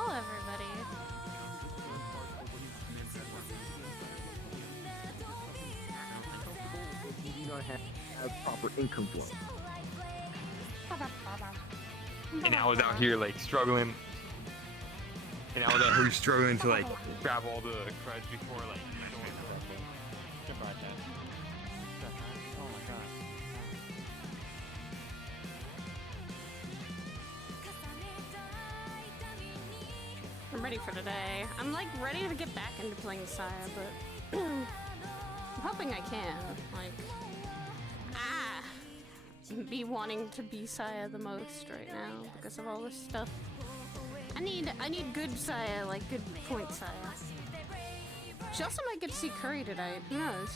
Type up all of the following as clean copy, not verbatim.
Hello, everybody. You do not have proper income flow. And I was out here like struggling. And I was out here struggling to like grab all the creds before like I'm ready for today. I'm like ready to get back into playing Saya, but I'm hoping I can. Like, be wanting to be Saya the most right now because of all this stuff. I need good Saya, like good point Saya. She also might get to see Curry tonight. Who knows?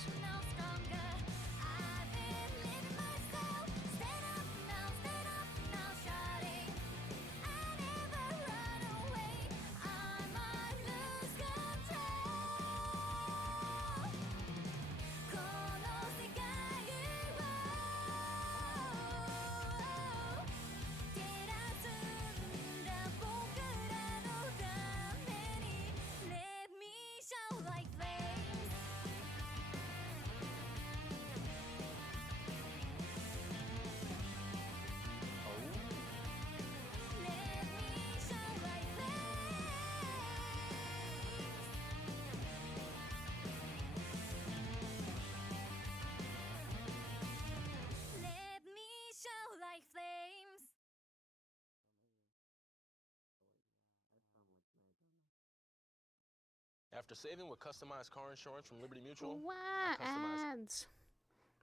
After saving with customized car insurance from Liberty Mutual, What ads?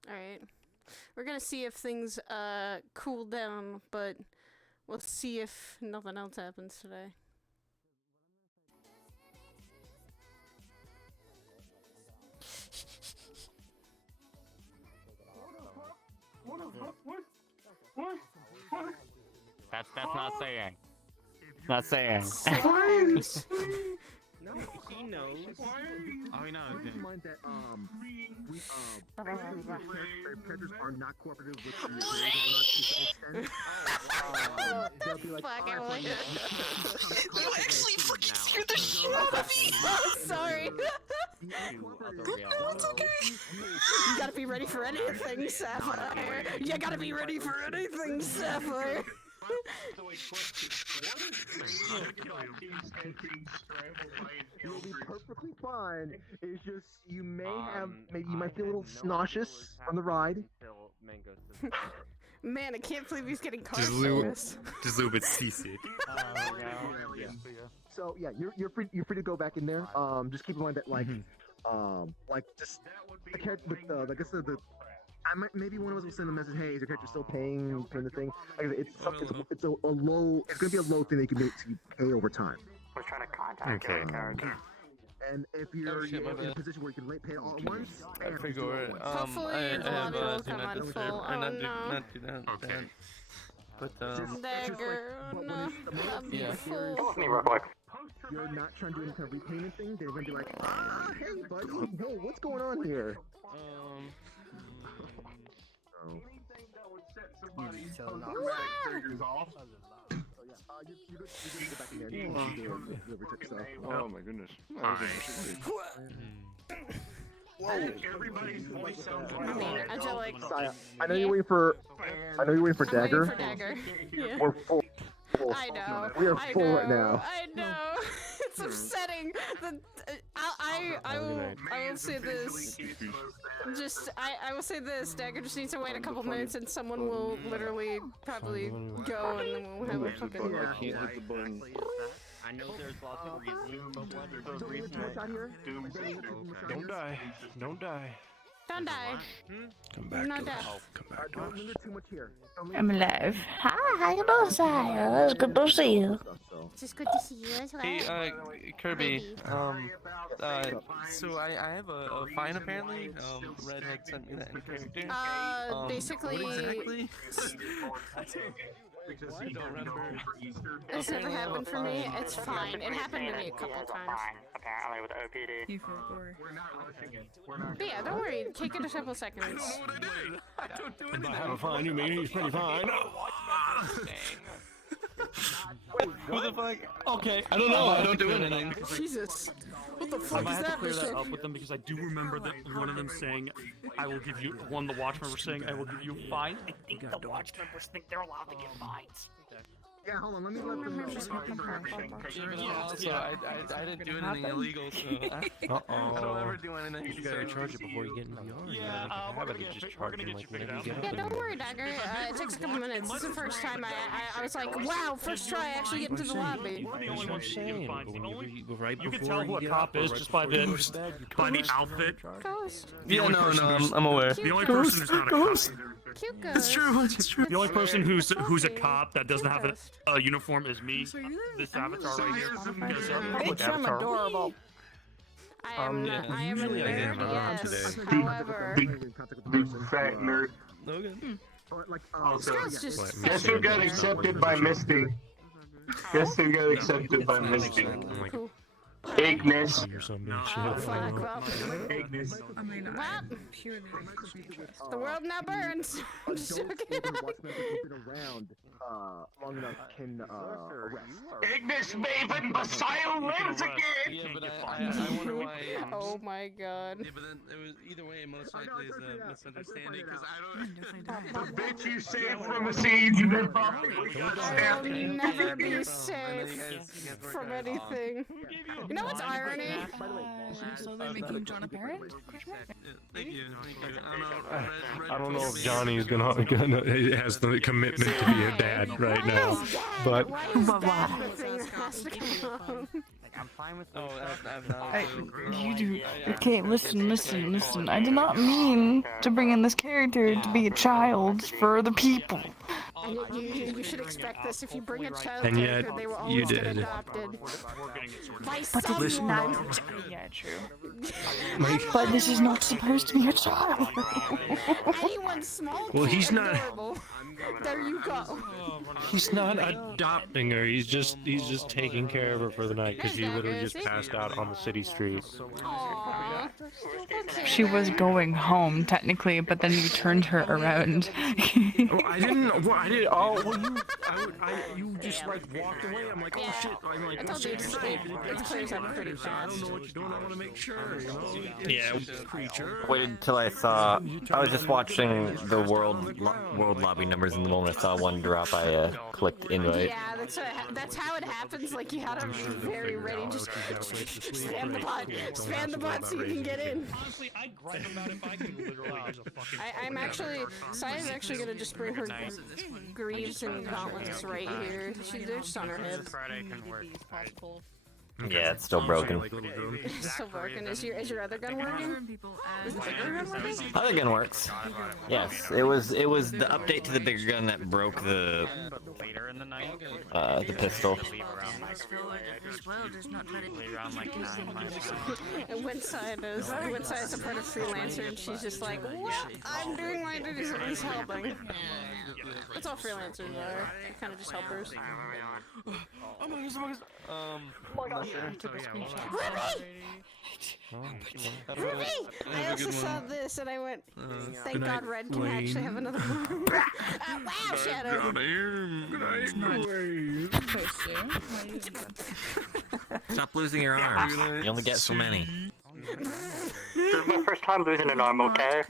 Alright. We're gonna see if things cool down, but we'll see if nothing else happens today. That's not saying. Not saying. No, he knows. Oh, he knows. Keep in mind that characters are not cooperative with the to some extent. They'll be like, You actually fucking scared the shit out of me! I'm sorry. It's okay. You gotta be ready for anything, Sapphire. You gotta be ready for anything, Sapphire. You'll be perfectly fine. It's just you may have maybe you might feel a little nauseous on the ride. Man, I can't believe he's getting car Just service. a little bit seasick. So yeah, you're free to go back in there. Just keep in mind that like just the character like I said maybe one of us will send a message. Hey, is your character still paying the thing? Like, it's a low. It's gonna be a low thing that you can make to pay over time. I was trying to contact your character. And if you're in a position where you can pay all at once, I figure it. Hopefully the lobby will come on full. Oh no. Not do that. Okay. But Dagger, no. That'd be full. Come with me real quick. you're not trying to do any kind of repayment thing, they're gonna be like, hey buddy, whoa, what's going on here? oh my goodness. Whoa, everybody's voice sounds I mean, Angelic. I know you're waiting for Dagger. I'm waiting for Dagger. Yeah. We're full. I know. We are full right now. I know. It's upsetting. I will say this. I will say this. Dagger just needs to wait a couple minutes, and someone will literally probably go, and then we'll have a fucking. I can't hit the button. I know there's lots of reasons, but what are those reasons? Don't die. Don't die. Don't die. Come back. No doubt. Come back. Don't linger too much here. I'm alive. Hi, how you doing, Saya? It's good to see you. It's just good to see you as well. Hey, Kirby. So I have a fine apparently. Redhead sent me that in character. Basically. What exactly? Because you don't remember. It's never happened for me. It's fine. It happened to me a couple times. Apparently with OPD. We're not rushing it. We're not. But yeah, don't worry. Take it a couple seconds. I don't know what I did. I don't do anything. Have a fine. You mean he's pretty fine. Who the fuck? Okay, I don't know. I don't do anything. Jesus. What the I fuck might is have to that clear that shit? up with them because I do remember that one of them saying, "I will give you." One of the watch members saying, "I will give you a fine." I think the watch members think they're allowed to give fines. Yeah, hold on. Let me let them know. Also, I didn't do anything illegal, so I don't ever do anything. You gotta charge it before you get in the yard. Yeah, we're gonna get you figured out. Yeah, don't worry, Dagger. It takes a couple minutes. This is the first time I was like, wow, first try I actually get into the lobby. That's what I'm saying. But when you go right You before can tell who a get cop up or is right just by before you the go to bed, you by the post outfit. Ghost. Yeah, no, I'm aware. The only person who's not a cop. Cute ghost. It's true. It's true. The only person who's a fluffy. cop that doesn't have a uniform is me. This avatar right here. Bitch, I'm adorable. I am a nerd, yes. However, Big fat nerd. Okay. Guess who got accepted by Misty? Guess who got accepted by Misty? cool. Ignis. Oh, fuck, well. Ignis. I mean, Well, I'm purely the world now burns. I'm just joking. around long enough can arrest. Ignis Maven Messiah lives again! Yeah, but I wonder why. Oh my god. Yeah, but then it was either way. Most likely is a misunderstanding because I don't. The bitch you saved from the siege never I will never be safe from anything. You know what's irony? so they're making John a parent? Thank you. I don't know if Johnny's gonna has the commitment to be a dad right now, but Why is that the thing that has to come? I'm fine with Oh, I've not. You do. Okay, listen. I did not mean to bring in this character to be a child for the people. And you should expect this if you bring a child And character, yet, they will you always get did. adopted by But it is someone. not. Yeah, true. But this is not supposed to be a child. Anyone small, Well, cute, he's not- adorable. There you go. he's not adopting her. He's just taking care of her for the night because she literally just passed out on the city streets. Aww. She was going home technically, but then you turned her around. Oh, I didn't. Well, I did. Oh, well, you just like walked away. I'm like, oh shit. I'm like, I told you it clears up pretty I fast. don't know what you're doing. I want to make sure. You know? Yeah, creature. Waited until I saw. I was just watching the world lobby numbers, and the moment I saw one drop, I clicked invite. Yeah, that's how it happens. Like you gotta be very ready. Just spam the bot so you can get in. Honestly, I gripe about it, but I can literally just fucking. I'm actually, Saya's actually gonna just bring her greaves and gauntlets right here. They're just on her hip. Friday can work. Yeah, it's still broken. It's still working. Is your other gun working? Is the bigger gun working? Other gun works. Yes, it was the update to the bigger gun that broke the pistol. And when Saya's a part of Freelancer and she's just like, what? I'm doing my duties and he's helping. That's all freelancers are. They're kind of just helpers. Ruby! I also saw this and I went, thank God Red can actually have another arm. Wow, Shadow! Stop losing your arms. You only get so many. This is my first time losing an arm, okay?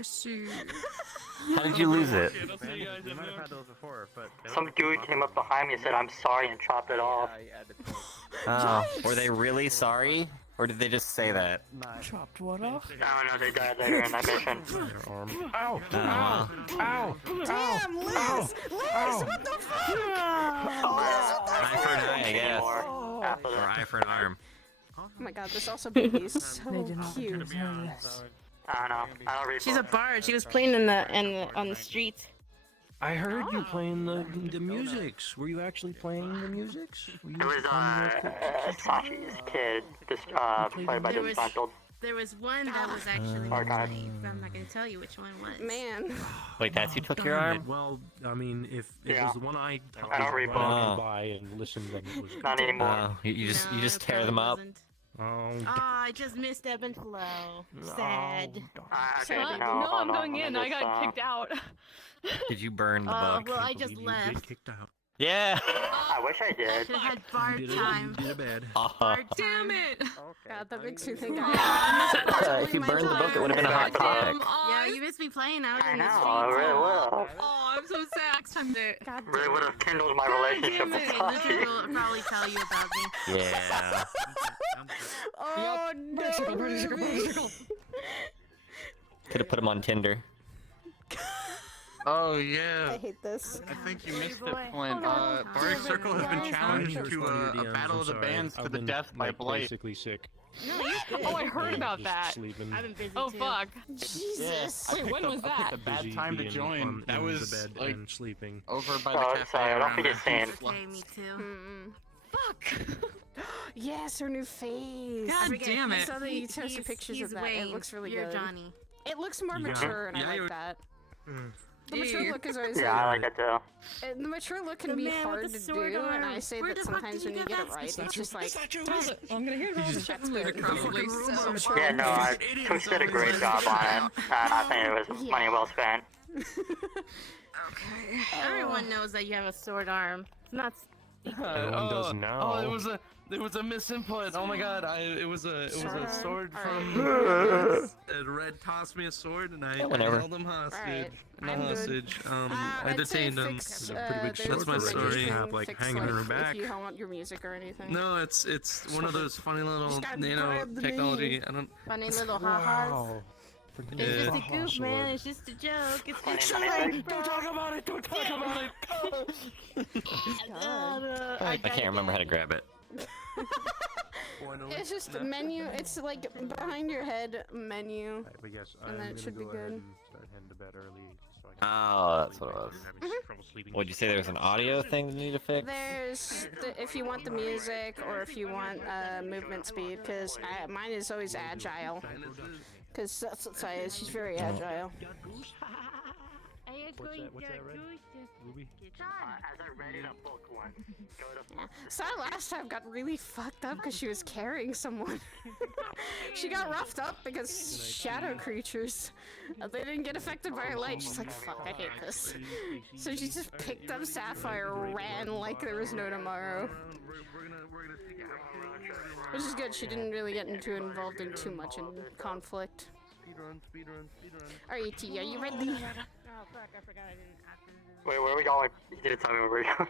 How did you lose it? Some dude came up behind me and said, I'm sorry, and chopped it off. Oh, were they really sorry? Or did they just say that? Chopped what off? I don't know, they died later in that mission. Ow! Ow! Damn, Liz! Liz, what the fuck? Eye for an eye, I guess. After Or that. eye for an arm. Oh my god, this also baby is so cute. I don't know, I don't read She's a books. bard. She was playing on the streets. I heard you playing the musics. Were you actually playing the musics? Were you It was, Sachi's kid, played by There this was- Seinfeld. There was one that was actually Archive. live, but I'm not gonna tell you which one was. Man. Wait, that's who took your arm? Well, I mean, if it Yeah. was the one I don't read ran books. by and listened, then it was. Not anymore. Oh, you just No, tear it them up. wasn't. Oh, Oh, I just missed ebb and flow. Sad. Okay, No, I'm going let in. me I just, got kicked out. Did you burn the Oh, book? well, I just you left. get kicked out. Yeah. I wish I did. Should have had bar time. You did it bad. Damn it! God, that makes me think If you burned the book, it would have been a hot topic. Yeah, you missed me playing out I in the know, streets. I really would have. Oh, I'm so sad. Next time to. God Really would have kindled my relationship with Richard Poppy. will probably tell you about me. Yeah. Oh no! Could have put him on Tinder. Oh yeah. I hate this. I think you missed that point. Oh, Bardic Circle has been challenged to a battle of the bands to the death by Blight. Basically sick. No, you're good. Oh, I heard about that. Sleeping. I've been busy Oh too. fuck. Jesus. Wait, when was that? A bad time to join. That was the bed like and sleeping. over by the Oh, cafe. sorry, I don't around think it's sane. Okay, me too. Fuck. Yes, her new face. God damn I it. saw that you posted pictures he's of that. Wayne. It looks really You're good. Johnny. It looks more Yeah. mature, and I Yeah, like you're- that. The mature look is always Yeah, I like that too. the mature look can The be man with hard the to sword do, arm. and I say Where that the fuck sometimes did when you you get get it that? right, it's just like, I'm gonna hear that's good. probably so. Yeah, no, Twix did a great job on it. And I think it was money well spent. Everyone knows that you have a sword arm. It's not. Everyone does now. Oh, it was a misinput. Oh my god, it was a sword from Red tossed me a sword and I held him hostage. Alright, Not I'm good. hostage. I I'd say detained him. fix, pretty big there's That's my the story. thing, Have, like, fix, hanging in her back. If you want your music or anything. No, it's one of those funny little Just gotta nano grab the technology. knee. I don't. Funny little ha-has. Wow. It's just a Yeah. goof, man. It's just a joke. It's just Funny, Don't talk about it. Don't talk about it. I can't remember how to grab it. It's just a menu. It's like behind your head menu. But yes, And I'm then it gonna should be go good. ahead and start heading to bed early. So I can Oh, that's what it was. having trouble sleeping. Would you say there's an audio thing that you need to fix? There's if you want the music or if you want movement speed, because mine is always agile. Because that's what Saya is. She's very agile. What's that red? Ruby? As I read in a book once, go to Saya last time got really fucked up because she was carrying someone. She got roughed up because shadow creatures. They didn't get affected by her light. She's like, fuck, I hate this. So she just picked up Sapphire, ran like there was no tomorrow. Which is good. She didn't really get involved in too much in conflict. Alright, T, are you ready? Oh, fuck. I forgot I didn't ask him. Wait, where are we going? You didn't tell me where we're going.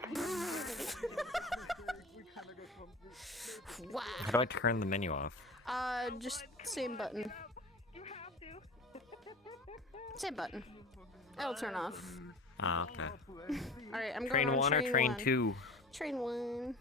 Wow. How do I turn the menu off? Just same button. Same button. It'll turn off. Oh, okay. Alright, I'm going Train on 1 or train 2? Train 1.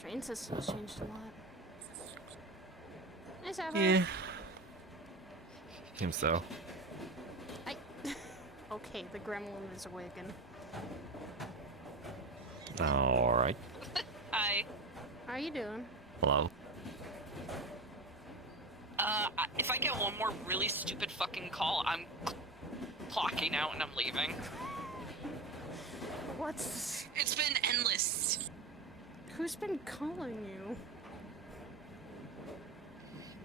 Train system's changed a lot. Nice Ava. Yeah. Seems so. Okay, the gremlin is awakened. Alright. Hi. How are you doing? Hello. If I get one more really stupid fucking call, I'm clocking out and I'm leaving. What's... It's been endless. Who's been calling you?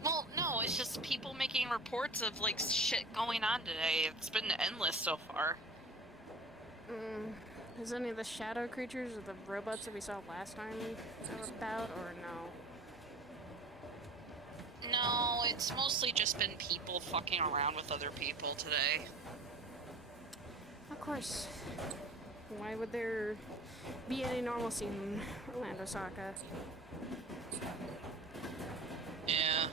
Well, no, it's just people making reports of, like, shit going on today. It's been endless so far. Is any of the shadow creatures or the robots that we saw last time about, or no? No, it's mostly just been people fucking around with other people today. Of course. Why would there be any normalcy in Orlando, Saka? Yeah.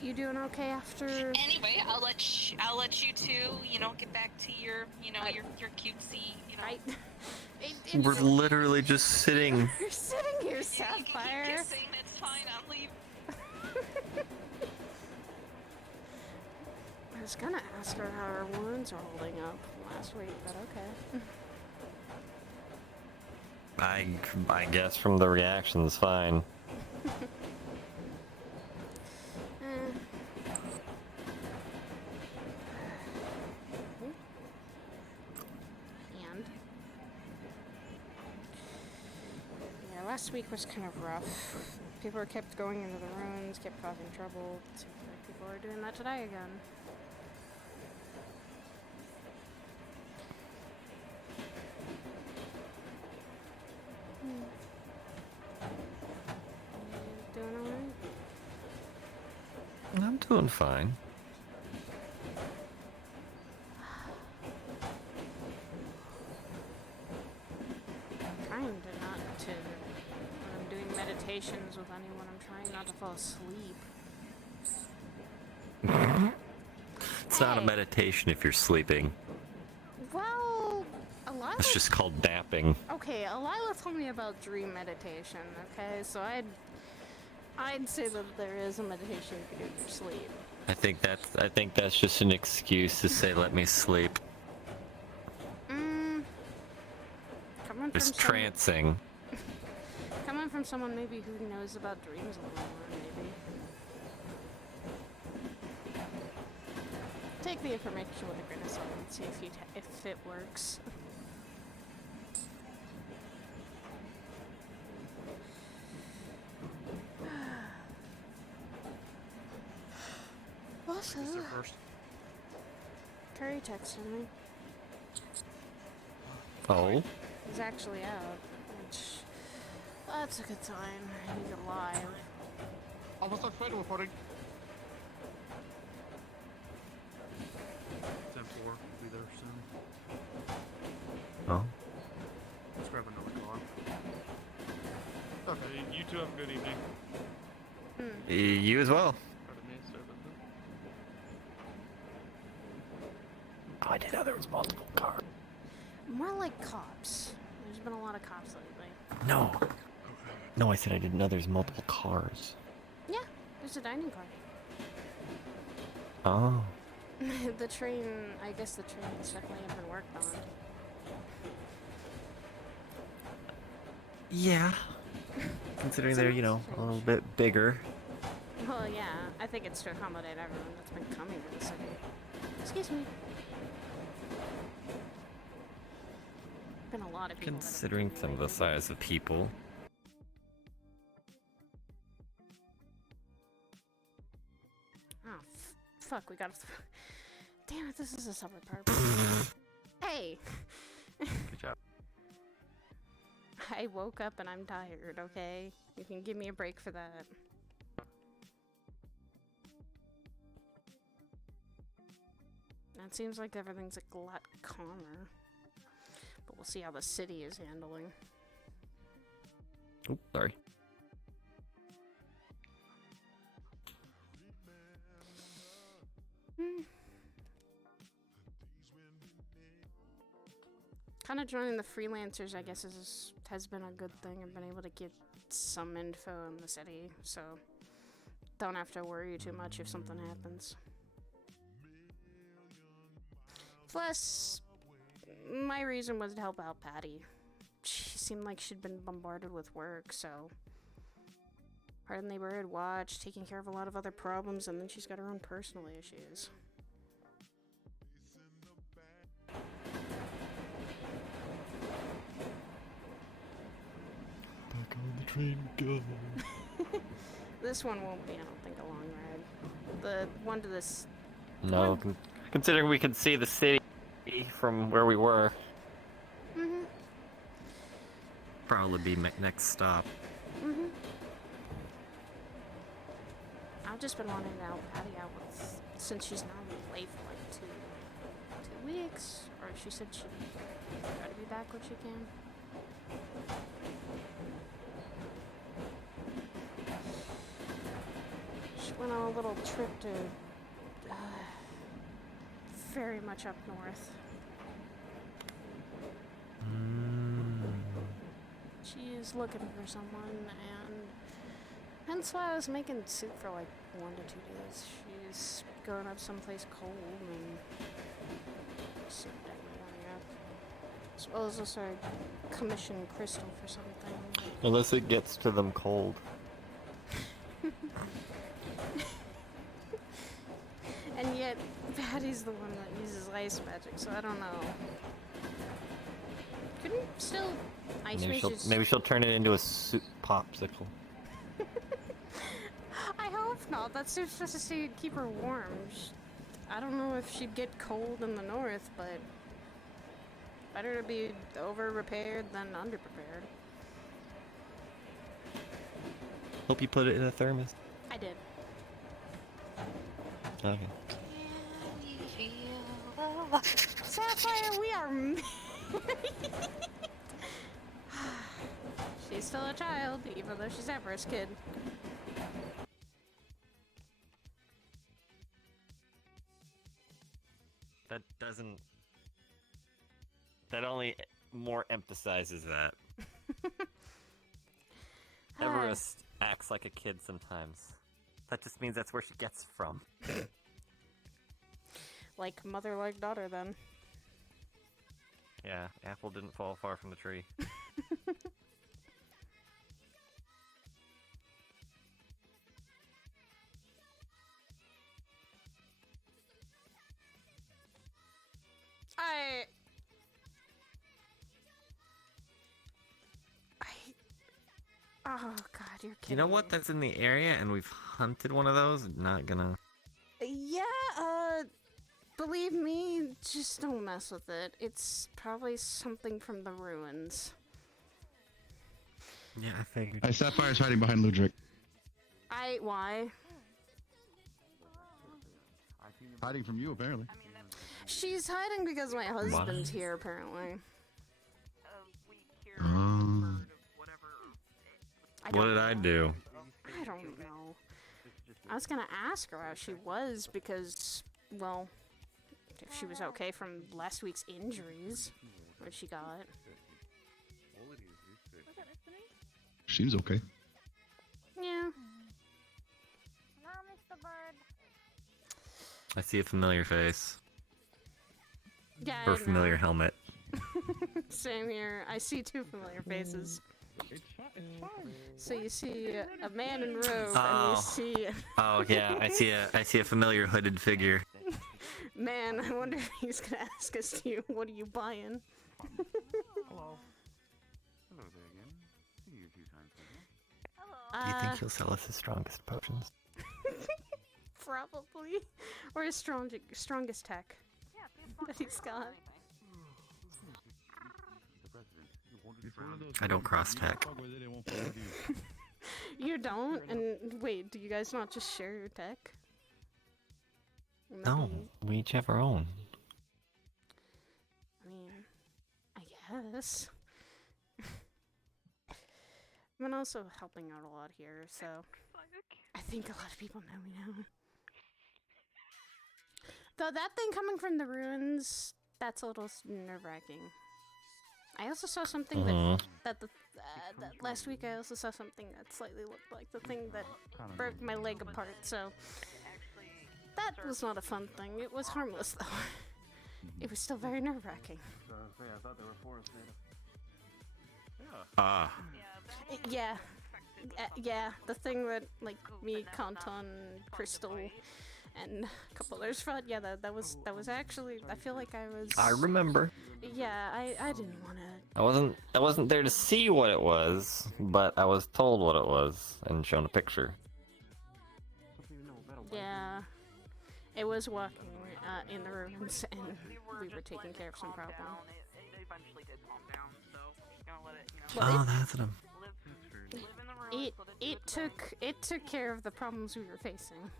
You doing okay after? Anyway, I'll let you two, you know, get back to your, you know, your cutesy, you know. We're literally just sitting. You're sitting here, Yeah, Sapphire. you can keep kissing, it's fine, I'll leave. I was gonna ask her how her wounds are holding up last week, but okay. I guess from the reactions, fine. last week was kind of rough. People kept going into the ruins, kept causing trouble. Seems like people are doing that today again. You doing alright? I'm doing fine. Trying to not to. When I'm doing meditations with anyone, I'm trying not to fall asleep. It's not a meditation if you're sleeping. Well, Alila. It's just called napping. Okay, Alila told me about dream meditation. Okay, so I'd say that there is a meditation you can do in your sleep. I think that's just an excuse to say let me sleep. It's trancing. Coming from someone maybe who knows about dreams a little more, maybe. Take the information with a grain of salt and see if it works. Also, Curry texted me. Oh? He's actually out, which that's a good sign. He's alive. Almost done fighting reporting. 10-4 will be there soon. Oh? Let's grab another car. Okay, you two have a good evening. You as well. Oh, I didn't know there was multiple cars. More like cops. There's been a lot of cops lately. No. No, I said I didn't know there's multiple cars. Yeah, there's a dining car. Oh. The train, I guess the train's definitely been worked on. Yeah. Considering they're, you know, a little bit bigger. Well, yeah, I think it's to accommodate everyone that's been coming to the city. Excuse me. Been a lot of people. Considering some of the size of people. Oh, fuck, we gotta. Damn it, this is a summer park. Hey! Good job. I woke up and I'm tired, okay? You can give me a break for that. Now it seems like everything's a lot calmer. But we'll see how the city is handling. Oh, sorry. Kind of joining the freelancers, I guess, has been a good thing. I've been able to get some info on the city, so don't have to worry too much if something happens. Plus, my reason was to help out Patty. She seemed like she'd been bombarded with work, so part of the neighborhood watch, taking care of a lot of other problems, and then she's got her own personal issues. Back on the train go. This one won't be, I don't think, a long ride. The one to this... No, considering we can see the city from where we were. Mm-hmm. Probably be my next stop. Mm-hmm. I've just been wanting to help Patty out with, since she's now late for like two weeks, or she said she'd try to be back when she can. She went on a little trip to very much up north. She is looking for someone, and hence why I was making soup for like 1 to 2 days. She's going up someplace cold and soup definitely warming up. As well as also commission Crystal for something. Unless it gets to them cold. And yet, Patty's the one that uses ice magic, so I don't know. Couldn't still Ice Mage is... Maybe she'll turn it into a soup popsicle. I hope not. That's just supposed to stay, keep her warm. I don't know if she'd get cold in the north, but better to be over-repaired than under-prepared. Hope you put it in a thermos. I did. Okay. Sapphire, we are married. She's still a child, even though she's Everest's kid. That doesn't... That only more emphasizes that. Everest acts like a kid sometimes. That just means that's where she gets from. Like mother, like daughter, then. Yeah, apple didn't fall far from the tree. Oh god, you're kidding. You know what? That's in the area, and we've hunted one of those. Not gonna. Yeah, believe me, just don't mess with it. It's probably something from the ruins. Yeah, I figured. Sapphire's hiding behind Ludwig. Why? Hiding from you, apparently. She's hiding because my husband's here, apparently. What did I do? I don't know. I was gonna ask her how she was because, well, if she was okay from last week's injuries, what she got. Seems okay. Yeah. I see a familiar face. Yeah, Or a familiar helmet. Same here. I see two familiar faces. So you see a man in robe, and you see. Oh yeah, I see a familiar hooded figure. Man, I wonder if he's gonna ask us to you. What are you buying? Hello. Hello there again. See you a few times later. Do you think he'll sell us his strongest potions? Probably, or his strongest tech that he's got. I don't cross tech. You don't? And wait, do you guys not just share your tech? No, we each have our own. I mean, I guess. I'm also helping out a lot here, so I think a lot of people know me now. Though that thing coming from the ruins, that's a little nerve-wracking. I also saw something that last week I also saw something that slightly looked like the thing that broke my leg apart, so that was not a fun thing. It was harmless though. It was still very nerve-wracking. I thought they were forested. Yeah. Yeah, the thing that, like, me, Kanton, Crystal, and a couple others fought. Yeah, that was actually. I feel like I was. I remember. Yeah, I didn't want to. I wasn't there to see what it was, but I was told what it was and shown a picture. Yeah, it was walking in the ruins, and we were taking care of some problem. Oh, that's what I'm. It took care of the problems we were facing.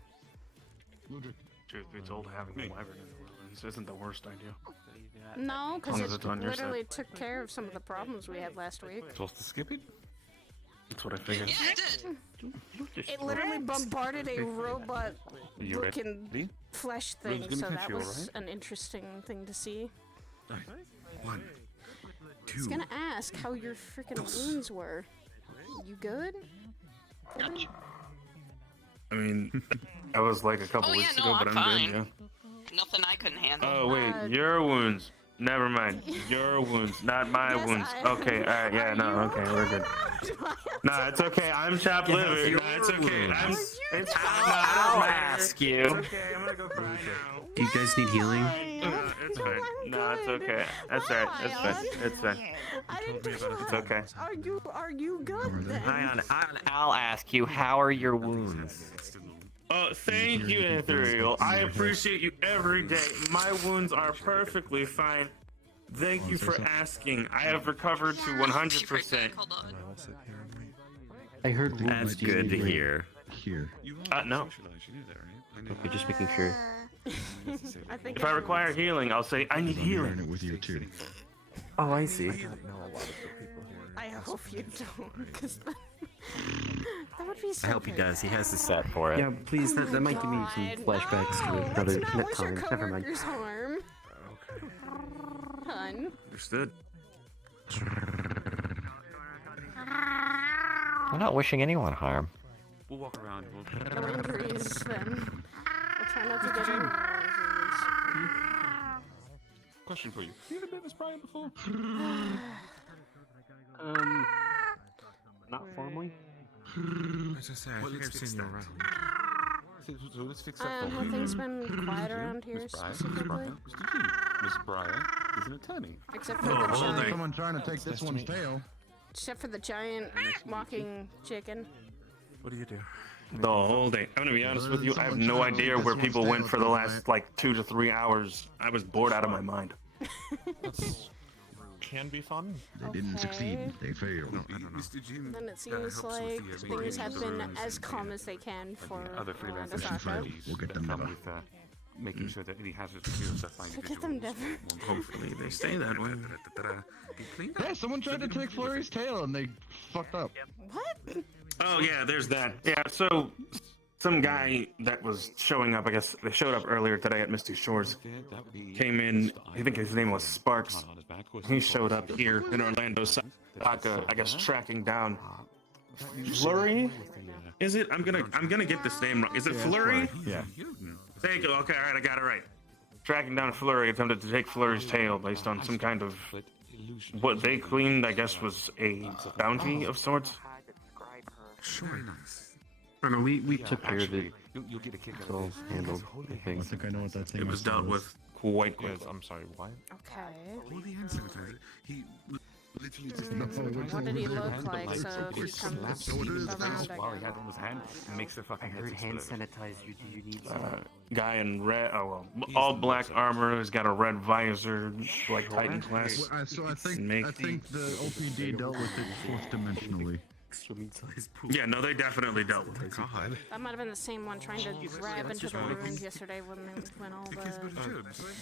Truth be told, having a wyvern in the ruins isn't the worst idea. No, because As long as it's on it your literally side. took care of some of the problems we had last week. Supposed to skip it? That's what I figured. Yeah, it did. It literally bombarded a robot-looking flesh thing, Rune's so gonna that catch you, was alright? an interesting thing to see. 1, I 2. was gonna ask how your freaking wounds were. You good? Gotcha. I mean, that was like a couple Oh, yeah, weeks no, ago, but I'm I'm fine. good, yeah. Nothing I couldn't handle. Oh, wait, your wounds. Never mind. Your wounds, not my wounds. Okay, alright, yeah, no, okay, we're good. Nah, it's okay. I'm chopped liver. Nah, it's okay. It's fine. I'll ask you. It's okay. I'm gonna go cry now. Do you guys need healing? It's fine. No, it's okay. That's alright. It's fine. It's fine. It's okay. Are you good then? I'll ask you, how are your wounds? Oh, thank you, Ethereal. I appreciate you every day. My wounds are perfectly fine. Thank you for asking. I have recovered to 100%. I heard That's good to hear. Here. No. Okay, just making sure. If I require healing, I'll say I need healing. With you too. Oh, I see. I hope you don't, because that would be so I hope he very does. He bad. has the set for it. Yeah, please, that might give me some flashbacks to another Let's not wish your time. Never mind. coworkers harm. Hun. Understood. I'm not wishing anyone harm. We'll walk around. No injuries, then. We'll try not to get any more injuries. Question for you. You ever met Miss Brian before? Not formally. I was just saying, I think I've seen you around. So let's fix that Have things been quiet around here specifically? Miss Brian is an attorney. Except for the giant. Someone trying to take this one's tail. Except for the giant walking chicken. What do you do? The whole day. I'm gonna be honest with you. I have no idea where people went for the last like 2 to 3 hours. I was bored out of my mind. Can be fun. They didn't succeed. They failed. No, I don't know. Then it seems like things have been as calm as they can for Other Orlando freelancers Sacco. We'll get them never. with making sure that any hazards materials are fine. So get them never. Hopefully they stay that way. Yeah, someone tried to take Flurry's tail and they fucked up. What? Oh yeah, there's that. Yeah, so some guy that was showing up, I guess they showed up earlier today at Misty Shores, came in, I think his name was Sparks. He showed up here in Orlando, Sacco, I guess tracking down Flurry? Is it? I'm gonna get this name wrong. Is it Flurry? Yeah. Thank you. Okay, alright, I got it right. Tracking down Flurry, attempted to take Flurry's tail based on some kind of what they claimed, I guess, was a bounty of sorts. Sure, nice. No, no, we took care of it. You'll get a kick It's all handled, I I think. think I know what that thing It was dealt with quite quickly. I'm sorry, what? Okay. All the hand sanitizer. He literally just What did he look like? So if he comes around, I while he had it in his hand, it makes their I fucking heard heads hand explode. sanitizer. Do you need some? Guy in red, all black armor. He's got a red visor, like Titan class. So I think the OPD dealt with it fourth dimensionally. Yeah, no, they definitely dealt with it. God. that might have been the same one trying to grab into the rooms yesterday when all the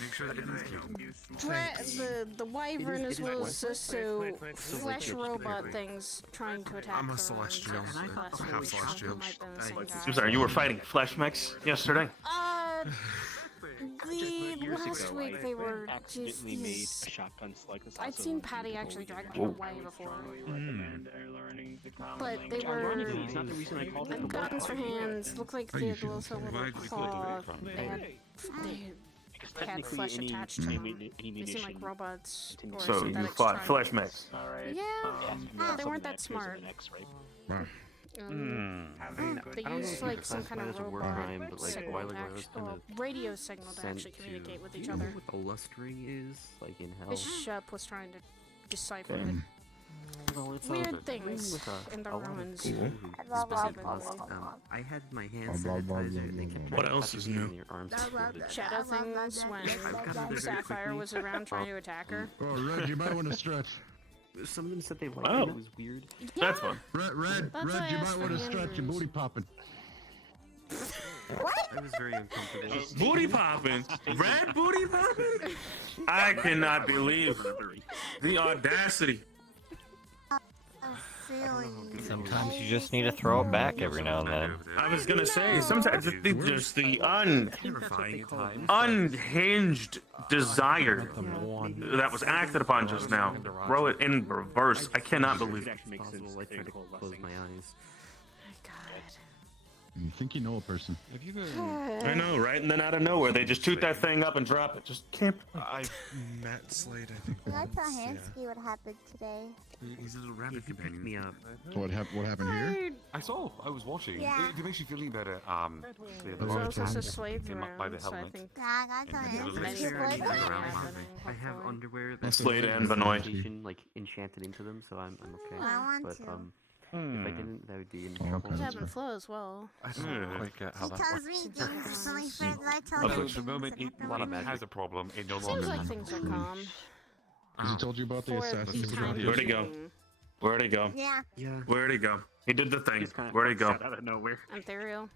Make sure that it is killed. the wyvern as well as so flesh robot things trying to attack. I'm a the celestial. rooms last I'm half week, so celestial. it might have been the same guy. I'm sorry, you were fighting flesh mechs yesterday? The last week they were just these. I'd seen Patty actually drag them away before, but they were guns for hands. Looked like they had also a little claw. They had flesh attached to them. They seemed like robots or So you synthetic fought strong. flesh mechs. Yeah, they weren't that smart. They used like some kind of robot signal radio signal to actually communicate with each other. You know what the lustring is, like in hell? Bishop was trying to decipher it. Well, it's Weird things in the ruins. Specifically. I had my hand sanitizer and they kept What else is new? Shadow things when Sapphire was around trying to attack her. Oh, Red, you might want to stretch. Some of them said they liked Oh. it. It was weird. That's fun. Red, That's why I you asked might for want to stretch your booty popping. I was very uncomfortable. Booty popping? Red booty popping? I cannot believe the audacity. Sometimes you just need to throw it back every now and then. I was gonna say, sometimes just the unhinged desire that was acted upon just now. Throw it in reverse. I cannot believe it. I tried to close my eyes. You think you know a person. Have you ever... I know, right? And then out of nowhere, they just toot that thing up and drop it. Just can't. I've met Slade, I think. I saw once, Hansky what happened today. He's a little rabbit companion. Me up. What happened here? I saw. I was watching. Yeah. If it makes you feel any better, There's also just Slade's came up by the around, so I helmet. think Yeah, I saw Hansky. I have underwear that's Slade and Benoit. like enchanted into them, so I'm okay. I want but to. if I didn't, that would be in trouble. There's ebb and flow as well. I don't quite get how He that tells works. me things or something for I tell So him the moment it has a problem, it no longer Seems like things are calm. Has he told you about the For assassin's the time Where'd he go? Where'd he go? Yeah. Where'd he go? He did the thing. Where'd he go? Out of nowhere. Ethereal.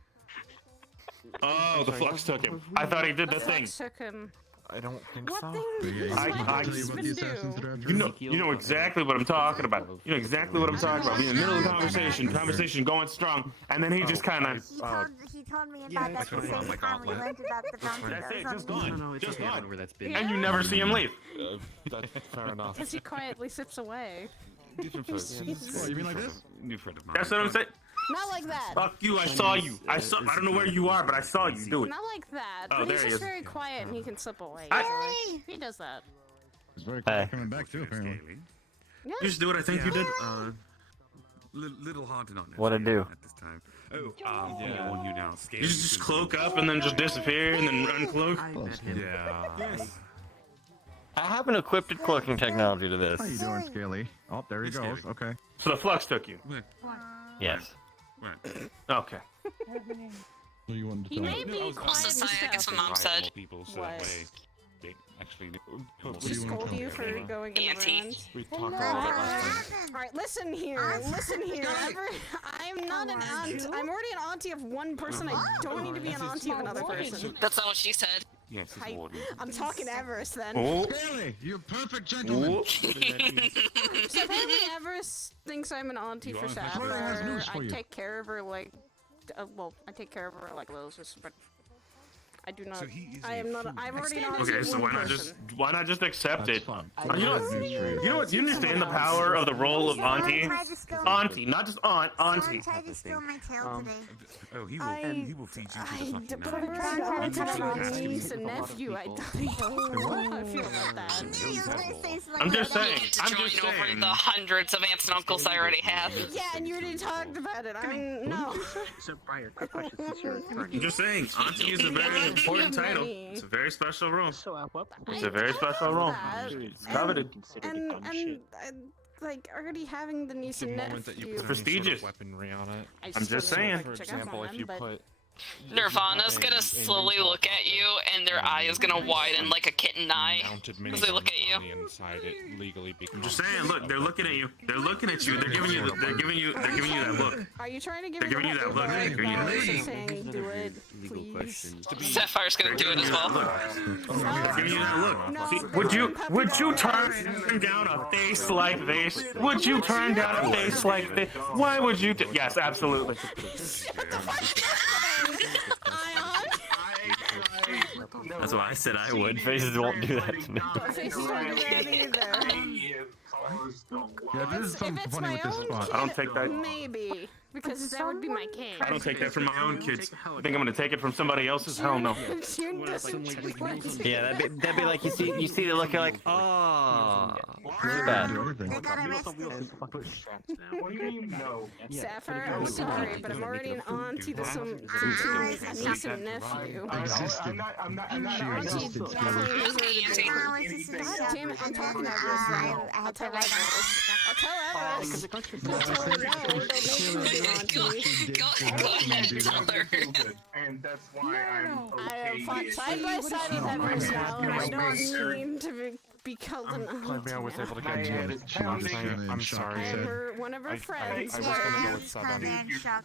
Oh, the flux took him. I thought he did the thing. Flux took him. I don't think What so. thing? I tell you about the assassin's draft. You know exactly what I'm talking about. You know exactly what I'm talking about. We're in the middle of the conversation going strong, and then he just kind of. He told me about that the same time we learned about the bounty. That's it, just No, gone. Just I don't know gone. where that's been. And you never see him leave. That's fair enough. Because he quietly sips away. Different person. Oh, you mean like this? New friend of mine. That's what I'm saying. Not like that. Fuck you, I saw you. I don't know where you are, but I saw you do it. Not like that. Oh, But there he's he just is. very quiet and he can slip away. I- easily. He does that. He's very quick coming back too, apparently. Yeah. You just do what I think you did. Little haunted on it. What'd I do? At this time. Oh, yeah, on you now. You just cloak up and then just disappear and then uncloak. Yeah. Yes. I haven't equipped cloaking technology to this. How you doing, Scaly? Oh, there he goes. Okay. So the flux took you. Yes. Okay. So you wanted to He tell may me? be quiet Also, and Saya, I guess stuff. what Mom said. People, so What? that way they actually What do She you want to scold tell you me? for going in the Auntie. ruins. We talked about it last time. Alright, listen here. Listen here. I'm not an aunt. I'm already an auntie of one person. I don't need to be an auntie of another person. That's not what she said. Yes, it's Warden. I'm talking Everest then. Oh. Scaly, you perfect gentleman. So apparently Everest thinks I'm an auntie for has news Sapphire. for I you. take care of her like, well, I take care of her like Moses, but I do not. So he is I am not. I'm already an auntie Okay, of so one why not person. just accept That's it? fun. You know what? Do you understand the power of the role of auntie? Auntie, not just aunt. Auntie. Someone tried to steal my tail today. Oh, he will feed you I just like put now. her to my niece and nephew. I don't know how I feel about that. I'm just saying. To I'm join just over saying. the hundreds of aunts and uncles I already have. Yeah, and you already talked about it. I'm no. So, Brian, quick question. Since you're an I'm attorney, just saying. Auntie is a very important title. It's a very special role. It's a very special role. It's coveted. And like already having the niece and nephew. It's prestigious. Weaponry on it. I'm just saying. For example, if you put Nirvana's gonna slowly look at you, and their eye is gonna widen like a kitten eye as they look at you. inside it legally I'm just saying. Look, they're looking at you. They're looking at you. They're giving you that look. Are you trying to give They're giving you that look. They're giving you that look. saying do it, please? Sapphire's gonna do it as well. They're giving you that look. See, would you turn down a face like this? Would you turn down a face like this? Why would you? Yes, absolutely. That's why I said I would. Faces won't do that to me. Faces don't do that either. Yeah, this is something If it's funny my with this own spot. I don't take that. Maybe. Because that would be my king. I don't take that from my own kids. I think I'm gonna take it from somebody else's? Hell no. June doesn't take my king. Yeah, that'd be like you see the look, you're like, oh, it's bad. They got arrested. Sapphire, I'm sorry, but I'm already an auntie to some niece and nephew. Existed. Auntie Damn it, I'm talking to Everest now. I'll tell Everest. I'll tell Everest. I'll tell her no, don't make me be auntie. Go ahead, tell her. And that's why I'm I okay. fought side by side with Everest now, and I don't mean to be called an auntie. I was able to now. get to it. I'm sorry. I am one of her friends. I was gonna go with Southern.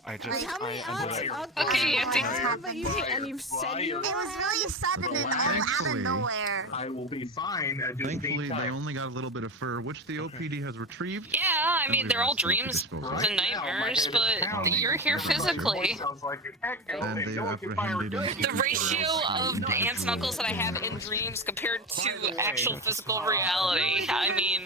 I just. How many aunts? Okay, Auntie. And you've said you It was really sudden and all out of Thankfully, nowhere. I will be fine. I just Thankfully, need they time. only got a little bit of fur, which the OPD has retrieved. Yeah, I mean, they're all dreams and nightmares, but you're here physically. Sounds like an echo. And they apprehended and The ratio of the aunts and uncles that I have in dreams compared to actual physical reality, I mean,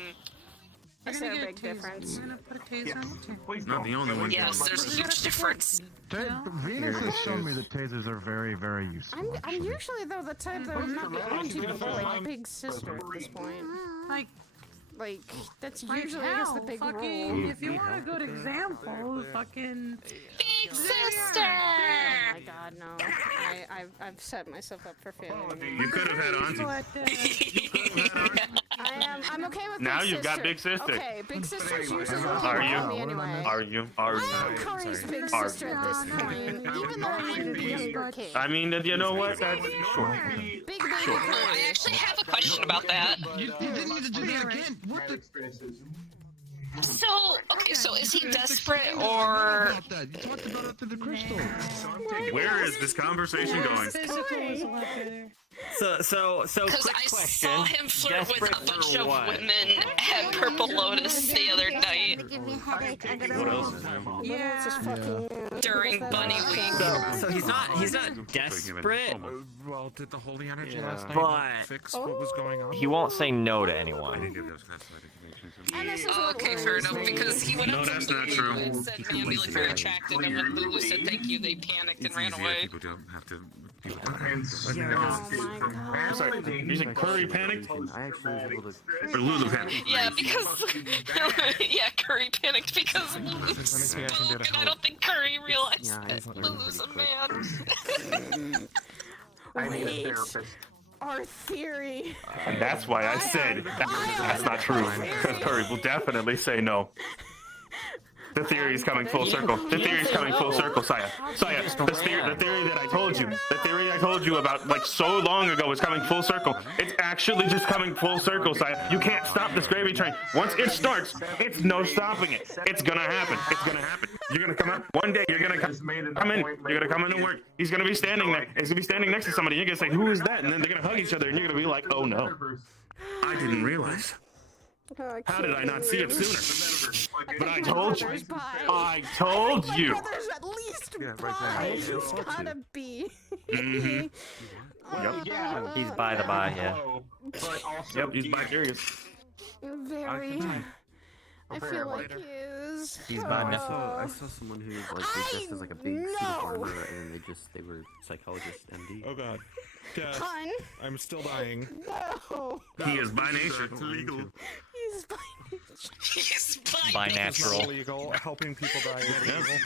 Is there a big difference? I'm gonna put a taser on the taser. Not the only one. Yes, there's a huge difference. Venus has shown me that tasers are very, very useful. I'm usually though the type that would not be anti like big sister at this point. Like that's usually I guess the big rule. If you want a good example, fucking Big sister. Oh my god, no! I've set myself up for failure. You could have had auntie. I'm okay with Now big you've got sister. big sister. Okay, big sister's usually the Are one you? me anyway. Are you? Are you? I'm Curry's big Are sister at this point, even though I'm the younger kid. I mean, you know what? That's sure. Big baby Sure. I actually have a question about that. You didn't need to do that again. What the? So, okay, so is he desperate or? You talked about it to the crystal. Where is this conversation going? So, Because quick I question. saw him flirt with Desperate a bunch for of what? women at Purple Lotus the other night during Bunny Week. So he's not desperate, Well, did the holy energy last night but fix what was going on? he won't say no to anyone. Okay, fair enough, because he went up to that's not Lulu true. and said, "Man, you look very attractive," and when Lulu said thank you, they panicked and ran away. People don't have to. Sorry, you said Curry panicked? I actually was able to. Or Lulu panicked? Yeah, because yeah, Curry panicked because Lulu spoke, and I don't think Curry realized that Lulu's a man. I need a therapist. Our theory. And that's why I said that's not true. Because Curry will definitely say no. The theory is coming full circle. The theory is coming full circle, Saya. Saya, the theory that I told you, the theory I told you about like so long ago is coming full circle. It's actually just coming full circle, Saya. You can't stop this gravy train. Once it starts, it's no stopping it. It's gonna happen. It's gonna happen. You're gonna come out one day. You're gonna come in. You're gonna come in and work. He's gonna be standing there. He's gonna be standing next to somebody. You're gonna say, "Who is that?" And then they're gonna hug each other, and you're gonna be like, "Oh no, I didn't realize. How did I not see it sooner?" But I told you. I told you. There's at least five. It's gotta be. Mm-hmm. Yep. He's by the by, yeah. Yep, he's bi curious. Very. I feel like he is. He's by I saw someone who like was dressed as like a big suit of armor, and then they were psychologist MD. Oh god. Yes. Hun. I'm still dying. No. He is by nature. It's illegal. He's by nature. He's By It's natural. not illegal. Helping people die is illegal.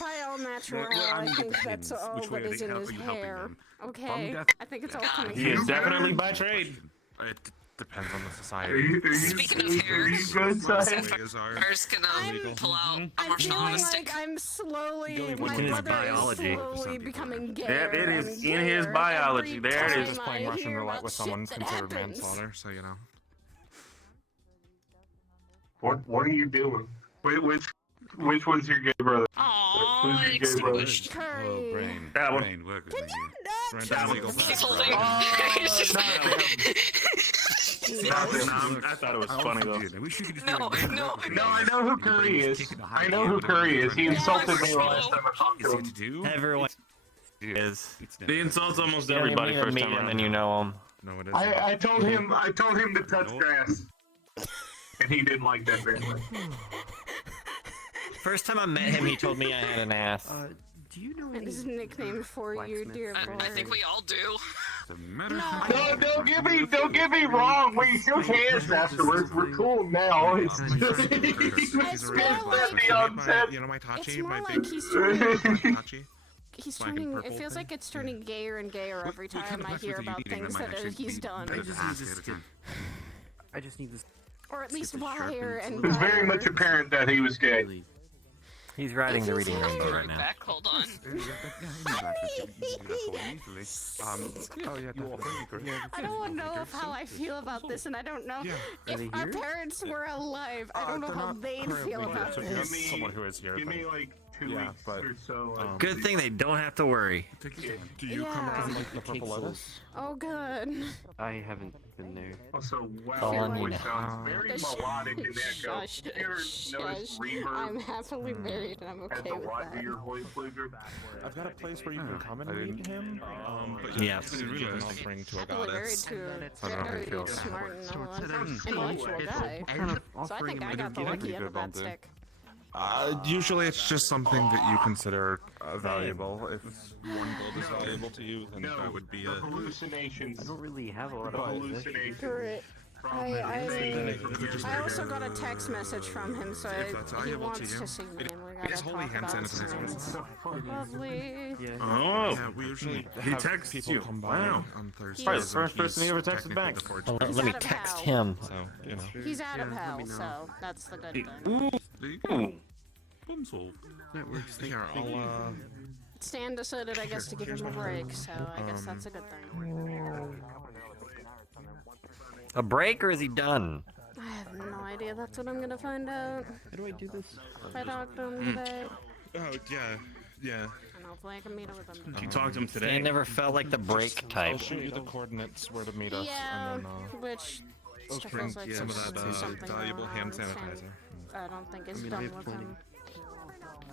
By all natural, I think that's all that is in his hair. Okay, I think it's all coming. He is definitely by trade. It depends on the society. Speaking of hair, Sarah's gonna pull out a I'm marshmallow feeling stick. like I'm slowly, my in his brother biology. is slowly becoming gay. Yep, it is in his biology. There it is. Just playing Russian roulette with someone's considered manslaughter, so you know. What are you doing? Wait, which one's your gay brother? Aww, extinguished. Curry. That one. Can you not? He's holding. He's just I thought it was funny though. no. No, I know who Curry is. I know who Curry is. He insulted me last time I talked to him. Everyone is. He insults almost You don't everybody even first meet time him around. and you know him. No, it isn't. I told him to touch grass, and he didn't like that very much. First time I met him, he told me I had an ass. Do you know That is a nickname for you, dear Lord. I think we all do. No, don't get me wrong. We shook hands afterwards. We're cool now. It's It's more like the onset. You know my Tachi? It's more My like big he's turning. Tachi? He's Black and turning. purple It feels thing? like it's turning gayer and gayer every What kind time of I breakfast hear are you about eating? things I might that actually he's be- done, I just need this. I just need this. or at least Skip the wire sharp and. It's very wire. much apparent that he was gay. He's riding the reading rainbow right now. Back, hold on. I don't know how I feel about this, and I don't know if our parents were alive. I don't know how they'd feel about this. Someone who is here. Give me like Yeah, but Good thing they don't have to worry. do you come around like the purple lettuce? Oh, good. I haven't been there. Also, All wow, on you voice now. sounds very melodic in that go. Shush. You ever notice reverb I'm happily married and I'm adds okay a with lot to that. your voice flavor? I've got a place where you can come and meet him. But Yeah. it's really an offering to a Happily married goddess. to a I don't know how you very feel. smart and It's intellectual guy. kind of So I think I got the lucky end of that stick. Usually it's just something that you consider valuable. If one build is valuable to you, then that would be it. Hallucinations. I don't really have a lot of Hallucinations. Correct. I also got a text message from him, so he wants to see me, and we gotta It's holy talk hand about sanitizer. some lovely. Oh, Yeah, we usually he have texts people you. come by Wow. on Thursdays. Probably the first and person he he's ever texted back. technically the Well, fortune let me out of text hell. him. So, you know. He's out of hell, so that's the good thing. There you go. Problem solved. Here, I'll, Stan decided, I guess, to give him a break, so I guess that's a good thing. A break, or is he done? I have no idea. That's what I'm gonna find out. How do I do this? If I talk to him today, oh, yeah. and hopefully I can meet up with him. You talked to him today. Stan never felt like the break type. I'll shoot you the coordinates where to meet us, Yeah, and then, which still bring feels like some of there's that something valuable going hand on. Stan, sanitizer. I don't think is I done have with plenty. him.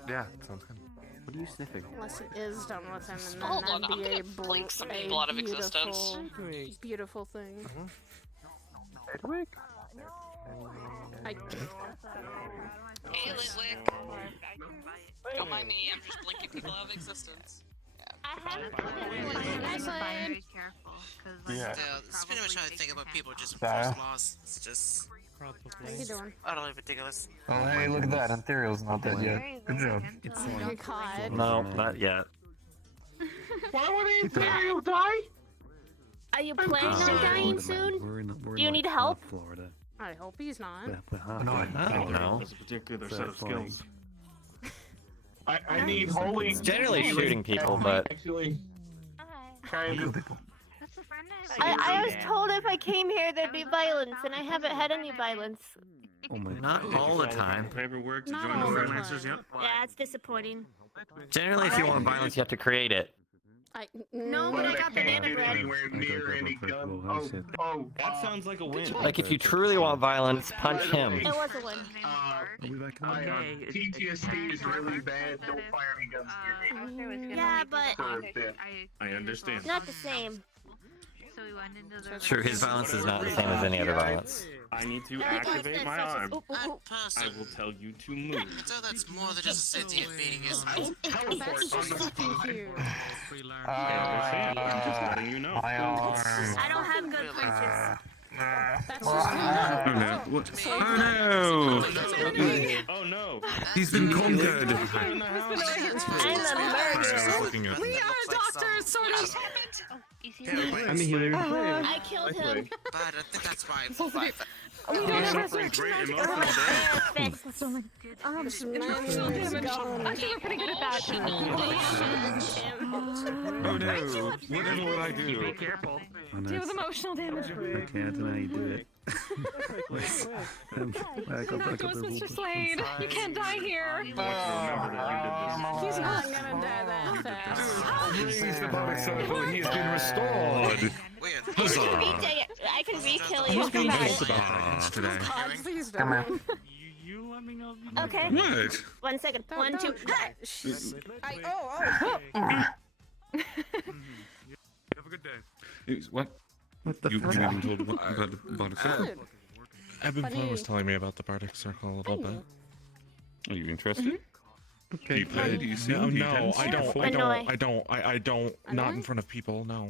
Yeah, sounds good. What are you sniffing? Unless he is done with him, and then Hold on, that'd I'm be gonna a blink some people out of existence. beautiful thing. I, Hey, Litwick. Don't mind me, I'm just blinking people out of existence. Yeah. This is pretty much how I think about people just Yeah. enforce laws. It's just how you doing? utterly ridiculous. Oh, hey, look at that. Ontario's not dead yet. Good job. Oh my god. No, not yet. Why would Ontario die? Are you planning on dying soon? Do you need help? Florida. I hope he's not. No, I don't know. There's a particular set of skills. I need holy. It's generally shooting people, but Actually, kind of. I was told if I came here there'd be violence, and I haven't had any violence. Oh my. not all the time. Paperwork to Not join the all the freelancers, time. yep. Yeah, it's disappointing. Generally, if you want violence, you have to create it. No, but I got banana bread. Anywhere near any gun. Oh, That sounds like a win. Like, if you truly want violence, punch him. It was a win. PTSD is really bad. Don't fire any guns near me. Yeah, but For a bit. I understand. not the same. Sure, his violence is not the same as any other violence. I need to activate my arm. I Person. will tell you to move. So that's more than just a sentient being, isn't it? That's just fucking cute. I understand. I'm just letting you know. My arm. I don't have good punches. That's just Oh no. What? Oh no! Oh no! He's been conquered. I'm a murderer. We are doctors, sort of. I'm a healer. I killed him. But I think that's why I'm five. We don't have resurrection Great magic. emotional damage. This man is gone. I think we're pretty good at that. Oh no! Whatever will I do? Careful. Deal with emotional damage. I can't deny you do it. Ghost Mr. Slade, you can't die here. Remember that He's not gonna die that fast. Raise the body circle. He has been restored. I can re-kill you. Come back. Today. God, please don't. You let me know if you Okay. What? 1 second. One, two. have a good day. What? What the You fuck? haven't told about the Bardic Circle? Good. Evan was telling me about the Bardic Circle a little bit. Are you interested? Okay. You play? Do you see? No, Do you no, tend I to? don't. I Annoy. don't. I don't. I don't. Not Annoy? in front of people. No.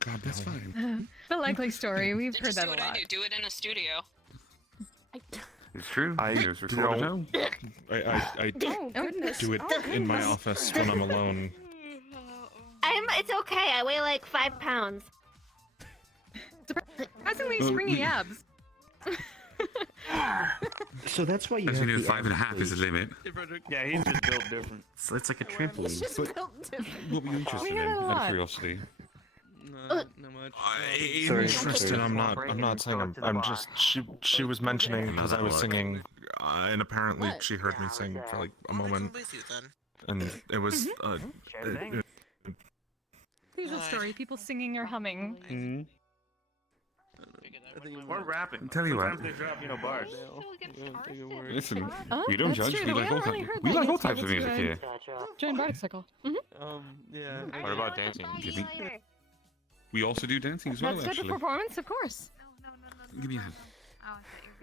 God, that's fine. The likely story. We've heard Just that do a what I lot. do. Do it in a studio. It's true. I Here's recorded don't. I Oh, goodness. do it in my office when I'm alone. It's okay. I weigh like 5 pounds. Surprisingly springy abs. So that's why you As have you know, the 5.5 is the limit. Yeah, he's just built different. It's like a He's trampoline. just But- built different. What were you interested We in? heard a Out lot. of curiosity. Not much. Interested. I'm not saying I'm just. She was mentioning because I was singing, and apparently she heard me sing for like a moment, and it was. Here's a story: people singing or humming. Or rapping. Tell you what. Sometimes they drop, bars. Listen, Oh, we don't that's judge. true. We like all really types. heard We that like all yet, types so of that's music good. here. Join Bicycle. Yeah. What about dancing? We also do dancing as well, That's good actually. for performance, of course. Give me a hand. How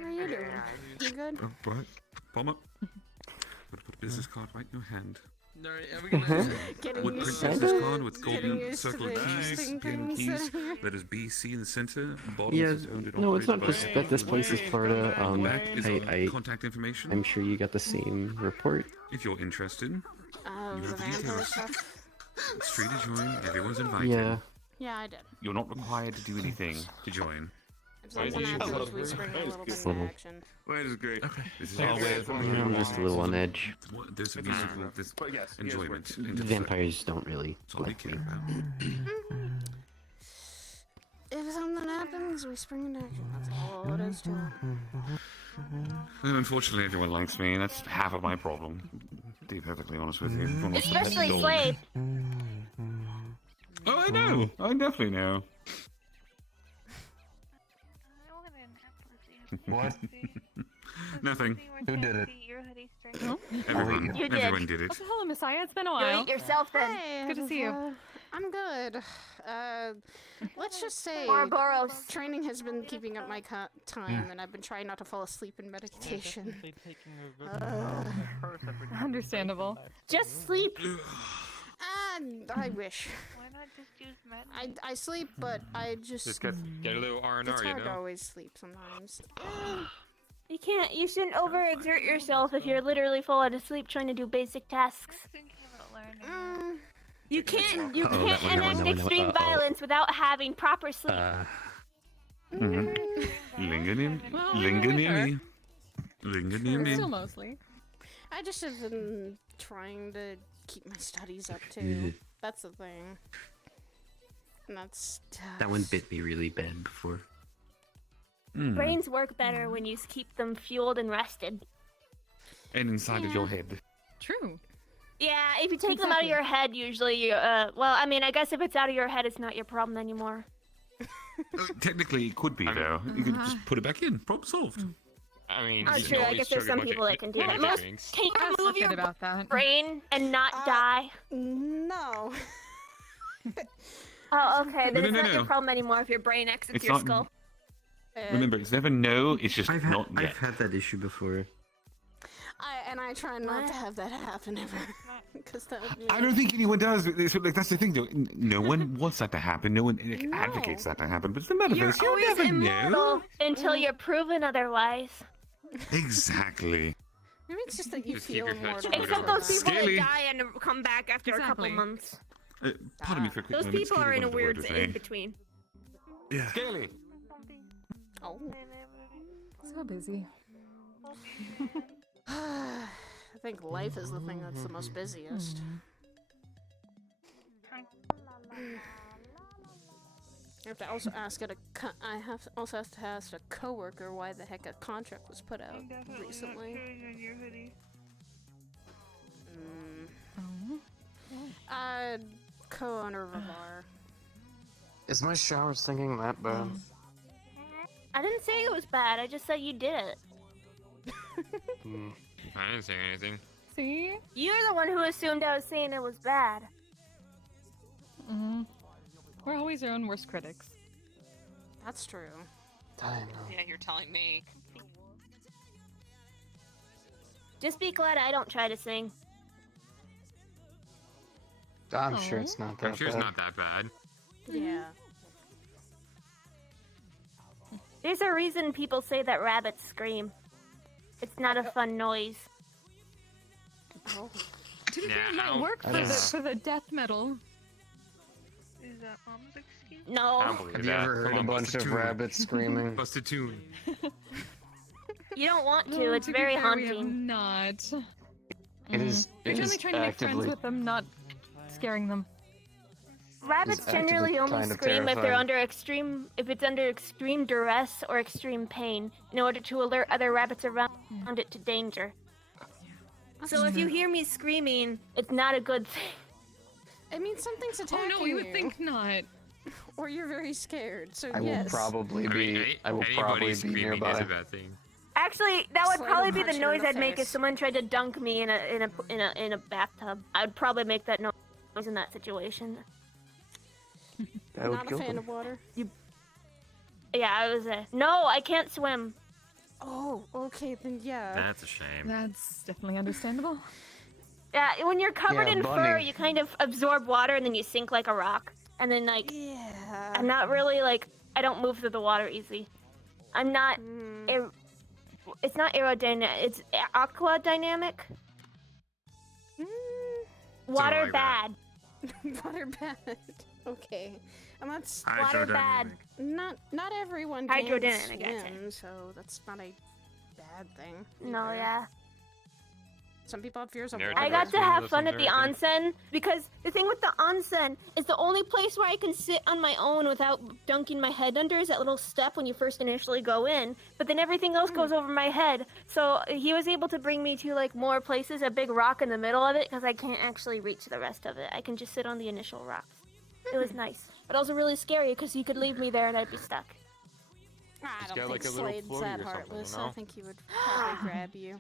you doing? You good? Right. Palm up. Put a business card right in your hand. Alright, are we gonna... Wood print business card with golden circle keys, piano keys. Letters B, C in the center. Bottom Yeah, is owned and no, it's not operated just by- that this place is Florida. The back is I contact information. I'm sure you got the same report. If you're interested, you The have the vampire details. stuff. It's free to join. Everyone's invited. Yeah. Yeah, I did. You're not required to do anything to join. If something happens, we spring a little bit into action. Wait, is great. Okay. This is Yeah, I'm just a little on edge. There's a musical enjoyment. into the Vampires don't really That's all we like care me. about. If something happens, we spring into action. That's all it is to it. And unfortunately, everyone likes me, and that's half of my problem. To be perfectly honest with you. Everyone wants to Especially dog. Slade. Oh, I know. I definitely know. What? Nothing. Who did it? Everyone. You did. Everyone did it. Oh, hello, Messiah. It's been a You while. eat yourself then. Hey, Good to see you. I'm good. Let's just say Barbaros. training has been keeping up my time, and I've been trying not to fall asleep in meditation. Understandable. Just sleep. I wish. Why not just use med? I sleep, but I just get a little R&R, it's you hard to know? always sleep sometimes. You can't. You shouldn't overexert yourself if you're literally falling asleep trying to do basic tasks. You can't. You Uh-oh, can't that one, enact that one. extreme Uh-oh. violence without having proper sleep. Linganini. Still mostly. I just have been trying to keep my studies up too. That's the thing. And that's tough. That one bit me really bad before. Brains work better when you keep them fueled and rested. And inside of your head. True. Yeah, if you take them out of your head, usually you, well, I mean, I guess if it's out of your head, it's not your problem anymore. Technically, it could be, though. You could just put it back in. Problem solved. I mean, Oh, true. I guess there's some people that can do that. Can you remove your about that. brain and not die? No. Oh, okay. Then No, it's no, not your no. problem anymore if your brain exits It's your not- skull. Remember, it's never no, it's just not yet. I've had that issue before. I try not to have that happen ever, because that would be. I don't think anyone does. That's the thing, though. No one wants that to happen. No one advocates that to happen. But it's the metaverse. You're You always never immortal know. until you're proven otherwise. Exactly. Maybe it's just that you Just feel keep your head immortal. Except those people Scaly. that die and come back after a couple Exactly. months. Pardon me for a quick Those moment. people Scaly are in a wanted word weird with in me. between. Yeah. Scaly. Oh. So busy. I think life is the thing that's the most busiest. I have to also ask also have to ask a coworker why the heck a contract was put out recently. Co-owner of a bar. Is my shower singing that bad? I didn't say it was bad. I just said you did it. I didn't say anything. See? You're the one who assumed I was saying it was bad. We're always our own worst critics. That's true. I know. Yeah, you're telling me. Just be glad I don't try to sing. I'm sure it's not that I'm sure it's bad. not that bad. Yeah. There's a reason people say that rabbits scream. It's not a fun noise. Oh. Didn't Yeah, it not work I for don't the, for the death metal? Is that mom's excuse? I No. don't believe Have you that. ever heard Come a on, bunch bust of tune. rabbits screaming? Bust a tune. You don't want to. Oh, It's to be very fair, we have haunting. not. It is. We're It only is trying to make friends actively. with them, not scaring them. Rabbits It's actually generally only kind of scream if they're terrifying. if it's under extreme duress or extreme pain, in order to alert other rabbits around it to danger. So if you hear me screaming, it's not a good thing. It means something's attacking you. Oh no, you would think not. Or you're very scared, so I will yes. probably be. I will Anybody probably be screaming nearby. is a bad thing. Actually, that would Slide probably a be the punch in noise the I'd make if face. someone tried to dunk me in a bathtub. I would probably make that noise in that situation. That would Not a kill fan them. of water. Yeah, I was no, I can't swim. Oh, okay, then yeah. That's a shame. That's definitely understandable. Yeah, when you're covered Yeah, in fur, bunny. you kind of absorb water and then you sink like a rock. And then like, Yeah. I'm not really like, I don't move through the water easy. I'm not. It's not aerodynamic. It's aqua dynamic. Water like that. bad. Water bad. Okay. And that's Water bad. not everyone can Hydrodynamic, I swim, so that's not a bad thing. No, either. yeah. Some people have fears of Nerd water. I got to Swimming have fun lessons at the or anything? onsen because the thing with the onsen is the only place where I can sit on my own without dunking my head under is that little step when you first initially go in, but then everything else goes over my head. So he was able to bring me to like more places, a big rock in the middle of it because I can't actually reach the rest of it. I can just sit on the initial rocks. It was nice, but also really scary because he could leave me there and I'd be stuck. I Just don't get, think like, a little Slade's floaty that or something, heartless. you know? I think he would probably grab you.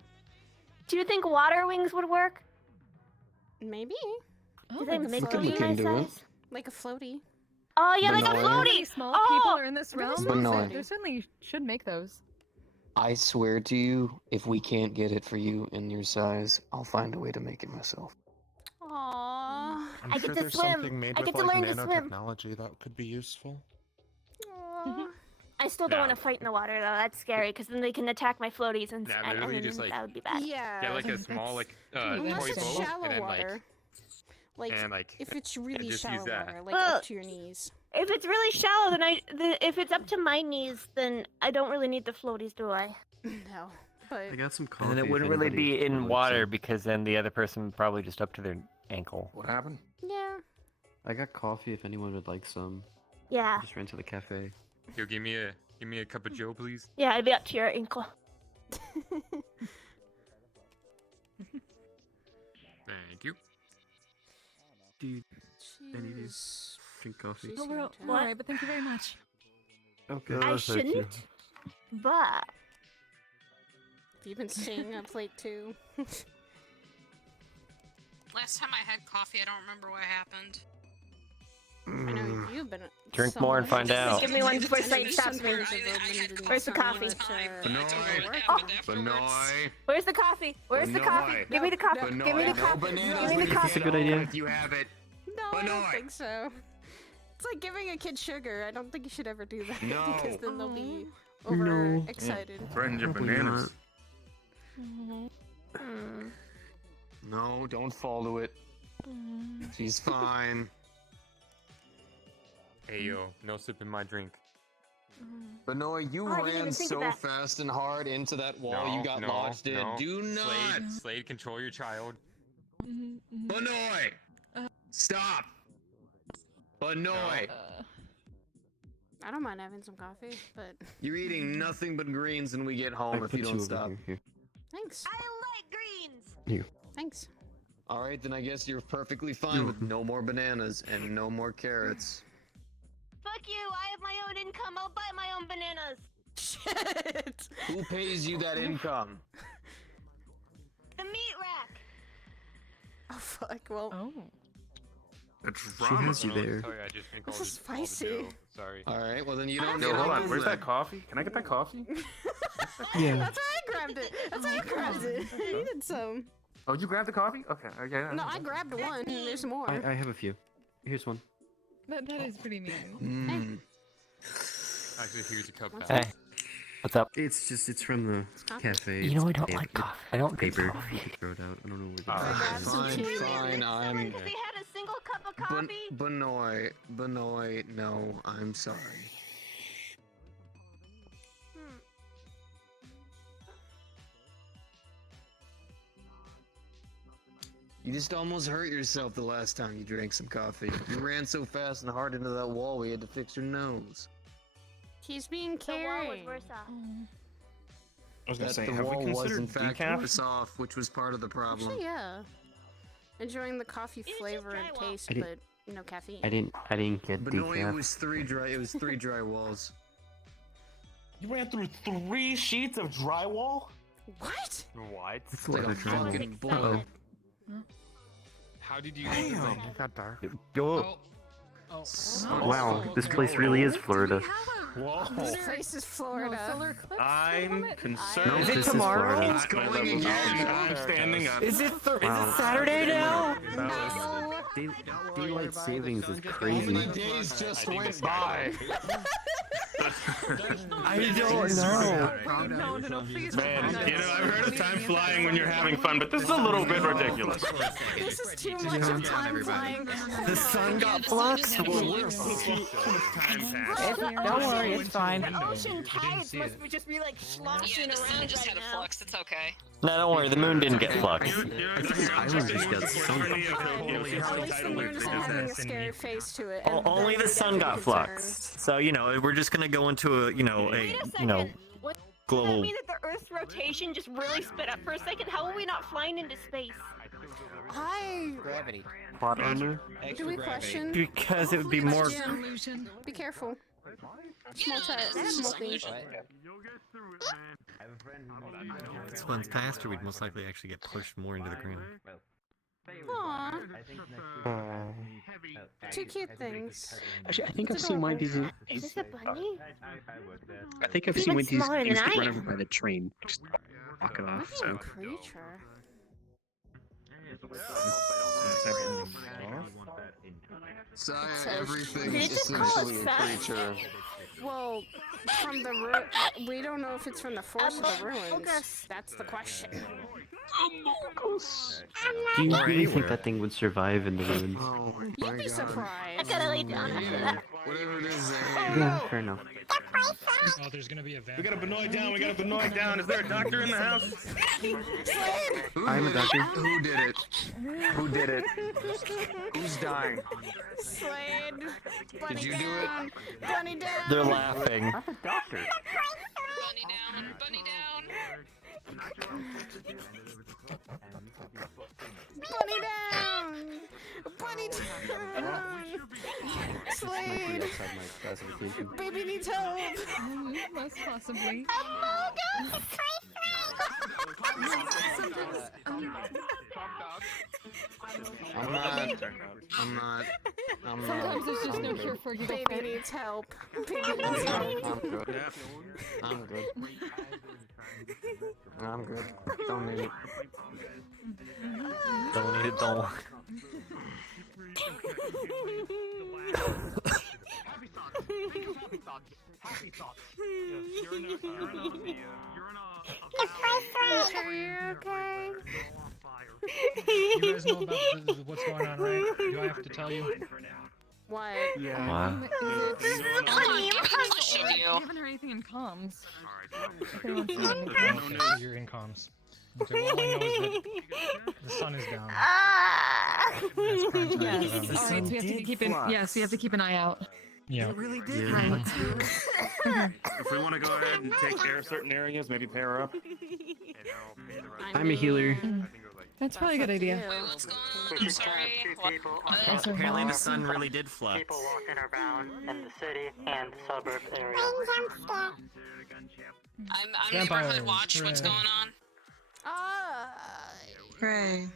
Do you think water wings would work? Maybe. Do they make You them can my do it. size? Like a floaty. Oh yeah, like a Banana. How floaty. many small Oh! people are in this realm? Banana. They certainly should make those. I swear to you, if we can't get it for you in your size, I'll find a way to make it myself. Aww. I'm I sure get to there's swim. something made I with get to like learn to swim. nanotechnology that could be useful. I still don't No. want to fight in the water though. That's scary because then they can attack my floaties and, Nah, and literally then just, like, that would be bad. Yeah. Get like a small Unless toy it's boat shallow and then water. Like, and like if it's really just shallow use that. water, like Well, up to your knees. If it's really shallow, then if it's up to my knees, then I don't really need the floaties, do I? No, but I got some coffee. And then it wouldn't really be in water because then the other person would probably just up to their ankle. What happened? yeah. I got coffee if anyone would like some. Yeah. Just ran to the cafe. Yo, give me a cup of Joe, please. Yeah, it'd be up to your ankle. Thank you. Dude, I need to Jeez. drink coffee. Oh, we're all What? right, but thank you very much. Okay. I shouldn't, but You've been staying up late too. Last time I had coffee, I don't remember what happened. I know you've been. Drink more and find out. give me one before Slade stops me. Where's the coffee? Benoy. Where's the coffee? Where's the coffee? Give me the coffee. Give me the coffee. Give me the coffee. Good idea. You have it. No, I don't Benoy. think so. It's like giving a kid sugar. I don't think you should ever do that No. because then they'll be No. overexcited. Threaten your Probably bananas. No, don't follow it. She's fine. Hey yo, no sipping my drink. Benoy, you Oh, I didn't even ran think so of that. fast and hard into that wall, No, you got no, lodged in. no. Do not! Slade, control your child. Benoy! Stop! Benoy! I don't mind having some coffee, but You're eating nothing but greens when we get home if you don't stop. thanks. I like greens. Here. Thanks. Alright, then I guess you're perfectly fine with no more bananas and no more carrots. Fuck you! I have my own income. I'll buy my own bananas. Shit. Who pays you that income? The meat rack. Oh fuck. Well. Oh. That's She drama. has you there. Sorry, I just drink all This the is spicy. Joe. Sorry. Alright, well then you don't Yo, get hold all on. of Where's them. that coffee? Can I get that coffee? Yeah. That's why I grabbed it. That's why I grabbed it. I needed some. Oh, you grabbed the coffee? Okay. Okay. No, I grabbed one. There's more. I have a few. Here's one. That is pretty mean. Mm. Actually, here's a cup. Hey, what's up? It's from the cafe. You know I It's don't tape- like coffee. I don't drink paper. coffee. You could throw it out. I don't know where the grabbed some Fine, tea. fine, I'm... They had a single cup of coffee. Benoy, no, I'm sorry. You just almost hurt yourself the last time you drank some coffee. You ran so fast and hard into that wall we had to fix your nose. He's being The wall was carried. worse off. I was gonna say, the have we wall was considered in fact decaf? worse off, which was part of the problem. Actually, yeah. Enjoying the coffee flavor and taste, I but no caffeine. I didn't get But no, it was three dry walls. You ran through 3 sheets of drywall? What? What? It's like a fucking bullet. How did you Damn. It got dark. Yo. Wow, this place really is Florida. Whoa. This place is Florida. I'm concerned. Is it tomorrow? I'm standing up. Is it Saturday now? Daylight savings is crazy. Days just went by. I don't know. No, please. Man, you know, I've heard of time flying when you're having fun, but this is a little bit ridiculous. This is too much of time flying. The sun got fluxed. Time passed. Don't worry, it's fine. Ocean tides must just be like sloshing The sun around just right had a now. flux. It's okay. No, don't worry, the moon didn't get fluxed. At least the moon isn't having a scary face to it. and Only then the we sun get got concerned. fluxed. So, you know, we're just gonna go into a, Wait a second. Does that global... mean that the Earth's rotation just really sped up for a second? How are we not flying into space? Gravity. Plot armor? Do we question? Because it would be more... Jim, be careful. Small thing. If this one's faster, we'd most likely actually get pushed more into the ground. Aww. Two cute things. Actually, I think It's I've seen one of these. Is this a bunny? I think I've It's seen one even of these smaller things than get I run am. over by the train. Just walk it off. So. Creature. Saya, So- everything Did it is just call us essentially a fast? creature. Well, from the we don't know if it's from the force or the ruins. That's the question. Do you really think that thing would survive in the ruins? You'd be surprised. I gotta lay down after that. Whatever it is, Yeah, fair enough. Oh, there's gonna be a We got a Benoit down, we got a Benoit down. Is there a doctor in the house? I'm a doctor. Who did it? Who did it? Who's dying? Slade. Bunny Did you do down. Bunny down. They're laughing. I'm a doctor. Bunny down. Bunny down. Bunny down. Bunny down. Slade. Outside my classification. Baby needs help. Most possibly. I'm not. Sometimes there's just no cure for giggle Baby fit. needs help. Baby needs help. I'm good. I'm good. I'm good. Don't need it. Don't need it, don't. Are you okay? You guys know about what's going on, right? Do I have to tell you? What? Wow. Funny. I'll show We you. haven't heard anything in comms. If anyone's seen anything. Okay, so you're in comms. Okay, well, all I know is that the sun is down. That's prime time Yes. for them. All right, so we have to keep an yes, we have to keep an eye out. Yeah. really did. Right. If we want to go ahead and take care of certain areas, maybe pair up. I'm a healer. That's probably a good idea. Wait, what's going on? I'm sorry. What? Apparently the sun really did flux. People walking around in the city and the suburb area. I'm Vampires, neighborhood watch. What's hooray. going on? Hooray.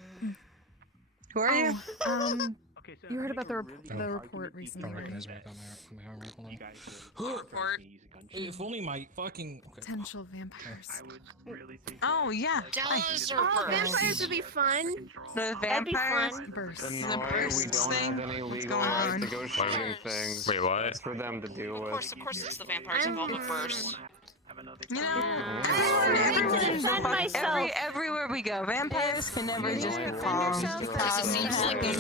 Who are you? You heard about the report recently, Don't right? recognize me without my armor. Hold on. Report. If only my fucking. Okay. Potential vampires. Oh, yeah. Tell us Oh, report. vampires would be fun. The That'd be vampires? fun. Burst. The No, we bursts don't thing? have any What's legal going on? negotiating things. Wait, what? For them to deal Of with. course, it's the vampires involved with Burst. You know, everywhere we go, vampires can never just calm.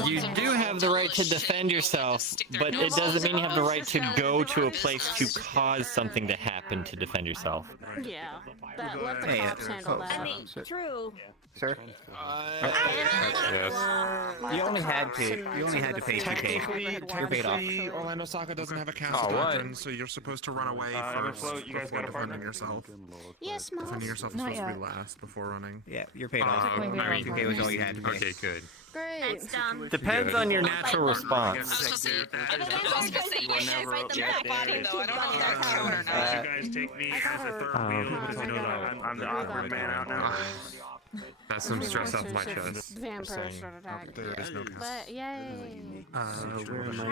You do have the right to defend yourself, but it doesn't mean you have the right to go to a place to cause something to happen to defend yourself. Yeah, let the cops handle that. I mean, true. Sir? Yes. You only had to pay 2K. You're paid off. Technically, Orlando Soccer doesn't have a castle doctrine, so you're supposed to run away first you guys before got a partner? defending yourself. Yes, Mom. Defending yourself is Not supposed to be yet. last before running. Yeah, you're paid off. 2K was all you had to pay. Okay, good. Great. That's dumb. Depends on your natural response. I was supposed to say, you should write them back body though. I don't know if that's true or You not. guys take me as a third wheel because you know that I'm the awkward man out now. That's some stress off my chest. Vampires start attacking. There is no castle. But yay. How do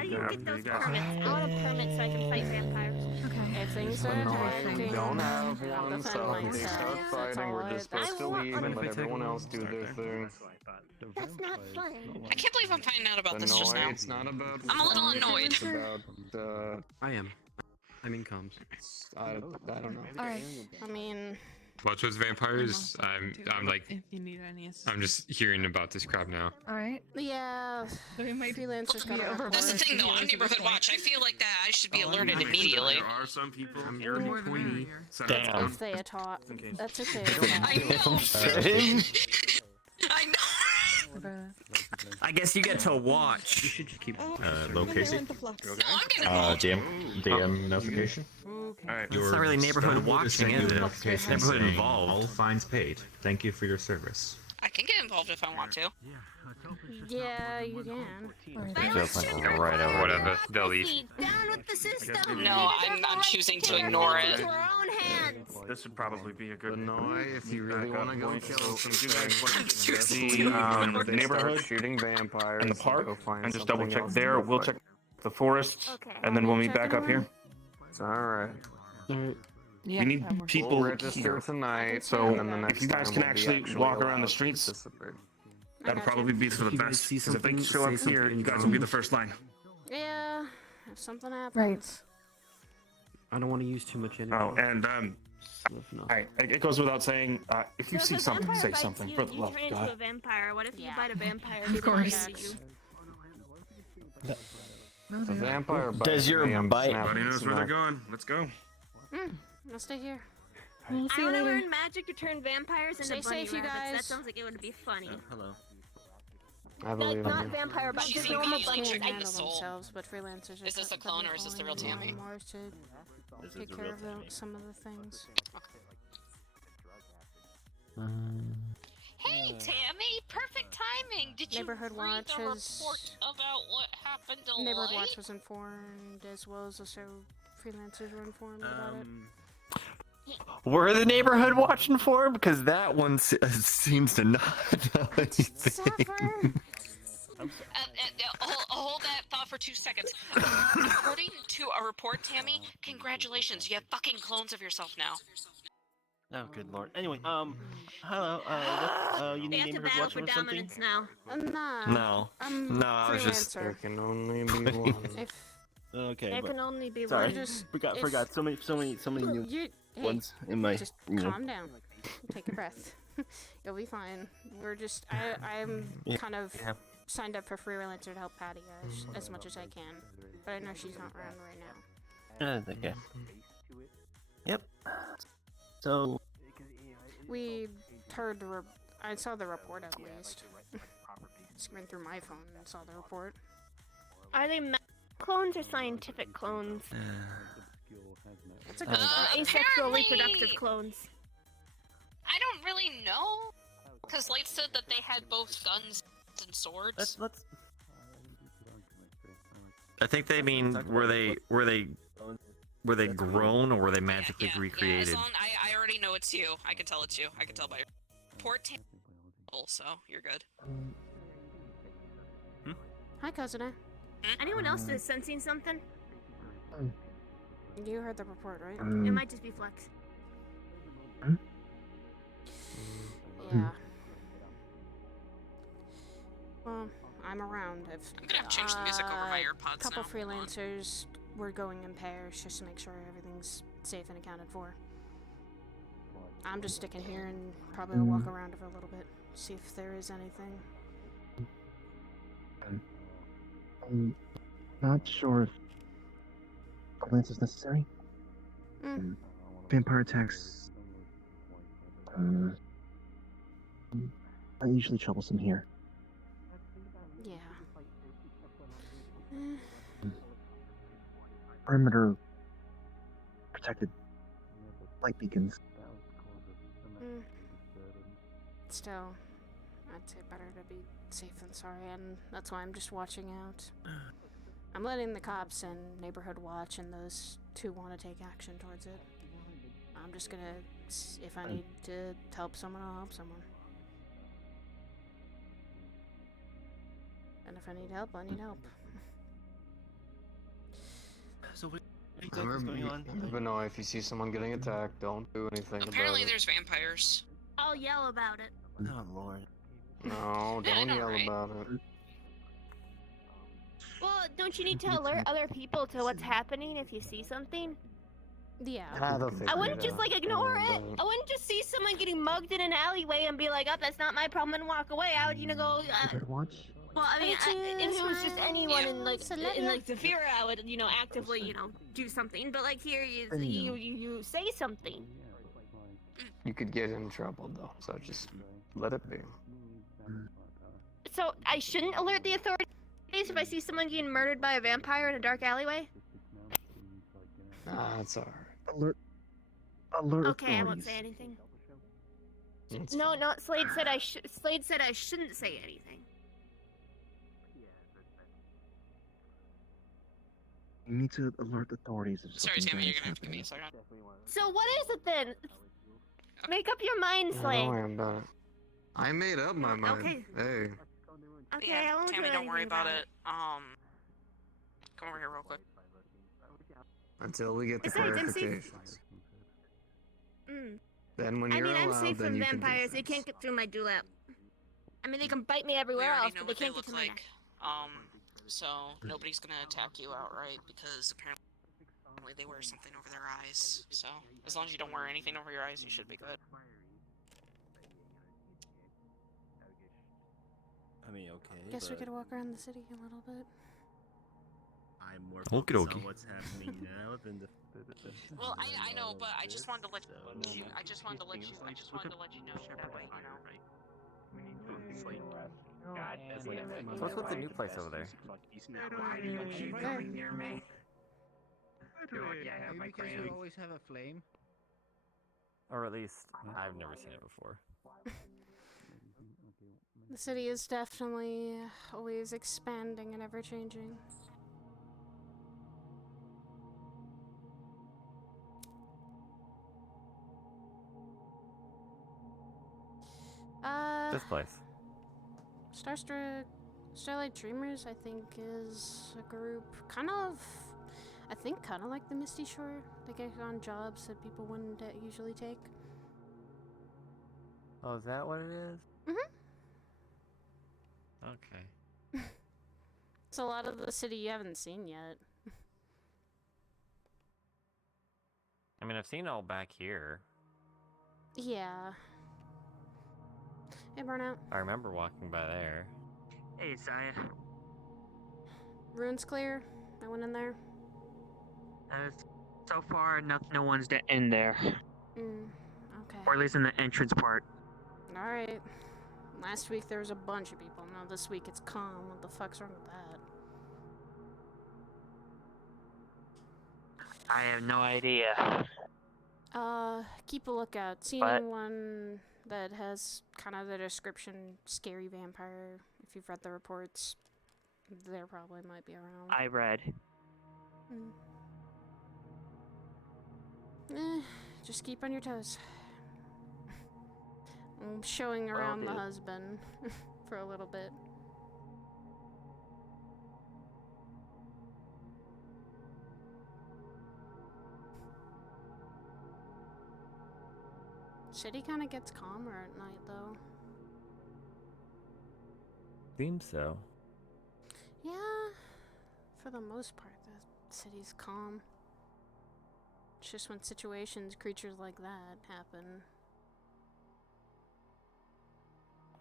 you get those permits? I want a permit so I can fight vampires. Okay. If things are attacking, We don't have I'll one, defend so if they myself. start That's fighting, all we're just supposed to leave and let everyone else do their thing. That's not fun. I can't believe I'm finding out about this just now. It's not about. I'm a little annoyed. It's about. I am. I'm in comms. I don't know. Alright. I mean, Watch those vampires. I'm like, If you need any I'm just hearing about this crap now. Alright. yeah, freelancers be gotta over. That's the thing though, I'm Neighborhood Watch. I feel like that I should be alerted immediately. There are some people. The more the merrier. Damn. if they are taught. That's if they are taught. I know. I know. I guess you get to watch. You should just keep. Location. No, I'm getting involved. DM notification. Alright. It's not really neighborhood watching, is it? It's neighborhood involved. All fines paid. Thank you for your service. I can get involved if I want to. Yeah, you can. Right over. Whatever. They'll leave. Down with the system. No, I'm choosing to ignore it. Into our own hands. This would probably be a good If you really want to go kill So if you guys want to the neighborhood shooting vampires and the park, go find and just something double check else there. to We'll fight. check the forest, and then we'll meet back up here. It's alright. We need people We'll register here. tonight, So and then the if next you guys time can we'll be actually walk around allowed the to streets, participate. that'd probably be for the You guys best. see Because if they something, show up say here, something. you guys will be the first line. Yeah, if something happens. Right. I don't want to use too much energy. Oh, and alright, it goes without saying. If you So see if a something, vampire say bites something. You, For the you love turn of into a God. vampire. What if you bite a vampire? Of course. The vampire bites Does your me, I'm bite- snapping Everybody knows where they're snack. going. Let's go. I'll stay here. I want to learn magic to turn vampires into Stay bunny safe, you rabbits. That guys. sounds like it would be funny. Hello. I believe in Not you. vampire, but She's just like normal me, bunny like, Can't chicken rabbits. the handle soul. themselves, but freelancers are Is this a clone or is this the real Tammy? Mars to take care of some of the things. Hey, Tammy! Perfect timing! Did you Neighborhood read Watch the has- report about what happened to Neighborhood Light? Watch was informed, as well as also freelancers were informed about it. Were the neighborhood watching for him? Because that one seems to not know anything. Hold that thought for 2 seconds. According to a report, Tammy, congratulations, you have fucking clones of yourself now. Oh, good lord. Anyway, hello. You They need have to neighborhood battle watch for or something? dominance now. No. I'm No, I was just. freelancer. There can only be one. If Okay, There but can only be sorry, one. Just- forgot. if- So many new you, hey, ones in my. just You know. calm down. Take a breath. You'll be fine. We're just, I'm Yeah. kind of Yeah. signed up for freelancer to help Patty as much as I can. But I know she's not around right now. Okay. Yep. So. We heard I saw the report at least. Screen through my phone and saw the report. Are they clones or scientific clones? That's a good Asexually apparently- productive clones. I don't really know, because Light said that they had both guns and swords. Let's. I think they mean were they grown or were they magically Yeah, recreated? as long, I already know it's you. I can tell it's you. I can tell by your report, so you're good. Hi, cousin. Anyone else is sensing something? You heard the report, right? It might just be Flex. Yeah. Well, I'm around. If I'm gonna have to change the music over my AirPods a couple now. freelancers were going in pairs just to make sure everything's safe and accounted for. I'm just sticking here and probably walk around for a little bit, see if there is anything. I'm not sure if a lance is necessary. Vampire attacks are usually troublesome here. Yeah. Perimeter protected light beacons. Still, I'd say better to be safe than sorry, and that's why I'm just watching out. I'm letting the cops and neighborhood watch and those two want to take action towards it. I'm just gonna, if I need to help someone, I'll help someone. And if I need help, I need help. So what do you think is going on? But no, if you see someone getting attacked, don't do anything Apparently about it. there's vampires. I'll yell about it. Oh lord. No, Yeah, I don't know, yell right? about it. Well, don't you need to alert other people to what's happening if you see something? Yeah. I wouldn't just like ignore it. I wouldn't just see someone getting mugged in an alleyway and be like, "Oh, that's not my problem," and walk away. I would, go. Watch. Well, I mean, if it was just anyone Yeah. in like Zafira, I would, actively, do something. But like here, you say something. You could get in trouble though, so just let it be. So I shouldn't alert the authorities if I see someone getting murdered by a vampire in a dark alleyway. Nah, it's alright. Alert Okay, I won't authorities. say anything. It's No, Slade said I shouldn't say anything. You need to alert authorities if Sorry, something Tammy, bad you're is gonna have to give me happening. a second. So what is it then? Make up your mind, Don't Slade. worry about it. I made up my mind. Okay. Hey. Okay, Yeah, I won't Tammy, do don't worry anything about it. Come over here real quick. Until we get the Besides, I'm safe. clarifications. Mm. Then when I you're mean, I'm allowed, safe then from you can do vampires. They can't get through my dewlap. I mean, they can bite me everywhere else, but they can't get to my neck. So nobody's gonna attack you outright because apparently they wear something over their eyes. So as long as you don't wear anything over your eyes, you should be good. I mean, okay. Guess we could walk around the city a little bit. I'm more Okie focused dokie. on what's happening now than the. Well, I know, but I just wanted to let you. I just wanted to let you know that way, So what's with the new place over there? Maybe because you always have a flame. Or at least, I've never seen it before. The city is definitely always expanding and ever changing. This place. Starlight Dreamers, I think, is a group kind of like the Misty Shore. They get on jobs that people wouldn't usually take. Oh, is that what it is? Okay. It's a lot of the city you haven't seen yet. I mean, I've seen all back here. Yeah. Hey, Burnout. I remember walking by there. Hey, Saya. Ruins clear. I went in there. So far, no one's in there. Okay. Or at least in the entrance part. Alright. Last week there was a bunch of people. Now this week it's calm. What the fuck's wrong with that? I have no idea. Keep a lookout. See What? anyone that has kind of the description scary vampire. If you've read the reports, there probably might be around. I read. Just keep on your toes. I'm showing around the husband for a little bit. City kind of gets calmer at night, though. Seems so. Yeah, for the most part, the city's calm. It's just when situations, creatures like that happen,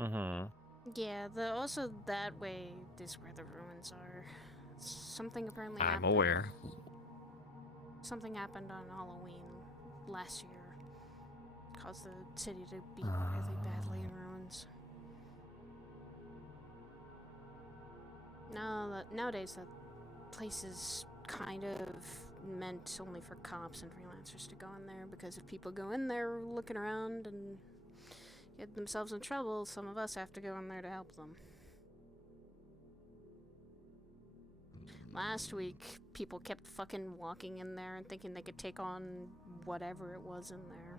Mm-hmm. Yeah, also that way is where the ruins are. Something apparently I'm happened. aware. Something happened on Halloween last year. Caused the city to be really badly in ruins. Nowadays that place is kind of meant only for cops and freelancers to go in there, because if people go in there looking around and get themselves in trouble, some of us have to go in there to help them. Last week, people kept fucking walking in there and thinking they could take on whatever it was in there.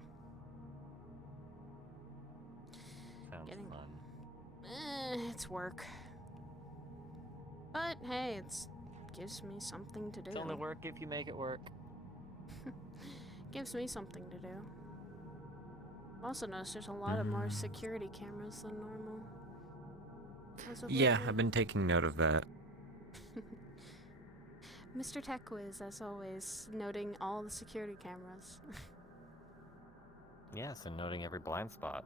Sounds fun. It's work. But hey, gives me something to do. It's only work if you make it work. Gives me something to do. Also noticed there's a lot of more security cameras than normal. Yeah, I've been taking note of that. Mr. Tech Whiz, as always, noting all the security cameras. Yes, and noting every blind spot.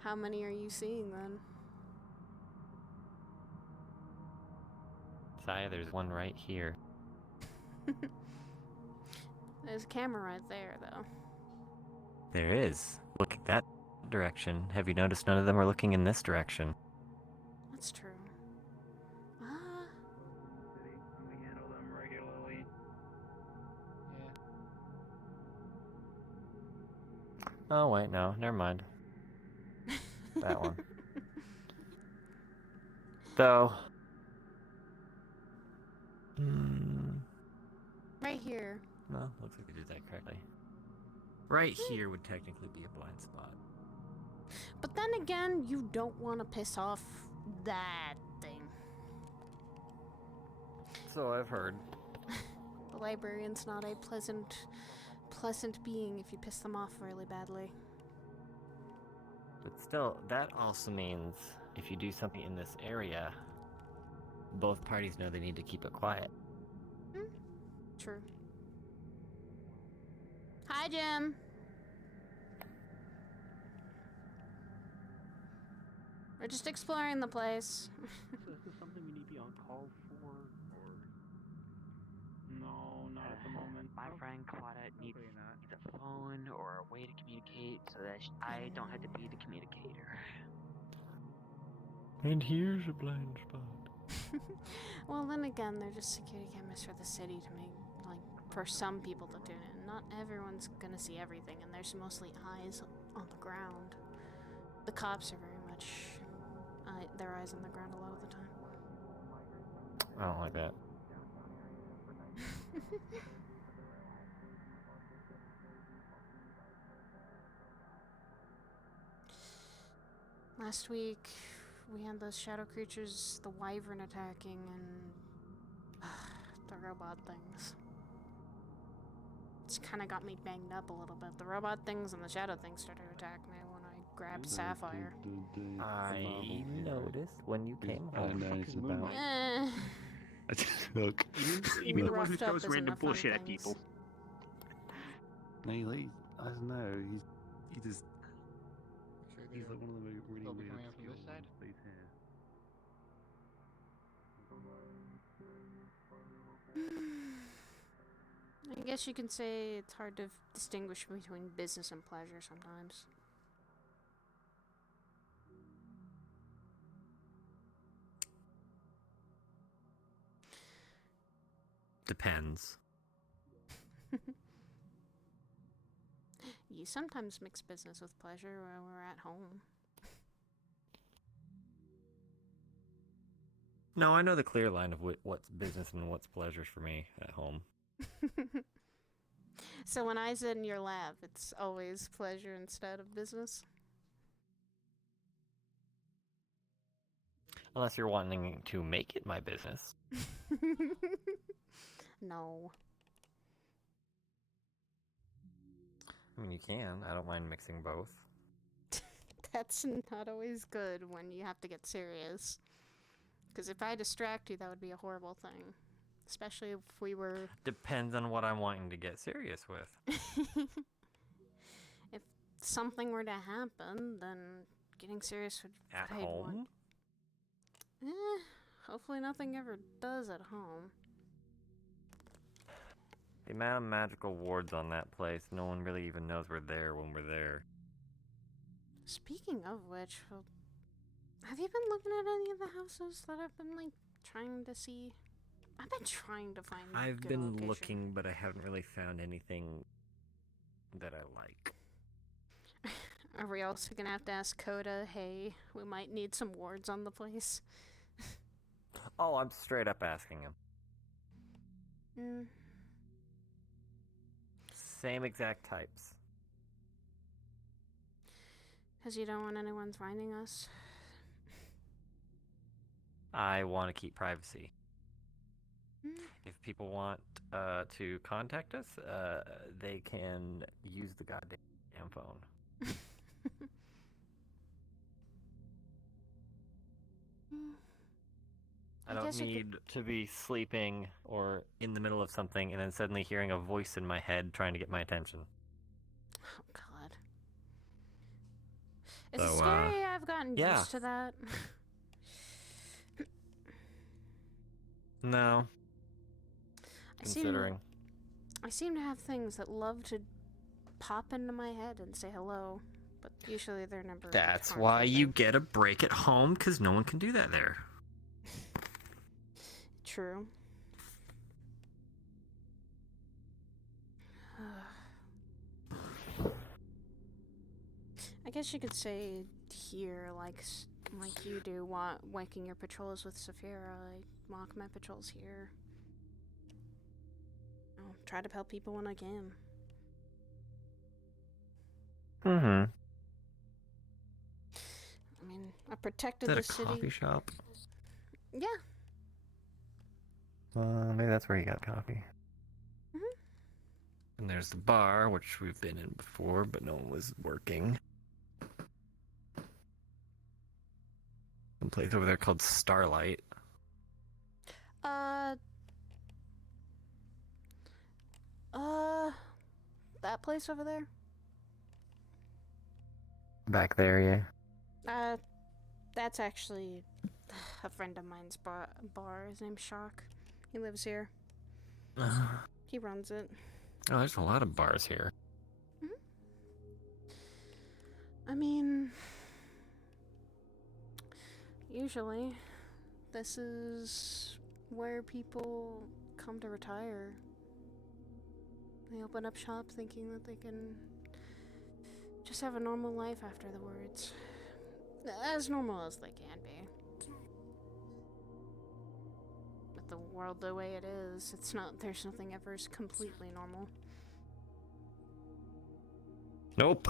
How many are you seeing then? Saya, there's one right here. There's a camera right there, though. There is. Look at that direction. Have you noticed none of them are looking in this direction? That's true. We handle them regularly. Oh, wait, no. Never mind. That one. Though... Right here. Well, looks like we did that correctly. Right here would technically be a blind spot. But then again, you don't want to piss off that thing. So I've heard. The librarian's not a pleasant being if you piss them off really badly. But still, that also means if you do something in this area, both parties know they need to keep it quiet. True. Hi, Jim. We're just exploring the place. So is this something we need to be on call for, or no, not at the moment? My friend Claudette needs a phone or a way to communicate so that I don't have to be the communicator. And here's a blind spot. Well, then again, they're just security cameras for the city to make, like, for some people to tune in. Not everyone's gonna see everything, and there's mostly eyes on the ground. The cops are very much their eyes on the ground a lot of the time. I don't like that. Last week, we had those shadow creatures, the wyvern attacking, and the robot things. It's kind of got me banged up a little bit. The robot things and the shadow things started to attack me when I grabbed Sapphire. I noticed when you came home. Look. You mean the one who throws random bullshit at people? No, I don't know. He's like one of the really weird coming up from this side? these here. I guess you can say it's hard to distinguish between business and pleasure sometimes. Depends. You sometimes mix business with pleasure when we're at home. No, I know the clear line of what's business and what's pleasure for me at home. So when I sit in your lab, it's always pleasure instead of business? Unless you're wanting to make it my business. No. I mean, you can. I don't mind mixing both. That's not always good when you have to get serious. Because if I distract you, that would be a horrible thing. Especially if we were... Depends on what I'm wanting to get serious with. If something were to happen, then getting serious would. At I'd want- home? Hopefully nothing ever does at home. The amount of magical wards on that place, no one really even knows we're there when we're there. Speaking of which, well, have you been looking at any of the houses that I've been like trying to see? I've been trying to find. I've good been location. looking, but I haven't really found anything that I like. Are we also gonna have to ask Coda? Hey, we might need some wards on the place. Oh, I'm straight up asking him. Mm. Same exact types. Cause you don't want anyone finding us. I want to keep privacy. If people want to contact us, they can use the goddamn phone. I don't need to be sleeping or in the middle of something and then suddenly hearing a voice in my head trying to get my attention. Oh God. Is it scary? I've gotten used to that. No. Considering. I seem to have things that love to pop into my head and say hello, but usually they're never. That's why you get a break at home, because no one can do that there. True. I guess you could say here, like you do, waking your patrols with Saphira. I walk my patrols here. I'll try to help people when I can. Mm-hmm. I mean, I protected Is the that a city. coffee shop? Yeah. Maybe that's where you got coffee. Mhm. And there's the bar, which we've been in before, but no one was working. Some place over there called Starlight. That place over there? Back there, yeah. That's actually a friend of mine's bar. His name's Shock. He lives here. He runs it. Oh, there's a lot of bars here. I mean, usually, this is where people come to retire. They open up shop thinking that they can just have a normal life afterwards. As normal as they can be. With the world the way it is, there's nothing ever is completely normal. Nope.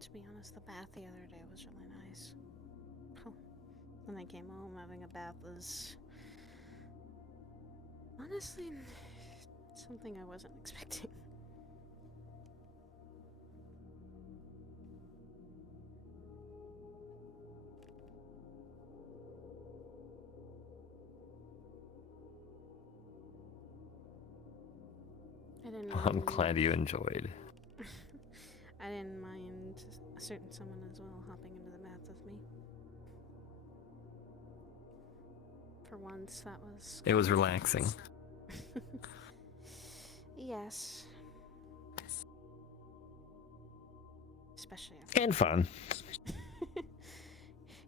To be honest, the bath the other day was really nice. Oh, when I came home, having a bath was honestly something I wasn't expecting. I'm glad you enjoyed. I didn't mind a certain someone as well hopping into the bath with me. For once, that was... It was relaxing. Yes. Especially And fun.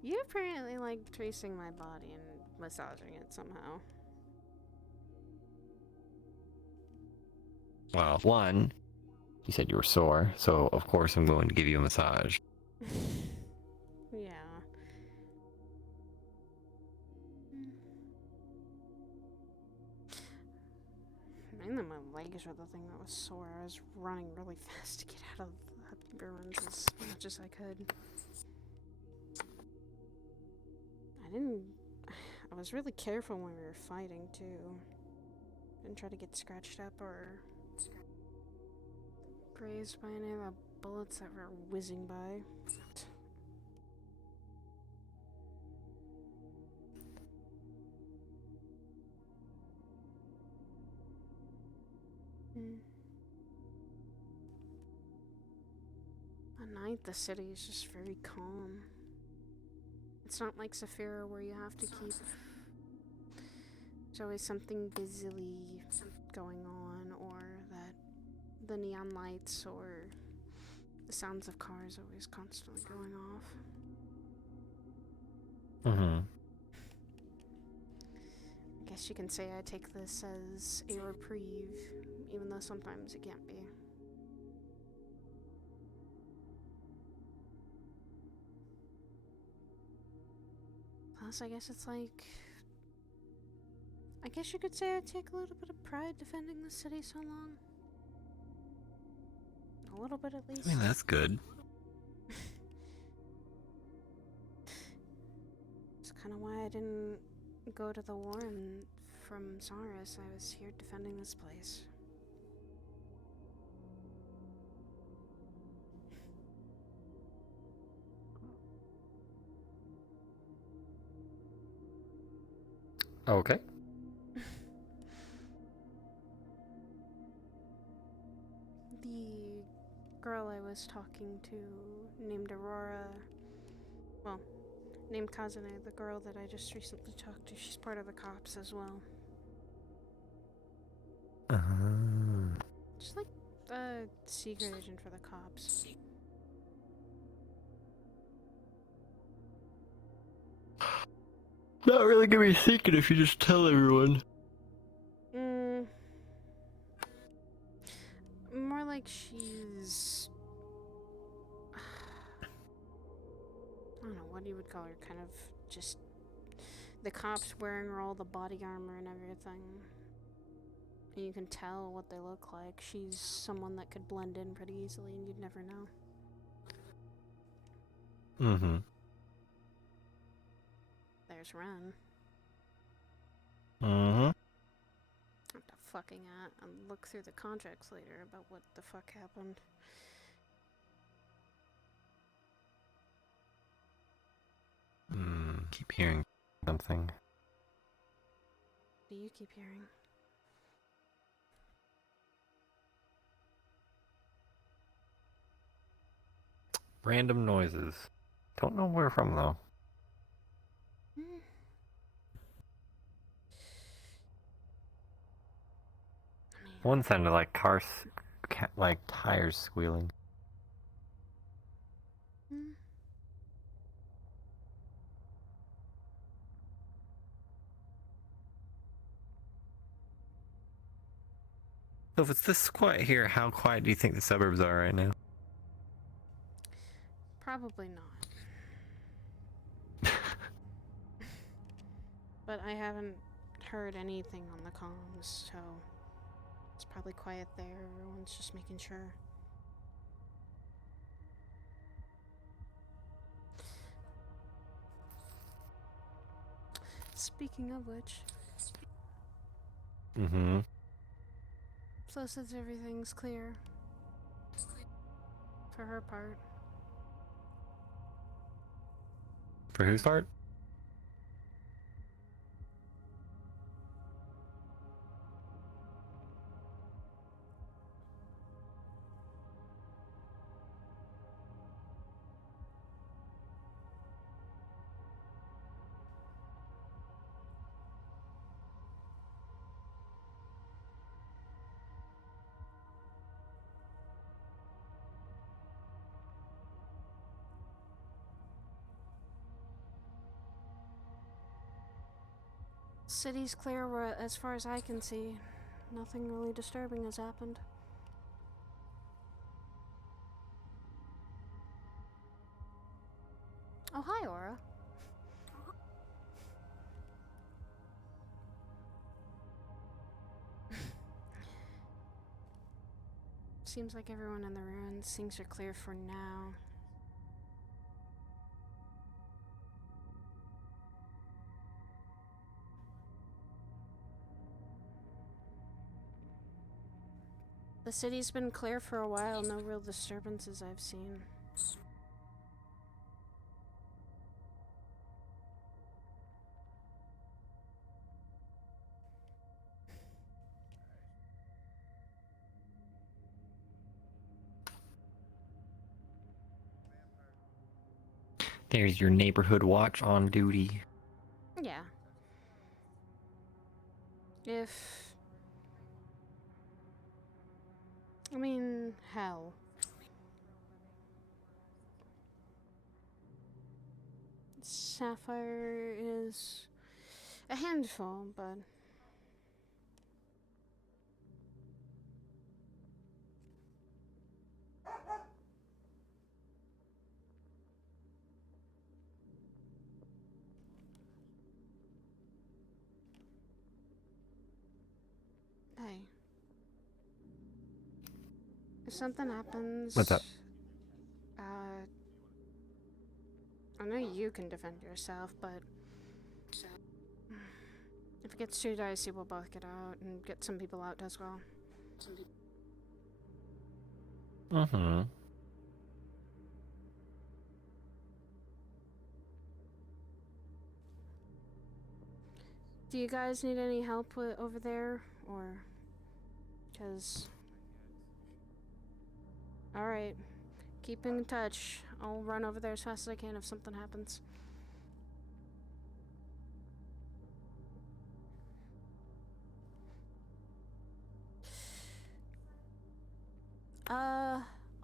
You apparently like tracing my body and massaging it somehow. Well, one, you said you were sore, so of course I'm going to give you a massage. Yeah. I mean, My legs were the thing that was sore. I was running really fast to get out of the ruins as much as I could. I was really careful when we were fighting, too. Didn't try to get scratched up or grazed by any of the bullets that were whizzing by. At night, the city is just very calm. It's not like Saphira where you have to keep... There's always something busily going on, or that the neon lights or the sounds of cars always constantly going off. Mm-hmm. I guess you can say I take this as a reprieve, even though sometimes it can't be. Plus, I guess it's like... I guess you could say I take a little bit of pride defending the city so long. A little bit at least. I mean, that's good. It's kind of why I didn't go to the war from Zaris. I was here defending this place. Okay. The girl I was talking to named Aurora, well, named Kazune, the girl that I just recently talked to, she's part of the cops as well. Just like a secret agent for the cops. Not really gonna be a secret if you just tell everyone. More like she's... I don't know what you would call her, kind of just... The cops wearing her all the body armor and everything. And you can tell what they look like. She's someone that could blend in pretty easily and you'd never know. Mm-hmm. There's Ren. Mm-hmm. I have to fucking and look through the contracts later about what the fuck happened. Keep hearing something. Do you keep hearing? Random noises. Don't know where from though. One sounded like cars, like tires squealing. So if it's this quiet here, how quiet do you think the suburbs are right now? Probably not. But I haven't heard anything on the comms, so it's probably quiet there. Everyone's just making sure. Speaking of which, Flo says everything's clear for her part. For whose part? City's clear as far as I can see. Nothing really disturbing has happened. Oh, hi, Aura. Seems like everyone in the ruins. Things are clear for now. The city's been clear for a while, no real disturbances I've seen. There's your neighborhood watch on duty. Yeah. If... I mean, hell. Sapphire is a handful, but... Hey. If something happens... What's up? I know you can defend yourself, but... If it gets too dicey, we'll both get out and get some people out as well. Mm-hmm. Do you guys need any help with over there, or... Because... Alright. Keep in touch. I'll run over there as fast as I can if something happens.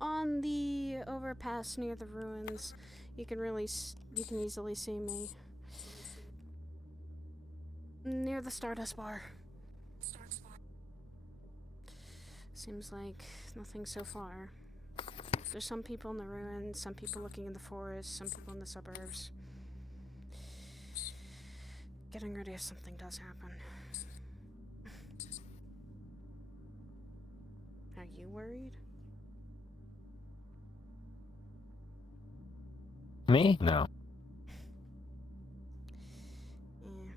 On the overpass near the ruins, you can easily see me. Near the Stardust Bar. Seems like nothing so far. There's some people in the ruins, some people looking in the forest, some people in the suburbs. Getting ready if something does happen. Are you worried? Me? No. Yeah.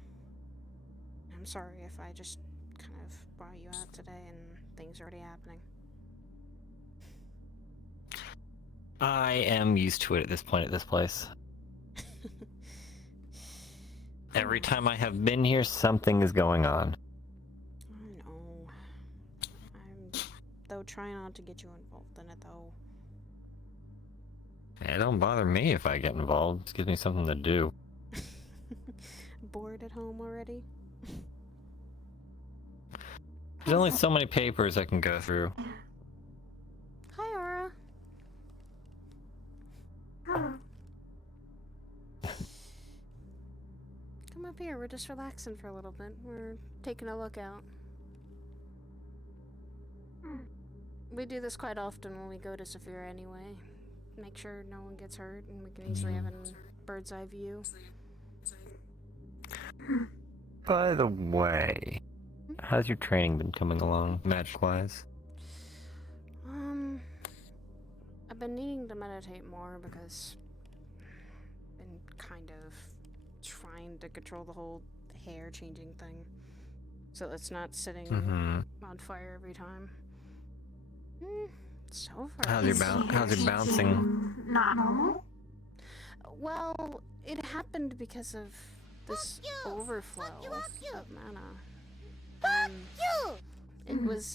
I'm sorry if I just kind of brought you out today and things are already happening. I am used to it at this point at this place. Every time I have been here, something is going on. I know. I'm, though, trying not to get you involved in it, though. It don't bother me if I get involved. It gives me something to do. Bored at home already? There's only so many papers I can go through. Hi, Aura. Come up here, we're just relaxing for a little bit. We're taking a look out. We do this quite often when we go to Saphira anyway. Make sure no one gets hurt and we can easily have a bird's eye view. By the way, how's your training been coming along, magic-wise? I've been needing to meditate more because I've been kind of trying to control the whole hair changing thing. So it's not sitting on fire every time. So far. How's your bouncing? Not normal. Well, it happened because of this overflow of mana.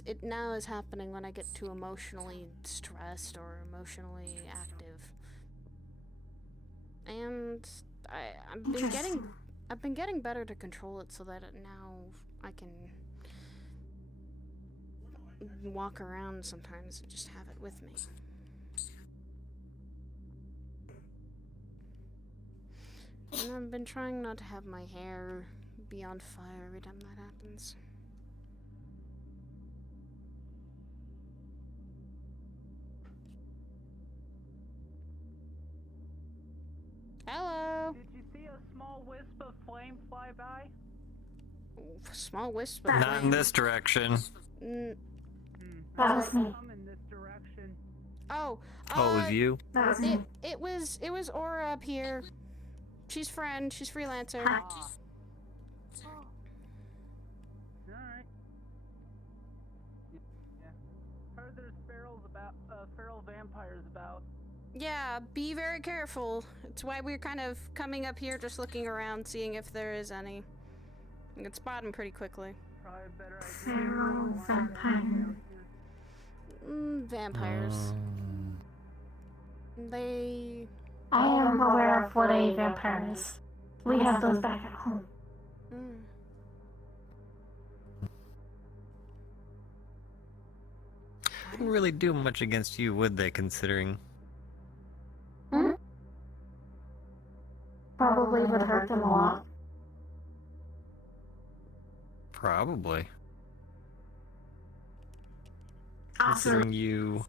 It now is happening when I get too emotionally stressed or emotionally active. And I've been getting better to control it so that now I can walk around sometimes and just have it with me. And I've been trying not to have my hair be on fire every time that happens. Hello! Did you see a small wisp of flame fly by? Small wisp of Not in this direction. Come in this direction. Oh. Oh, it was you? That was me. It was Aura up here. She's friend. She's freelancer. Alright. Yeah. Heard there's feral vampires about. Yeah, be very careful. It's why we're kind of coming up here, just looking around, seeing if there is any. You can spot them pretty quickly. Probably a better idea. Feral vampire. Vampires. They... I am aware of what a vampire is. We have those back at home. Wouldn't really do much against you, would they, considering? Hmm? Probably would hurt them a lot. Probably. Also, Considering you...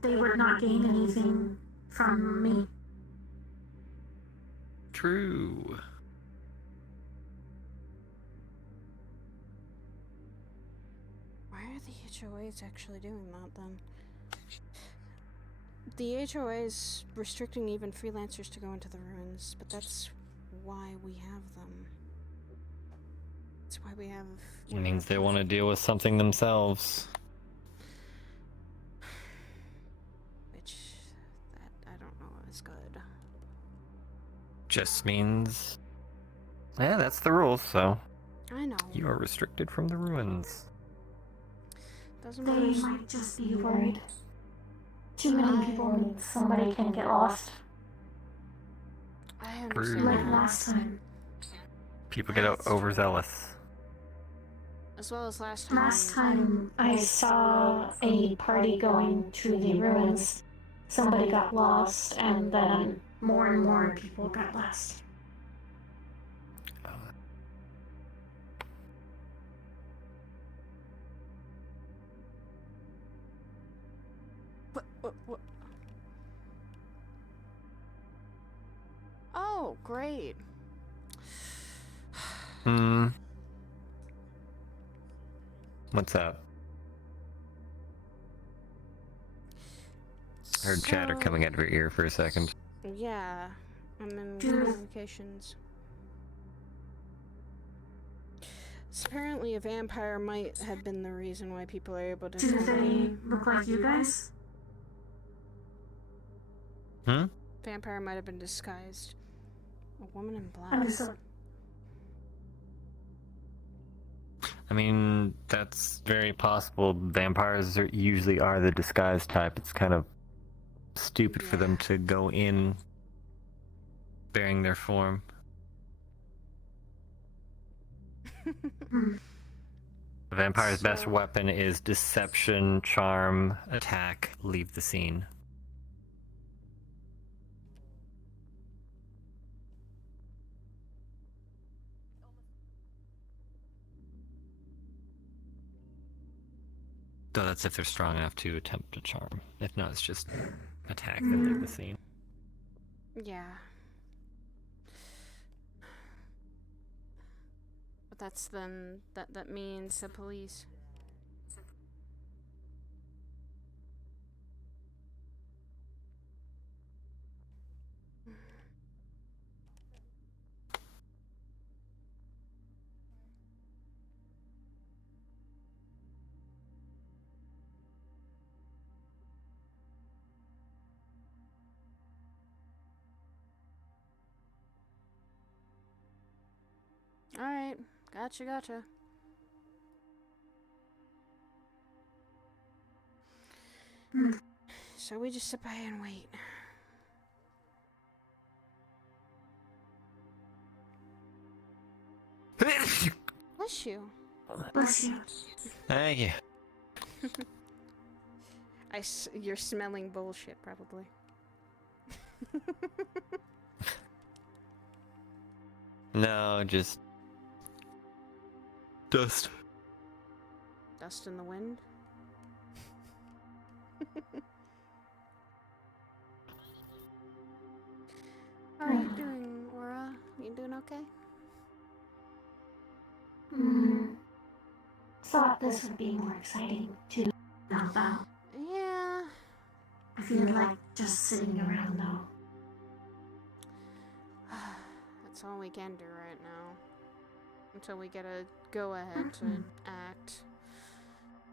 they would not gain anything from me. True. Why are the HOAs actually doing that, then? The HOA is restricting even freelancers to go into the ruins, but that's why we have them. That's why we have... It means they want to deal with something themselves. Which... that I don't know is good. Just means... yeah, that's the rules, so... I know. You are restricted from the ruins. Doesn't They matter. might just be worried. Too many people means somebody can get lost. I understand. Like last time. People get overzealous. As well as last time. Last time I saw a party going to the ruins. Somebody got lost, and then more and more people got lost. What? Oh, great. What's that? I heard chatter coming out of your ear for a second. Yeah, I'm in communications. So apparently a vampire might have been the reason why people are able to... Do they look like you guys? Vampire might have been disguised. A woman in black. Understood. I mean, that's very possible. Vampires usually are the disguised type. It's kind of stupid for them to go in bearing their form. The vampire's best weapon is deception, charm, attack, leave the scene. Though that's if they're strong enough to attempt to charm. If not, it's just attack and leave the scene. Yeah. But that's then... that means the police. Alright, gotcha. So we just sit by and wait. Bless you. Bless you. Thank you. You're smelling bullshit, probably. No, just... dust. Dust in the wind? How are you doing, Aura? You doing okay? Thought this would be more exciting to know about. Yeah, feel like just sitting around though. That's all we can do right now. Until we get a go-ahead to act.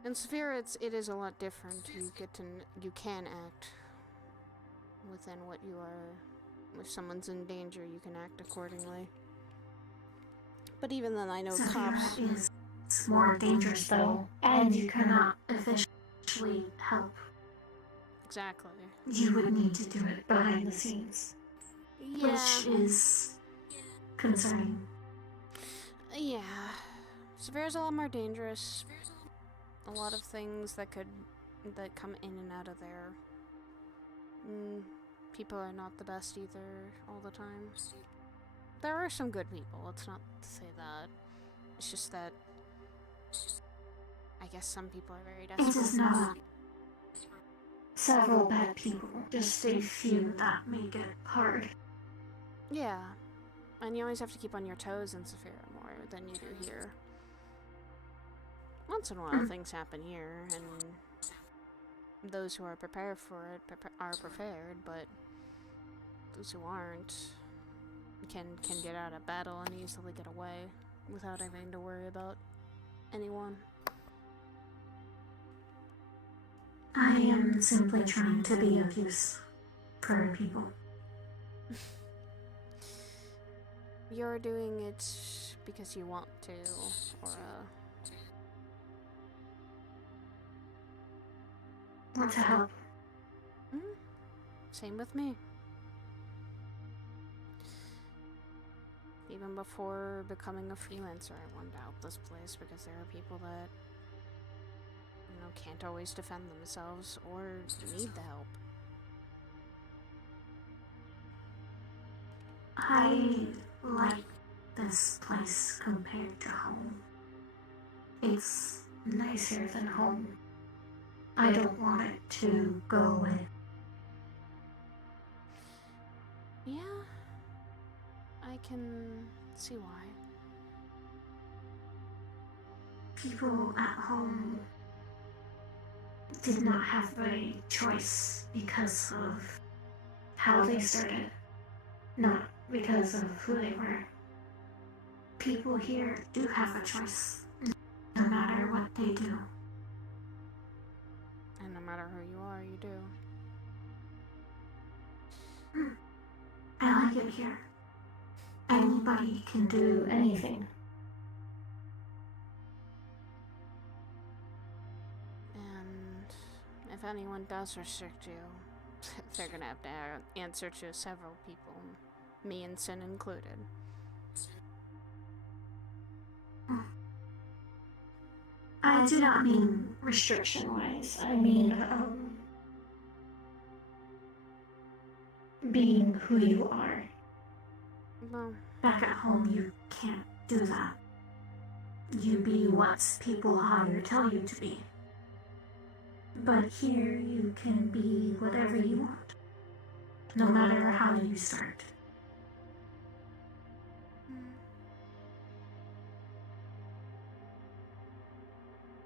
In Sphere, it is a lot different. You can act within what you are. If someone's in danger, you can act accordingly. But even then, I know cops is more dangerous though, and you cannot officially help. Exactly. You would need to do it behind the scenes, which is concerning. Yeah, Severe's a lot more dangerous. A lot of things that come in and out of there. People are not the best either all the time. There are some good people, let's not say that. It's just that I guess some people are very desperate. It is not several bad people, just a few that make it hard. Yeah, and you always have to keep on your toes in Saphira more than you do here. Once in a while, things happen here, and those who are prepared for it are prepared, but those who aren't can get out of battle and easily get away without having to worry about anyone. I am simply trying to be of use for people. You're doing it because you want to, or want to help. Same with me. Even before becoming a freelancer, I wanted to help this place because there are people that, can't always defend themselves or need the help. I like this place compared to home. It's nicer than home. I don't want it to go away. Yeah, I can see why. People at home did not have a choice because of how they started, not because of who they were. People here do have a choice, no matter what they do. And no matter who you are, you do. I like it here. Anybody can do anything. And if anyone does restrict you, they're gonna have to answer to several people, me and Sin included. I do not mean restriction-wise. I mean, being who you are. Well, back at home, you can't do that. You be what people higher tell you to be. But here, you can be whatever you want, no matter how you start.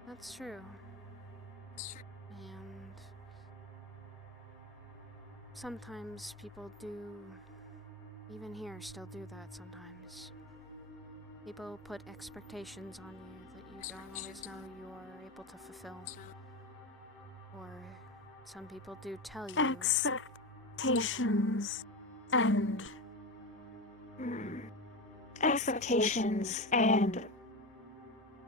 That's true. And sometimes people do, even here, still do that sometimes. People put expectations on you that you don't always know you are able to fulfill. Or some people do tell you. Expectations and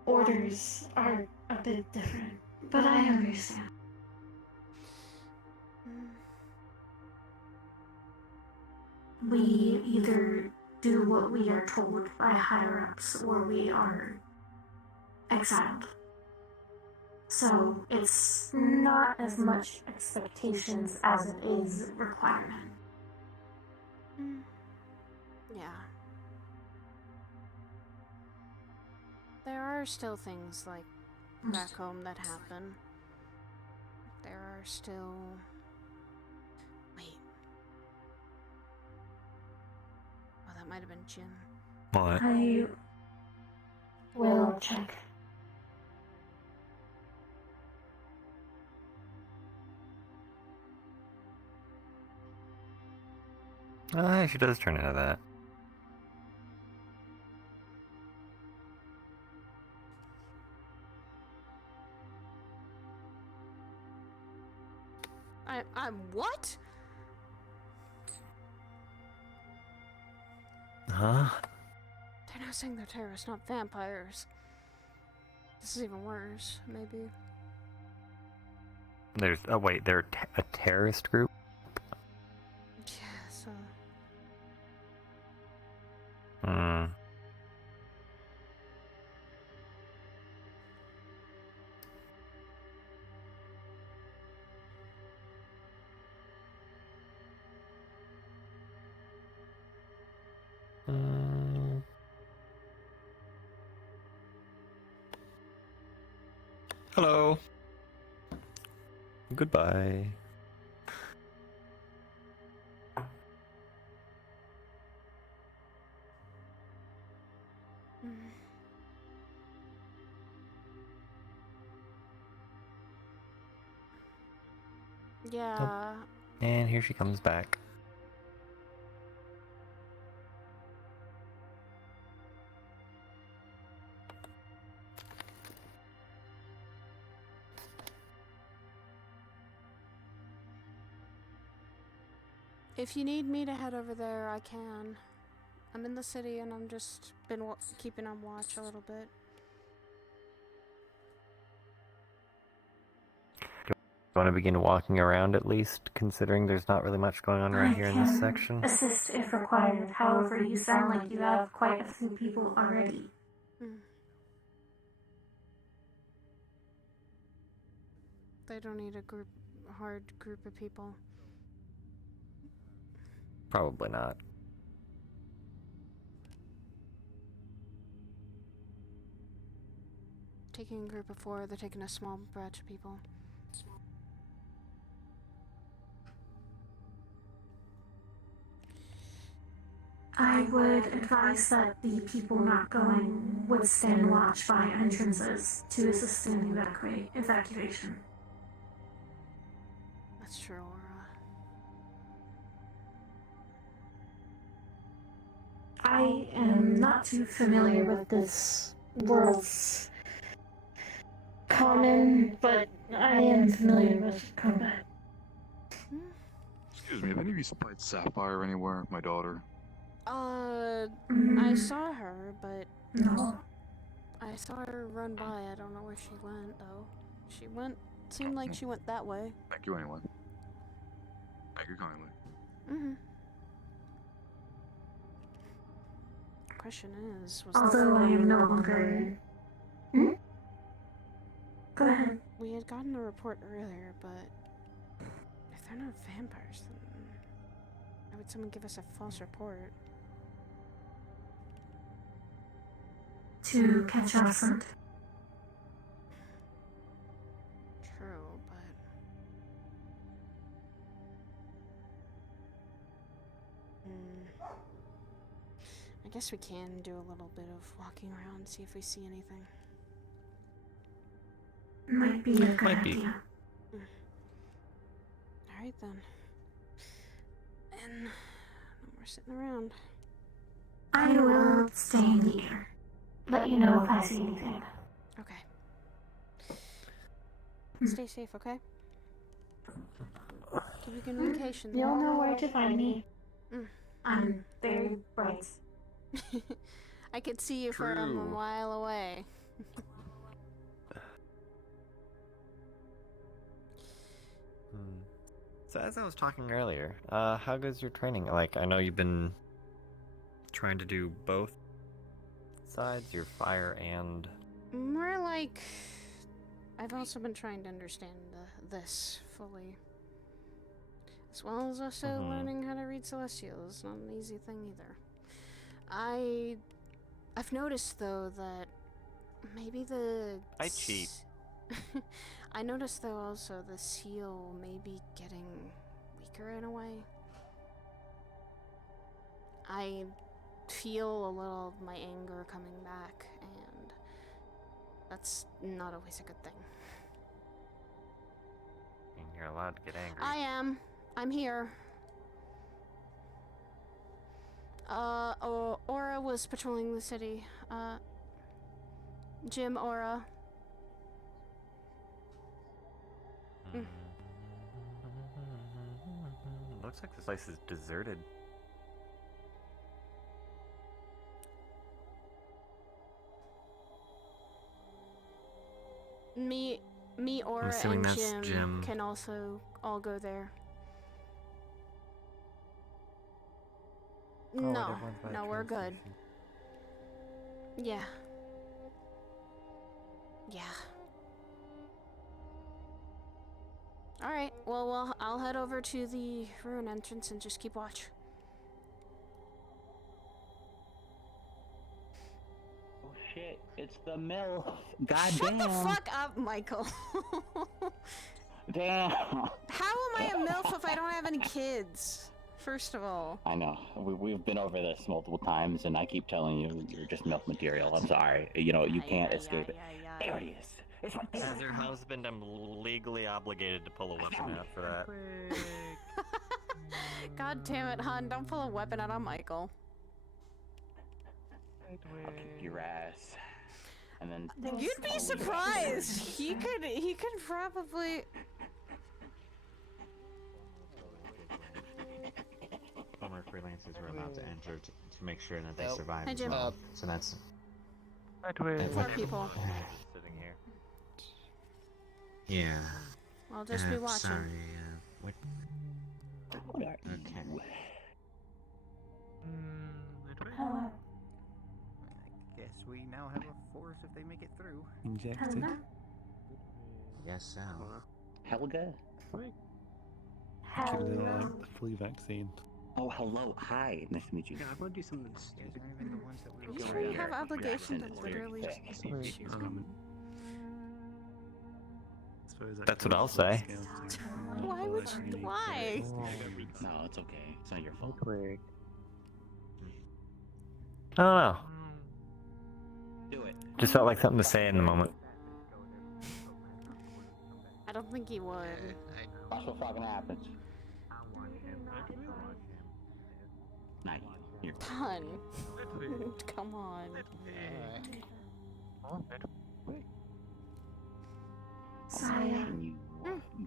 orders are a bit different, but I understand. We either do what we are told by higher-ups or we are exiled. So it's not as much expectations as it is requirement. Yeah. There are still things like back home that happen. There are still... Wait. Oh, that might have been Jim. What? I will check. She does turn into that. I'm what? Huh? They're not saying they're terrorists, not vampires. This is even worse, maybe. There's. Oh, wait, they're a terrorist group? Yeah, so. Hmm. Hello. Goodbye. Yeah. And here she comes back. If you need me to head over there, I can. I'm in the city and I'm just been keeping on watch a little bit. Want to begin walking around at least, considering there's not really much going on right here in this section? Assist if required. However, you sound like you have quite a few people already. They don't need a hard group of people. Probably not. Taking a group of 4, they're taking a small batch of people. I would advise that the people not going would stand watch by entrances to assist in evacuation. That's true, Aura. I am not too familiar with this world's common, but I am familiar with combat. Excuse me, have any of you played Sapphire anywhere? My daughter. I saw her, but no. I saw her run by. I don't know where she went, though. Seemed like she went that way. Thank you anyway. Thank you kindly. Question is, Although I am no longer... Go ahead. We had gotten a report earlier, but if they're not vampires, then why would someone give us a false report? To catch absent. True, but... I guess we can do a little bit of walking around, see if we see anything. Might be a good idea. Alright then. And no more sitting around. I will stay in the air. Let you know if I see anything. Okay. Stay safe, okay? Give you communication. You'll know where to find me. I'm very bright. I could see you from a mile away. So as I was talking earlier, how goes your training? Like, I know you've been trying to do both sides, your fire and... More like... I've also been trying to understand this fully. As well as also learning how to read Celestial. It's not an easy thing either. I've noticed, though, that maybe the... I cheat. I noticed, though, also the seal may be getting weaker in a way. I feel a little of my anger coming back, and that's not always a good thing. I mean, you're allowed to get angry. I am. I'm here. Aura was patrolling the city. Jim, Aura. Looks like this place is deserted. Me, Aura, assuming and that's Jim. can also all go there. No, we're good. Yeah. Yeah. Alright, well, I'll head over to the ruin entrance and just keep watch. Oh shit, it's the mill. God Shut damn. the fuck up, Michael. Damn. How am I a MILF if I don't have any kids? First of all. I know. We've been over this multiple times, and I keep telling you, you're just milk material. I'm sorry. You know, you can't escape it. There it is. It's right there. As your husband, I'm legally obligated to pull a weapon out for that. God damn it, hon. Don't pull a weapon out on Michael. I'll kick your ass. And then... You'd be surprised. He could probably... Former freelancers were allowed to enter to make sure that they survive Hi, as Jim. well. So that's... What's up, people? Sitting here. Yeah. I'll just be watching. Sorry, what? Okay. I guess we now have a force if they make it through. Injected. Yes, so. Helga? Give it the flu vaccine. Oh, hello. Hi. Nice to meet you. Yeah, I want to do something stupid. Even the ones that we Are you sure you have obligation to literally... That's what I'll say. Why would you... Why? No, it's okay. It's not your fault. I don't know. Do it. Just felt like something to say in the moment. I don't think he would. Watch what fucking happens. Not you. Hun. Come on. Saya,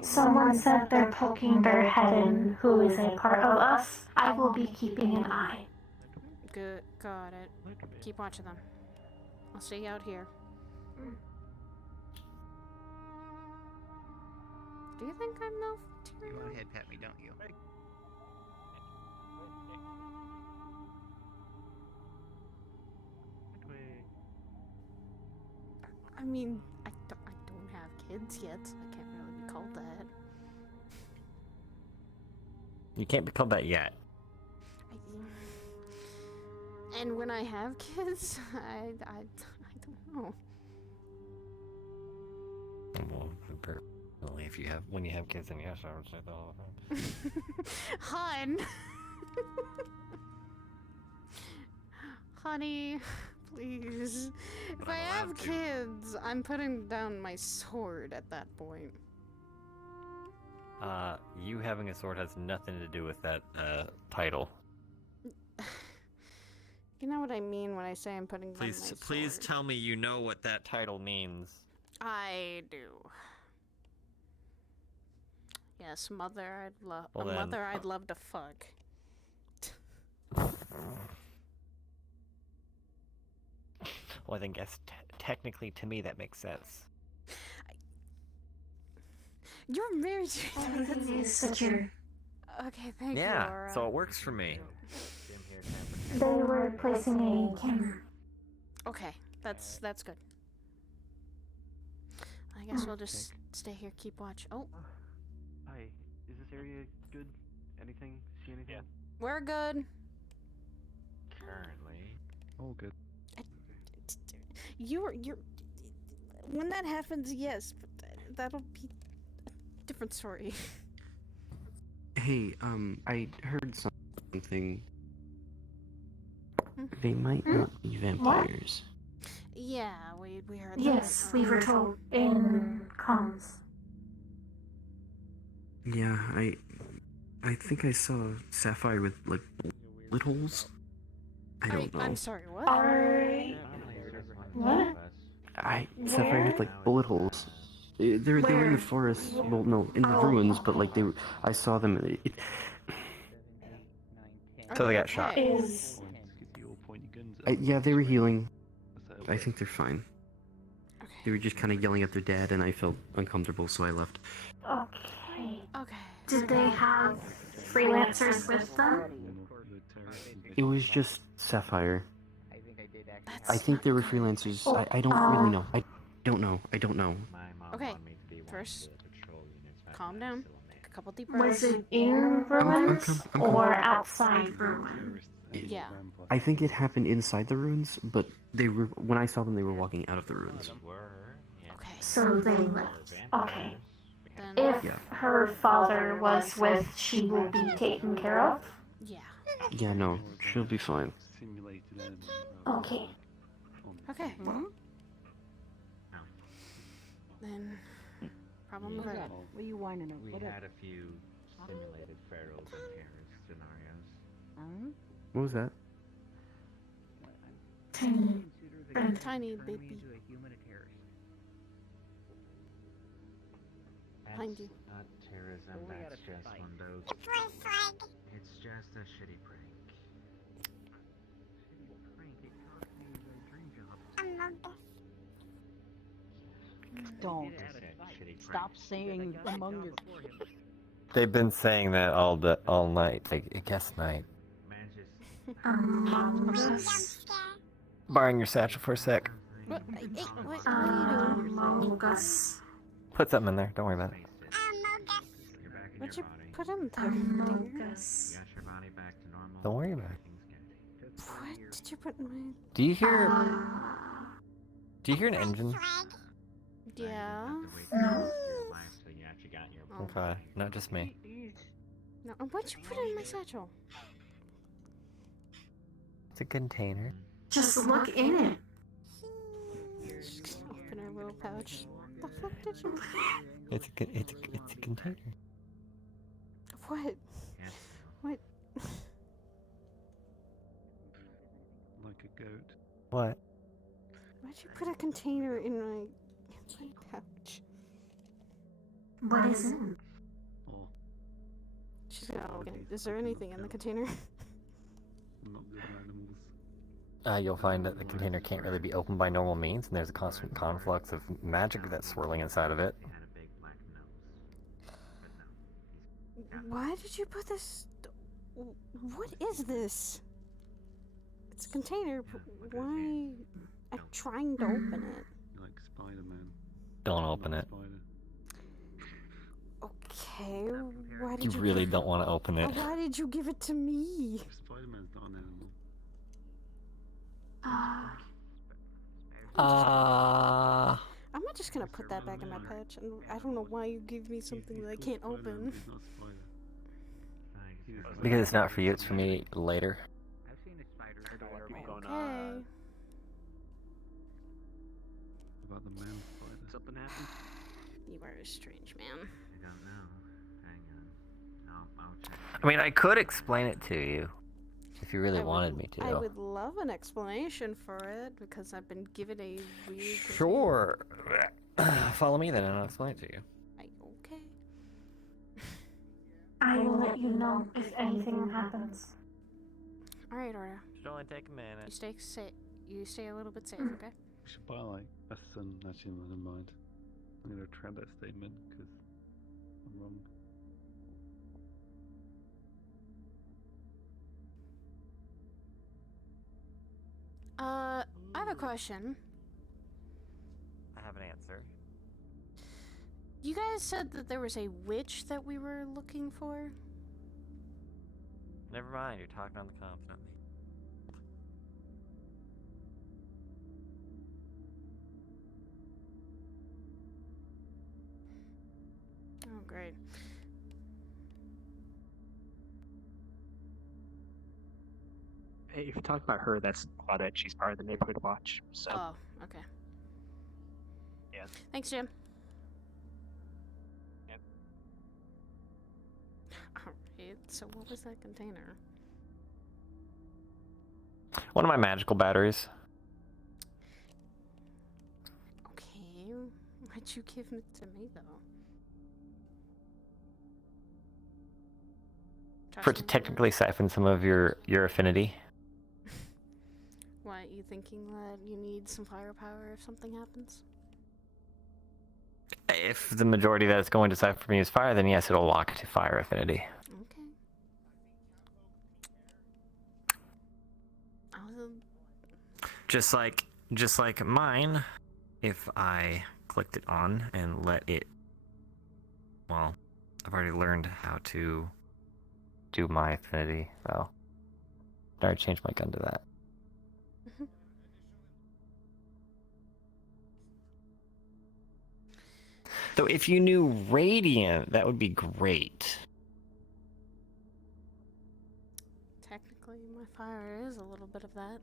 someone said they're poking their head in who is a part of us. I will be keeping an eye. Good. Got it. Keep watching them. I'll stay out here. Do you think I'm no You want to head pat me, don't you? I mean, I don't have kids yet, so I can't really be called that. You can't be called that yet. And when I have kids, I don't know. Well, personally, when you have kids, then yes, I would say that all the time. Hun! Honey, please. If I have kids, I'm putting down my sword at that point. You having a sword has nothing to do with that, title. You know what I mean when I say I'm putting down my sword. Please tell me you know what that title means. I do. Yes, mother, Well, mother I'd love to fuck. Well, I think technically to me that makes sense. You're married to Everything is secure. Okay, thank you, Yeah, Laura. so it works for me. They were placing a camera. Okay, that's good. I guess we'll just stay here, keep watch. Oh, Hi, is this area good? Anything? See anything? Yeah. we're good. Currently. All good. You're when that happens, yes, but that'll be a different story. Hey, I heard something. They might not be vampires. Yeah, we heard that. Yes, we were told in comms. Yeah, I think I saw Sapphire with, like, bullet holes. I don't know. I'm sorry, what? What? Sapphire had like bullet holes. They were in the forest. Well, no, in the ruins, but like I saw them. So they got shot. Yeah, they were healing. I think they're fine. They were just kind of yelling at their dad, and I felt uncomfortable, so I left. Okay. Okay. Did they have freelancers with them? It was just Sapphire. I think they were freelancers. I don't really know. I don't know. Okay. First, calm down. Take a couple deep breaths. Was it in ruins or outside ruins? Yeah. I think it happened inside the ruins, but when I saw them, they were walking out of the ruins. Okay. So they left. Okay. Then, If her father was with, she will be taken care of? yeah. Yeah, no, she'll be fine. Okay. Okay. Then, problem averted. What are you whining about? We had a few simulated pharaohs and terrorist scenarios. What was that? Tiny baby. Behind you. Not terrorism, that's just one of those. It's just a shitty prank. Don't. Stop saying among your. They've been saying that all night, like I guess night. Among Us. Borrowing your satchel for a sec. What? Hey, what are you doing? Among Us. Put something in there. Don't worry about it. What'd you put in there? Among Us. Don't worry about it. What did you put in my... Do you hear? Do you hear an engine? Yeah. No. Okay, not just me. No, what'd you put in my satchel? It's a container. Just look in it. Just gonna open our little pouch. The fuck did you... It's a container. What? What? Like a goat. What? Why'd you put a container in my pouch? What is it? Oh, She's gonna look in. Is there anything in the container? not good animals. You'll find that the container can't really be opened by normal means, and there's a constant conflux of magic that's swirling inside of it. Why did you put this? What is this? It's a container, but why? I'm trying to open it. You're like Spider-Man. Don't open it. Okay, why did You you really don't want to open it. Why did you give it to me? Spider-Man's not an animal. I'm not just gonna put that back in my pouch, and I don't know why you give me something that I can't open. He's not a spider. Because it's not for you, it's for me later. I've seen a spider. Okay. About the man spider. Something happened? You are a strange man. I don't know. Hang on. I'll check. I mean, I could explain it to you if you really wanted me to. I would love an explanation for it because I've been given a weird. Sure. Follow me then, and I'll explain it to you. Okay. I will let you know if anything happens. All right, Orda. Should only take a minute. You stay safe. You stay a little bit safe, okay? We should buy like a sun. Actually, never mind. I'm gonna retract that statement because I'm wrong. I have a question. I have an answer. You guys said that there was a witch that we were looking for? Never mind, you're talking on the confidently. Oh, great. Hey, if you talk about her, that's Claudette. She's part of the neighborhood watch. So. Oh, okay. Yeah. Thanks, Jim. Yep. Alright, so what was that container? One of my magical batteries. Okay, why'd you give it to me though? For it to technically siphon some of your affinity. What, you thinking that you need some firepower if something happens? If the majority that it's going to siphon from you is fire, then yes, it'll lock to fire affinity. Okay. Just like mine, if I clicked it on and let it, well, I've already learned how to do my affinity, so I already changed my gun to that. Though if you knew Radiant, that would be great. Technically, my fire is a little bit of that.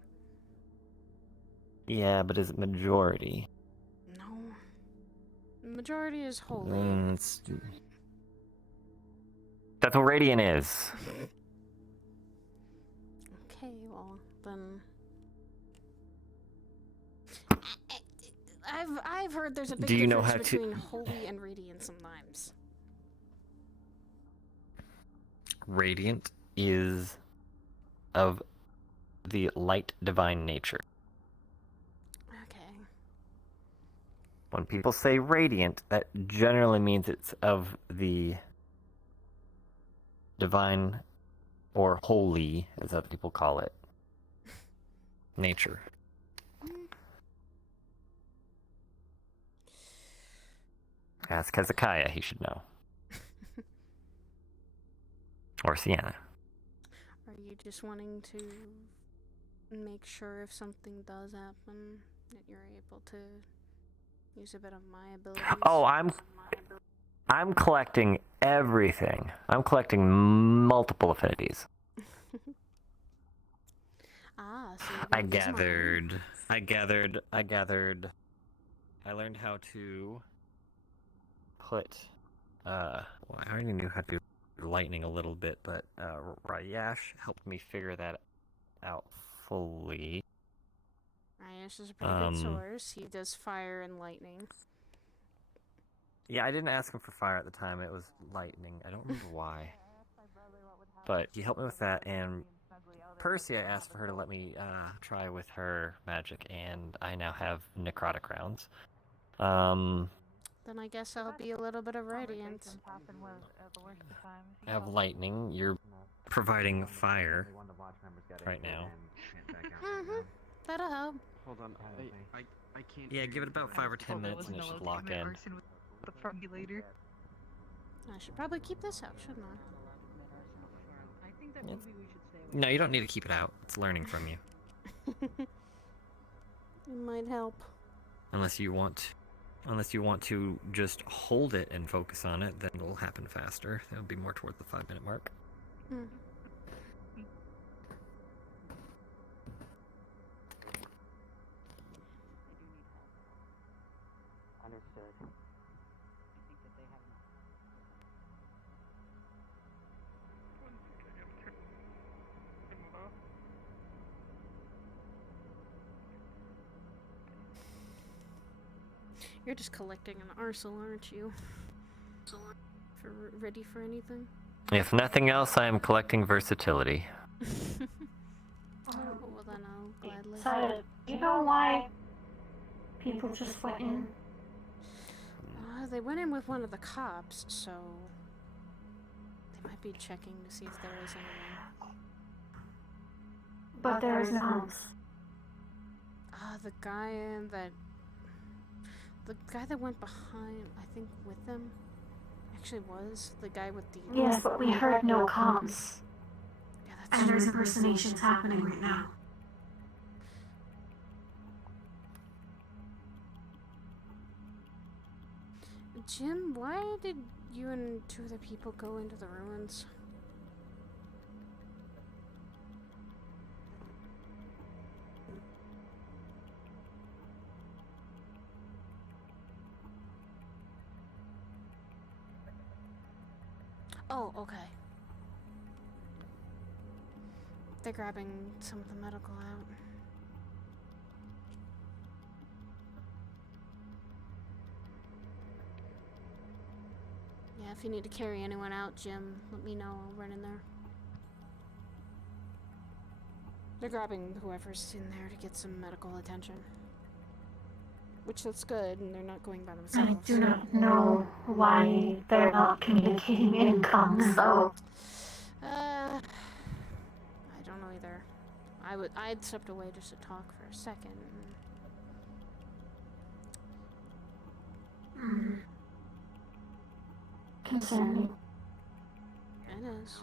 Yeah, but is it majority? No. The majority is holy. That's what Radiant is. Okay, well, then... I've heard there's a big difference between holy and radiant sometimes. Radiant is of the light divine nature. Okay. When people say radiant, that generally means it's of the divine or holy, as other people call it, nature. Ask Hezekiah, he should know. Or Sienna. Are you just wanting to make sure if something does happen that you're able to use a bit of my abilities? Oh, I'm collecting everything. I'm collecting multiple affinities. So I learned how to put, well, I already knew how to do lightning a little bit, but Rayash helped me figure that out fully. Rayash is a pretty good source. He does fire and lightning. Yeah, I didn't ask him for fire at the time. It was lightning. I don't remember why. But he helped me with that, and Percy, I asked for her to let me try with her magic, and I now have necrotic rounds. Then I guess I'll be a little bit of radiant. I have lightning. You're providing fire right now. That'll help. Hold on, I can't. Yeah, give it about 5 or 10 minutes and it should lock in. The froggy later. I should probably keep this out, shouldn't I? I think that maybe we should stay away. No, you don't need to keep it out. It's learning from you. It might help. Unless you want to just hold it and focus on it, then it'll happen faster. It'll be more toward the 5-minute mark. Hmm. Understood. I think that they have enough. You're just collecting an arsenal, aren't you? Ready for anything? If nothing else, I am collecting versatility. Well, then I'll gladly. So, do you know why people just went in? They went in with one of the cops, so they might be checking to see if there is anyone. But there is no comms. The guy that went behind, I think, with them, actually was the guy with the... Yes, but we heard no comms. Yeah, and there's impersonations happening right now. Jim, why did you and 2 other people go into the ruins? Oh, okay. They're grabbing some of the medical out. Yeah, if you need to carry anyone out, Jim, let me know. I'll run in there. They're grabbing whoever's in there to get some medical attention. Which that's good, and they're not going by themselves. I do not know why they're not communicating in comms, though. I don't know either. I'd stepped away just to talk for a second. Concerning. It is.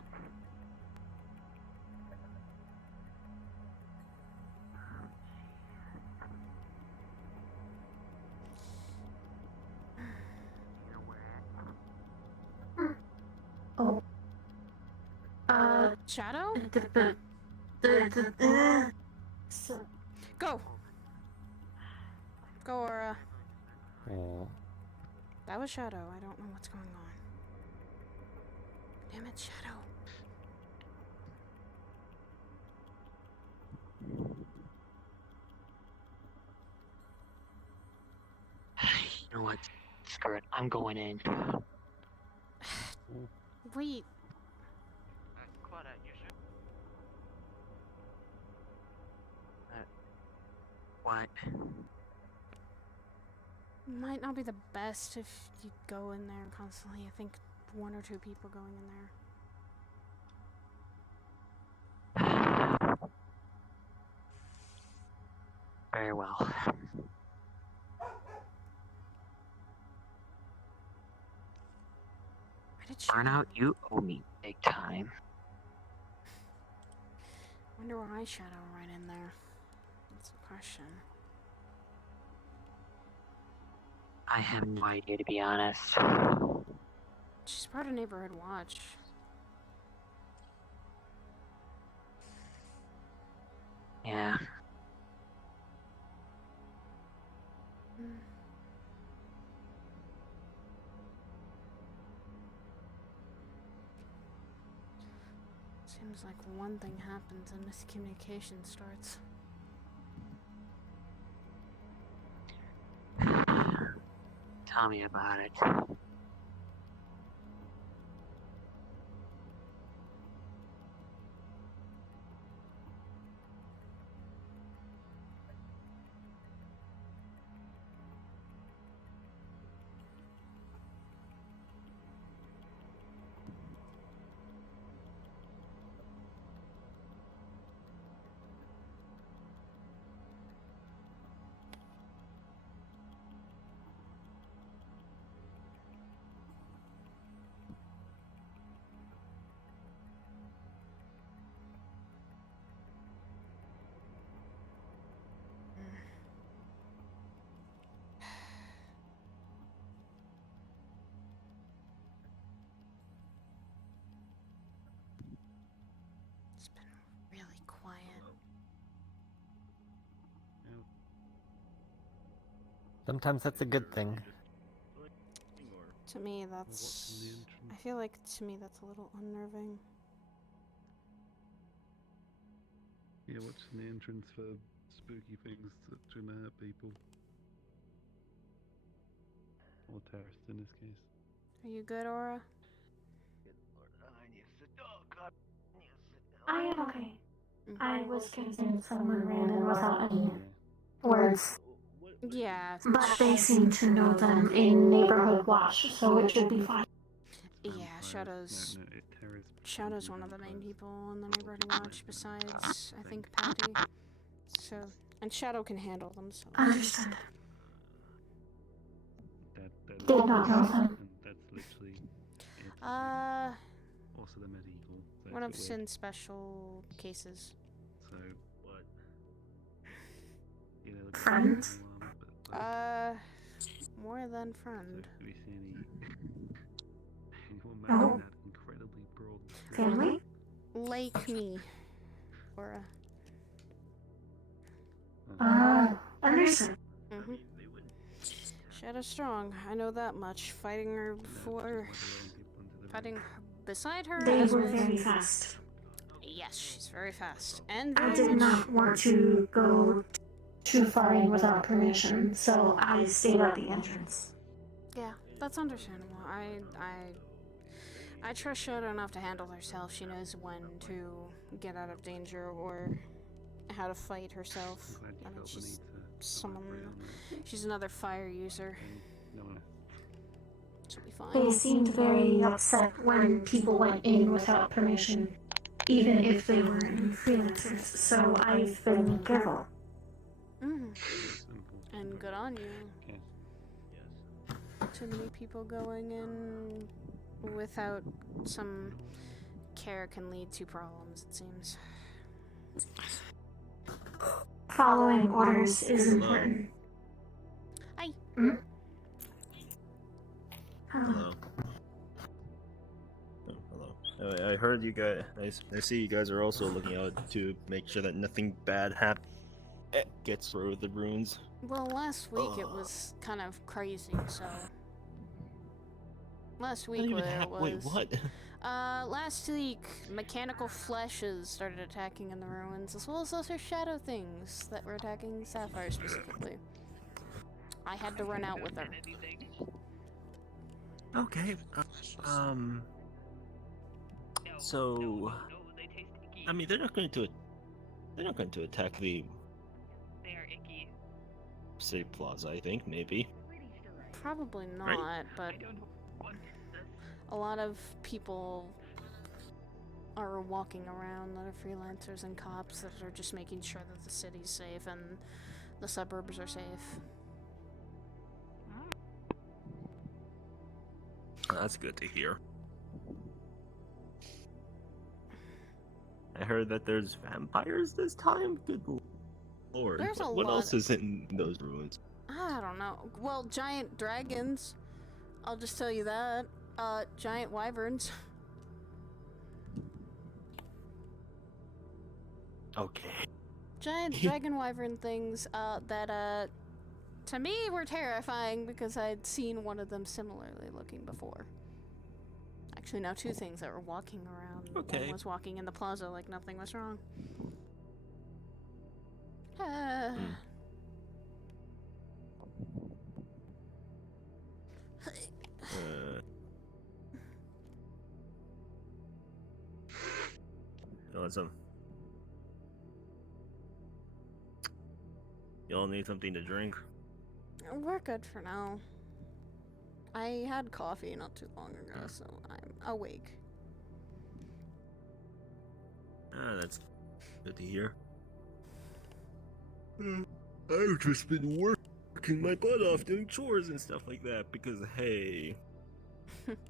Oh. Shadow? Go! Go, Aura. Oh. That was Shadow. I don't know what's going on. Damn it, Shadow. You know what? Screw it. I'm going in. Wait. What? Might not be the best if you go in there constantly. I think 1 or 2 people going in there. Very well. Burnout, you owe me big time. Wonder why Shadow ran in there. That's the question. I have no idea, to be honest. She's part of Neighborhood Watch. Yeah. Seems like one thing happens and miscommunication starts. Tell me about it. It's been really quiet. Sometimes that's a good thing. To me, that's... I feel like, to me, that's a little unnerving. Yeah, what's in the entrance for spooky things that trying to hurt people? Or terrorists in this case. Are you good, Aura? I am okay. I was concerned someone ran in without any words. Yeah. But they seem to know them in Neighborhood Watch, so it should be fine. Yeah, Shadow's one of the main people in the Neighborhood Watch besides, I think, Patty. So, and Shadow can handle them, so... Understood. Did not know them. That's literally it. Also the medieval. So one of it's a bit Sin's special cases. So, what? You know, Friend? More than friend. So, do we see anyone Oh. matching that incredibly broad Family? Like me. Aura. Understood. Shadow's strong, I know that much. Fighting her before... Fighting beside her They as were well. very fast. Yes, she's very fast. And I very did much... not want to go too far in without permission, so I stayed at the entrance. Yeah, that's understandable. I trust Shota enough to handle herself. She knows when to get out of danger or how to fight herself. I mean, she's someone. She's another fire user. She'll be fine. They seemed very upset when people went in without permission, even if they were freelancers, so I've been careful. And good on you. Too many people going in without some care can lead to problems, it seems. Following orders is important. Hi. Hello. Oh, hello. I heard you guys. I see you guys are also looking out to make sure that nothing bad gets through the ruins. Well, last week it was kind of crazy, so... Last week was... Wait, what? Last week, mechanical fleshes started attacking in the ruins, as well as other shadow things that were attacking Sapphire specifically. I had to run out with them. Okay. So, I mean, they're not going to attack the Safe Plaza. I think maybe. Probably not, Right. but a lot of people are walking around that are freelancers and cops that are just making sure that the city's safe and the suburbs are safe. That's good to hear. I heard that there's vampires this time. Good lord! There's a what lot else is in those ruins? I don't know. Well, giant dragons. I'll just tell you that. Giant wyverns. Okay. Giant dragon wyvern things, that, to me were terrifying because I'd seen one of them similarly looking before. Actually, now two things that were walking around. Okay. One was walking in the plaza like nothing was wrong. Awesome. Y'all need something to drink? We're good for now. I had coffee not too long ago, so I'm awake. That's good to hear. I've just been working my butt off doing chores and stuff like that because, hey,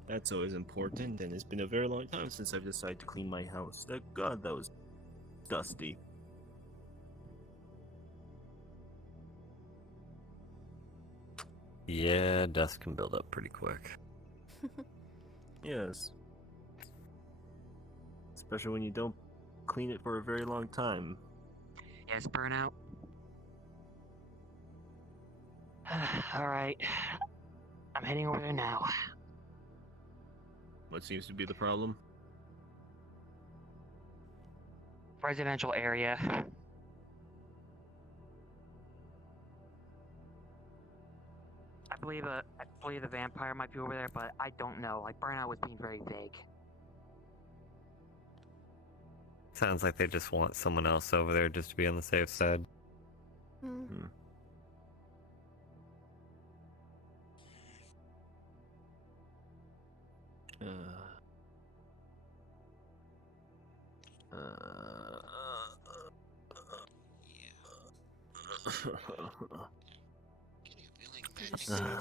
that's always important, and it's been a very long time since I've decided to clean my house. God, that was dusty. Yeah, dust can build up pretty quick. Yes. Especially when you don't clean it for a very long time. Yes, burnout. Alright. I'm heading over there now. What seems to be the problem? Residential area. I believe the vampire might be over there, but I don't know. Like, Burnout was being very vague. Sounds like they just want someone else over there just to be on the safe side.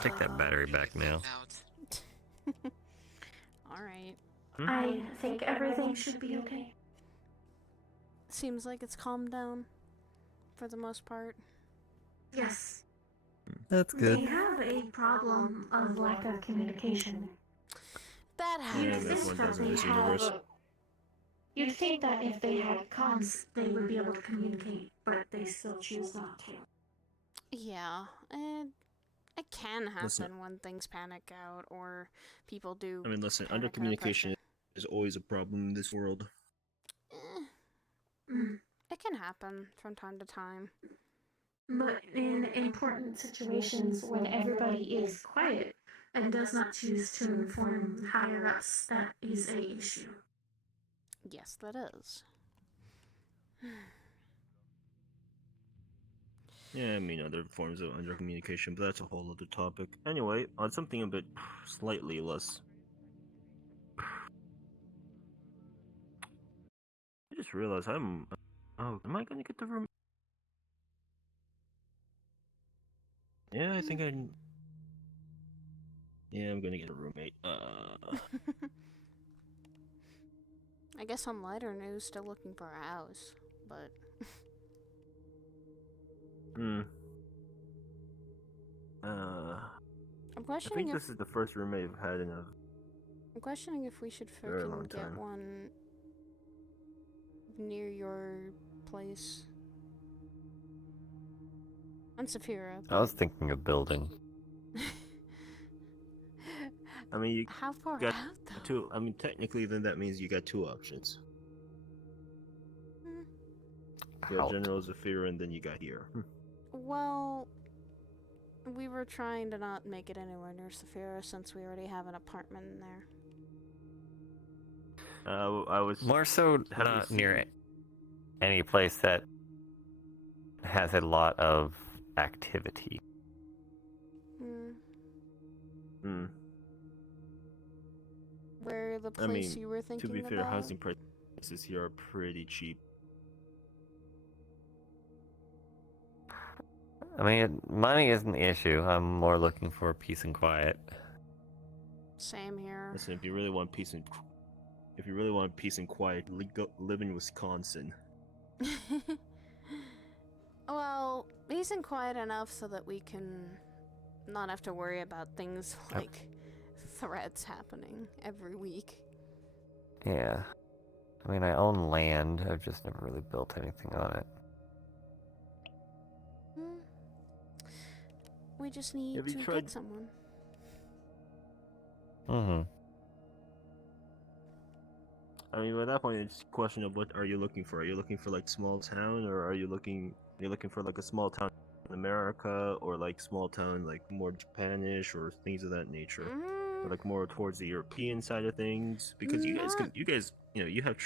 Take that battery back now. Alright. I think everything should be okay. Seems like it's calmed down. For the most part. Yes. That's good. They have a problem of lack of communication. That Yeah, happens. that's what does in this universe. You'd think that if they had comms, they would be able to communicate, but they still choose not to. Yeah, and it can happen Listen. when things panic out or people do. I mean, listen, panic under under communication is always a problem in this world. Mm. It can happen from time to time. But in important situations when everybody is quiet and does not choose to inform higher ups, that is a issue. Yes, that is. Yeah, I mean other forms of under communication, but that's a whole other topic. Anyway, on something a bit slightly less. I just realized am I gonna get the room? Yeah, I think yeah, I'm gonna get a roommate. I guess on lighter news, still looking for a house, but... I'm I questioning think if... this is the first roommate I've had in a I'm questioning if we should very long freaking get time. one near your place. On Saphira. I was thinking of building. I mean, you How far got out, though? two. I mean, technically, then that means you got two options. You got General Zafira, and then you got here. Well, we were trying to not make it anywhere near Saphira since we already have an apartment in there. I was more so not near any place that has a lot of activity. Where the place you were thinking to be fair, about? housing prices here are pretty cheap. I mean, money isn't the issue. I'm more looking for peace and quiet. Same here. Listen, if you really want peace and quiet, live in Wisconsin. Well, peace and quiet enough so that we can not have to worry about things like threats happening every week. Yeah. I mean, I own land. I've just never really built anything on it. We just need to get someone. I mean, by that point, it's a question of what are you looking for? Are you looking for like small town, or are you looking for like a small town in America, or like small town like more Japanish or things of that nature, or like more towards the European side of things? Because you guys, you have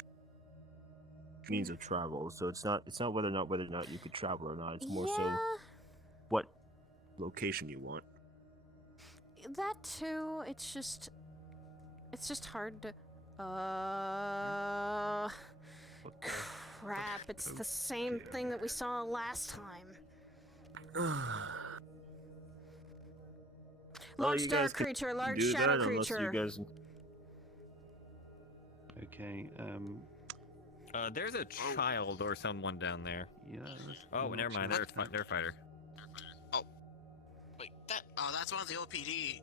means of travel, so it's not whether or not you could travel or not. It's more so what location you want. That too. It's just hard to. Crap! It's the same thing that we saw last time. Large dark creature, large shadow creature. Okay. There's a child or someone down there. Yeah. Oh, never mind. They're a fighter. Oh, wait. That's one of the OPD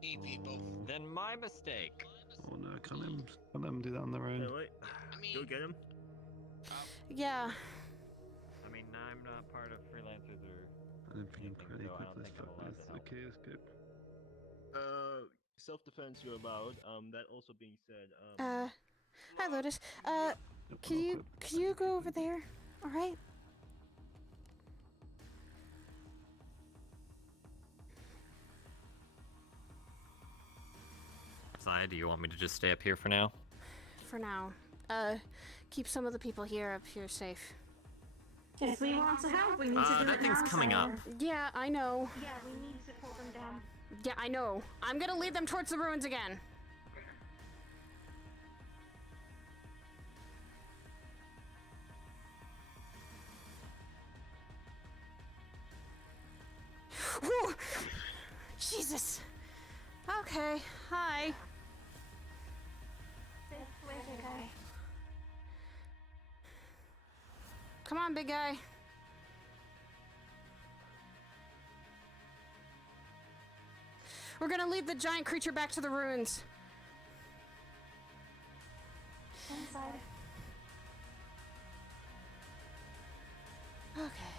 people. Then my mistake. Oh no! Can't them do that on their own? Go get him. Yeah. I mean, I'm not part of freelancers or. I'm being pretty quick with this. Okay, let's go. Self-defense you're allowed. That also being said. Hi Lotus. Can you go over there? All right. Do you want me to just stay up here for now? For now. Keep some of the people up here safe. If we want to help, we need to do that it thing's now, coming up. Yeah, I know. Yeah, we need to pull them down. Yeah, I know. I'm gonna lead them towards the ruins again. Whew. Jesus. Okay, hi. Where's the guy? Come on, big guy. We're gonna lead the giant creature back to the ruins. Inside. Okay.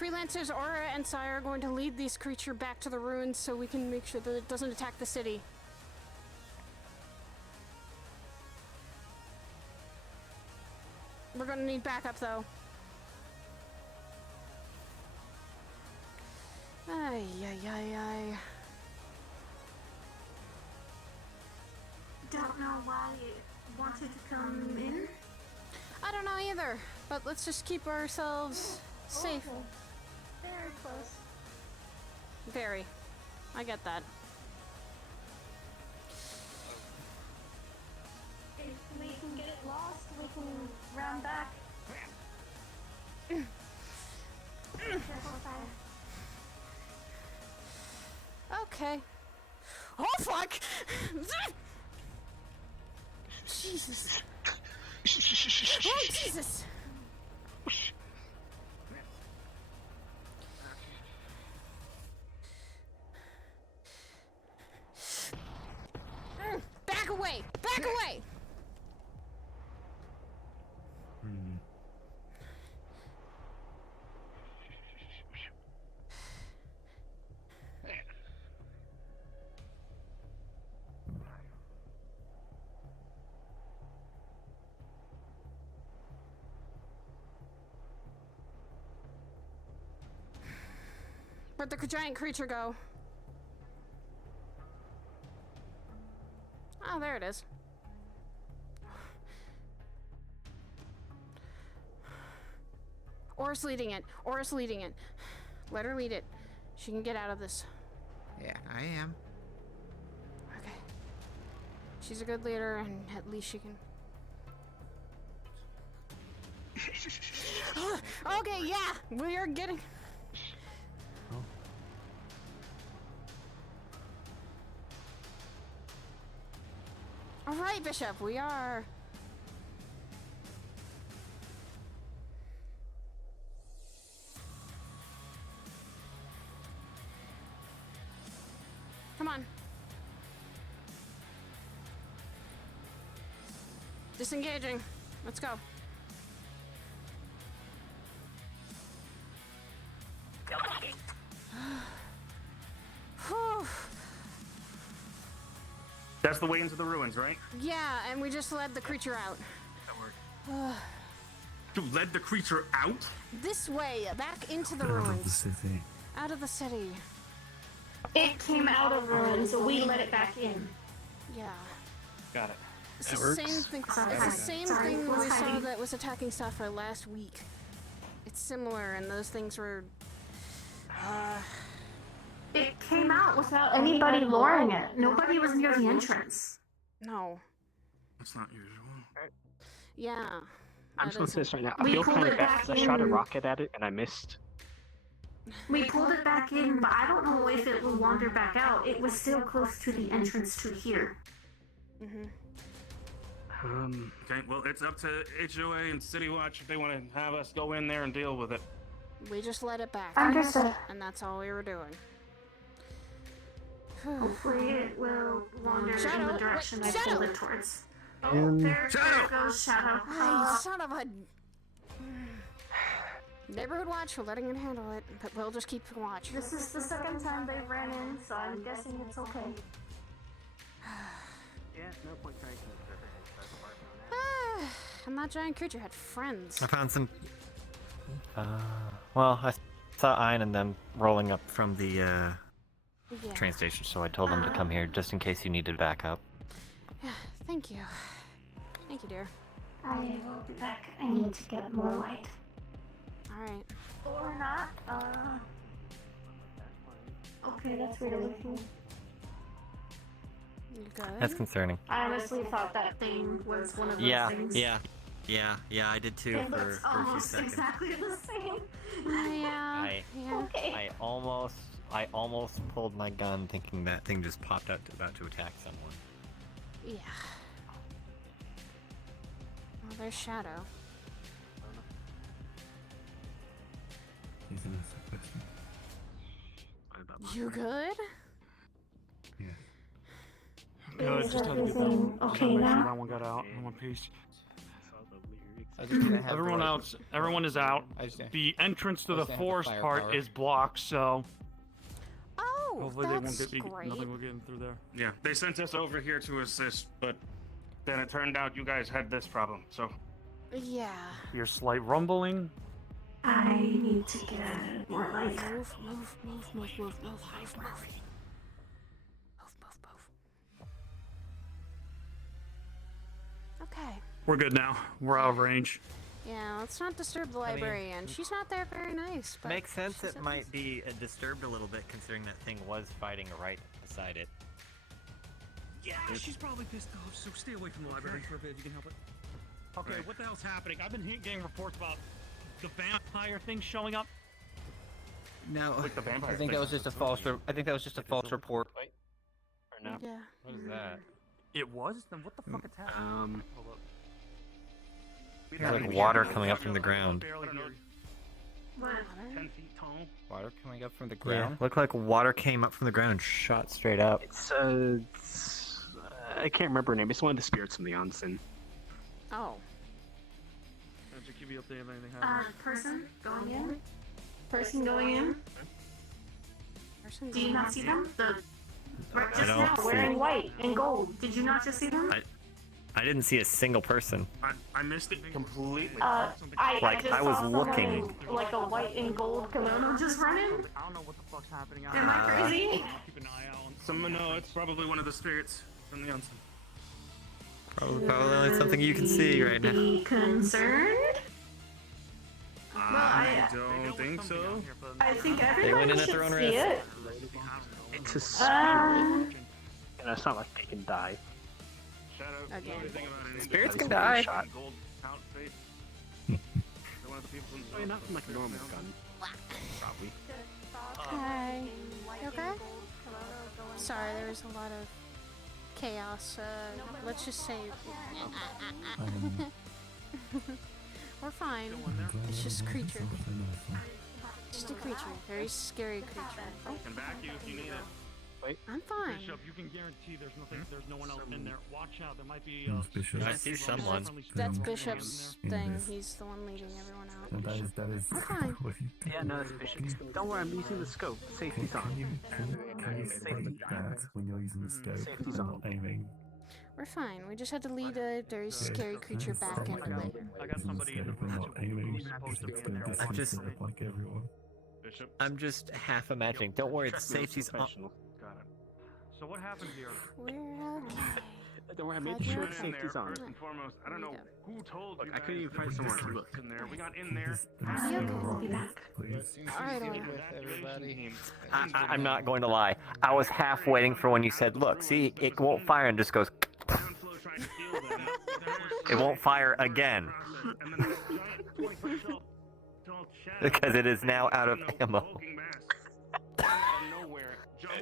Freelancers Aura and Sire are going to lead this creature back to the ruins so we can make sure that it doesn't attack the city. We're gonna need backup though. Ay, ay, ay, ay. Don't know why it wanted to come in. I don't know either, but let's just keep ourselves safe. Oh, very close. Very. I get that. If we can get it lost, we can round back. Okay. Oh fuck! Jesus. Oh Jesus. Back away! Back away! Where'd the giant creature go? Oh, there it is. Oris leading it. Oris leading it. Let her lead it. She can get out of this. Yeah, I am. Okay. She's a good leader, and at least she can... Okay, yeah! We are getting... Alright, Bishop, we are... Come on. Disengaging. Let's go. Whew. That's the way into the ruins, right? Yeah, and we just led the creature out. That worked. You led the creature out? This way, back into the Out of the ruins. city. Out of the city. It came out of ruins, so we let it back in. Yeah. Got it. It's the same thing. It's the same thing we saw that was attacking Sapphire last week. It's similar, and those things were. It came out without anybody luring it. Nobody was near the entrance. No. That's not usual. Yeah. I'm just gonna say this right now. I We feel pulled kind it of bad back because I shot a in. rocket at it and I missed. We pulled it back in, but I don't know if it will wander back out. It was still close to the entrance to here. Okay, well, it's up to HOA and City Watch if they want to have us go in there and deal with it. We just let it back. Understood. And that's all we were doing. Hopefully it will wander in the direction I pulled it towards. And There goes Shadow. Hey, son of a... Neighborhood Watch, we're letting it handle it, but we'll just keep watch. This is the second time they've ran in, so I'm guessing it's okay. Yeah, no point trying to And that giant creature had friends. I found some. Well, I saw Ian and them rolling up from the train station, so I told them to come here just in case you needed backup. Yeah, thank you. Thank you, dear. I will be back. I need to get more light. Alright. Or not. Okay, that's weird looking. You good? That's concerning. I honestly thought that thing was one of those things. Yeah, I did too It for looks a few almost seconds. exactly the same. I almost pulled my gun thinking that thing just popped out about to attack someone. Yeah. Oh, there's Shadow. He's an innocent person. You good? Yeah, Is just had to get that everything one. okay Make sure now? that one got out in one piece. Everyone is out. The entrance to the forest part is blocked, so Oh, hopefully they won't that's get great. nothing will get in through there. Yeah, they sent us over here to assist, but then it turned out you guys had this problem, so Yeah. Your slight rumbling. I need to get more like. Move. Okay. We're good now. We're out of range. Yeah, let's not disturb the librarian. She's not there very nice, but Makes sense. she's It at might least- be disturbed a little bit, considering that thing was fighting right beside it. Yeah, she's probably pissed off, so stay away from the library for a bit if you can help it. Okay, what the hell's happening? I've been getting reports about the vampire thing showing up. No, Like the vampire I think thing. that was just a false. I think that was just a false report. Or no? Yeah. What is that? It was? Then what the fuck is happening? Hold up. There's like water coming up from the ground. What? 10 feet tall. Water coming up from the Yeah, ground. looked like water came up from the ground and shot straight up. It's I can't remember her name. It's one of the spirits from the onsen. Oh. I'll just keep you updated if anything happens. Person going in. Person going in. Do you not see them? Right just don't now, see- wearing white and gold. Did you not just see them? I didn't see a single person. I missed it completely. I Like, just I was saw looking. someone, like a white and gold kimono just running. I don't know what the fuck's happening. Am I crazy? Keep an eye out. No, it's probably one of the spirits from the onsen. Probably only something you can see right now. Be concerned? I don't think so. I think They went everyone in at should their own see risk. it. It's a spirit, and it's not like they can die. Again. Spirits can die. Gold outfit. One of the people I mean, not from like a normal gun. Probably. Okay. You okay? Sorry, there was a lot of chaos. Let's just say we're fine. It's just a creature. Just a creature. Very scary creature. Oh, And back you if you need it. I'm fine. Bishop, you can guarantee there's nothing. There's no one else in there. Watch out. There might be. I see someone. That's Bishop's thing. He's the one leading everyone out. That is. I'm fine. Yeah, no, that's Bishop. Don't worry, I'm using the scope. Safety's on. Can you state that when you're using the scope Safety's and on. not aiming? We're fine. We just had to lead a very scary creature back into it. I got somebody in the room not aiming. who's supposed to be in there. I'm just- like everyone. Bishop. I'm just half imagining. Don't worry, the safety's on. Got it. So what happened here? We're okay. Don't worry, I made Glad sure you're the okay. safety's on. First and foremost, I don't know who told you I couldn't even find someone to look. in there. We got in there. We'll be back. Alright, I'm not going to lie. I was half waiting for when you said, "Look, see, it won't fire," and just goes. It won't fire again because it is now out of ammo.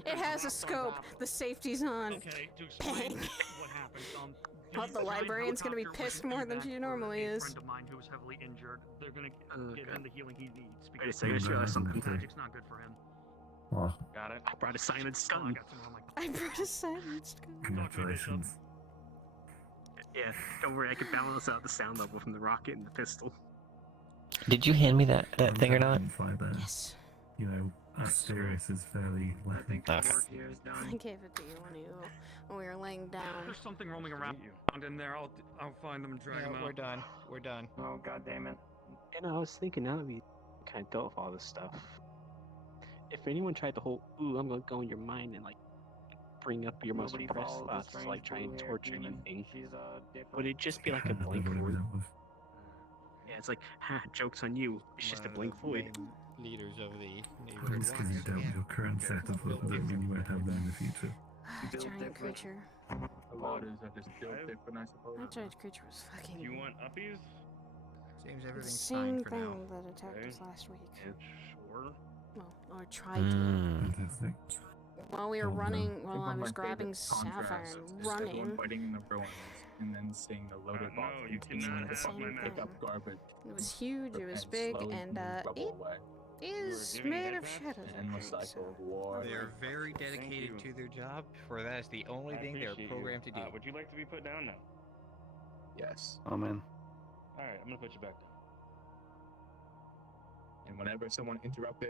It has a scope. The safety's on. Okay, to explain what happened. What, the librarian's gonna be pissed more than she normally A is. friend of mine who was heavily injured. They're gonna get him the healing he needs. Wait a second, I just realized something. Magic's not good for him. Well, Got it. I brought a silenced I gun. got some on my. I brought a silenced gun. congratulations. Yeah, don't worry, I can balance out the sound level from the rocket and the pistol. Did you hand me that thing or not? Yes. You know, Asterius is fairly weapon. I gave it to you when we were laying down. There's something roaming around in there. I'll find them and drag them out. We're done. We're done. Oh, god damn it. You know, I was thinking now that we kind of dealt with all this stuff. If anyone tried the whole, ooh, I'm gonna go in your mind and like bring up your most repressed thoughts, to, like try and torture you thing, would it just be like a blank void? Yeah, it's like, ha, joke's on you. It's just a blank void. Leaders of the neighborhood. Just because you dealt with your current set of doesn't mean you won't have that in the future. Giant creature. The waters are just built different, I suppose. That giant creature was fucking. You want uppies? Seems the everything's same fine for thing now. that attacked us last week. Sure. Well, or tried to. Fantastic. While we were Oh, no. running, I while think I one of was my grabbing favorite Sapphire contrasts and is everyone running, fighting in the ruins and then seeing the loaded box you cannot have Same my pick thing. up garbage. it was huge, it was and big, slowly and move rubble it away. is giving made of headbats? shadows. An I endless think, cycle so. of war. They're very dedicated to their job, for that is the only thing they're programmed to do. Would you like to be put down now? Yes. Oh man. Alright, I'm gonna put you back down. And whenever someone interrupts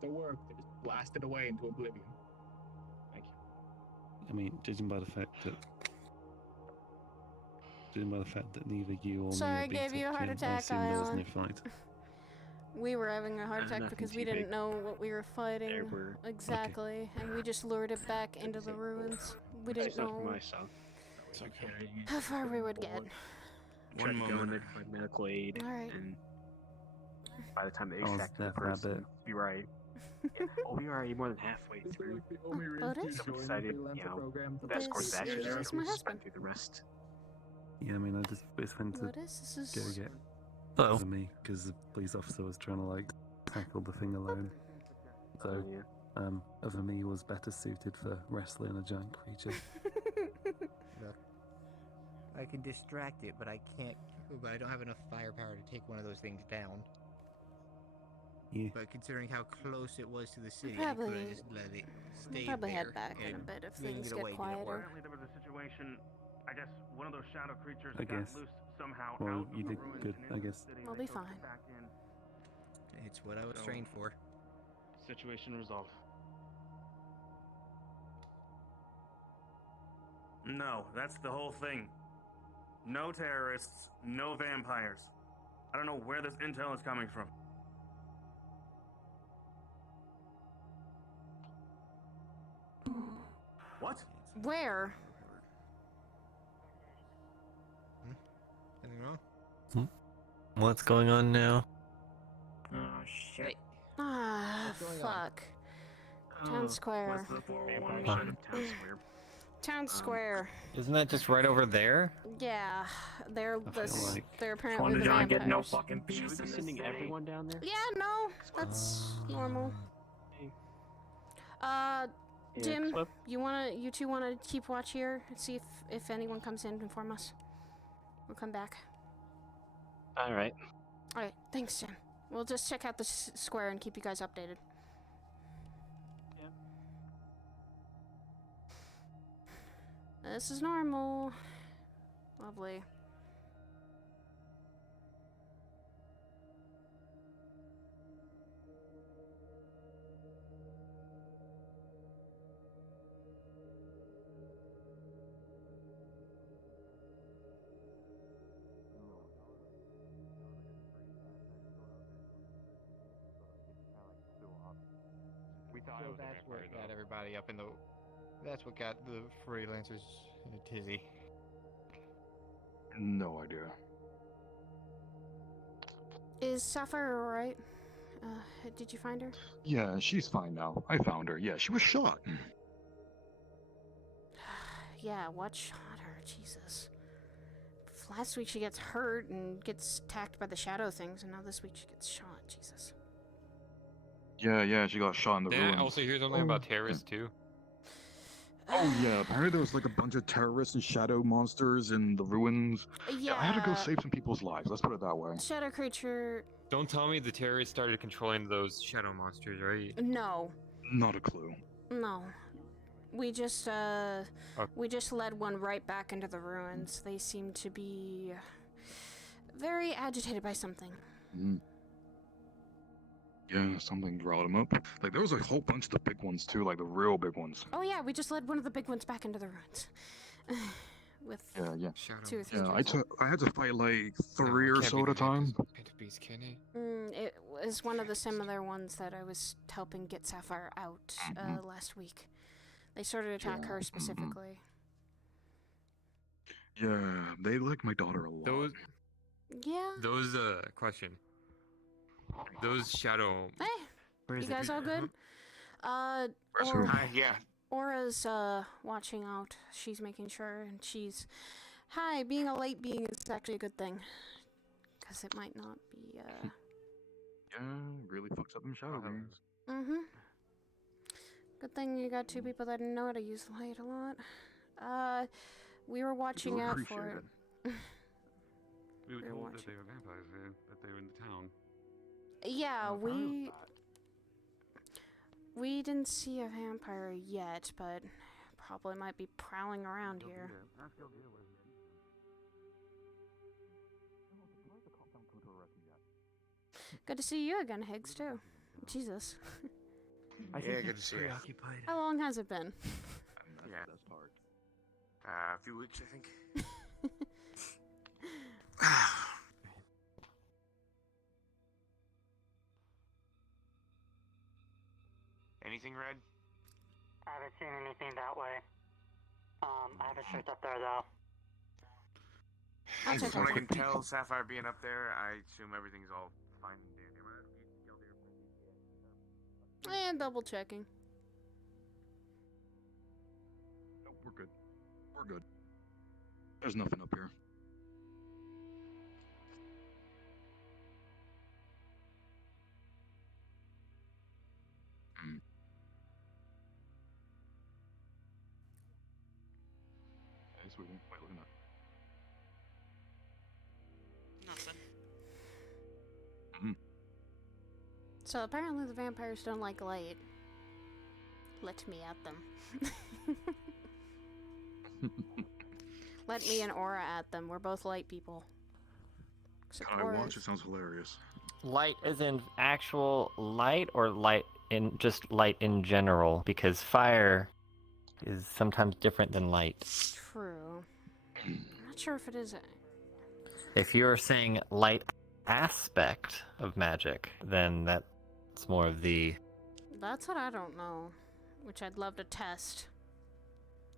their work, they just blast it away into oblivion. I mean, judging by the fact in by the fact that neither you or Sorry, me I have been gave you a top heart 10. attack, I assume there was Ion. no fight. We were having a heart attack nothing because we too didn't big. know what we were fighting There were- exactly, and we just lured it back into the ruins. We didn't Except for know myself. It's okay. how far we would get. Tried to go in there to find medical aid, Alright. and by the time they I was extracted the there for a person, bit. you're right. Yeah, well, we were already more than halfway through. Otis? So we decided, you know, the best course of action This is is my to husband. spend through the rest. Yeah, I mean, I just went to Otis, this go is... get Hello. for me because the police officer was trying to like tackle the thing alone. So, other me was better suited for wrestling a giant creature. Look, I can distract it, but I can't. But I don't have enough firepower to take one of those things down. Yeah. But considering how close it was to the city, I Probably- could have just let it stay We'll probably there head back in a and bit if swing things it get away, did it quieter. work? Apparently there was a situation. I guess one of those shadow creatures I got guess. loose somehow Well, out you of the did ruins good, and I into guess. the city. We'll They be took it fine. back in. It's what I was So- trained for. Situation resolved. No, that's the whole thing. No terrorists, no vampires. I don't know where this intel is coming from. What? Where? Anything wrong? What's going on now? Oh shit. Ah, What's going on? fuck. Town Square. Town Square. Town Square. Isn't that just right over there? Yeah, they're they're apparently One the did not get no vampires. fucking peace. Should we be sending everyone down there? Yeah, no, that's normal. Yeah, Jim, Clip? you two wanna keep watch here and see if anyone comes in, inform us. We'll come back. All right. All right, thanks, Jim. We'll just check out the square and keep you guys updated. Yep. This is normal. Lovely. We thought So it was that's a what vampire, got though. everybody up in the. That's what got the freelancers in a tizzy. No idea. Is Sapphire alright? Did you find her? Yeah, she's fine now. I found her. Yeah, she was shot. Yeah, what shot her? Jesus. Last week she gets hurt and gets attacked by the shadow things, and now this week she gets shot. Jesus. Yeah, she got shot in the Did I ruins. also hear something about terrorists too? Oh yeah, apparently there was like a bunch of terrorists and shadow monsters in the ruins. Yeah. I had to go save some people's lives. Let's put it that way. Shadow creature. Don't tell me the terrorists started controlling those shadow monsters, right? No. Not a clue. No. We just led one right back into the ruins. They seem to be very agitated by something. Mm. Yeah, something riled them up. Like there was a whole bunch of the big ones too, like the real big ones. Oh yeah, we just led one of the big ones back into the ruins. With Yeah. 2 or 3 Yeah, people. I had to fight like 3 or so at a time. It was one of the similar ones that I was helping get Sapphire out last week. They started to attack her specifically. Yeah, they like my daughter a lot. Those question. Those shadow. Hey, you guys all good? Yeah. Aura's watching out. She's making sure, and she's... Hi, being a light being is actually a good thing. Because it might not be, Yeah, really fucks up them shadow beings. Mm-hmm. Good thing you got 2 people that know how to use the light a lot. We were watching out for it. We were They're told that watching. they were vampires, that they were in the town. Yeah, we didn't see a vampire yet, but probably might be prowling around here. Good to see you again, Higgs, too. Jesus. I think good to see you. How long has it been? Yeah. A few weeks, I think. anything, Red? I haven't seen anything that way. I haven't checked up there though. I'll check From what I up can tell, Sapphire being up there, I assume everything's all fine and dandy. And double checking. No, we're good. We're good. There's nothing up here. Hey, sweetie. Wait, look at that. Nothing. So apparently the vampires don't like light. Let me at them. Let me and Aura at them. We're both light people. Except God, I Aura's- watch. It sounds hilarious. Light as in actual light, or light in just light in general? Because fire is sometimes different than light. True. I'm not sure if it is. If you're saying light aspect of magic, then that's more of the... That's what I don't know. Which I'd love to test.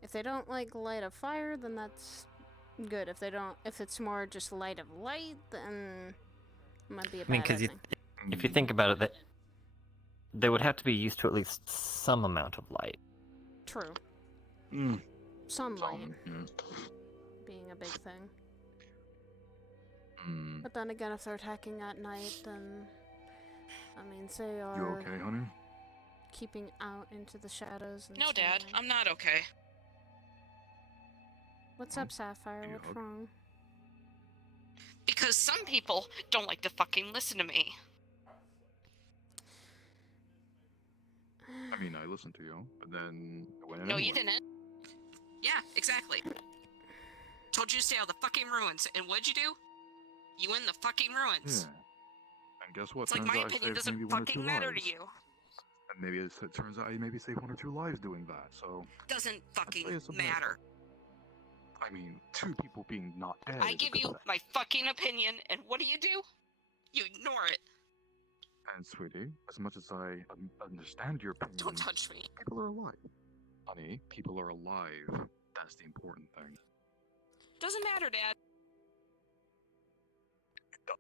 If they don't like light of fire, then that's good. If it's more just light of light, then it might be a I mean, bad because thing. if you think about it, they would have to be used to at least some amount of light. True. Mm. Sunlight being a big thing. But then again, if they're attacking at night, then I mean, say You are okay, honey? keeping out into the shadows. And No, Dad, sunlight. I'm not okay. What's up, Sapphire? What's wrong? Because some people don't like to fucking listen to me. I mean, I listened to you, but then I went in No, anyway. you didn't. Yeah, exactly. Told you to stay out of the fucking ruins, and what'd you do? You in the fucking ruins. Yeah. And guess what? It's like Turns my out I opinion saved maybe doesn't one or two fucking matter to lives. you. And maybe it turns out I maybe saved 1 or 2 lives doing that. So Doesn't fucking say it's a bit. matter. I mean, 2 people being not dead. I is a give good you thing. my fucking opinion, and what do? You ignore it. And sweetie, as much as I understand your opinion, Don't touch me. people are alive. Honey, people are alive. That's the important thing. Doesn't matter, Dad.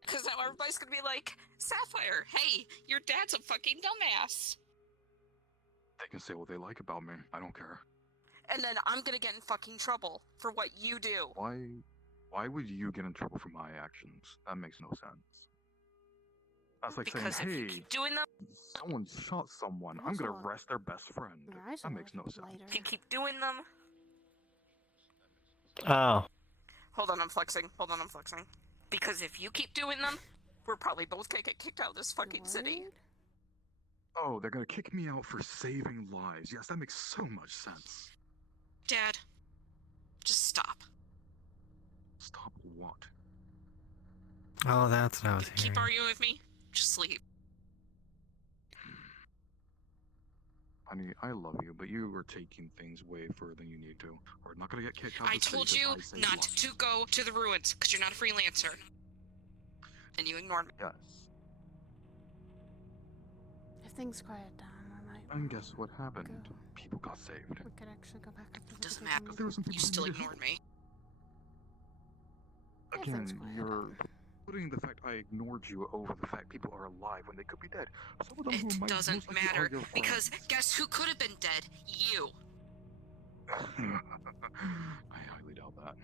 Because now everybody's gonna be like, Sapphire, hey, your dad's a fucking dumbass. They can say what they like about me. I don't care. And then I'm gonna get in fucking trouble for what you do. Why would you get in trouble for my actions? That makes no sense. That's like Because saying, if you hey, keep doing them, someone shot someone. I'm gonna arrest their best friend. That makes no sense. if you keep doing them, Oh. hold on, I'm flexing. Because if you keep doing them, we're probably both gonna get kicked out of this fucking city. Oh, they're gonna kick me out for saving lives. Yes, that makes so much sense. Dad, just stop. Stop what? Oh, that's what I was hearing. Keep arguing with me, just leave. Honey, I love you, but you are taking things way further than you need to. We're not gonna get kicked out of I the city told because you I say not what. to go to the ruins, because you're not a freelancer. And you ignored me. Yes. If things quiet down, I might. And guess what happened? People got saved. We could actually go back up to the Doesn't beginning. matter. There were some people You who still needed ignored me. Again, you're putting the fact I ignored you over the fact people are alive when they could be dead. Some of them who It might doesn't most likely matter, are your because friends. guess who could have been dead? You. I highly doubt that.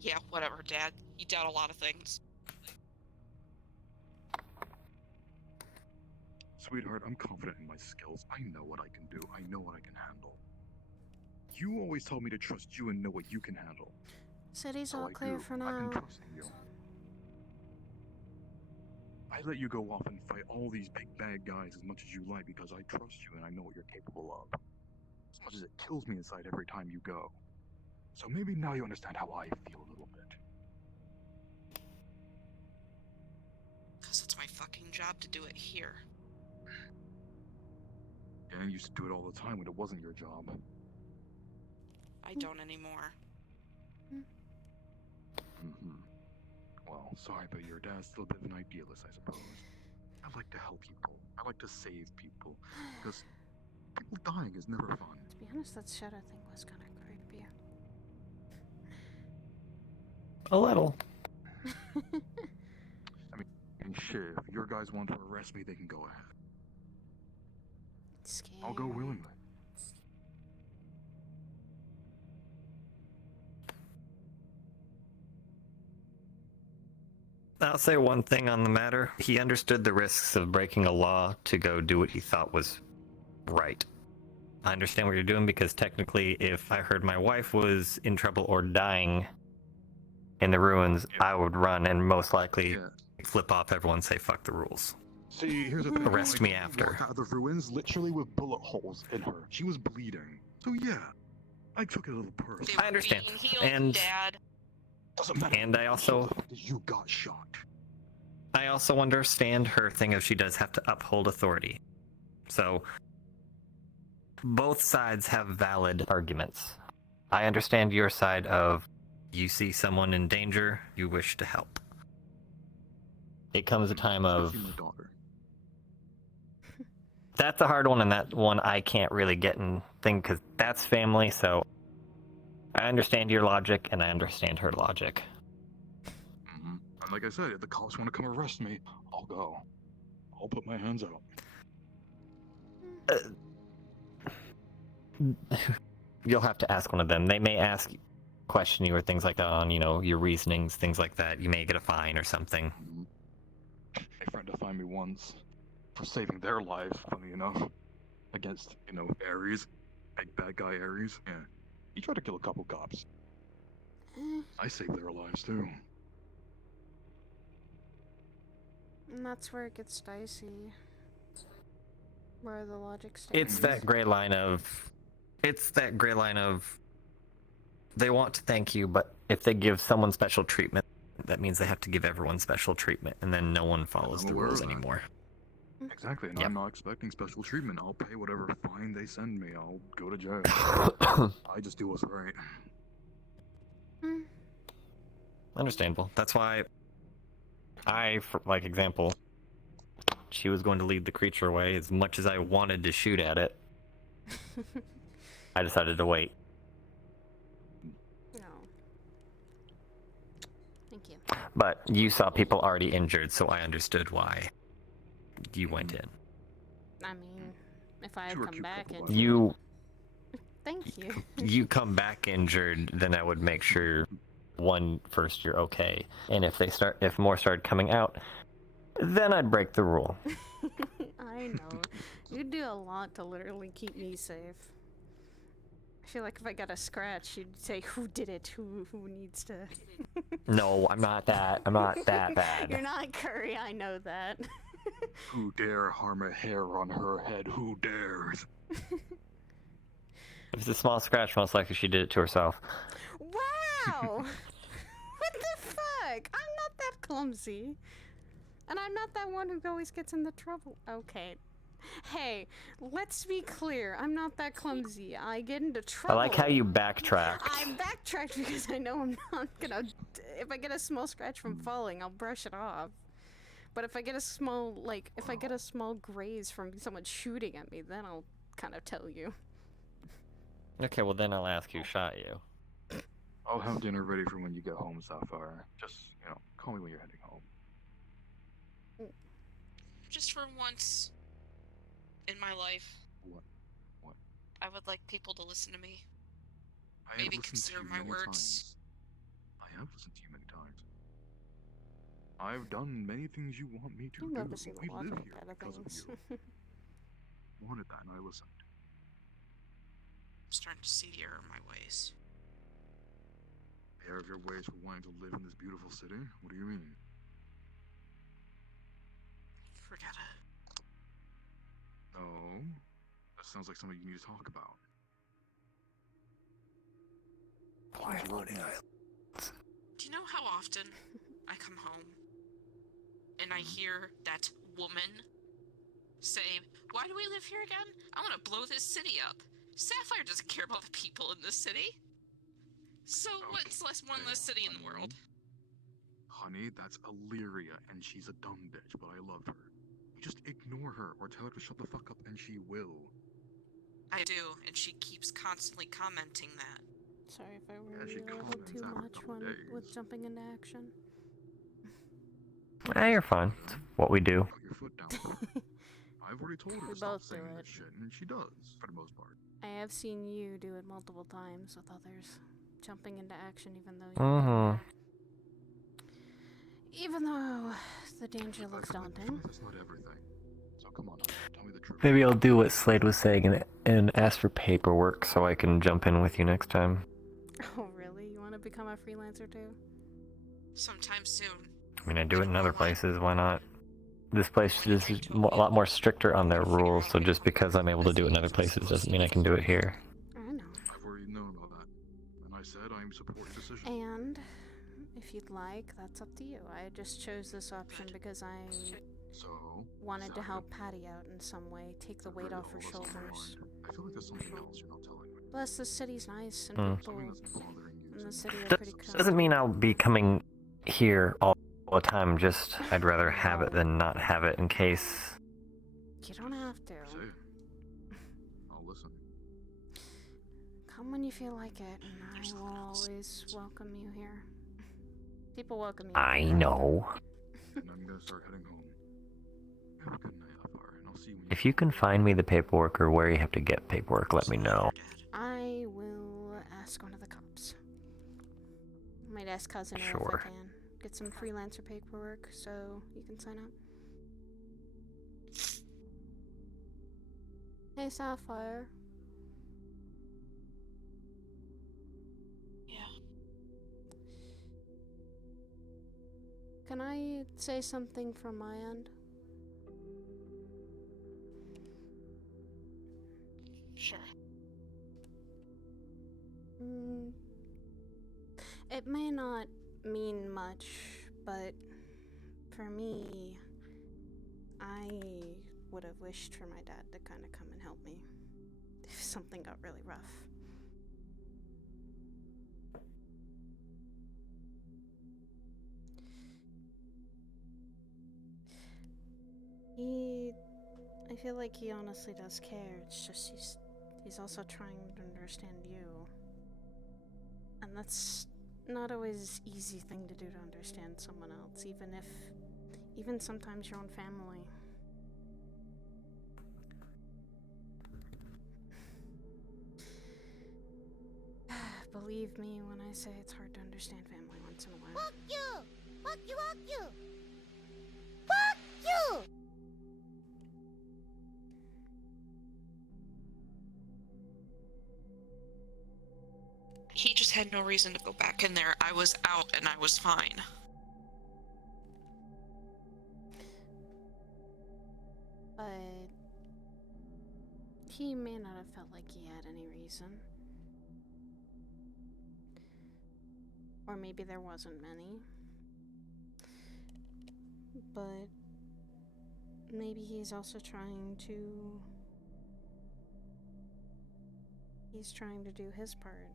Yeah, whatever, Dad. You doubt a lot of things. Sweetheart, I'm confident in my skills. I know what I can do. I know what I can handle. You always tell me to trust you and know what you can handle. City's So all I clear do. for I've now. been trusting you. I let you go off and fight all these big bad guys as much as you like because I trust you and I know what you're capable of. As much as it kills me inside every time you go. So maybe now you understand how I feel a little bit. Because it's my fucking job to do it here. Yeah, you used to do it all the time when it wasn't your job. I don't anymore. Mm-hmm. Well, sorry, but your dad's still a bit of an idealist, I suppose. I like to help people. I like to save people. Because People dying is never fun. To be honest, that shadow thing was kind of creepy. A little. I mean, shit, if your guys want to arrest me, they can go ahead. Scary. I'll go willingly. I'll say one thing on the matter. He understood the risks of breaking a law to go do what he thought was right. I understand what you're doing because technically, if I heard my wife was in trouble or dying in the ruins, I would run and most likely flip off everyone and say, fuck the rules. See, here's the thing. Arrest me after. Walked out of the ruins literally with bullet holes in her. She was bleeding. So yeah, I took it a little personal. I understand. And Dad. Doesn't matter. And I also... You got shot. I also understand her thing of she does have to uphold authority. So, both sides have valid arguments. I understand your side of you see someone in danger, you wish to help. It comes a time of... That's a hard one, and that one I can't really get in thing, because that's family, so... I understand your logic, and I understand her logic. And like I said, if the cops want to come arrest me, I'll go. I'll put my hands out. You'll have to ask one of them. They may question you or things like that on, your reasonings, things like that. You may get a fine or something. A friend defined me once for saving their life, funny enough, against, Ares. Big bad guy Ares. Yeah. He tried to kill a couple cops. I saved their lives too. And that's where it gets dicey. Where the logic stands. It's that gray line of... They want to thank you, but if they give someone special treatment, that means they have to give everyone special treatment, and then no one follows the rules anymore. Exactly, and I'm not expecting special treatment. I'll pay whatever fine they send me. I'll go to jail. I just do what's right. Understandable. That's why for example, she was going to lead the creature away. As much as I wanted to shoot at it, I decided to wait. No. Thank you. But you saw people already injured, so I understood why you went in. I mean, if I had come back and... Thank you. You come back injured, then I would make sure first you're okay. And if more started coming out, then I'd break the rule. I know. You do a lot to literally keep me safe. I feel like if I got a scratch, you'd say, who did it? Who needs to... No, I'm not that bad. You're not Curry, I know that. Who dare harm a hair on her head? Who dares? If it's a small scratch, most likely she did it to herself. Wow! What the fuck? I'm not that clumsy. And I'm not that one who always gets into trouble. Okay. Hey, let's be clear. I'm not that clumsy. I get into trouble. I like how you backtracked. I backtracked because I know I'm not gonna... If I get a small scratch from falling, I'll brush it off. But if I get a small, graze from someone shooting at me, then I'll kind of tell you. Okay, well then I'll ask who shot you. I'll have dinner ready for when you get home, Sapphire. Just, call me when you're heading home. Just for once in my life. What? I would like people to listen to me. I Maybe have listened consider to you my many words. times. I have listened to you many times. I've done many things you want me to do. Love to see the We live logic here side of because of things. you. Wanted that, and I listened. I'm starting to see the error of my ways. The error of your ways for wanting to live in this beautiful city? What do you mean? Forget it. No. That sounds like something you need to talk about. Do you know how often I come home and I hear that woman say, why do we live here again? I want to blow this city up. Sapphire doesn't care about the people in this city. So what's one less city in the world? Honey, that's Illyria, and she's a dumb bitch, but I love her. You just ignore her or tell her to shut the fuck up, and she will. I do, and she keeps constantly commenting that. Sorry if I worry you a little too much with jumping into action. You're fine. It's what we do. Put your foot down. I've already told her We to stop both do saying it. this shit, and she does, for the most part. I have seen you do it multiple times with others. Jumping into action even though even though the danger looks daunting. That's not everything. So come on, tell me the truth. Maybe I'll do what Slade was saying and ask for paperwork so I can jump in with you next time. Oh really? You want to become a freelancer too? Sometime soon. I mean, I do it in other places. Why not? This place is a lot more stricter on their rules, so just because I'm able to do it in other places doesn't mean I can do it here. I know. I've already known about that. And I said I support your decision. And if you'd like, that's up to you. I just chose this option because I wanted to help Patty out in some way, take the weight off her shoulders. I feel like there's something else you're not telling me. Plus, the city's nice, and people in the city are pretty cool. Doesn't mean I'll be coming here all the time, just I'd rather have it than not have it in case. You don't have to. I'll listen. Come when you feel like it, and I will always welcome you here. People welcome you. I know. And I'm gonna start heading home. Have a good night, Alvar, and I'll see you when If you can find me the paperwork or where you have to get paperwork, let me know. I will ask one of the cops. I might ask Cousin if I can. Get some freelancer paperwork so you can sign up. Hey, Sapphire. Yeah. Can I say something from my end? Sure. It may not mean much, but for me, I would have wished for my dad to kind of come and help me if something got really rough. I feel like he honestly does care. It's just he's also trying to understand you. And that's not always an easy thing to do, to understand someone else, even sometimes your own family. Believe me when I say it's hard to understand family once in a while. Fuck you! Fuck you, fuck you! Fuck you! He just had no reason to go back in there. I was out and I was fine. But he may not have felt like he had any reason. Or maybe there wasn't many. But maybe he's also trying to... He's trying to do his part.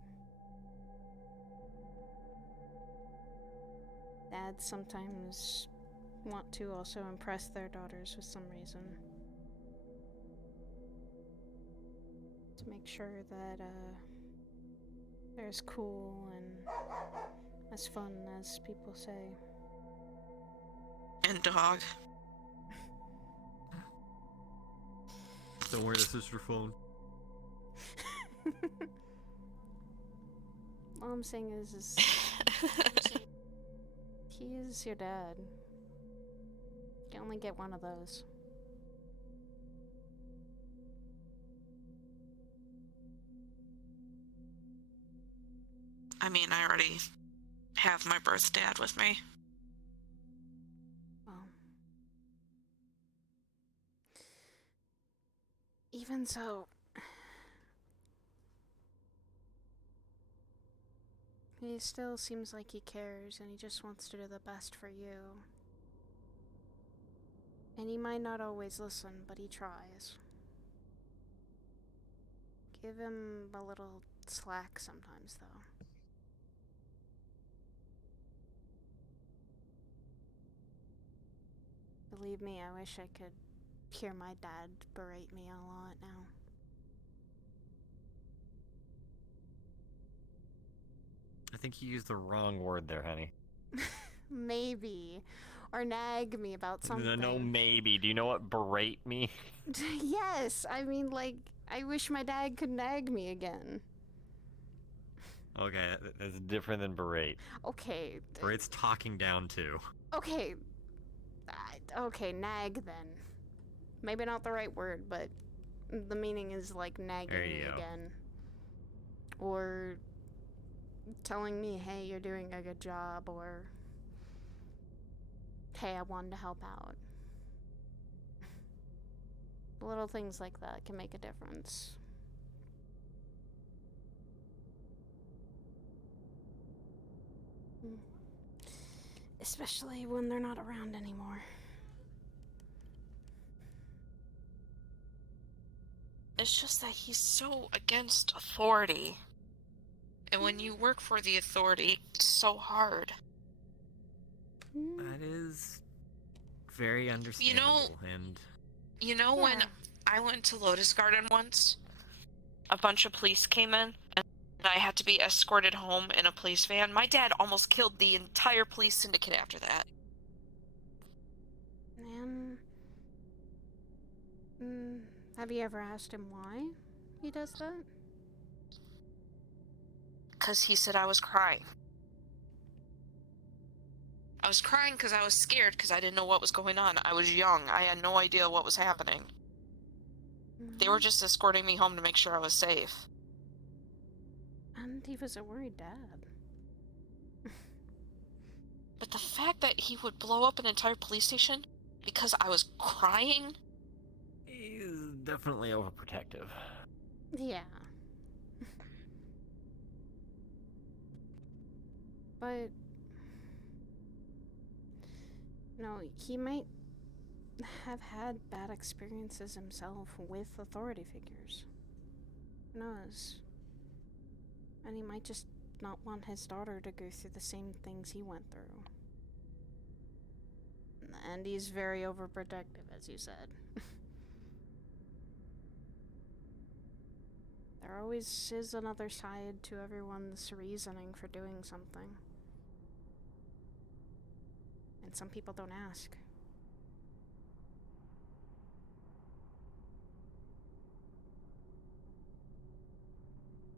Dads sometimes want to also impress their daughters for some reason. To make sure that they're as cool and as fun as people say. And dog. Don't worry, this is your phone. All I'm saying is he is your dad. You only get one of those. I mean, I already have my birth dad with me. Well, even so, he still seems like he cares and he just wants to do the best for you. And he might not always listen, but he tries. Give him a little slack sometimes, though. Believe me, I wish I could hear my dad berate me a lot now. think you used the wrong word there, honey. Maybe. Or nag me about something. No, maybe. Do you know what berate means? Yes, I mean, like, I wish my dad could nag me again. Okay, that's different than berate. Okay. Berate's talking down to. Okay. Okay, nag then. Maybe not the right word, but the meaning is like nagging me again. Or telling me, hey, you're doing a good job, or hey, I wanted to help out. Little things like that can make a difference. Especially when they're not around anymore. It's just that he's so against authority. And when you work for the authority, it's so hard. That is very understandable, and... You know when I went to Lotus Garden once? A bunch of police came in, and I had to be escorted home in a police van. My dad almost killed the entire police syndicate after that. Have you ever asked him why he does that? Because he said I was crying. I was crying because I was scared because I didn't know what was going on. I was young. I had no idea what was happening. They were just escorting me home to make sure I was safe. And he was a worried dad. But the fact that he would blow up an entire police station because I was crying? He's definitely overprotective. Yeah. But... no, he might have had bad experiences himself with authority figures. Who knows? And he might just not want his daughter to go through the same things he went through. And he's very overprotective, as you said. There always is another side to everyone's reasoning for doing something. And some people don't ask.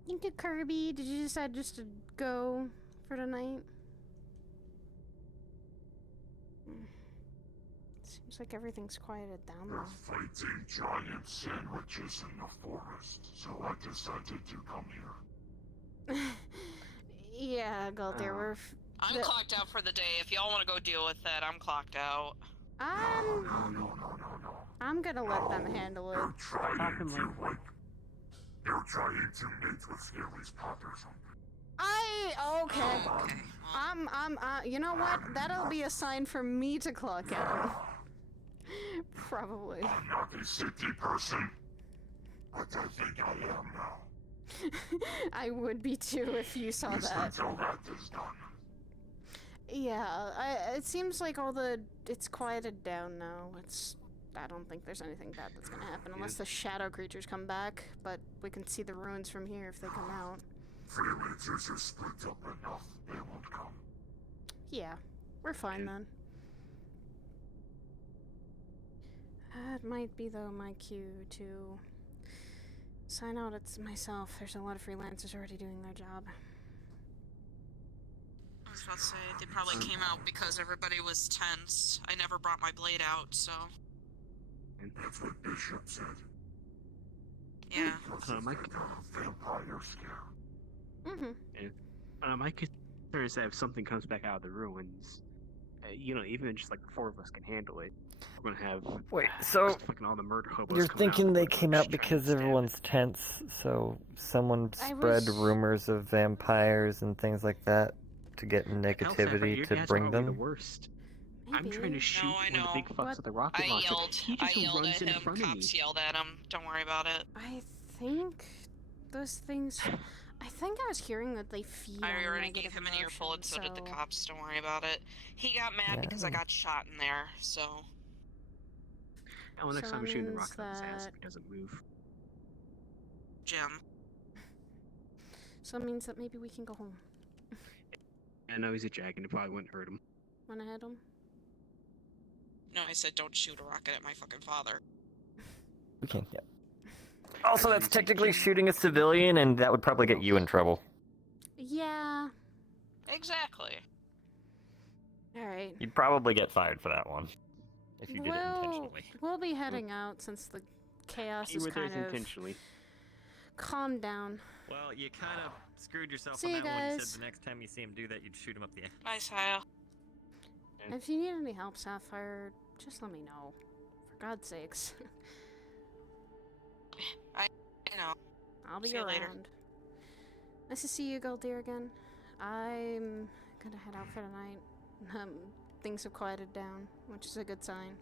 Thank you, Kirby. Did you decide just to go for tonight? Seems like everything's quieted down They're though. fighting giant sandwiches in the forest, so I decided to come here. Yeah, Galtier, we're... I'm clocked out for the day. If y'all want to go deal with that, I'm clocked out. No. I'm gonna let them handle it. They're trying to mate with Scaly's pop or something. Okay. You know what? That'll be a sign for me to clock out. Probably. I'm not a city person, but I think I am now. I would be too if you saw that. Until that is done. Yeah, it seems like it's quieted down now. I don't think there's anything bad that's gonna happen unless the shadow creatures come back, but we can see the ruins from here if they come out. Freelancers are split up enough, they won't come. Yeah, we're fine then. It might be, though, my cue to sign out myself. There's a lot of freelancers already doing their job. I was about to say, they probably came out because everybody was tense. I never brought my blade out, so... That's what Bishop said. Yeah. My vampire scare. Mm-hmm. My concern is that if something comes back out of the ruins, even just like the four of us can handle it, we're gonna have fucking all the murder hobos. You're thinking they came out because everyone's tense, so someone spread rumors of vampires and things like that to get negativity to bring them? The worst. I'm trying to shoot one of the big fucks with a rocket launcher. I yelled at him, cops yelled at him. Don't worry about it. I think those things... I think I was hearing that they feed I on already negative gave him an earful, and so did the so- cops. Don't worry about it. He got mad because I got shot in there, so... Oh, next So time I'm that shooting the means rocket up his ass that- if he doesn't move. Jim. So it means that maybe we can go home. I know he's a dragon. It probably wouldn't hurt him. Wanna hit him? No, I said don't shoot a rocket at my fucking father. We can't. Yeah. Also, that's technically shooting a civilian, and that would probably get you in trouble. Yeah. Exactly. Alright. You'd probably get fired for that one. If you did it intentionally. We'll be heading out since the chaos is kind of intentionally. calmed down. Well, you kind of screwed yourself See on you that one when you guys. said the next time you see him do that, you'd shoot him up the ass. Nice, Kyle. If you need any help, Sapphire, just let me know. For God's sakes. I know. I'll be See you around. later. Nice to see you, Galdir, again. I'm gonna head out for tonight. Things have quieted down, which is a good sign.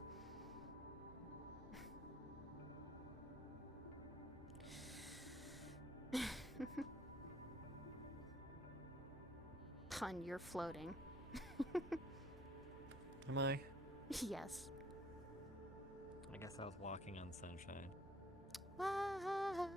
Hun, you're floating. Am I? Yes. I guess I was walking on sunshine. Ah.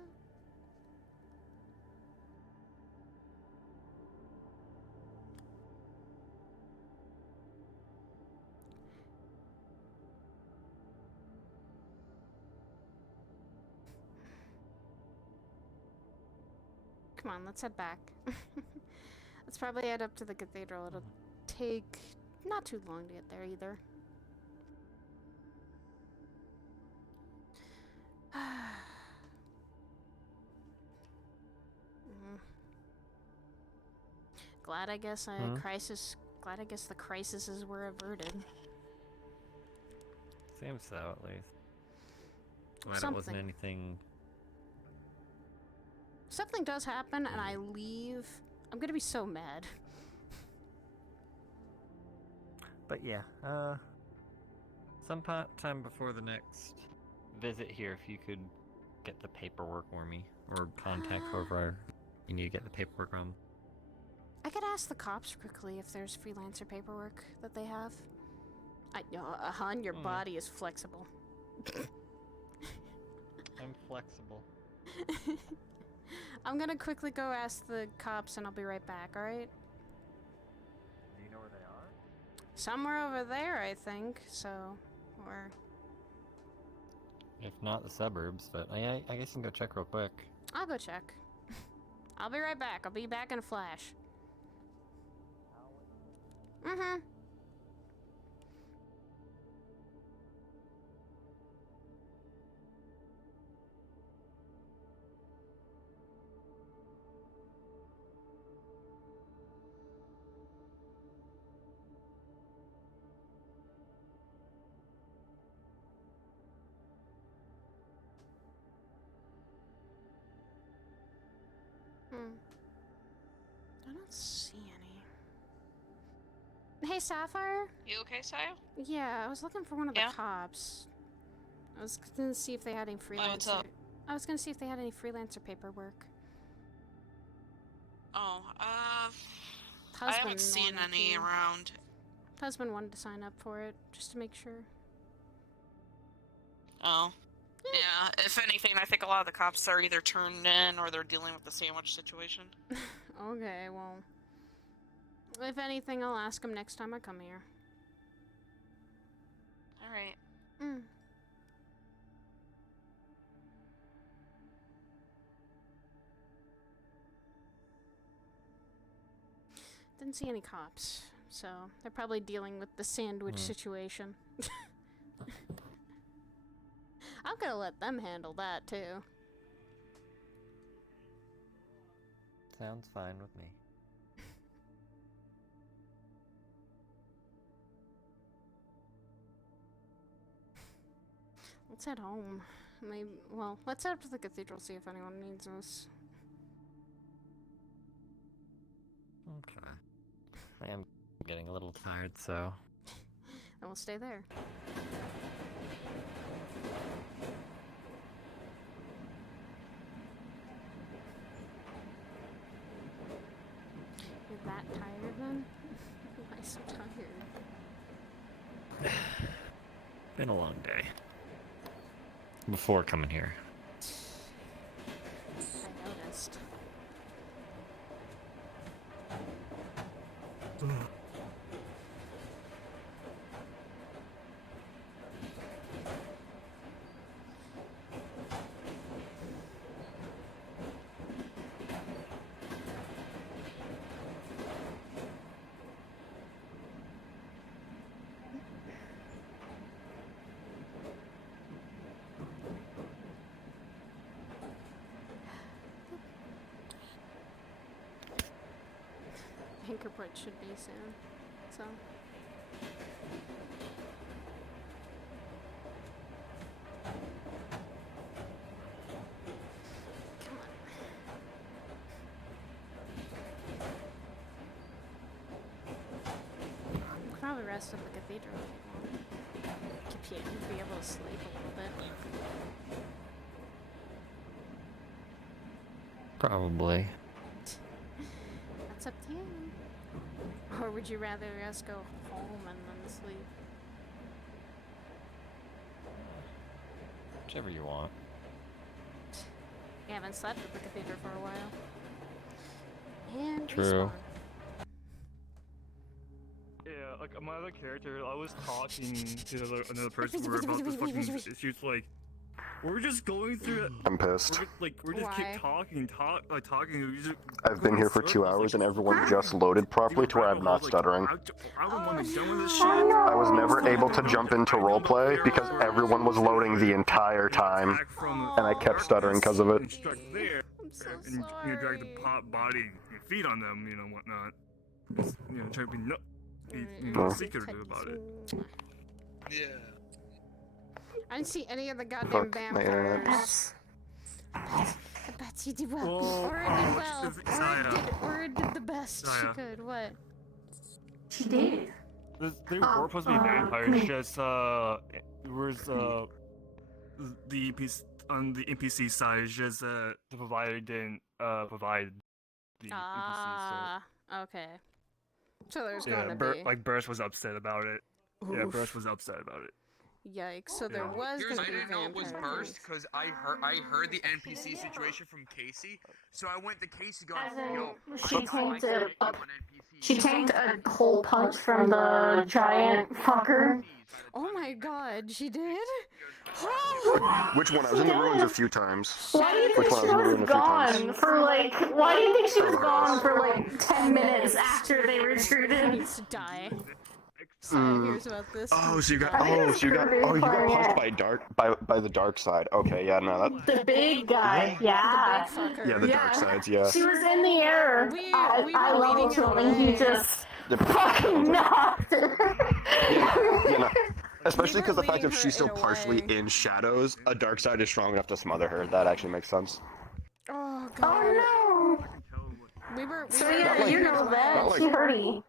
Come on, let's head back. Let's probably head up to the cathedral. It'll take not too long to get there either. Glad I guess glad I guess the crises were averted. Seems so, at least. Glad it Something. wasn't anything. Something does happen and I leave, I'm gonna be so mad. But yeah, some time before the next visit here, if you could get the paperwork for me, or contact whoever you need to get the paperwork from. I could ask the cops quickly if there's freelancer paperwork that they have. Han, your body is flexible. I'm flexible. I'm gonna quickly go ask the cops and I'll be right back, alright? Do you know where they are? Somewhere over there, I think, so... or... If not the suburbs, but I guess you can go check real quick. I'll go check. I'll be right back. I'll be back in a flash. Mm-hmm. I don't see any. Hey, Sapphire? You okay, Sayo? Yeah, I was looking for one of the cops. I was gonna see if they had any freelancer. What's up? I was gonna see if they had any freelancer paperwork. Oh, I Husband haven't seen wanted any to. around. Husband wanted to sign up for it, just to make sure. Oh. Yeah, if anything, I think a lot of the cops are either turned in or they're dealing with the sandwich situation. Okay, well... if anything, I'll ask him next time I come here. Alright. Didn't see any cops, so they're probably dealing with the sandwich situation. I'm gonna let them handle that, too. Sounds fine with me. Let's head home. Maybe, well, let's head up to the cathedral, see if anyone needs us. Okay. I am getting a little tired, so... And we'll stay there. You're that tired, then? Why so tired? Been a long day. Before coming here. I noticed. Fingerprint should be soon. So. Come on. You can probably rest at the cathedral if you want. Keep you be able to sleep a little bit. Probably. That's up to you. Or would you rather us go home and then sleep? Whichever you want. You haven't slept at the cathedral for a while. And True. Yeah, like my other character, I was talking to another person where about this fucking. She was like, "We're just going through it." I'm pissed. We're just keep talking. I've been here for 2 hours and everyone just loaded properly to where I'm not stuttering. I don't want to done with this shit. I was never able to jump into roleplay because everyone was loading the entire time, and I kept stuttering because of it. And you drag the body and your feet on them, you know, whatnot. Just, you know, try to be secretive about it. Yeah. I didn't see any of the goddamn vampires. Betsy did well. Aura did well. Aura did the best she could. What? She did. They were supposed to be vampires, just, where's, the NPC, on the NPC side, it's just, the provider didn't, provide the NPCs, so. Okay. So there's going to be... like, Burst was upset about it. Oof. Yeah, Burst was upset about it. Yikes, so there was Here's, going to I be didn't know it was Burst because I heard the NPC situation from Casey, so I went to Casey going, yo, She tanked a whole punch from the giant fucker. Oh my god, she did? Which one? I was in the ruins a few times. Why do you think she was gone for like, why do you think she was gone for like 10 minutes after they retreated? Needs to die. Here's about this. You got punched by the dark side. Okay, yeah, no, that. The big guy, yeah. The big fucker. Yeah, the dark sides, yeah. She was in the air. I leveled him and he just fucking knocked her. You know, especially because the fact that she's still partially in shadows, a dark side is strong enough to smother her. That actually makes sense. Oh god. Oh no. So yeah, you know that. She hurt me.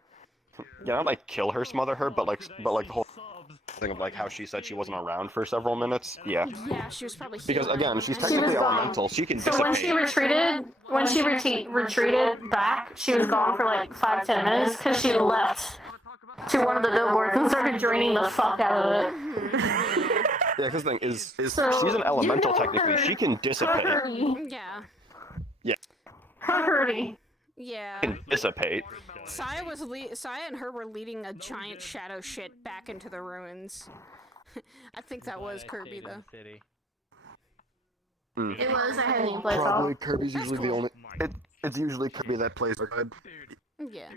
Yeah, not like kill her, smother her, but like the whole thing of like how she said she wasn't around for several minutes. Yeah. Yeah, she was probably. Because again, she's technically elemental. She can dissipate. So when she retreated back, she was gone for like 5-10 minutes because she left to one of the billboards and started draining the fuck out of it. Yeah, because the thing is she's an elemental technically. She can dissipate. Yeah. Yeah. Hurry. Yeah. Can dissipate. Saya and her were leading a giant shadow shit back into the ruins. I think that was Kirby though. It was. I hadn't even played Probably Kirby's usually the only. It's usually Kirby that plays the side. Yeah.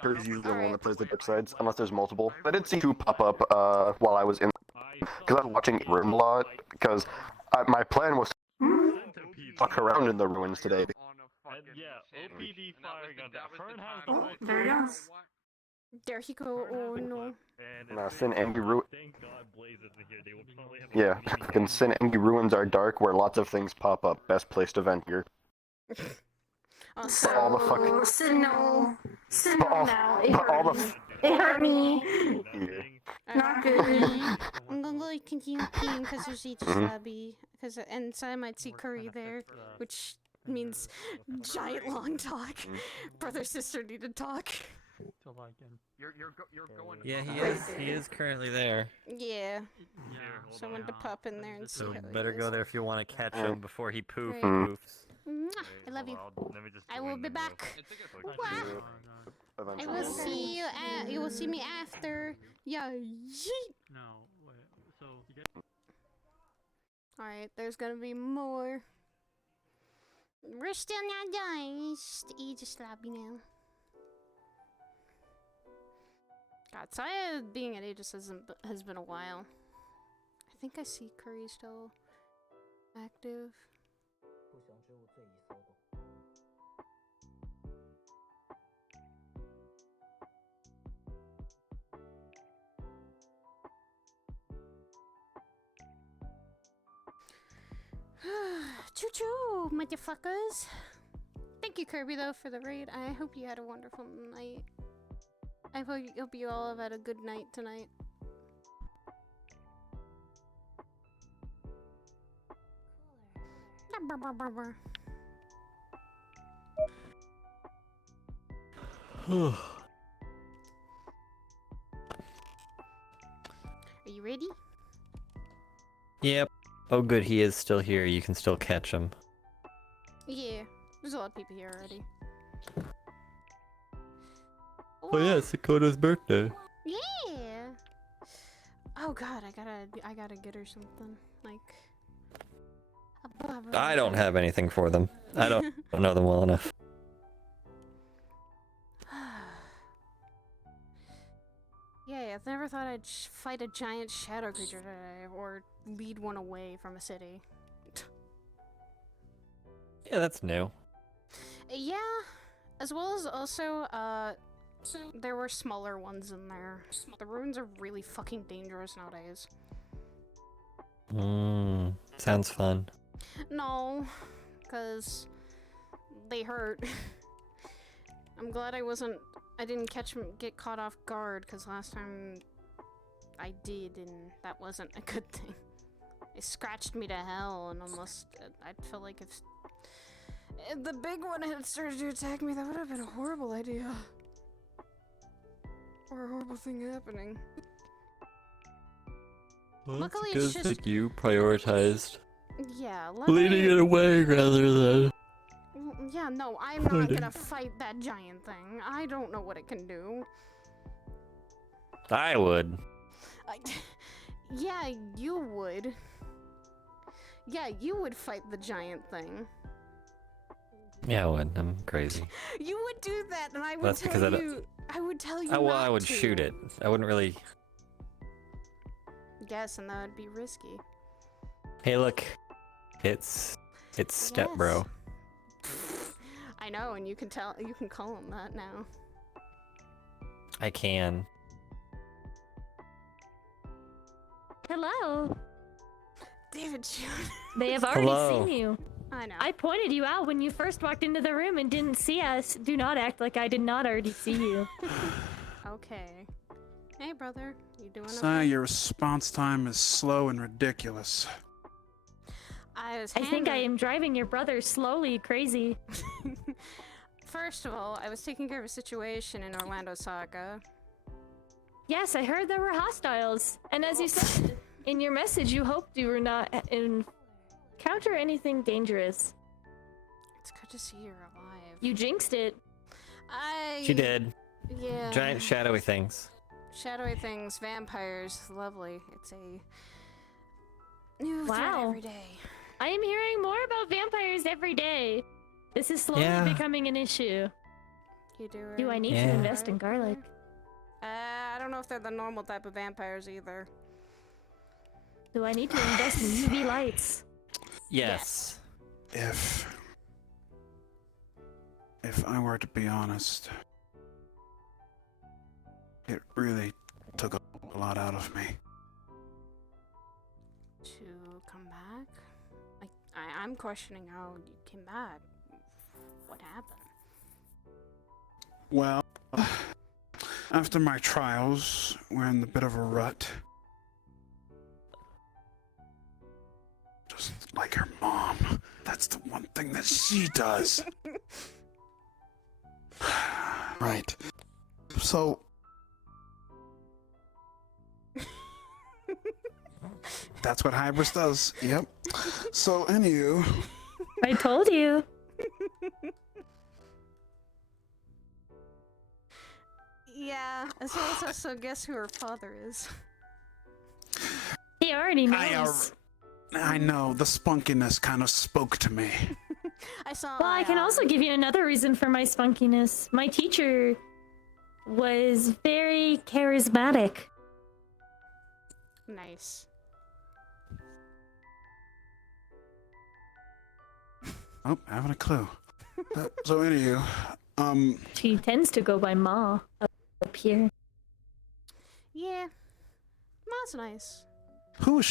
Kirby's usually the one that plays the dark sides, unless there's multiple. I did see two pop up while I was in, because I was watching Room a lot. Because my plan was to fuck around in the ruins today. OPD firing on that. Fern has the Oh, there he goes. There he go. Oh no. Sin Engi Ruins. Thank God Blaze isn't here. They will probably have Yeah, fucking Sin Engi Ruins are dark where lots of things pop up. Best place to vent here. So, all the fucking. Sinnoh now. It hurt me. Not good. I'm gonna go continue peeing because there's each Sabi. And Saya might see Curry there, which means giant long talk. Brother sister need to talk. You're going. Yeah, he is currently there. Yeah. Someone to pop in there and see So how better he go is. there if you want to catch him before he poofs. Mwah. I love you. I will be back. I eventually. will see you. You will see me after. Yeah. Yeet. No, wait. So you get. All right. There's gonna be more. We're still not done. It's just eat a sloppy now. God, Saya being at Aegis has been a while. I think I see Curry still active. Choo choo, motherfuckers. Thank you, Kirby, though, for the raid. I hope you had a wonderful night. I hope you all have had a good night tonight. Are you ready? Yep. Oh good, he is still here. You can still catch him. Yeah, there's a lot of people here already. Oh yeah, it's Dakota's birthday. Yeah. Oh god, I gotta get her something like. I don't have anything for them. I don't know them well enough. Yeah, I've never thought I'd fight a giant shadow creature today, or lead one away from a city. Yeah, that's new. Yeah, as well as also, there were smaller ones in there. The ruins are really fucking dangerous nowadays. Sounds fun. No, because they hurt. I'm glad I didn't get caught off guard, because last time I did, and that wasn't a good thing. It scratched me to hell, and almost, I felt like if the big one had started to attack me, that would have been a horrible idea. Or a horrible thing happening. Well, Luckily, it's it's good just... that you prioritized Yeah, luckily... leading it away rather than... Yeah, no, I'm not gonna fight that giant thing. I don't know what it can do. I would. Yeah, you would. Yeah, you would fight the giant thing. Yeah, I would. I'm crazy. You would do that, and I would That's because tell you. I would tell you. Well, not I would to. shoot it. I wouldn't really... Yes, and that would be risky. Hey, look. It's Step Bro. I know, and you can call him that now. I can. Hello. David June. They have already Hello. seen you. I know. I pointed you out when you first walked into the room and didn't see us. Do not act like I did not already see you. Okay. Hey, brother. You doing Sai, okay? your response time is slow and ridiculous. I think I am driving your brother slowly crazy. First of all, I was taking care of a situation in Orlando Saga. Yes, I heard there were hostiles. And as you said in your message, you hoped you were not encounter anything dangerous. It's good to see you're alive. You jinxed it. She did. Yeah. Giant shadowy things. Shadowy things, vampires, lovely. It's a new threat Wow. every day. I am hearing more about vampires every day. This is slowly Yeah. becoming an issue. You do. Do I need to Yeah. invest in garlic? I don't know if they're the normal type of vampires either. Do I need to invest in UV lights? Yes. If I were to be honest, it really took a lot out of me. To come back? I'm questioning how you came back. What happened? Well, after my trials, we're in a bit of a rut. Just like her mom. That's the one thing that she does. Right. So... That's what Hybris does. Yep. So, anywho... I told you. Yeah, as well as also guess who her father is. He already knows. I know, the spunkiness kind of spoke to me. I saw. Well, I can also give you another reason for my spunkiness. My teacher was very charismatic. Nice. Oh, I haven't a clue. So anywho, She tends to go by Ma up here. Yeah, Ma's nice. who is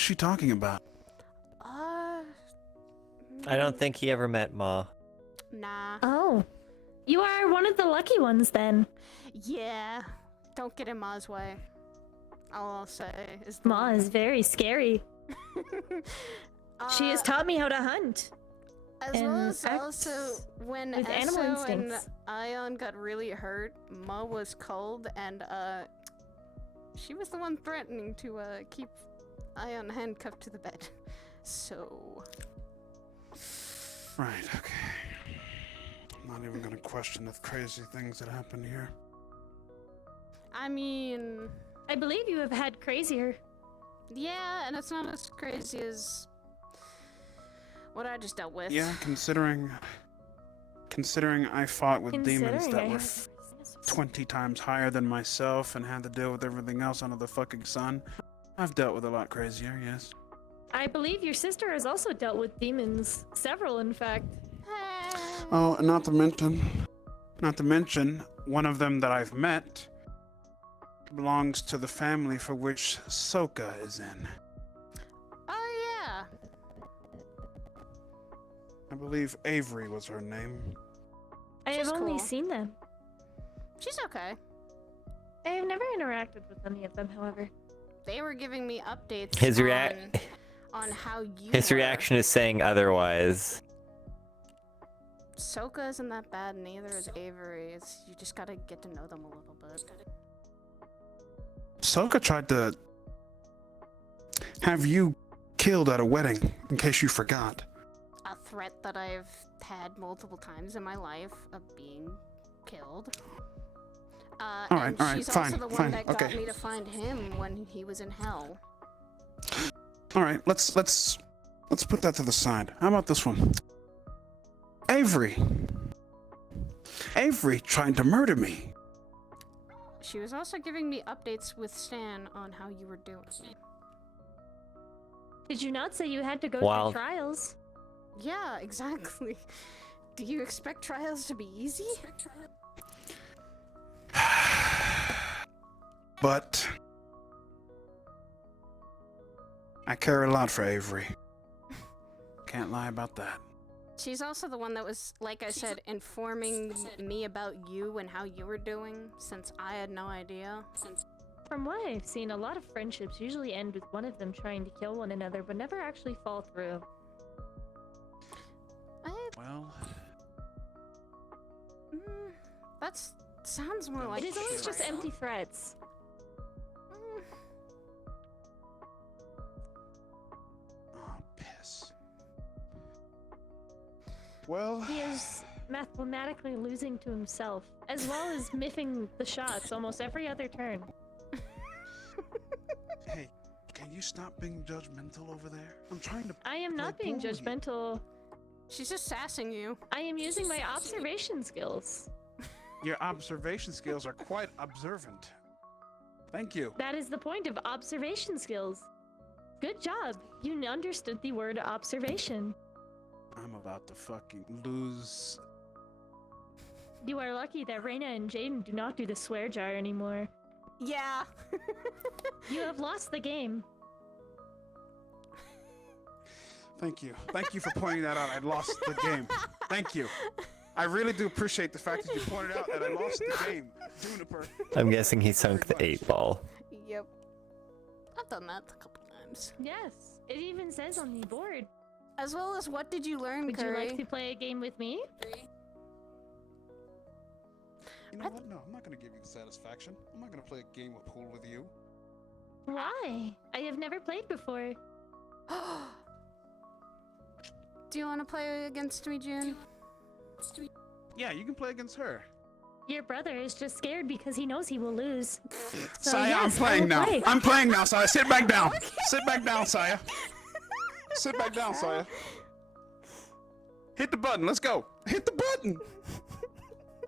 she talking about? I don't think he ever met Ma. Nah. Oh, you are one of the lucky ones then. Yeah, don't get in Ma's way. All I'll say is Ma is very scary. She has taught me how to hunt. As and well as act also when with animal Esso and instincts. Ion got really hurt, Ma was cold and she was the one threatening to keep Ion handcuffed to the bed. So Right, okay. I'm not even gonna question the crazy things that happen here. I mean, I believe you have had crazier. yeah, and it's not as crazy as what I just dealt with. Yeah, considering I fought with demons that were 20 times higher than myself and had to deal with everything else under the fucking sun, I've dealt with a lot crazier, yes. I believe your sister has also dealt with demons. Several, in fact. Oh, and not to mention, one of them that I've met belongs to the family for which Soka is in. Oh yeah. I believe Avery was her name. I have She's only cool. seen them. She's okay. I have never interacted with any of them, however. They were giving me updates His on how you His were. reaction is saying otherwise. Soka isn't that bad, neither is Avery. You just gotta get to know them a little bit. Soka tried to have you killed at a wedding, in case you forgot. A threat that I've had multiple times in my life of being killed. Alright, she's fine, also the one fine, that got okay. me to find him when he was in hell. Alright, let's put that to the side. How about this one? Avery tried to murder me. She was also giving me updates with Stan on how you were doing. Did you not say you had to go Wow. through trials? Yeah, exactly. Do you expect trials to be easy? But I care a lot for Avery. Can't lie about that. She's also the one that was, like I said, informing me about you and how you were doing, since I had no idea. From what I've seen, a lot of friendships usually end with one of them trying to kill one another, but never actually fall through. Well, That sounds more like It is always just betrayal. empty threats. oh, piss. Well, He is mathematically losing to himself, as well as miffing the shots almost every other turn. hey, can you stop being judgmental over there? I'm trying to. I am not being pool with you. judgmental. She's just sassing you. I am using my observation skills. Your observation skills are quite observant. Thank you. That is the point of observation skills. Good job. You understood the word observation. I'm about to fucking lose. You are lucky that Reina and Jaden do not do the swear jar anymore. Yeah. You have lost the game. Thank you. Thank you for pointing that out. I lost the game. Thank you. I really do appreciate the fact that you pointed out that I lost the game. Juniper. I'm guessing he sunk the 8-ball. Yep. I've done that a couple times. Yes, it even says on the board. As well as what did you learn, Would Curry? you like to play a game with me? You know what? No, I'm not going to give you the satisfaction. I'm not going to play a game of pool with you. Why? I have never played before. Do you want to play against me, June? Yeah, you can play against her. Your brother is just scared because he knows he will lose. So Saya, yes, I'm playing now. play. I'm playing now, Saya. Sit back down. Sit back down, Saya. Sit back down, Saya. Hit the button. Let's go. Hit the button.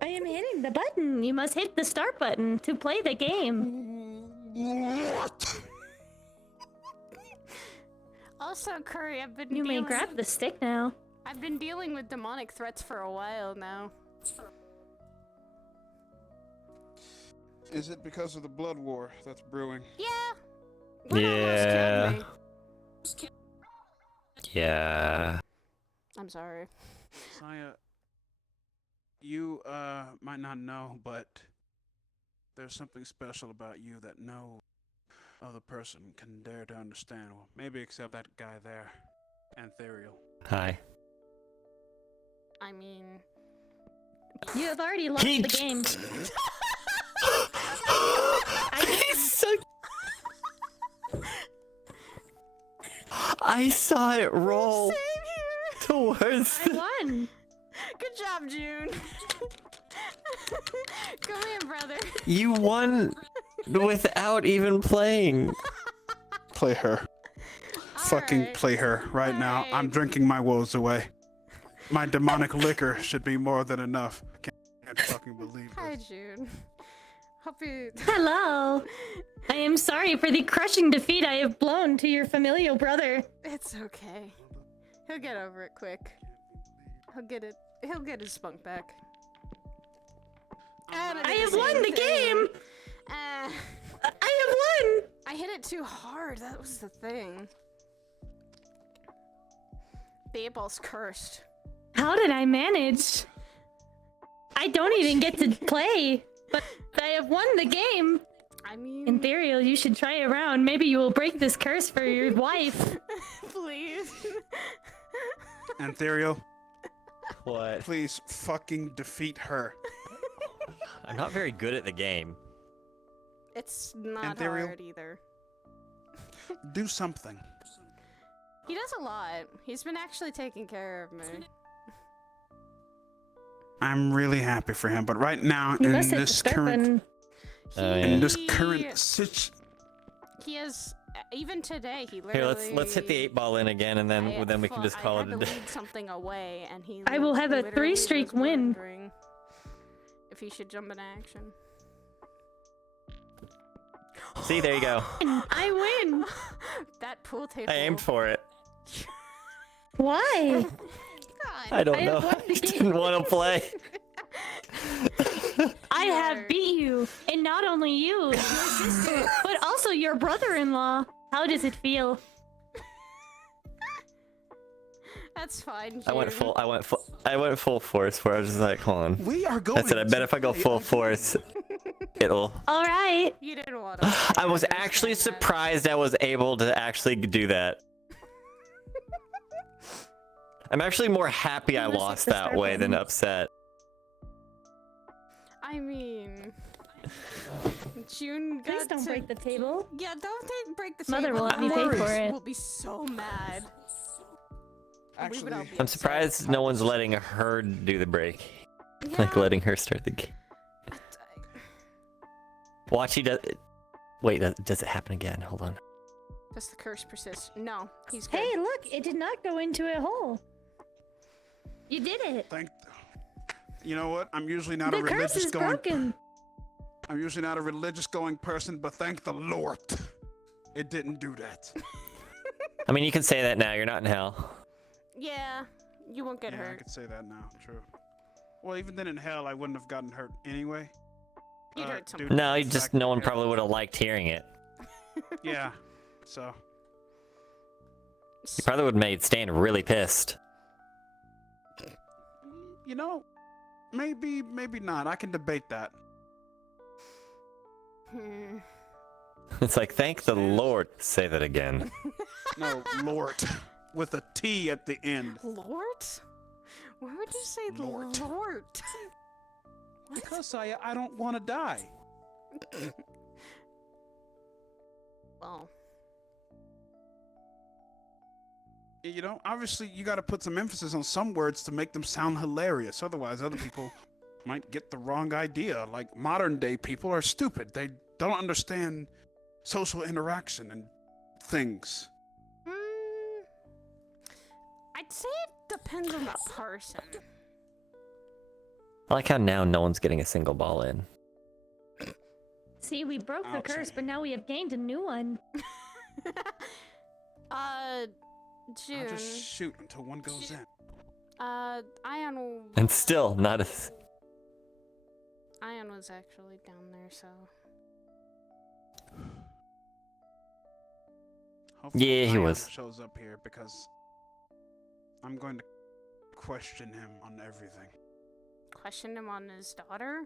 I am hitting the button. You must hit the start button to play the game. What? Also, Curry, I've been You may dealing... grab the stick now. I've been dealing with demonic threats for a while now. Is it because of the blood war that's brewing? Yeah. Yeah. Almost killed me. Yeah. I'm sorry. Saya, you might not know, but there's something special about you that no other person can dare to understand. Well, maybe except that guy there, Antherial. Hi. I mean... You have already lost the game. I saw it roll towards. I won. Good job, June. Come here, brother. You won without even playing. Play her. Fucking play her right now. I'm drinking my woes away. My demonic liquor should be more than enough. Can't fucking believe Hi, this. June. Hope you... Hello. I am sorry for the crushing defeat I have blown to your familial brother. It's okay. He'll get over it quick. He'll get his spunk back. I have won the game! I have won! I hit it too hard, that was the thing. The 8-ball's cursed. How did I manage? I don't even get to play, but I have won the game. I mean... Ethereal, you should try it around. Maybe you will break this curse for your wife. Please. Antherial. What? Please fucking defeat her. I'm not very good at the game. It's not Antherial? hard either. Do something. He does a lot. He's been actually taking care of me. I'm really happy for him, but right now You in must hit the this start current button. in this current situation. He has... Even today, he literally... Here, let's hit the 8-ball in again, and then we can just call it a I had day. to lead something away, and he... I will have a literally 3-streak was win. wondering if he should jump in action. See, there you go. I win. That pool table... I aimed for it. Why? I don't know. I just didn't want to play. I have beat you, and not only you, your sister, but also your brother-in-law. How does it feel? That's fine. I went full force where I was just like, hold on. We are going. I said, I bet if I go full force, it'll. All right. You didn't want to. I was actually surprised I was able to actually do that. I'm actually more happy I lost that way than upset. I mean, June got Please don't break the table. Yeah, don't break the Mother table. will let me pay for it. Will be so mad. Actually, I'm surprised no one's letting her do the break. Like letting her start the game. Watch, he does. Wait, does it happen again? Hold on. Does the curse persist? No, he's good. Hey, look! It did not go into a hole. You did it. You know what? I'm usually not The a religious curse is going. broken. I'm usually not a religious going person, but thank the Lord, it didn't do that. I mean, you can say that now. You're not in hell. Yeah, you won't get I hurt. could say that now. True. Well, even then in hell, I wouldn't have gotten hurt anyway. You'd hurt dude, someone. No, you just no one probably would have liked hearing it. Yeah. So. You probably would have made Stan really pissed. You know, maybe not. I can debate that. It's like, thank the Lord. Say that again. No, Lord, with a T at the end. Lord? Why would you say Lord? Because I don't want to die. Well. You know, obviously you got to put some emphasis on some words to make them sound hilarious. Otherwise, other people might get the wrong idea. Like, modern day people are stupid. They don't understand social interaction and things. I'd say it depends on the person. I like how now no one's getting a single ball in. See, we broke the curse, but now we have gained a new one. June. I'll just shoot until one goes in. Ion will... And still, not a... Ion was actually down there, so... Hopefully Yeah, he Ion was. shows up here because I'm going to question him on everything. Question him on his daughter?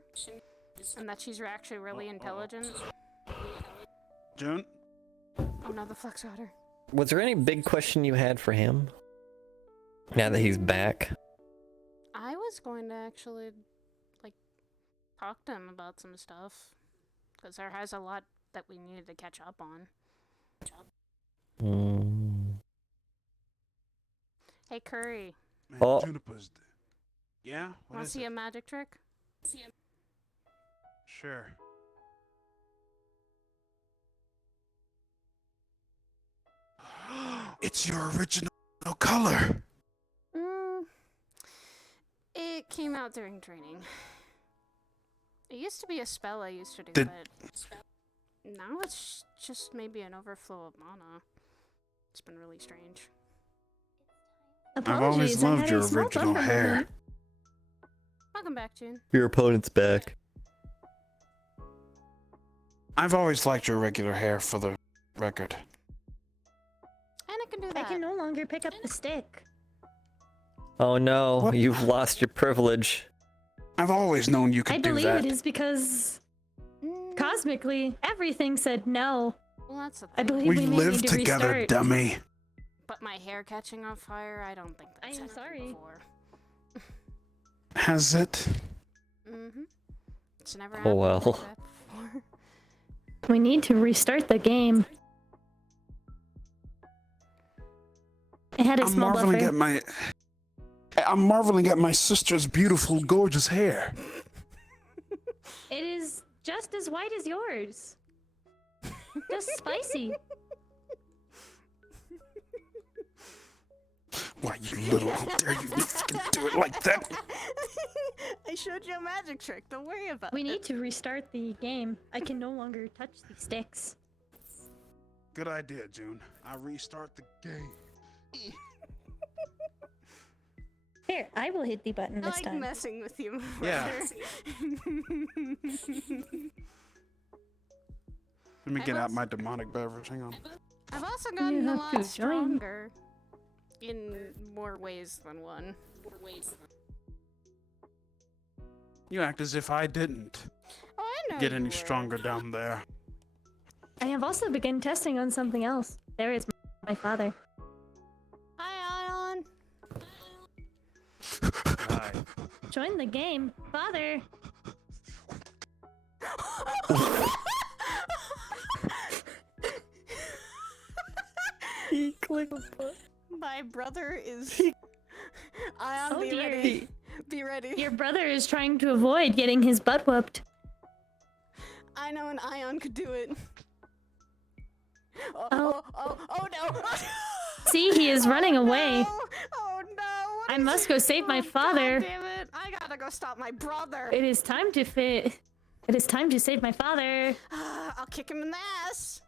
And that she's actually really intelligent? June? Oh no, the Flux daughter. Was there any big question you had for him? Now that he's back? I was going to actually, like, talk to him about some stuff. Because there has a lot that we needed to catch up on. Hey, Curry. Man, Oh. Juniper's... Yeah? What Want is to see it? a magic trick? Sure. It's your original color! It came out during training. It used to be a spell I used to do, Did- but now it's just maybe an overflow of mana. It's been really strange. I've always loved your original hair. Welcome back, June. Your opponent's back. I've always liked your regular hair, for the record. And I can do that. I can no longer pick up the stick. Oh no, you've lost your privilege. I've always known you could I do believe that. it is because cosmically everything said no. Well, that's the thing. I believe We we may live need to together, restart. dummy. But my hair catching on fire, I don't think that's I am happened sorry. before. Has it? Mm-hmm. It's never Oh, happened well. like that before. We need to restart the game. It had a I'm small marveling buffer. I'm marveling at my sister's beautiful, gorgeous hair. It is just as white as yours. Just spicy. Why, you little, how dare you fucking do it like that? I showed you a magic trick. Don't worry about We need to restart the game. I can no longer touch the sticks. Good idea, June. I restart the game. Here, I will hit the button I this like time. messing with you. Yeah. Let me get out my demonic beverage. Hang on. I've also gotten a have lot to join. stronger. In more ways than one. You act as if I didn't Oh, I know get you any were. stronger down there. I have also begun testing on something else. There is my father. Hi, Ion. Hi. Join the game, father. He clicked. My brother is. Ion, Oh be dear. ready. Be ready. Your brother is trying to avoid getting his butt whooped. I know an Ion could do it. Oh. Oh no! See, he is running away. Oh no! I must go save my father. God damn it! I gotta go stop my brother. It is time to fit. It is time to save my father. I'll kick him in the ass.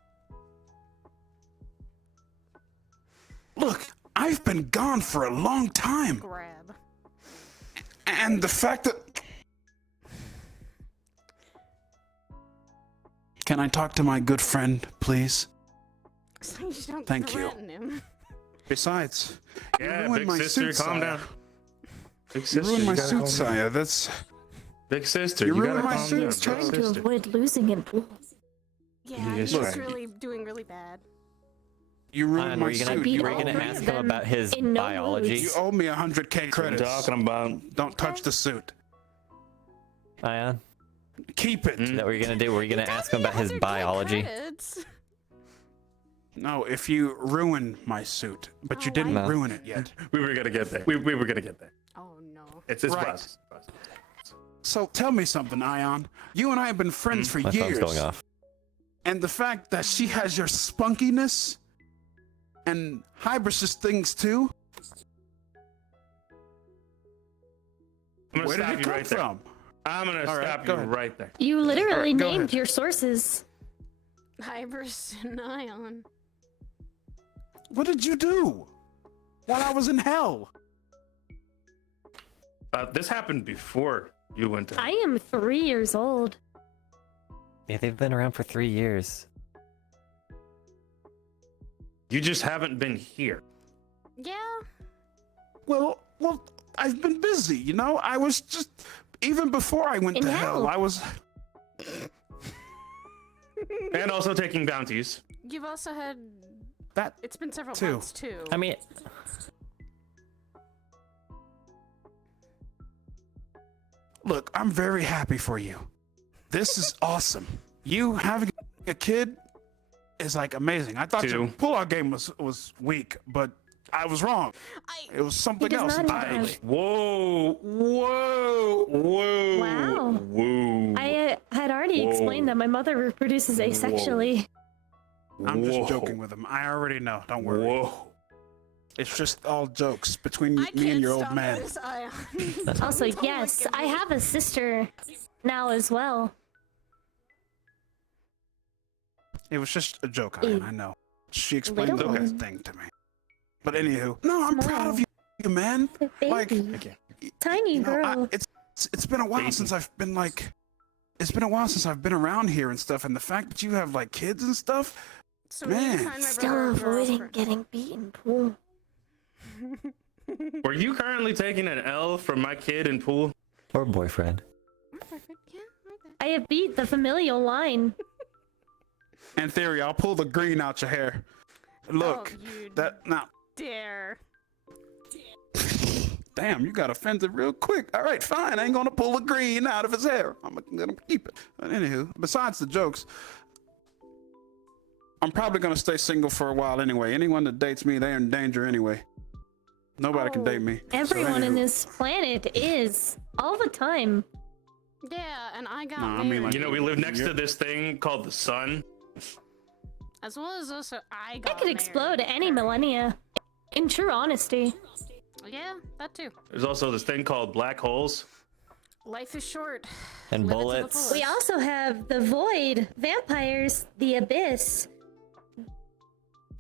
Look, I've been gone for a long time. Grab. And the fact that... Can I talk to my good friend, please? You don't Thank you. threaten him. Besides, Yeah, you ruined big my sister, suit, calm Saya. down. Big You sister, ruined my gotta suit, calm down. Saya. That's... Big sister, You you ruined gotta my calm suit. down. It's Big Trying to sister. avoid losing in pool. Yeah, You he's guys try. really doing really bad. You ruined Ion, my were you gonna, suit. beat were you all gonna three ask of him them about his in no biology? moods. You owe me 100k That's what I'm credits. talking about. Don't touch the suit. Ion? Keep it. Is that what you're gonna do? Were you gonna ask him about his biology? Credits. No, if you ruin my suit, but you Oh, didn't I- ruin it yet. We were gonna get there. We were gonna get there. Oh no. It's Right. process. So tell me something, Ion. You and I have been friends for My years. phone's going off. And the fact that she has your spunkiness and Hybris's things too. I'm gonna Where did stop it you come right there. from? I'm gonna All right, stop go you ahead. right there. You literally go named ahead. your sources. Hybris and Ion. What did you do while I was in hell? This happened before you went to. I am 3 years old. Yeah, they've been around for 3 years. You just haven't been here. Yeah. Well, I've been busy, you know? I was just, even before I went In to hell, hell. I was... And also taking bounties. You've also had. That. It's been several too. months too. I mean, Look, I'm very happy for you. This is awesome. You having a kid is like amazing. I thought your pull-out game was weak, but I was wrong. It was something else. Whoa. Wow. Whoa. I had already explained that my mother reproduces asexually. I'm just joking with him. I already know. Don't worry. Whoa. It's just all jokes between me and your old man. Also, yes, I have a sister now as well. It was just a joke, Ian, I know. She explained the whole Little thing to me. But anywho, no, I'm proud of you, man. Like, Tiny you know, girl. it's been a while since I've been like, it's been a while since I've been around here and stuff, and the fact that you have like kids and stuff, So man. Still avoiding getting beaten, Pool. Were you currently taking an L from my kid in pool? or boyfriend. I have beat the familial line. In theory, I'll pull the green out your hair. Look, that now. Dare. Damn, you got offended real quick. All right, fine. I ain't gonna pull the green out of his hair. I'm gonna keep it. But anywho, besides the jokes, I'm probably gonna stay single for a while anyway. Anyone that dates me, they're in danger anyway. Nobody can date me. Everyone So in anywho. this planet is all the time. Yeah, and I got No, I married. mean, like, You know, we live next to this thing called the sun. As well as also I I got could married. explode at any millennia. In true honesty. Yeah, that too. There's also this thing called black holes. Life is short. And Live it to the bullets. fullest. We also have the void, vampires, the abyss,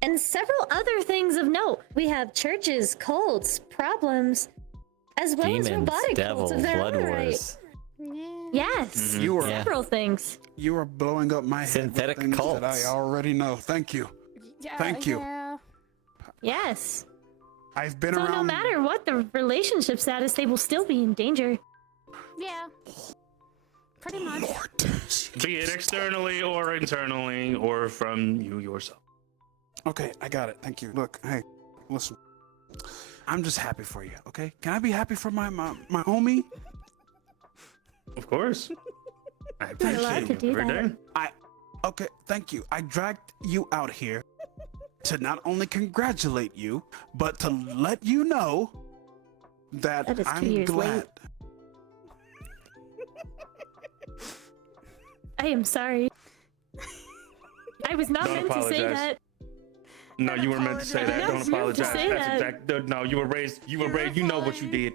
and several other things of note. We have churches, cults, problems, as well as Demons, robotic devil, cults of their blood own right. wars. Yes, You are several things. You are blowing up my head Synthetic with things that I cults. already know. Thank you. Yeah, Thank you. Yeah. Yes. I've been So no around. matter what the relationship status, they will still be in danger. Yeah. Pretty much. Be it externally or internally or from you yourself. Okay, I got it. Thank you. Look, hey, listen. I'm just happy for you. Okay, can I be happy for my homie? Of course. I You're allowed to do every that. day. Okay, thank you. I dragged you out here to not only congratulate you, but to let you know that, That is 2 I'm years glad. late. I am sorry. I was not Don't meant to say apologize. that. No, you were meant to say that. Yes, Don't you were meant to apologize. say That's that. exact. No, you were raised. You were raised. You know what you did.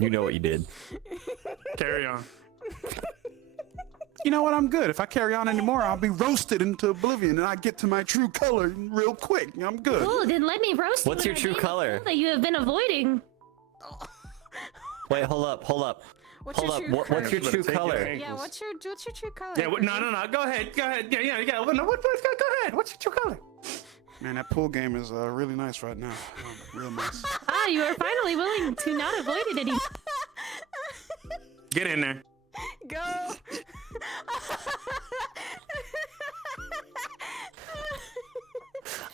You know what you did. Carry on. You know what? I'm good. If I carry on anymore, I'll be roasted into oblivion, and I get to my true color real quick. I'm good. Cool, then let me roast you What's in your a true game of color? pool that you have been avoiding. Wait, hold up. What's Hold your up. true What's your color? true Take your color? ankles. Yeah, what's your true color? Yeah. No. Go ahead. Go ahead. Yeah. No. Go ahead. What's your true color? Man, that pool game is really nice right now. Real nice. Ah, you are finally willing to not avoid it anymore. Get in there. Go.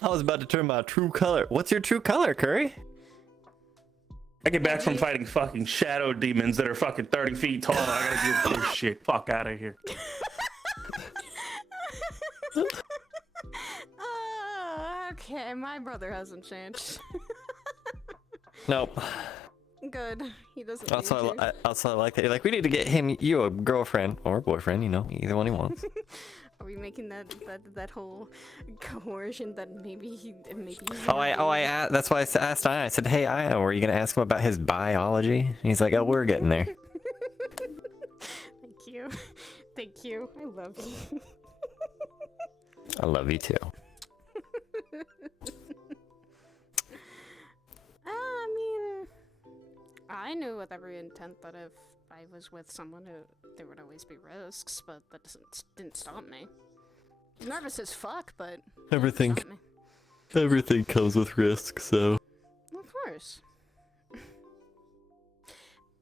I was about to turn my true color. What's your true color, Curry? I get back from fighting fucking shadow demons that are fucking 30 feet tall. And I gotta deal with this shit. Fuck out of here. Okay, my brother hasn't changed. Nope. Good. He doesn't Also, need to. also I like that. You're like, we need to get you a girlfriend or boyfriend. You know, either one he wants. Are we making that whole coercion that maybe That's why I asked Aya. I said, hey, Aya, were you gonna ask him about his biology? And he's like, oh, we're getting there. Thank you. Thank you. I love you. I love you too. I mean, I knew with every intent that if I was with someone, there would always be risks, but that didn't stop me. Nervous as fuck, but Everything comes with risk, so. of course.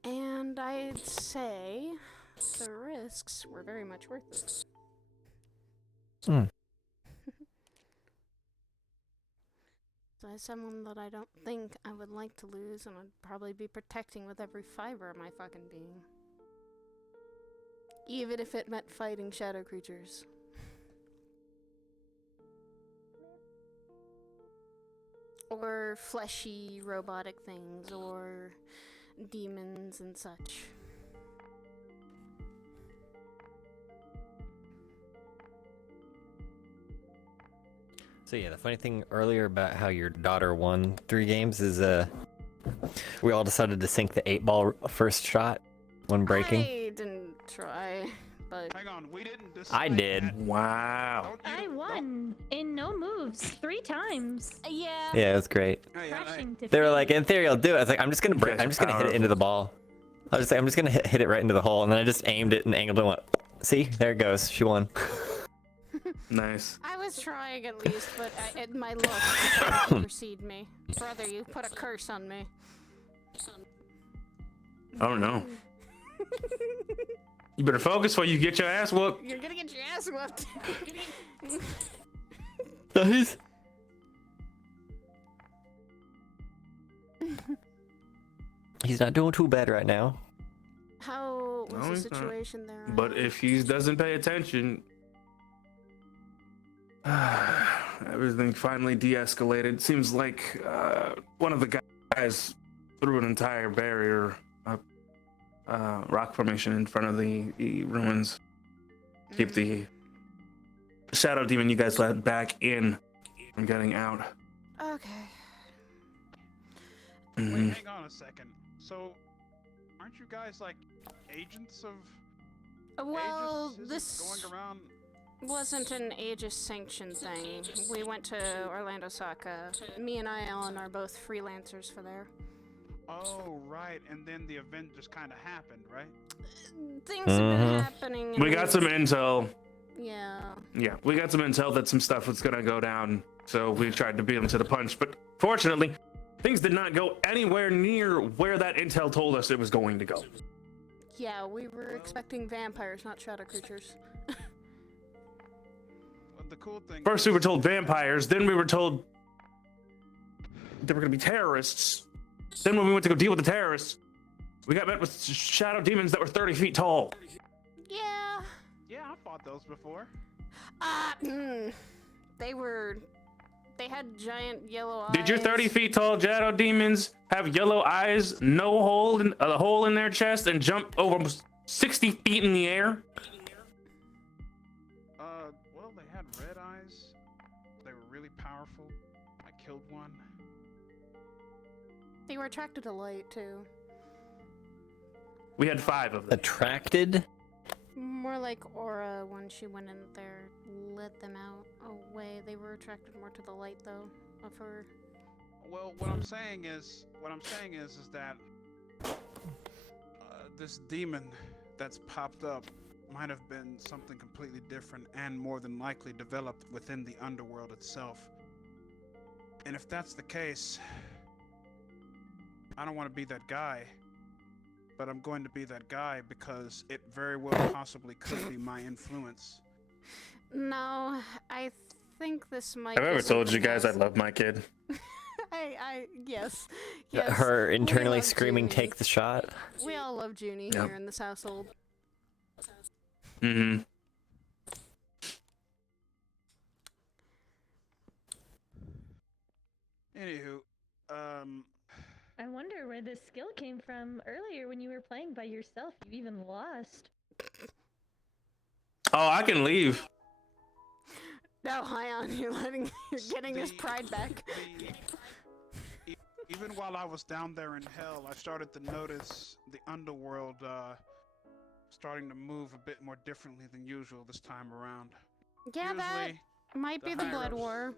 And I'd say the risks were very much worth it. Hmm. So as someone that I don't think I would like to lose, and I'd probably be protecting with every fiber of my fucking being. Even if it meant fighting shadow creatures. Or fleshy robotic things, or demons and such. So yeah, the funny thing earlier about how your daughter won 3 games is we all decided to sink the 8-ball first shot when breaking. I didn't try, but hang on, we didn't decide. I did. Wow. I won in no moves 3 times. Yeah. Yeah, it was great. Crushing They were defeat. like, in theory, I'll do it. I was like, I'm just gonna break. I'm just gonna hit it into the ball. I was just like, I'm just gonna hit it right into the hole, and then I just aimed it and angled it and went, see, there it goes. She won. Nice. I was trying at least, but my luck decided to precede me. Brother, you put a curse on me. Oh no. You better focus before you get your ass whooped. You're gonna get your ass whooped. Nice. He's not doing too bad right now. How was No, the he's not. situation there? But if he doesn't pay attention, everything finally de-escalated. Seems like one of the guys threw an entire barrier up rock formation in front of the ruins. Keep the shadow demon you guys let back in from getting out. Okay. Wait, Mhm. hang on a second. So, aren't you guys like agents of? Well, Aegis? Isn't this going around. wasn't an Aegis sanctioned thing. We went to Orlando Saka. Me and Ion are both freelancers for there. Oh, right. And then the event just kind of happened, right? Things have been happening. We got some intel. Yeah. Yeah, we got some intel that some stuff was gonna go down, so we tried to beat them to the punch. But fortunately, things did not go anywhere near where that intel told us it was going to go. Yeah, we were expecting vampires, not shadow creatures. The cool thing. First, we were told vampires. Then we were told they were gonna be terrorists. Then when we went to go deal with the terrorists, we got met with shadow demons that were 30 feet tall. Yeah. Yeah, I fought those before. They had giant yellow eyes. Did your 30 feet tall shadow demons have yellow eyes, no hole in a hole in their chest, and jump over 60 feet in the air? Well, they had red eyes. They were really powerful. I killed one. They were attracted to light too. We had 5 of them. Attracted? More like Aura when she went in there, led them out away. They were attracted more to the light though of her. Well, what I'm saying is that this demon that's popped up might have been something completely different and more than likely developed within the underworld itself. And if that's the case, I don't want to be that guy, but I'm going to be that guy because it very well possibly could be my influence. No, I think this might. I've be ever told you something guys I else. love my kid. Yes. Her We internally love screaming, Junie. take the shot. We all love Junie Yep. here in this household. Mm-hmm. Anywho, I earlier when you were playing by yourself, you even lost. Oh, I can leave. No, Hion, you're getting his pride back. Even while I was down there in hell, I started to notice the underworld starting to move a bit more differently than usual this time around. Yeah, that might be the Blood War.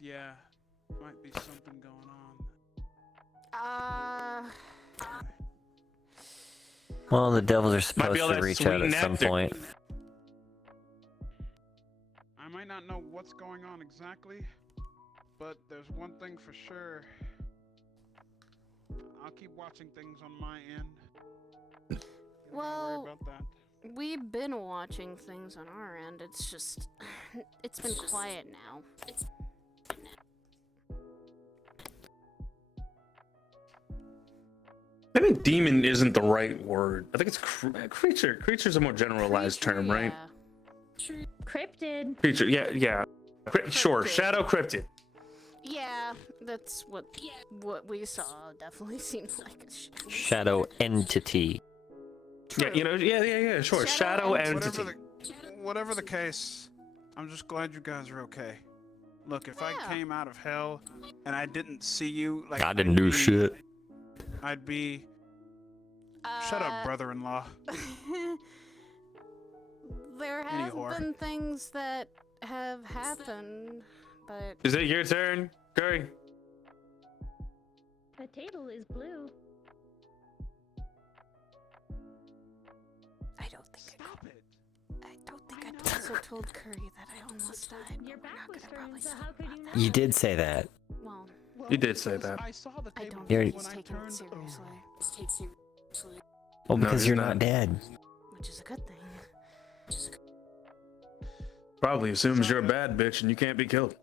Yeah, might be something going on. Well, the devils are Might be supposed all to that reach sweet out at some nectar. point. I might not know what's going on exactly, but there's one thing for sure. I'll keep watching things on my end. Well, worry about that. We've been watching things on our end. It's just, it's been quiet now. Maybe demon isn't the right word. I think it's creature. Creature's a more generalized term, right? Cryptid. Creature, yeah. Sure, shadow cryptid. Yeah, that's what we saw. Definitely seems like a Shadow entity. Yeah, yeah, sure. Shadow entity. Whatever the case, I'm just glad you guys are okay. Look, if I came out of hell and I didn't see you, like I didn't do shit. I'd be. Shut up, brother-in-law. There have been things that have happened, but Is it your turn, Curry? The table is blue. I don't think I also told Curry that I almost died. Your back was turned, so how could you not? You did say that. Well, You did say that. I saw the table You're- when I turned. seriously. Well, No, because he's you're not. not dead. Which is a good thing. Probably assumes you're a bad bitch and you can't be killed.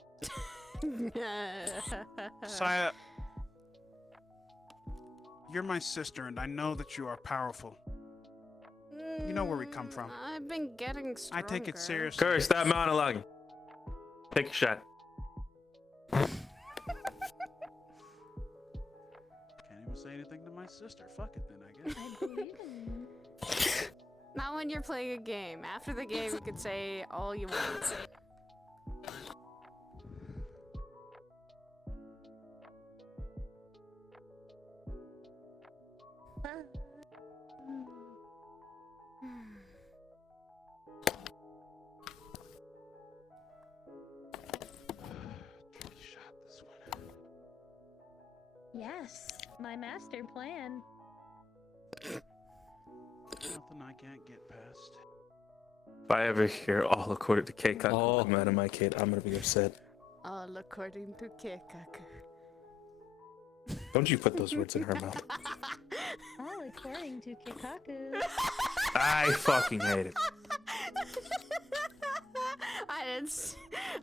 Saya, you're my sister, and I know that you are powerful. You know where we come from. I've been getting I stronger. take it seriously. Curry, stop monologuing. Take a shot. Can't even say anything to my sister. Fuck it then, I guess. I believe in you. Not when you're playing a game. After the game, you can say all you want. Yes, my master plan. Nothing I can't get past. If I ever hear all according to Keikaku come out of my kid, I'm gonna be upset. All according to Keikaku. Don't you put those words in her mouth. All according to Kikaku. I fucking hate it.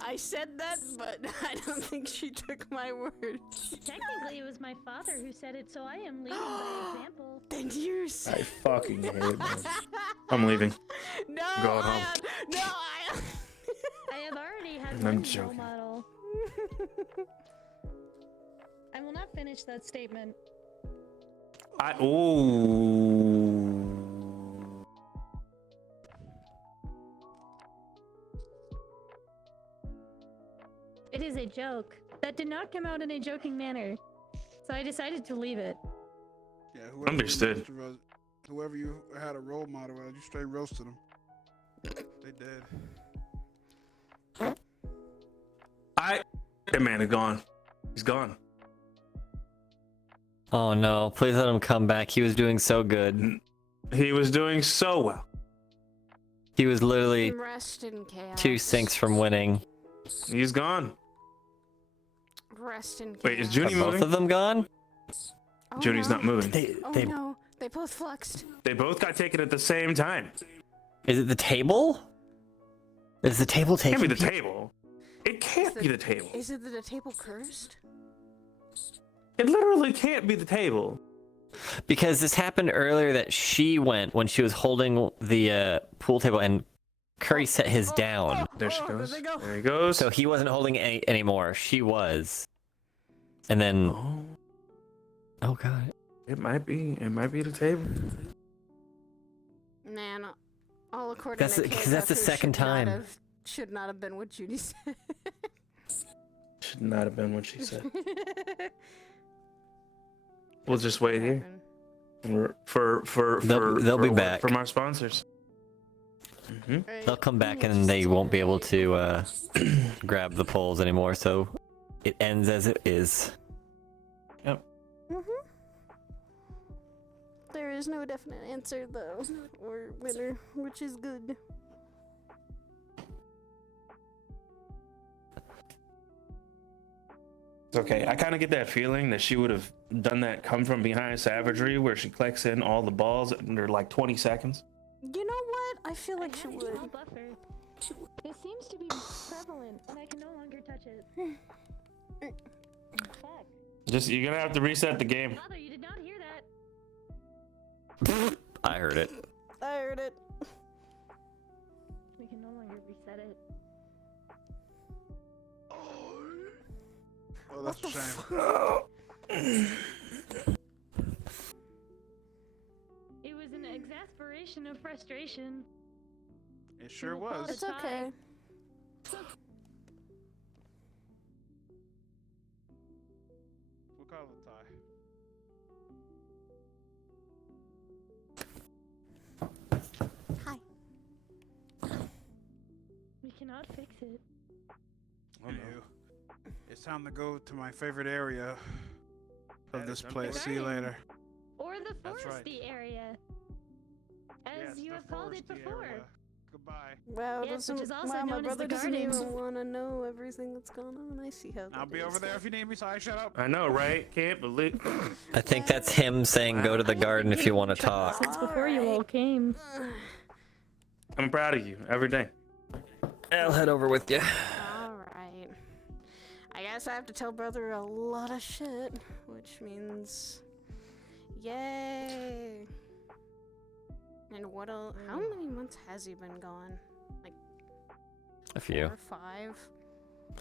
I said that, but I don't think she took my words. Technically, it was my father who said it, so I am leading by example. Then you're I fucking hate it, man. I'm leaving. No, Going home. No, I have already had I'm one role joking. model. I will not finish that statement. Ooh. It is a joke. That did not come out in a joking manner. So I decided to leave it. Yeah, whoever Understood. Whoever you had a role model as, you straight roasted them. They did. That man is gone. He's gone. Oh no, please let him come back. He was doing so good. He was doing so well. He was literally Rest in chaos. 2 sinks from winning. He's gone. Rest in chaos. Wait, is Junie Are moving? both of them gone? Oh, Junie's no. not moving. No, they both fluxed. They both got taken at the same time. Is it the table? Is the table It can't taking be the people? table. It can't be the table. Is it the table cursed? It literally can't be the table. Because this happened earlier that she went when she was holding the pool table and Curry set his down. There she goes. There he goes. So he wasn't holding it anymore. She was. And then... Oh god. It might be. It might be the table. Man, all according That's to because that's the second time. Should not have been what Judy said. Should not have been what she said. We'll just wait here. They'll be back from our sponsors. They'll come back and they won't be able to grab the poles anymore, so it ends as it is. Yep. There is no definite answer though, or winner, which is good. It's okay. I kind of get that feeling that she would have done that come from behind savagery where she collects in all the balls under like 20 seconds. You know what? I feel like she would. Buffer. This seems to be prevalent, and I can no longer touch it. Fuck. Just you're gonna have to reset the game. Father, you did not hear that. I heard it. I heard it. We can no longer reset it. Oh, that's a shame. It was an exasperation of frustration. It sure was. It's okay. We'll call it Hi. We cannot fix it. Oh, no. It's time to go to my favorite area of this place. See you later. Or the That's right. foresty area, as Yes, you the have called it foresty before. area. Goodbye. Wow, Yes, which is also wow, my known as the brother doesn't garden. even want to know everything that's going on. I see how. I'll be over there if you need me, so I shut up. I know, right? Can't believe. I think that's him saying go to the garden if you want to talk. Since before you all came. I'm proud of you every day. I'll head over with you. Alright. I guess I have to tell brother a lot of shit, which means. Yay! And what else? How many months has he been gone? Like. A few. 4 or 5?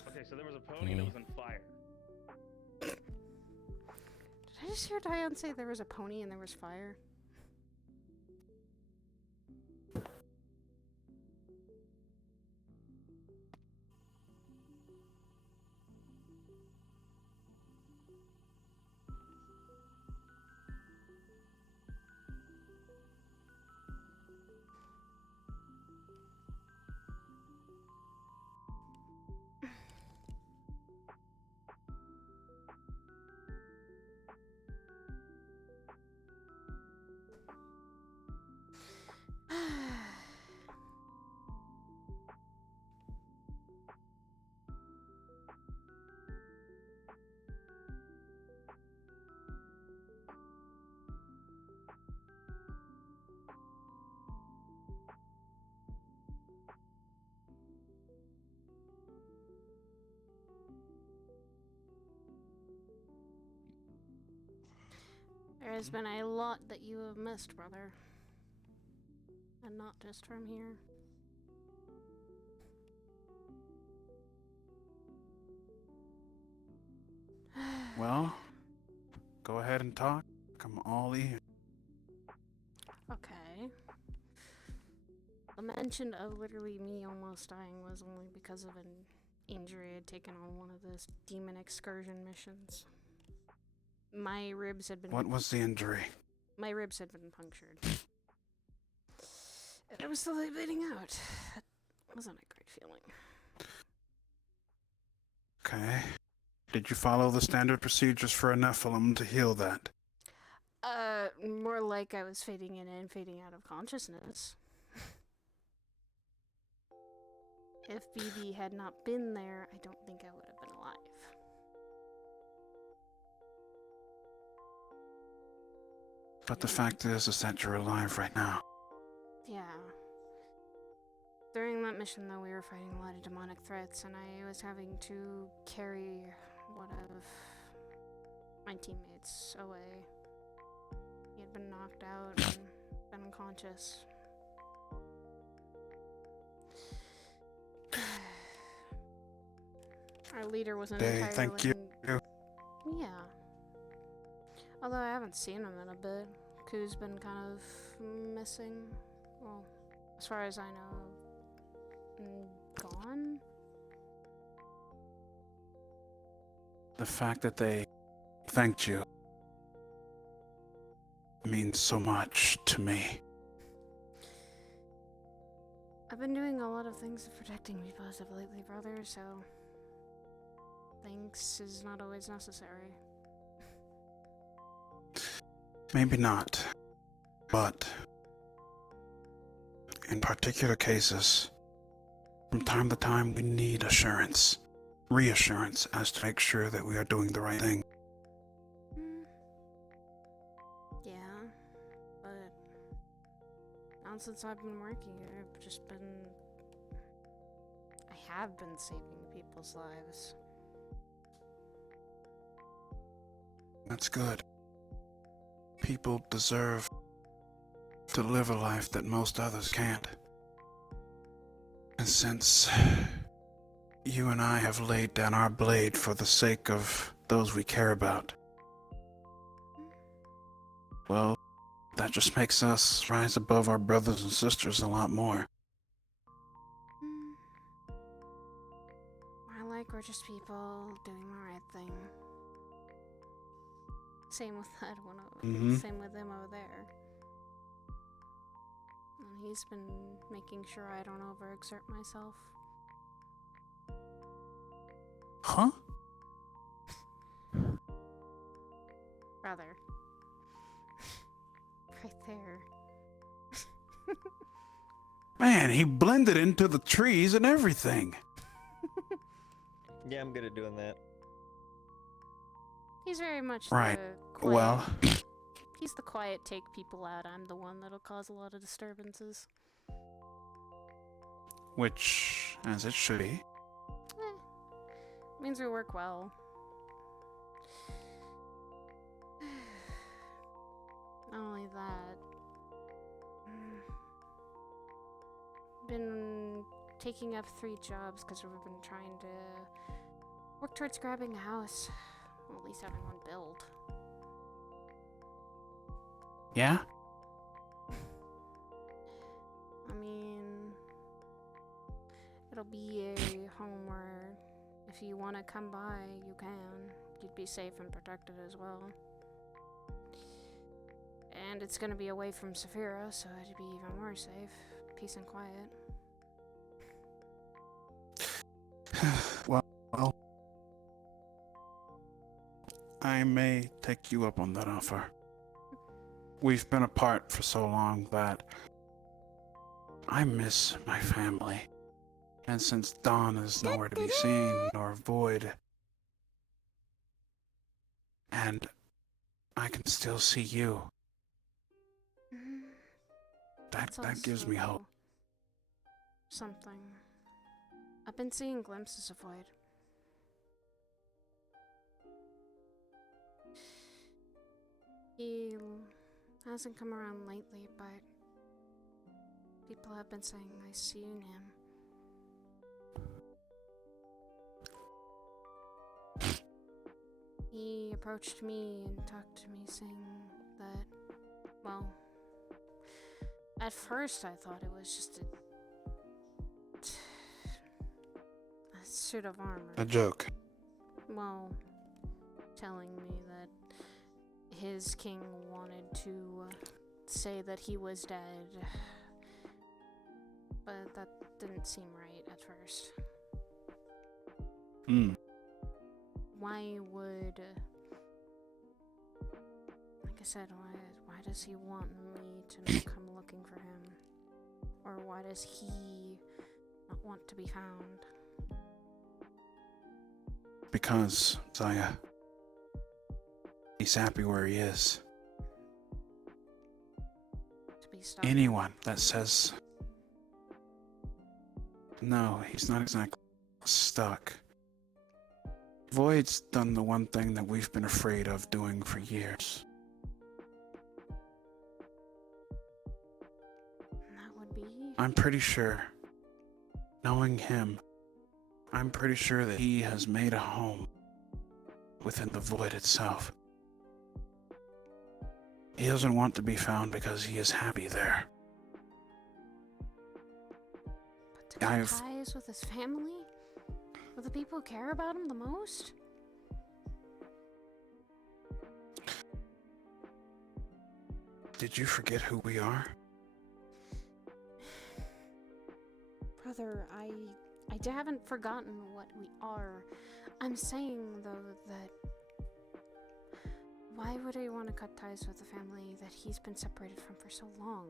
Okay, so there was a pony that was on fire. Did I just hear Diane say there was a pony and there was fire? There has been a lot that you have missed, brother. And not just from here. Well, go ahead and talk. I'm all ears. Okay. The mention of literally me almost dying was only because of an injury I'd taken on one of those demon excursion missions. My ribs had been... What was the injury? My ribs had been punctured. And I was slowly bleeding out. That wasn't a great feeling. Okay. Did you follow the standard procedures for a Nephilim to heal that? More like I was fading in and fading out of consciousness. If BB had not been there, I don't think I would have been alive. But the fact is that you're alive right now. Yeah. During that mission, though, we were fighting a lot of demonic threats, and I was having to carry one of my teammates away. He had been knocked out and been unconscious. Our leader wasn't entirely... Thank you. Yeah. Although I haven't seen him in a bit. Ku's been kind of missing. Well, as far as I know, gone? The fact that they thanked you means so much to me. I've been doing a lot of things protecting me positive lately, brother, so thanks is not always necessary. Maybe not, but in particular cases, from time to time we need assurance, reassurance as to make sure that we are doing the right thing. Yeah, but now since I've been working here, I have been saving people's lives. That's good. People deserve to live a life that most others can't. And since you and I have laid down our blade for the sake of those we care about, well, that just makes us rise above our brothers and sisters a lot more. More like we're just people doing the right thing. Same with that one same with him over there. And he's been making sure I don't overexert myself. Huh? Brother. Right there. Man, he blended into the trees and everything. Yeah, I'm good at doing that. He's very much Right. the quiet. Well, He's the quiet take people out. I'm the one that'll cause a lot of disturbances. which, as it should be. Means we work well. Not only that, been taking up 3 jobs because we've been trying to work towards grabbing a house. Well, at least having one built. Yeah? I mean, it'll be a home where if you want to come by, you can. You'd be safe and protected as well. And it's gonna be away from Saphira, so it'd be even more safe. Peace and quiet. Well, I may take you up on that offer. We've been apart for so long that I miss my family. And since Dawn is nowhere to be seen nor Void, and I can still see you, that gives me hope. Something. I've been seeing glimpses of Void. He hasn't come around lately, but people have been saying I've seen him. He approached me and talked to me saying that, well, at first I thought it was just a suit of armor. A joke. Well, telling me that his king wanted to say that he was dead, but that didn't seem right at first. Why would, like I said, why does he want me to not come looking for him? Or why does he not want to be found? Because, Zaya, he's happy where he is. To be stuck. Anyone that says, no, he's not exactly stuck. Void's done the one thing that we've been afraid of doing for years. That would be? I'm pretty sure, knowing him, I'm pretty sure that he has made a home within the Void itself. He doesn't want to be found because he is happy there. But to cut ties with his family? With the people who care about him the most? Did you forget who we are? Brother, I haven't forgotten what we are. I'm saying, though, that why would I want to cut ties with a family that he's been separated from for so long?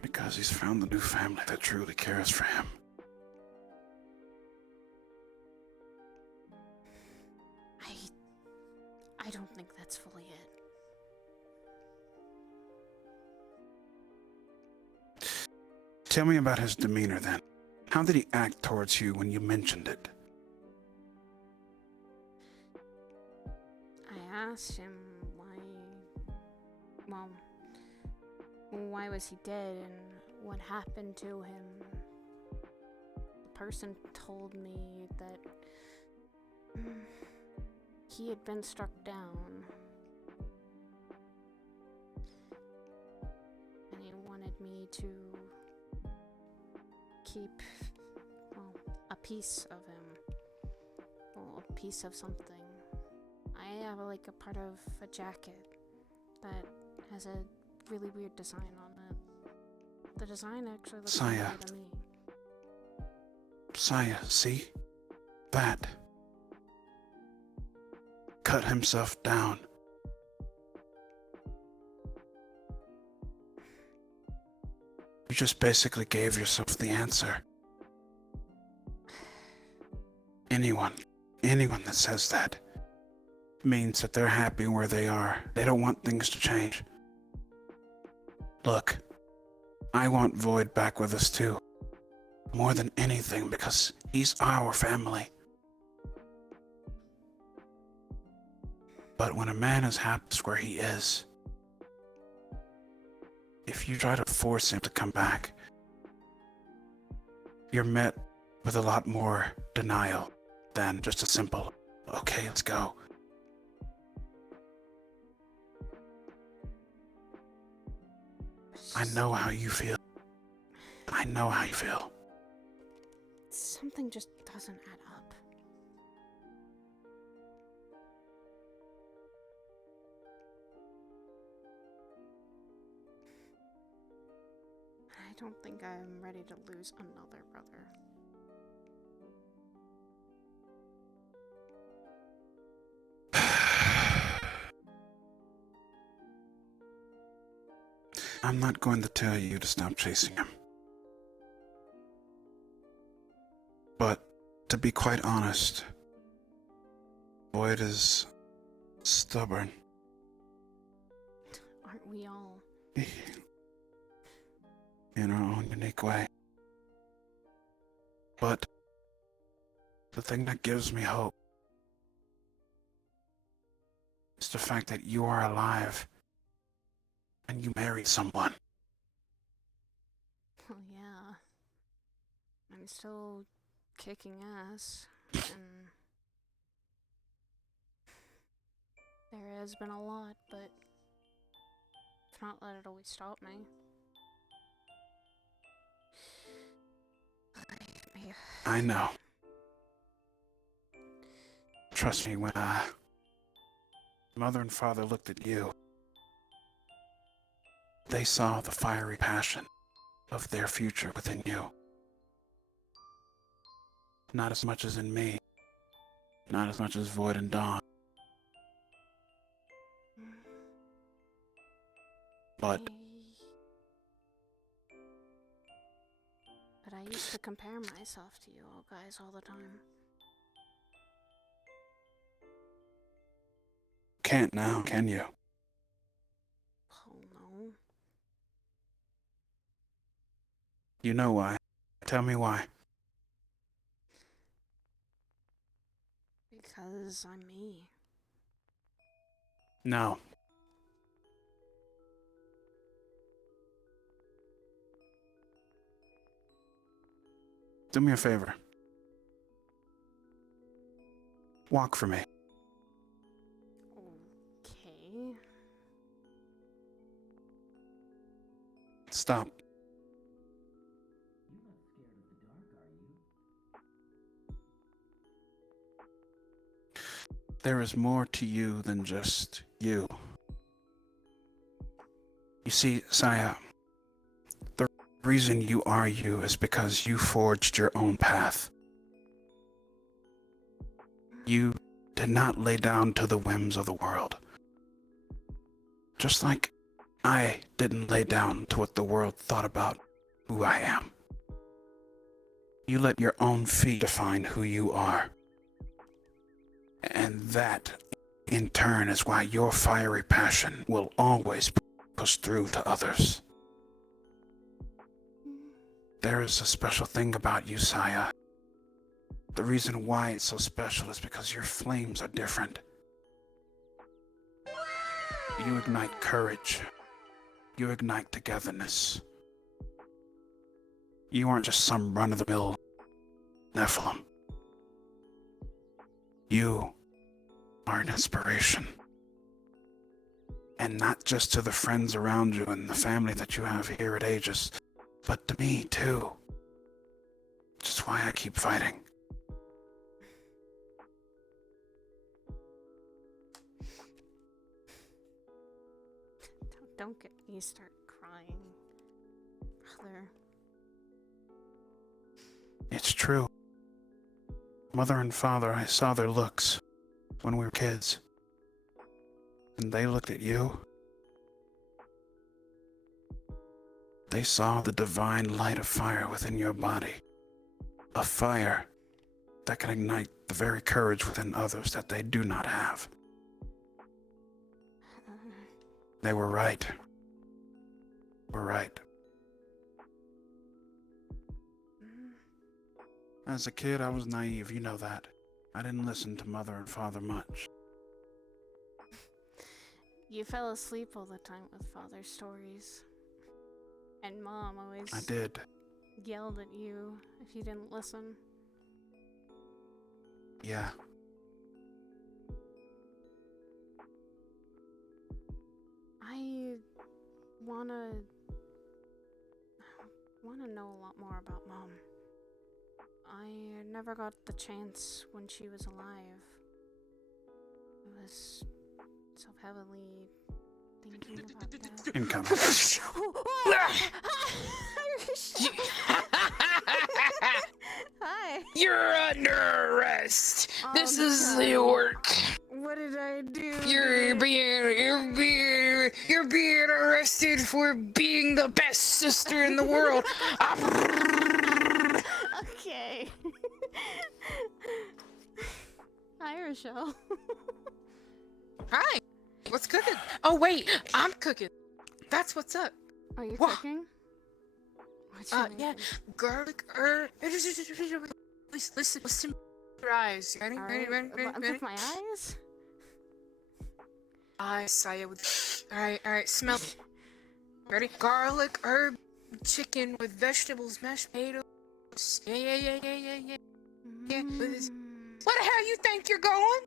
Because he's found the new family that truly cares for him. I don't think that's fully it. Tell me about his demeanor then. How did he act towards you when you mentioned it? I asked him why was he dead and what happened to him. The person told me that he had been struck down. And he wanted me to keep, a piece of him. Well, a piece of something. I have a part of a jacket that has a really weird design on it. The design actually looks familiar to me. Saya, see? That. Cut himself down. You just basically gave yourself the answer. Anyone that says that means that they're happy where they are. They don't want things to change. Look, I want Void back with us too. More than anything, because he's our family. But when a man is happy where he is, if you try to force him to come back, you're met with a lot more denial than just a simple, okay, let's go. I know how you feel. I know how you feel. Something just doesn't add up. I don't think I'm ready to lose another brother. I'm not going to tell you to stop chasing him. But, to be quite honest, Void is stubborn. Aren't we all? In our own unique way. But, the thing that gives me hope is the fact that you are alive and you married someone. Oh yeah. I'm still kicking ass, and there has been a lot, but it's not let it always stop me. I know. Trust me, when mother and father looked at you, they saw the fiery passion of their future within you. Not as much as in me. Not as much as Void and Dawn. But I used to compare myself to you all guys all the time. Can't now, can you? Oh no. You know why. Tell me why. Because I'm me. No. Do me a favor. Walk for me. Stop. There is more to you than just you. You see, Saya, the reason you are you is because you forged your own path. You did not lay down to the whims of the world. Just like I didn't lay down to what the world thought about who I am. You let your own feet define who you are. And that, in turn, is why your fiery passion will always push through to others. There is a special thing about you, Saya. The reason why it's so special is because your flames are different. You ignite courage. You ignite togetherness. You aren't just some run-of-the-mill Nephilim. You are an inspiration. And not just to the friends around you and the family that you have here at Aegis, but to me too. Which is why I keep fighting. Don't get me start crying, brother. It's true. Mother and father, I saw their looks when we were kids. And they looked at you. They saw the divine light of fire within your body. A fire that can ignite the very courage within others that they do not have. They were right. We're right. As a kid, I was naive, you know that. I didn't listen to mother and father much. You fell asleep all the time with father's stories. And mom always I did. yelled at you if you didn't listen. Yeah. I wanna know a lot more about mom. I never got the chance when she was alive. I was so heavily thinking about that. Incoming. Hi. You're under arrest. Oh, This is God. your work. What did I do? You're being arrested for being the best sister in the world. Okay. Hi, Rochelle. Hi. What's cooking? Oh wait, I'm cooking. That's what's up. Are you Wha- cooking? What you Yeah, making? garlic herb. Listen to your eyes. Ready? Alright, with my eyes? I saw you with. Alright, smell. Ready? Garlic, herb, chicken with vegetables, mashed potatoes. Yeah. Where the hell you think you're going?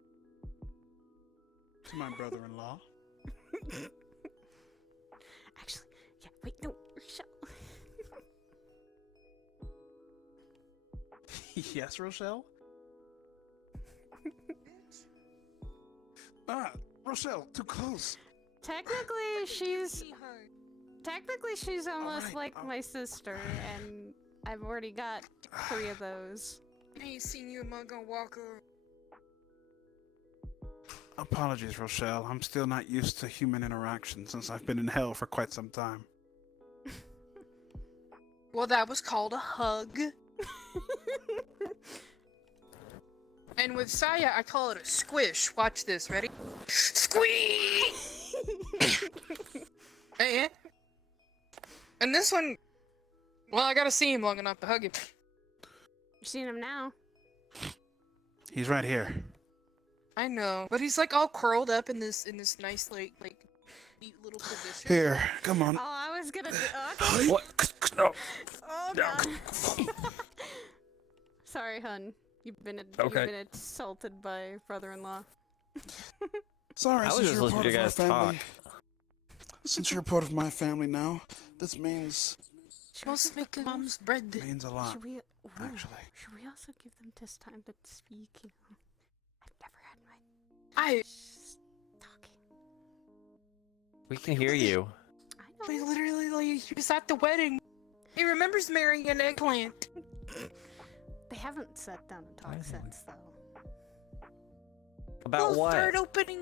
To my brother-in-law. Actually, yeah, wait, no, Rochelle. Yes, Rochelle? Rochelle, too close. Technically, she's almost like my sister, and I've already got 3 of those. I ain't seen you a mug on Walker. Apologies, Rochelle. I'm still not used to human interaction since I've been in hell for quite some time. Well, that was called a hug. And with Saya, I call it a squish. Watch this. Ready? Squeeze! Hey, and this one, well, I gotta see him long enough to hug him. You're seeing him now. He's right here. I know, but he's like all curled up in this nice like neat little position. Here, come on. Oh, I was gonna do. What? No. Oh God. Sorry, hun. You've been assaulted by brother-in-law. Sorry, I was since just you're listening part to you of our guys family. talk. Since you're part of my family now, This means She wants to make mom's bread. means a lot. Should we, actually. Should we also give them this time to speak? You know, I've never had my. We can hear you. We literally, like, he was at the wedding. He remembers marrying an eggplant. They haven't sat down and talked since, though. About what? Third opening.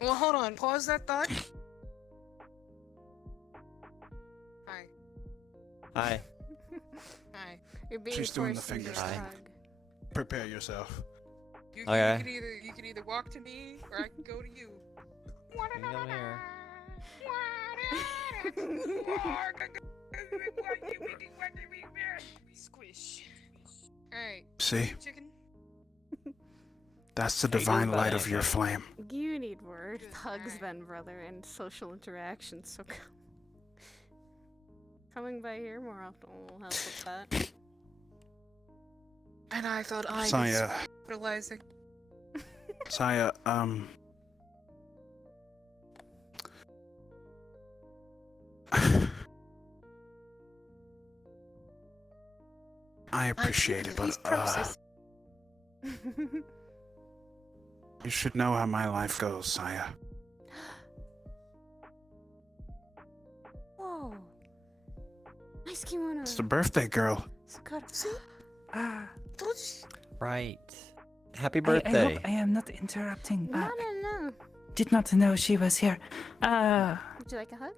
Well, hold on. Pause that thought. Hi. Hi. Hi. You're being She's doing the forced into fingers a thing. hug. Prepare yourself. You Okay. can either walk to me or I can go to you. Come here. Squish. Alright. See? Chicken. That's the divine light of your flame. You need more hugs then, brother, and social interactions, so coming by here more often will help with that. And I thought I Saya. was fertilizing. Saya, I appreciate it, but you should know how my life goes, Saya. Whoa. Nice kimono. It's the birthday girl. Right. Happy I birthday. hope I am not interrupting. No, no, no. Did not know she was here. Would you like a hug?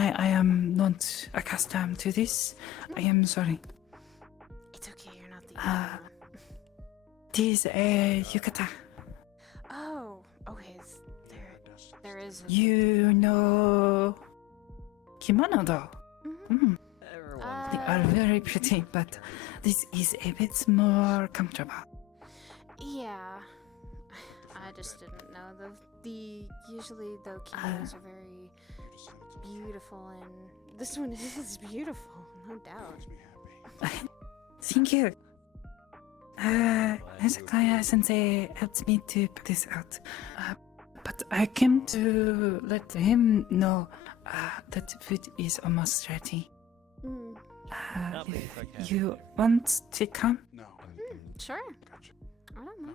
I am not accustomed to this. I am sorry. It's okay, you're not the only one. This yukata. Oh, okay. There is. You know kimono though. Mm. They are very pretty, but this is a bit more comfortable. Yeah. I just didn't know. Usually the kimonos are very beautiful, and this one is beautiful, no doubt. Thank you. Sakaya-sensei helped me to put this out. But I came to let him know that food is almost ready. If you want to come? No. Sure. I don't know.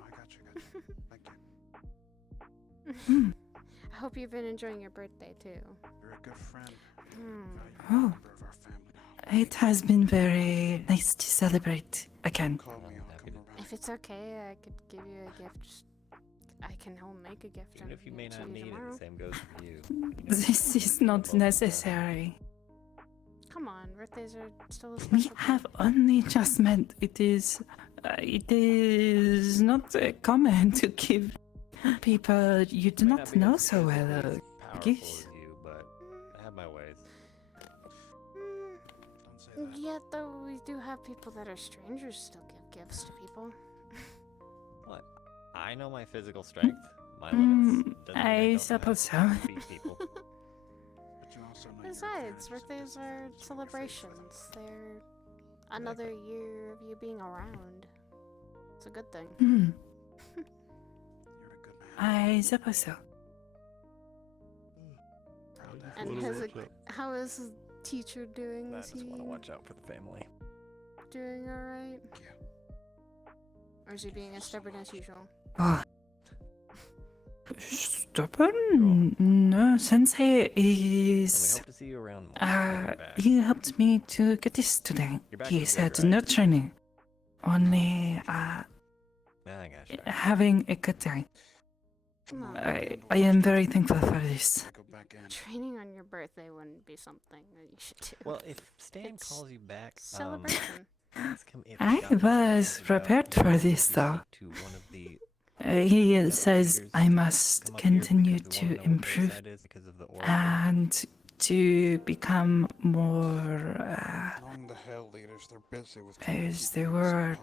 I hope you've been enjoying your birthday too. You're a good friend. Oh. It has been very nice to celebrate again. If it's okay, I could give you a gift. I can home make a gift. Even if you may not need it, tomorrow. the same goes for you. This is not necessary. Come on, birthdays are still a We special have only just met. It is not common to give people you do not know so well gifts. You, but I have my ways. Yet, though, we do have people that are strangers still give gifts to people. What? I know my physical strength, my limits. Doesn't mean I don't suppose so. have to beat people. Besides, birthdays are celebrations. They're another year of you being around. It's a good thing. Hmm. I suppose so. And how is his teacher doing? I Is just he want to watch out for the family. doing alright? Or is he being as stubborn as usual? Oh. Stubborn? No, Sensei is. hope to see you around more. He helped me to get this today. You're back He in said good, right? no training, only Yeah, I got you. having a good time. Aw. I am very thankful for this. Training on your birthday wouldn't be something that you should do. Well, if Stan calls you back, celebration. ask him if I he got was prepared for this though. to one of the He says I must continue to improve and to become more. Along the Hell Leaders, they're busy with. Is the word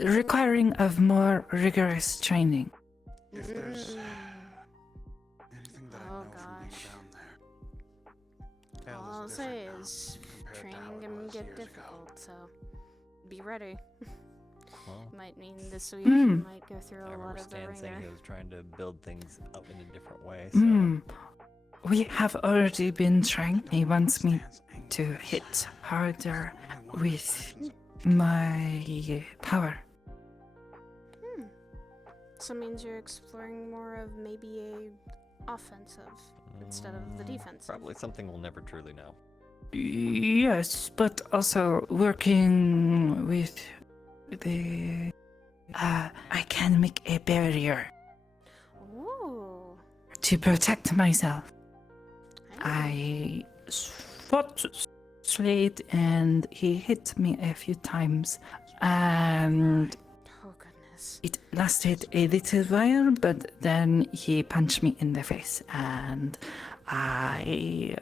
requiring of more rigorous training. If there's anything that Oh I know from being gosh. down there. All I'll say is training him get difficult, so be ready. Well, Might mean this week you might go through I a lot remember of the Stan saying ringer. he was trying to build things up in a different way. So. We have already been trying. He wants me to hit harder with my power. So it means you're exploring more of maybe a offensive instead of the defensive. Probably something we'll never truly know. Yes, but also working with the. I can make a barrier Ooh. to protect myself. I fought Slade and he hit me a few times, and it lasted a little while, but then he punched me in the face and I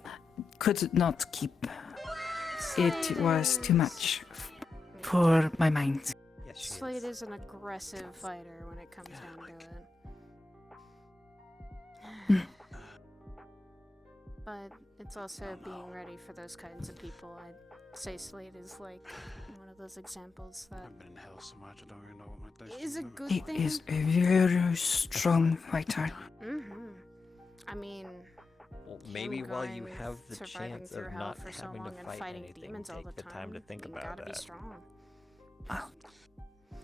could not keep. It was too much for my mind. Slade is an aggressive fighter when it comes down to it. But it's also being ready for those kinds of people. I'd say Slade is like one of those examples that I've been in hell so much I don't even know what my dice is a good He thing. is a very strong fighter. I mean, Well, maybe while you going have the surviving chance through of hell not for so having to long and fight fighting anything, demons all take the the time to think you about gotta that. be strong.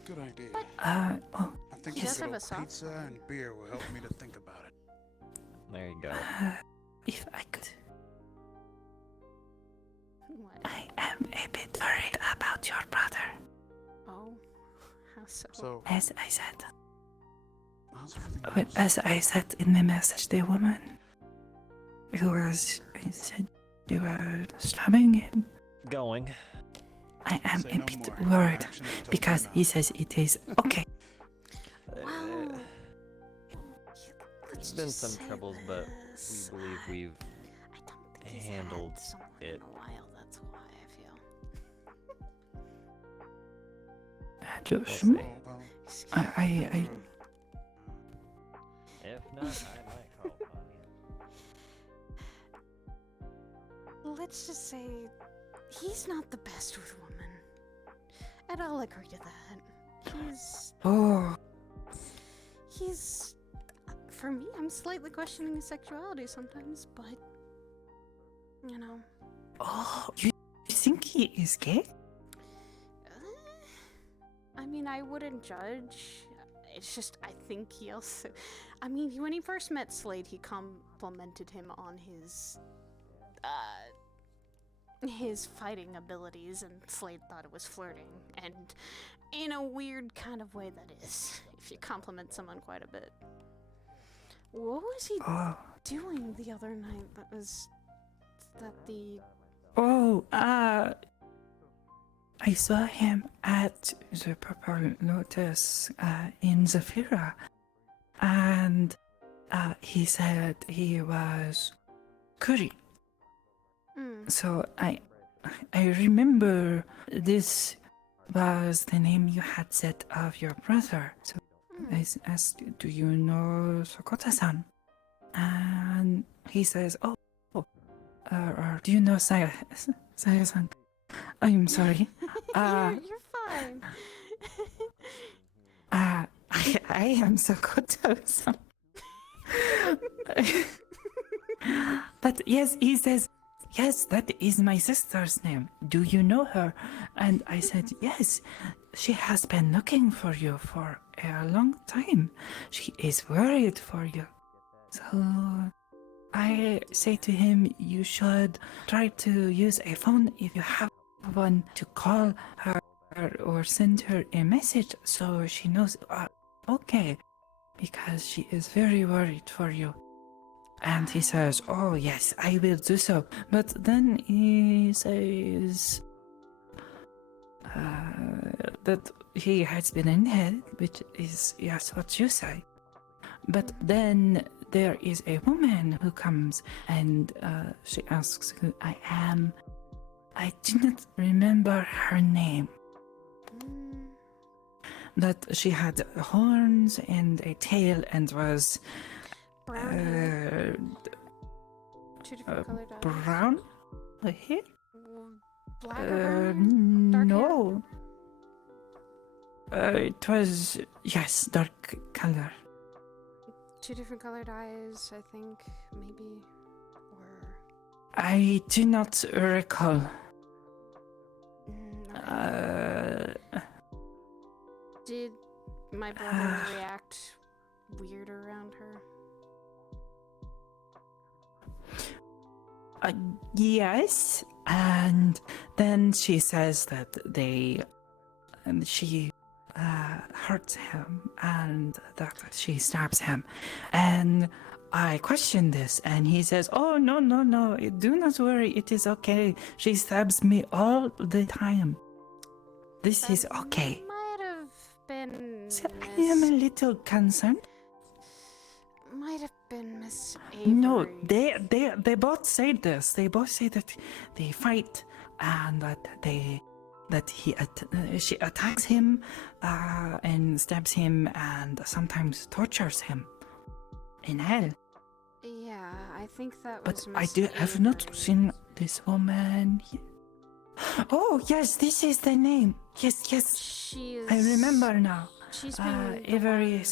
Good idea. Oh, I think He a does good have a old soft pizza and beer will help me to think about it. There you go. If I could. What? I am a bit worried about your brother. Oh, how so? As I said. How's everything But as I said in the message, the woman who was, I said, you were stabbing him. Going. I am a bit worried because he says it is okay. There's been some troubles, but we believe we've handled it. That's why I feel. Josh, We'll see. I If not, I might call upon you. Let's just say he's not the best with women. And I'll agree to that. He's for me, I'm slightly questioning his sexuality sometimes, but you know. Oh, you think he is gay? I mean, I wouldn't judge. It's just, I think he also. I mean, when he first met Slade, he complimented him on his fighting abilities, and Slade thought it was flirting. And in a weird kind of way, that is, if you compliment someone quite a bit. What was he doing the other night? I saw him at the Purple Lotus in Zafira, and he said he was curry. So I remember this was the name you had said of your brother. So I asked, do you know Sokota-san? And he says, or do you know Saya-san? I'm sorry. You're fine. I am Sokota-san. But yes, he says, yes, that is my sister's name. Do you know her? And I said, yes, she has been looking for you for a long time. She is worried for you. So I say to him, you should try to use a phone if you have one to call her or send her a message so she knows, okay, because she is very worried for you. And he says, oh yes, I will do so. But then he says that he has been in hell, which is, yes, what you say. But then there is a woman who comes and she asks who I am. I do not remember her name. But she had horns and a tail and was Two different colored eyes. brown hair? Black or brown hair? Dark no. It was, yes, dark color. Two different colored eyes, I think, maybe. Or. I do not recall. Did my brother react weird around her? Yes, and then she says that she hurts him and that she stabs him. And I question this, and he says, "Oh, no, no, no, do not worry, it is okay. She stabs me all the time. This is okay." Might have been. So I am a little concerned. Might have been Miss Avery. No, they both say this. They both say that they fight and that she attacks him and stabs him and sometimes tortures him in hell. Yeah, I think that But was I Miss have not seen this woman. Oh yes, this is the name. Yes, She's, I remember now. She's been Avery.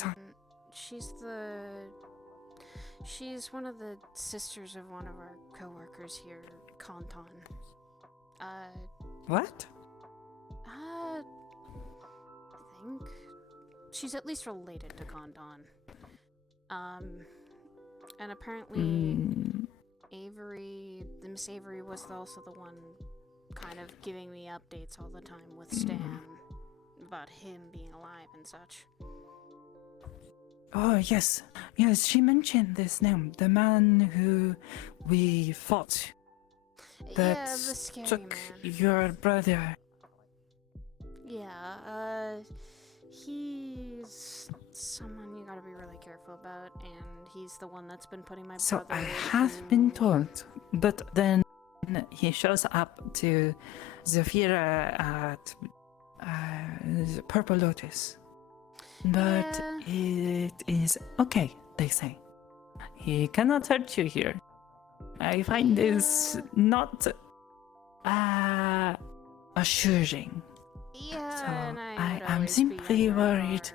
She's one of the sisters of one of our coworkers here, Kanton. What? I think she's at least related to Kanton. And apparently Miss Avery was also the one kind of giving me updates all the time with Stan about him being alive and such. Oh, yes. Yes, she mentioned this name. The man who we fought. That the scary took man. your brother. Yeah, he's someone you gotta be really careful about, and he's the one that's been putting my So brother I have been told. But then he shows up to Zafira at Purple Lotus. But it is okay, they say. He cannot hurt you here. I find this not assuring. Yeah, So and I am simply worried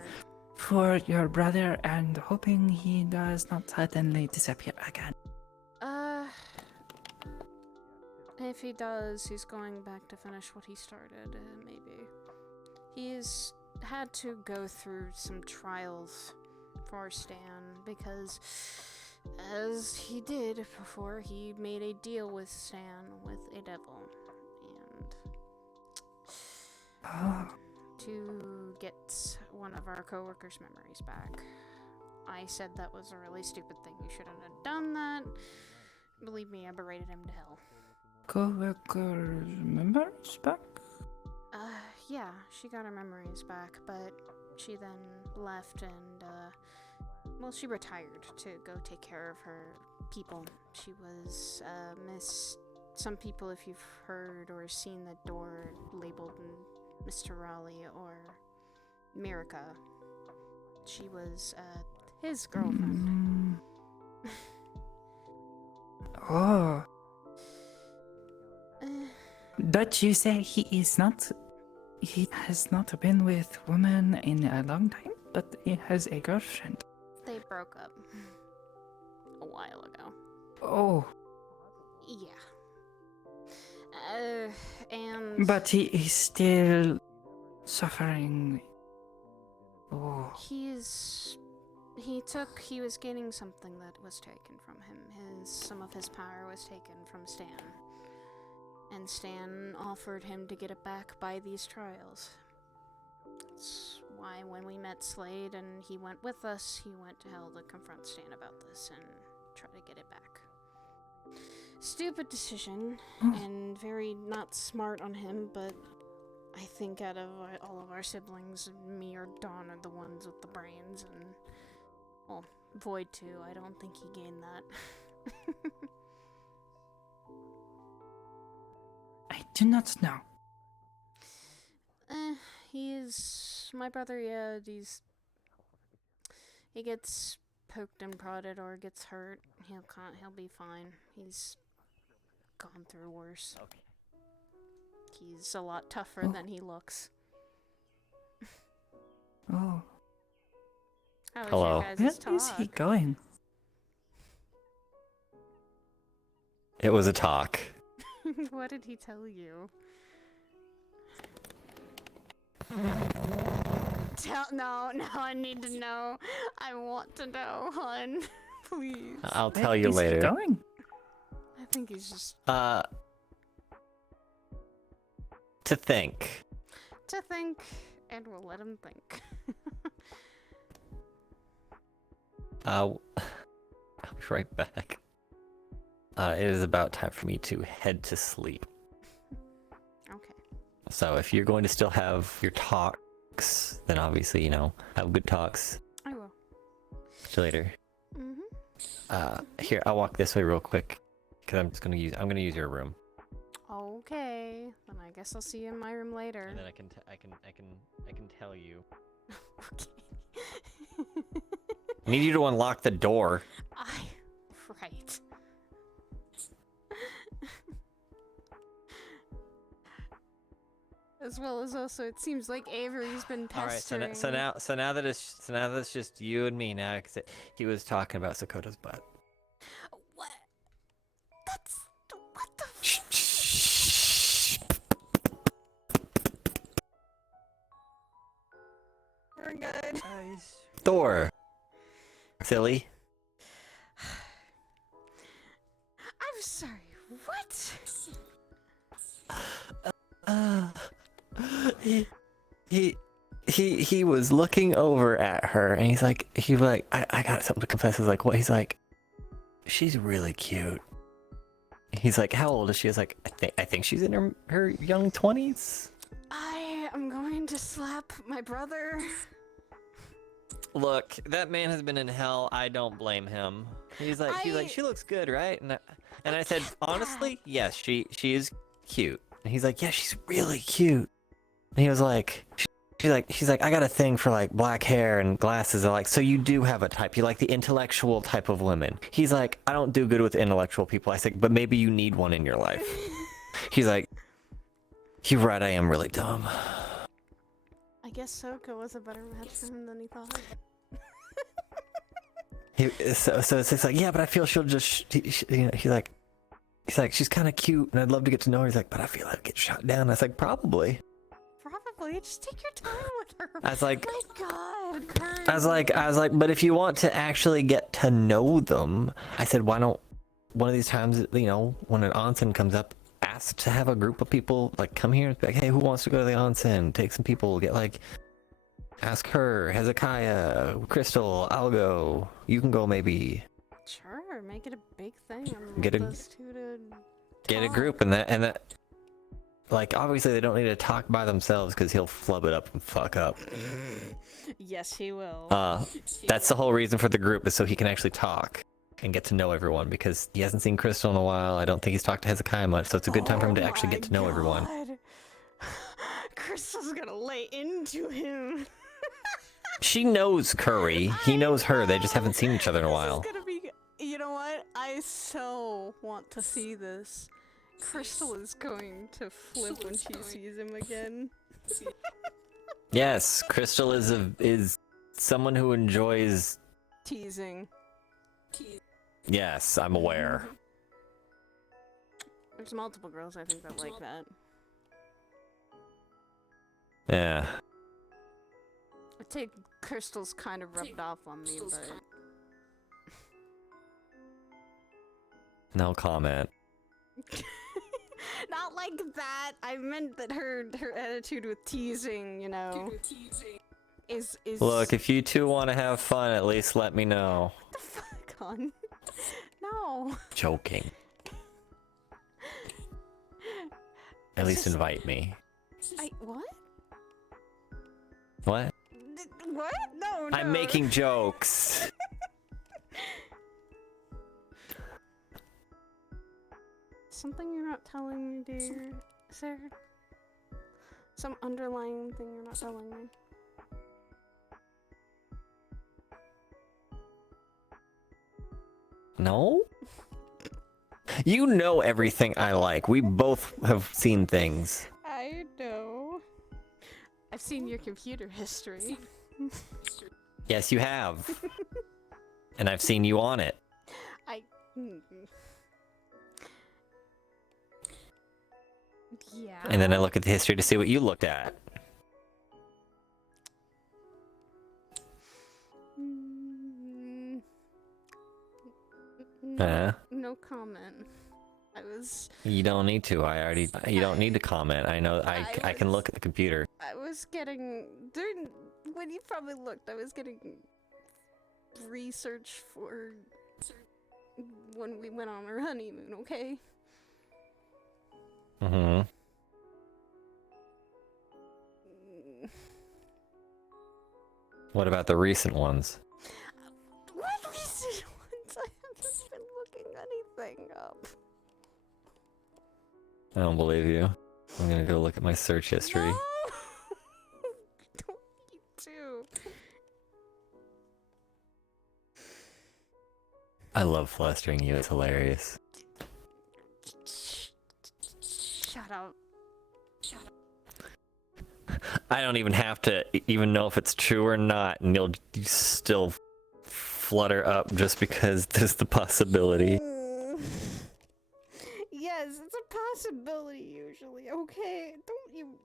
for your brother and hoping he does not suddenly disappear again. If he does, he's going back to finish what he started, maybe. He's had to go through some trials for Stan, because as he did before, he made a deal with Stan with a devil, and to get one of our coworkers' memories back. I said that was a really stupid thing, you shouldn't have done that. Believe me, I berated him to hell. Coworker members back? Yeah, she got her memories back, but she then left and, she retired to go take care of her people. She was, some people, if you've heard or seen the door labeled Mr. Raleigh or Mirica, she was, his girlfriend. Oh. But you say he has not been with women in a long time, but he has a girlfriend. They broke up a while ago. Oh. Yeah. And... But he is still suffering. Oh. He was gaining something that was taken from him. Some of his power was taken from Stan. And Stan offered him to get it back by these trials. That's why when we met Slade and he went with us, he went to hell to confront Stan about this and try to get it back. Stupid decision, and very not smart on him, but I think out of all of our siblings, me or Dawn are the ones with the brains, and, well, Void too, I don't think he gained that. I do not know. My brother, yeah, he gets poked and prodded or gets hurt. He'll be fine. He's gone through worse. He's a lot tougher Oh. than he looks. Oh, How was Hello. your where guys' is he talk? going? It was a talk. What did he tell you? No, I need to know. I want to know, hon. Please. I'll tell you later. Going? I think he's just To think. to think, and we'll let him think. I'll be right back. It is about time for me to head to sleep. Okay. So if you're going to still have your talks, then obviously, have good talks. I will. See you later. Here, I'll walk this way real quick, because I'm gonna use your room. Okay. Then I guess I'll see you in my room later. And then I can tell you. I need you to unlock the door. Right. As well as also, it seems like Avery's been All right, pestering. so now that it's just you and me now, because he was talking about Sakota's butt. What? That's what the. We're good. Door. Silly. I'm sorry. What? He was looking over at her, and he's like, I got something to confess. He's like, what? He's like, she's really cute. He's like, how old is she? He's like, I think she's in her young 20s. I am going to slap my brother. Look, that man has been in hell. I don't blame him. He's like, she looks good, right? And I said, honestly, yes, she is cute. And he's like, yeah, she's really cute. And he was like, she's like, I got a thing for like black hair and glasses. I'm like, so you do have a type. You like the intellectual type of women. He's like, I don't do good with intellectual people. I said, but maybe you need one in your life. He's like, you're right, I am really dumb. I guess Soko was a better match for him than he thought. So it's like, yeah, but I feel she'll just, he's like, she's kind of cute, and I'd love to get to know her. He's like, but I feel I'd get shot down. I was like, probably. Probably. Just take your time with her. I was like, my God, Kurt. I was like, but if you want to actually get to know them, I said, why don't one of these times, when an onsen comes up, ask to have a group of people like come here and be like, hey, who wants to go to the onsen? Take some people, get like, ask her, Hezekiah, Crystal, I'll go. You can go maybe. Sure, make it a big thing. I'm Get those two to Get a group and that, like, obviously they don't need to talk by themselves because he'll flub it up and fuck up. Yes, he will. That's the whole reason for the group, is so he can actually talk and get to know everyone, because he hasn't seen Crystal in a while. I don't think he's talked to Hezekiah much, so it's a good time for him to actually get to know everyone. Crystal's gonna lay into him. She knows Curry. He knows her. They just haven't seen each other in a while. It's gonna be. You know what? I so want to see this. Crystal is going to flip when she sees him again. Yes, Crystal is someone who enjoys. Teasing. Yes, I'm aware. There's multiple girls I think that like that. Yeah. I take Crystal's kind of rubbed off on me, but No comment. not like that. I meant that her attitude with teasing, is Look, if you two want to have fun, at least let me know. What the fuck, hon? No. Joking. At least invite me. What? What? What? No, I'm making jokes. Something you're not telling me, dear. Is there some underlying thing you're not telling me? No? You know everything I like. We both have seen things. no. I've seen your computer history. Yes, you have. And I've seen you on it. Yeah. And then I look at the history to see what you looked at. No comment. I was. You don't need to. You don't need to comment. I know. I can look at the computer. I was getting when you probably looked. I was getting research for when we went on our honeymoon. Okay. Mm-hmm. What about the recent ones? What recent ones? I haven't been looking anything up. I don't believe you. I'm gonna go look at my search history. No! Don't need to. I love flustering you. It's hilarious. Shut up. I don't even have to even know if it's true or not, and you'll still flutter up just because there's the possibility. Yes, it's a possibility usually. Okay, don't you?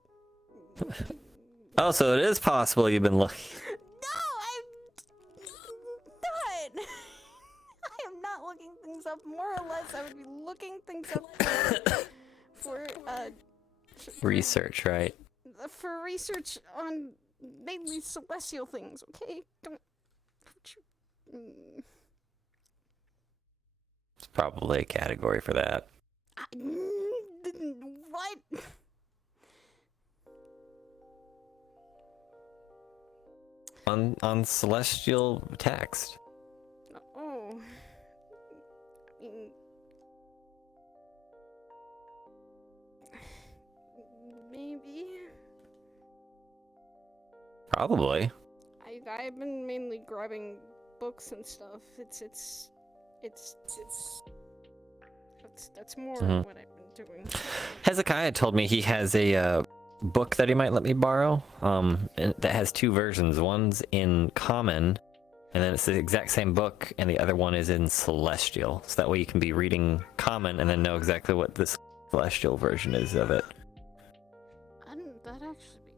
Oh, so it is possible you've been looking. No, I'm not. I am not looking things up. More or less, I would be looking things up for Research, right? For research on mainly celestial things. Okay, don't. It's probably a category for that. What? On celestial text. Oh. I mean, maybe. Probably. I've been mainly grabbing books and stuff. That's more what I've been doing. Hezekiah told me he has a book that he might let me borrow. That has two versions. One's in common, and then it's the exact same book, and the other one is in celestial. So that way you can be reading common and then know exactly what this celestial version is of it. That'd actually be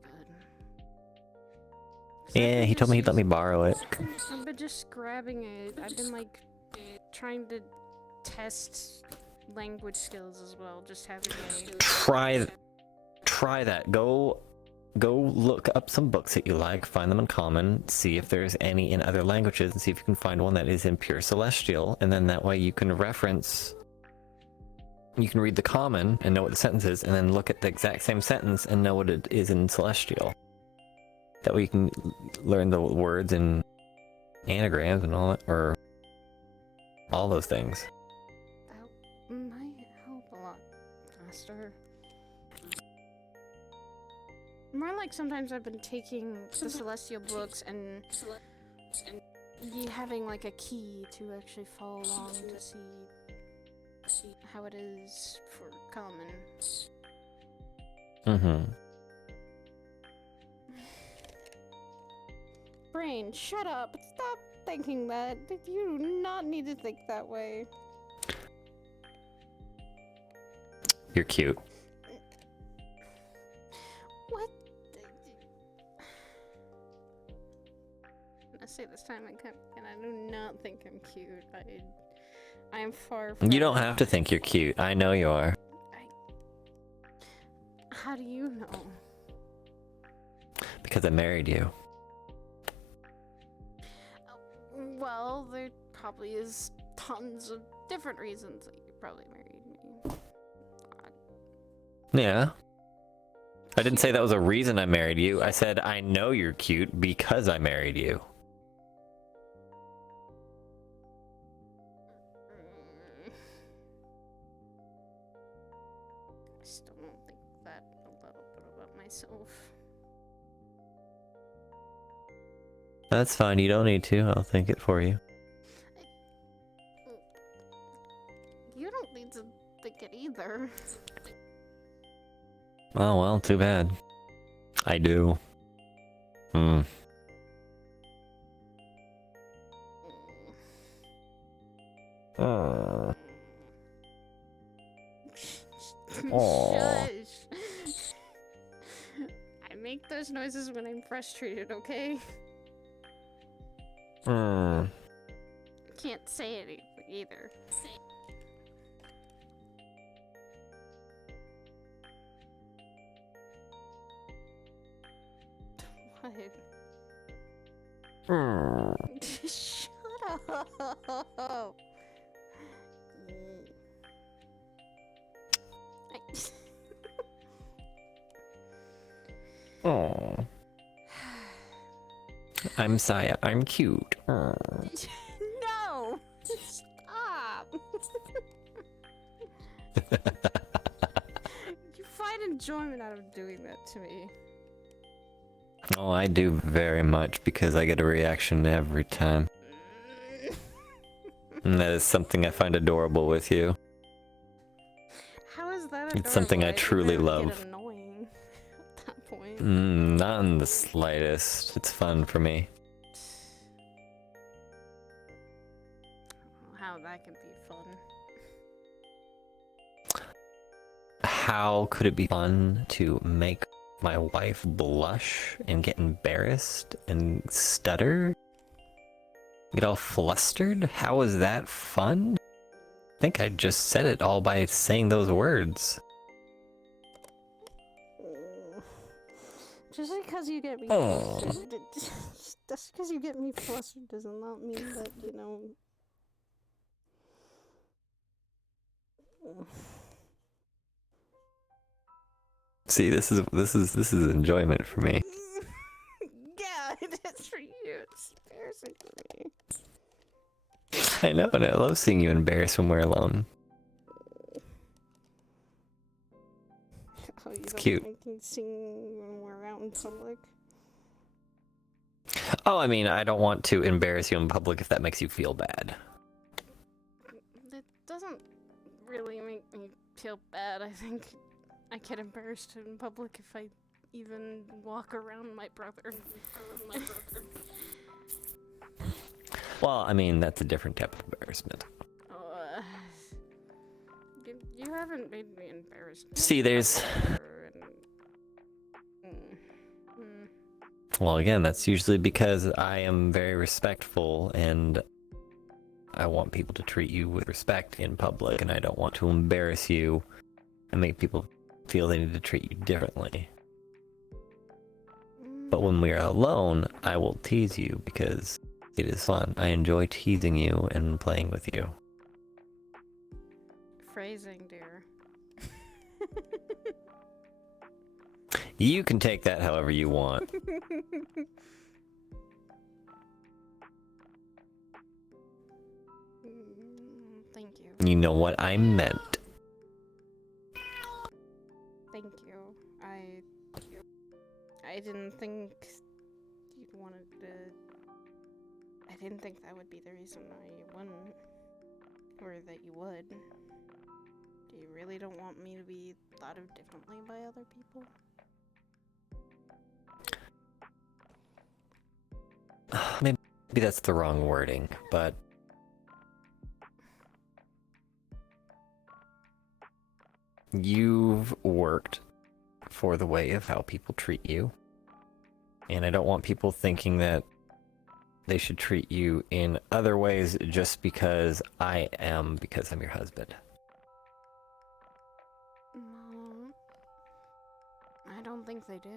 good. Yeah, he told me he'd let me borrow it. I've been just grabbing it. I've been like trying to test language skills as well. Just having a Try that. Go look up some books that you like, find them in common, see if there's any in other languages, and see if you can find one that is in pure celestial, and then that way you can reference. You can read the common and know what the sentence is, and then look at the exact same sentence and know what it is in celestial. That way you can learn the words and anagrams and all that, or all those things. That might help a lot faster. More like sometimes I've been taking the celestial books and having like a key to actually follow along to see how it is for common. Mm-hmm. Brain, shut up! Stop thinking that. You do not need to think that way. You're cute. What? I say this time and I do not think I'm cute. I am far from. You don't have to think you're cute. I know you are. How do you know? Because I married you. Well, there probably is tons of different reasons that you probably married me. Yeah. I didn't say that was a reason I married you. I said I know you're cute because I married you. I still don't think that a little bit about myself. That's fine. You don't need to. I'll think it for you. You don't need to think it either. Oh, well, too bad. I do. Hmm. Oh. Shush. I make those noises when I'm frustrated, okay? Hmm. Can't say it either. What? Hmm. Shut up. Oh. I'm Saya. I'm cute. Oh. No! Stop! You find enjoyment out of doing that to me. Oh, I do very much because I get a reaction every time. And that is something I find adorable with you. How is that It's something I adorable? truly think that would love. get annoying at that point. Not in the slightest. It's fun for me. How that can be fun. How could it be fun to make my wife blush and get embarrassed and stutter? Get all flustered? How is that fun? I think I just said it all by saying those words. Just because you get me Oh. flustered, just because you get me flustered does not mean that, you know. See, this is enjoyment for me. Yeah, it is for you. It's embarrassing for me. I know, and I love seeing you embarrassed when we're alone. Oh, you don't cute. make me sing when we're out in public? Oh, I mean, I don't want to embarrass you in public if that makes you feel bad. That doesn't really make me feel bad. I think I get embarrassed in public if I even walk around my brother. Well, I mean, that's a different type of embarrassment. Uh, you haven't made me embarrassed. See, there's... Well, again, that's usually because I am very respectful and I want people to treat you with respect in public, and I don't want to embarrass you and make people feel they need to treat you differently. But when we are alone, I will tease you because it is fun. I enjoy teasing you and playing with you. Phrasing, dear. You can take that however you want. Thank you. You know what I meant. Thank you. I didn't think you'd wanted to. I didn't think that would be the reason why you wouldn't, or that you would. You really don't want me to be thought of differently by other people? Maybe that's the wrong wording, but... You've worked for the way of how people treat you. And I don't want people thinking that they should treat you in other ways just because I'm your husband. No, I don't think they do.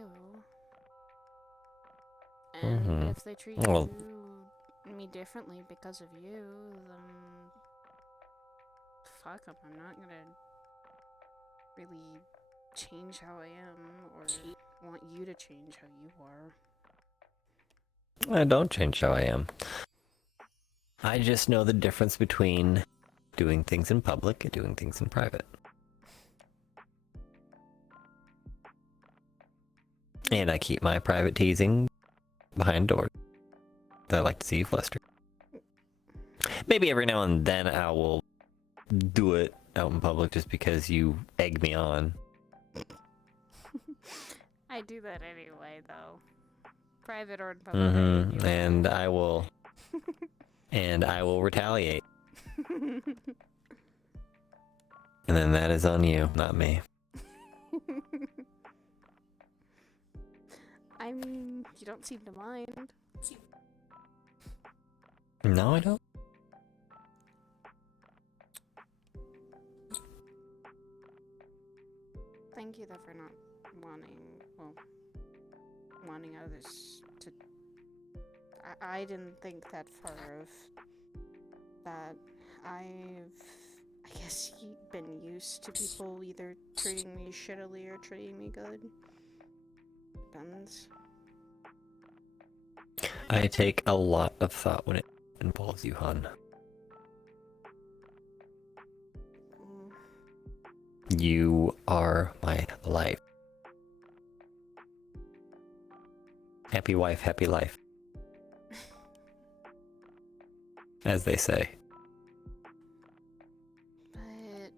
And if they treat me differently because of you, then fuck them. I'm not gonna really change how I am or want you to change how you are. I don't change how I am. I just know the difference between doing things in public and doing things in private. And I keep my private teasing behind doors. I like to see you flustered. Maybe every now and then I will do it out in public just because you egg me on. I I do that anyway, though. Private or in public. Mm-hmm. And I will retaliate. And then that is on you, not me. I mean, you don't seem to mind. No, I don't. Thank you though for not wanting others to. I didn't think that far of that. I guess been used to people either treating me shittily or treating me good. Depends. I take a lot of thought when it involves you, hon. You are my life. Happy wife, happy life. As they say. But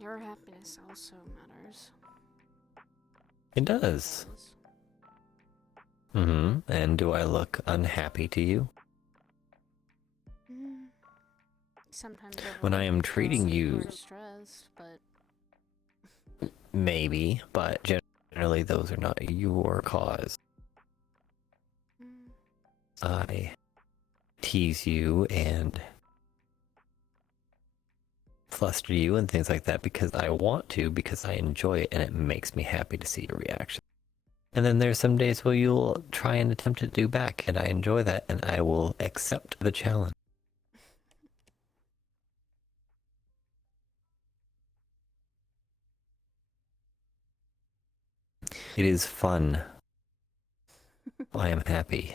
your happiness also matters. It does. Mm-hmm. And do I look unhappy to you? Sometimes when I am treating you stressed, but maybe, but generally those are not your cause. I tease you and fluster you and things like that because I want to, because I enjoy it and it makes me happy to see your reaction. And then there's some days where you'll try and attempt to do back, and I enjoy that, and I will accept the challenge. It is fun. I am happy.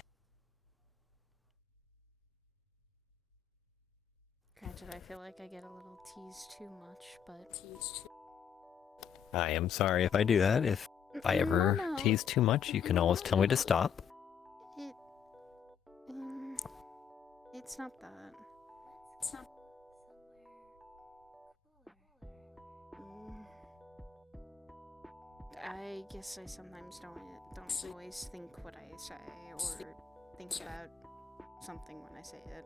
granted, I feel like I get a little teased too much, but I am sorry if I do that. If I ever tease too much, you can always tell me to stop. It's not that. It's not. I guess I sometimes don't always think what I say or think about something when I say it.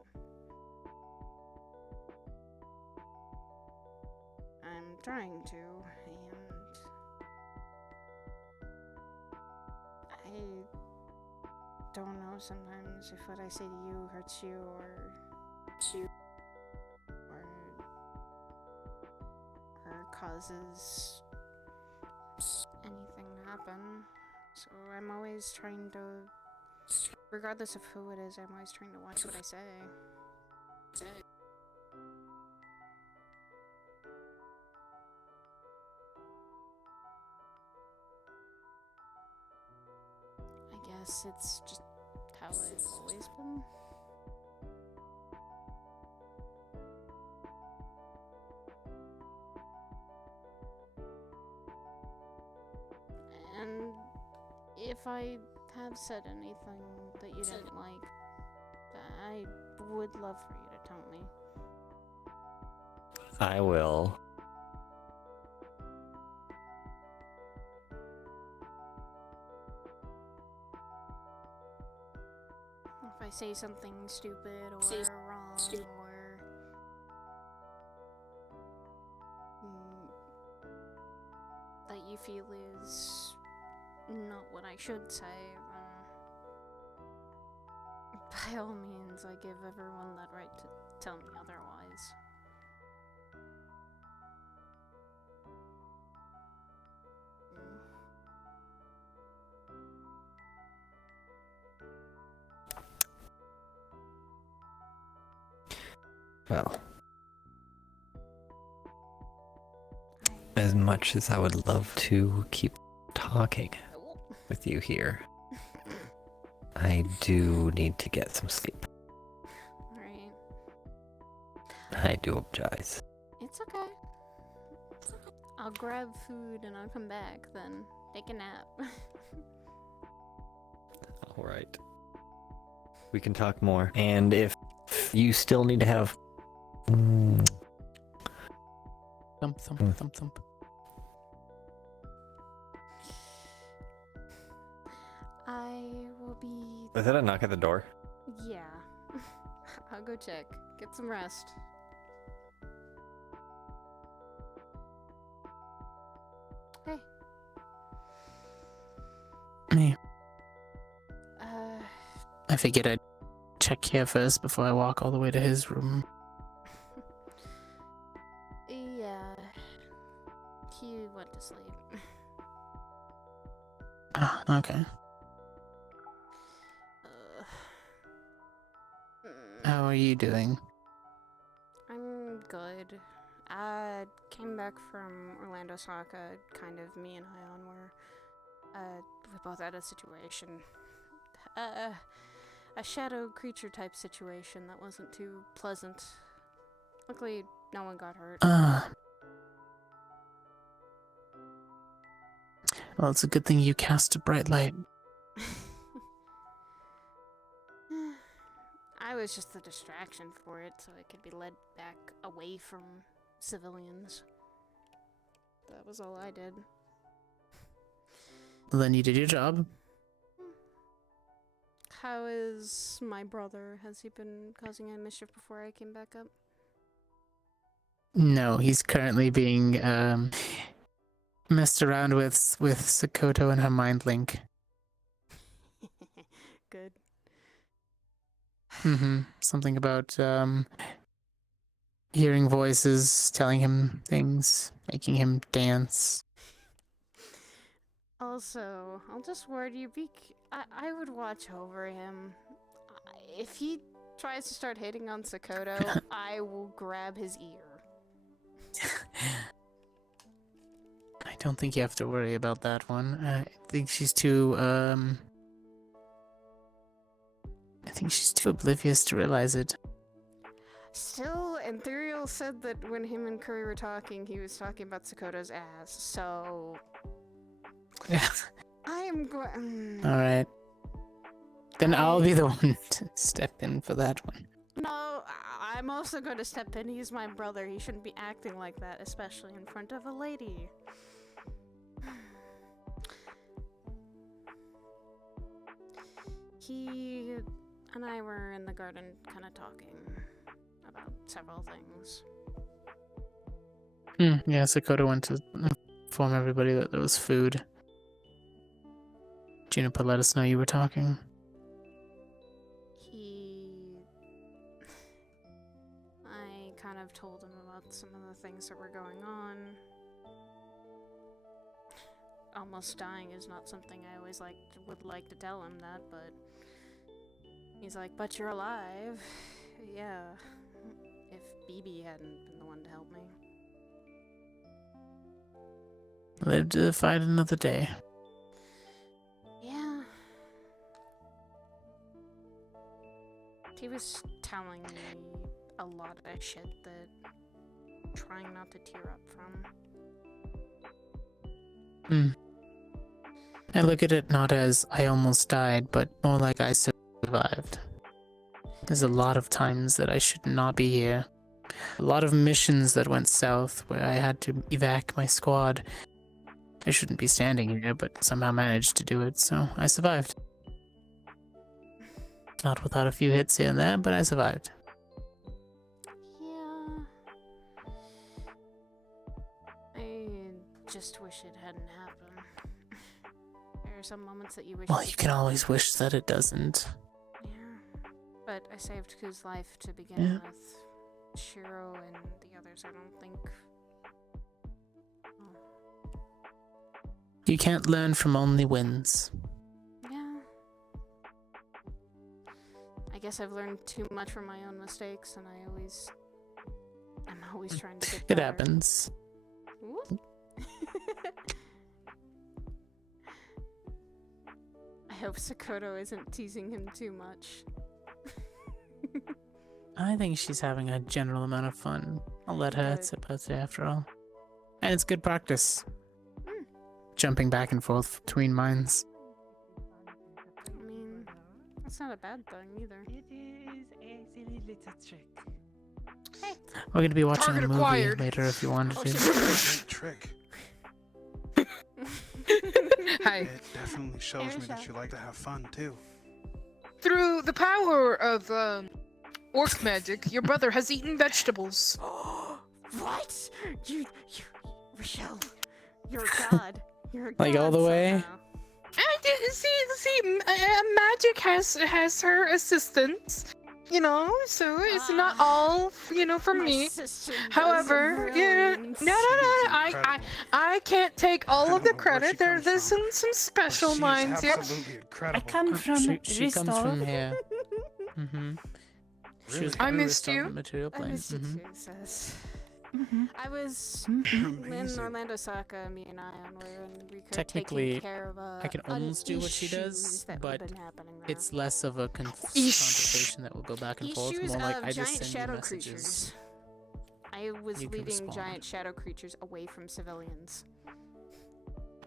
I'm trying to, and I don't know sometimes if what I say to you hurts you or causes anything to happen. So I'm always trying to, regardless of who it is, I'm always trying to watch what I say. I guess it's just how I've always been. And if I have said anything that you didn't like, I would love for you to tell me. I will. If I say something stupid or wrong or that you feel is not what I should say, by all means, I give everyone that right to tell me otherwise. Well, as much as I would love to keep talking with you here, I do need to get some sleep. Right. I do apologize. It's okay. I'll grab food and I'll come back, then take a nap. Alright. We can talk more. And if you still need to have... Thump. I will be. Was that a knock at the door? Yeah. I'll go check. Get some rest. Hey. Me. Uh. I figured I'd check here first before I walk all the way to his room. Yeah. He went to sleep. Ah, okay. How are you doing? I'm good. I came back from Orlando Soccer, kind of me and Ion were, we both had a situation. A shadow creature type situation that wasn't too pleasant. Luckily, no one got hurt. Well, it's a good thing you cast a bright light. I was just the distraction for it, so it could be led back away from civilians. That was all I did. Well, then you did your job. How is my brother? Has he been causing any mischief before I came back up? No, he's currently being messed around with Sakoto and her mind link. Good. Something about hearing voices, telling him things, making him dance. Also, I'll just warn you, I would watch over him. If he tries to start hitting on Sakoto, I will grab his ear. I don't think you have to worry about that one. I think she's too oblivious to realize it. Still, Sidriel said that when him and Curry were talking, he was talking about Sakoto's ass, so... I am going... Alright. Then I'll be the one to step in for that one. No, I'm also going to step in. He's my brother. He shouldn't be acting like that, especially in front of a lady. He and I were in the garden kind of talking about several things. Yeah, Sakoto went to inform everybody that there was food. Juniper let us know you were talking. I kind of told him about some of the things that were going on. Almost dying is not something I always would like to tell him that, but he's like, but you're alive. Yeah. If BB hadn't been the one to help me. Live to fight another day. Yeah. He was telling me a lot of shit that I'm trying not to tear up from. I look at it not as I almost died, but more like I survived. There's a lot of times that I should not be here. A lot of missions that went south where I had to evac my squad. I shouldn't be standing here, but somehow managed to do it, so I survived. Not without a few hits here and there, but I survived. Yeah. I just wish it hadn't happened. There are some moments that you wish. Well, you can always wish that it doesn't. Yeah. But I saved Ku's life to begin with. Shiro and the others, I don't think. You can't learn from only wins. Yeah. I guess I've learned too much from my own mistakes, and I'm always trying to get better. It happens. I hope Sakoto isn't teasing him too much. I think she's having a general amount of fun. I'll let her. It's her birthday after all. And it's good practice. Jumping back and forth between mines. I mean, that's not a bad thing either. It is a silly little trick. Hey. We're going to be watching Target a movie acquired. later if you wanted to. Great trick. Hi. It definitely shows me that you like to have fun too. Through the power of orc magic, your brother has eaten vegetables. What? You, Rochelle, you're a god. You're a god. Like all the way? somehow. See, magic has her assistants, you know, so it's not all, you know, from me. However, yeah, no, I can't take all of the credit. There's some special minds here. I come from She comes from Bristol. here. Mm-hmm. I missed you. Material I plane. missed you Mhm. too, sis. Mm-hmm. I was in Orlando, Saka, me and Ion were, and we could Technically, taking care of I can almost do what she does, issues that but would've been happening there. it's less of a conversation that will go back and forth. Issues More like of I just giant send you shadow messages. creatures. I was You can leading respond. giant shadow creatures away from civilians.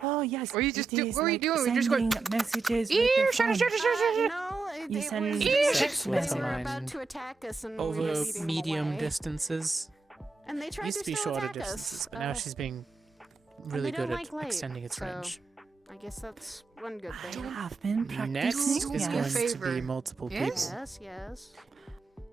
Oh yes. What are you just it do? is What are you like doing? You're just going. sending messages with Ew, your shut it, phone. shut it, shut it, shut it. No, You it send was text they were messages. about to attack us, and we Over were leading them medium away. distances. And they tried Used to be still shorter attack us, distances, but now she's being and really they don't good like at light, extending its so range. I guess that's one good thing. I've been Next practicing. is yes. going to be multiple people. Yes, yes.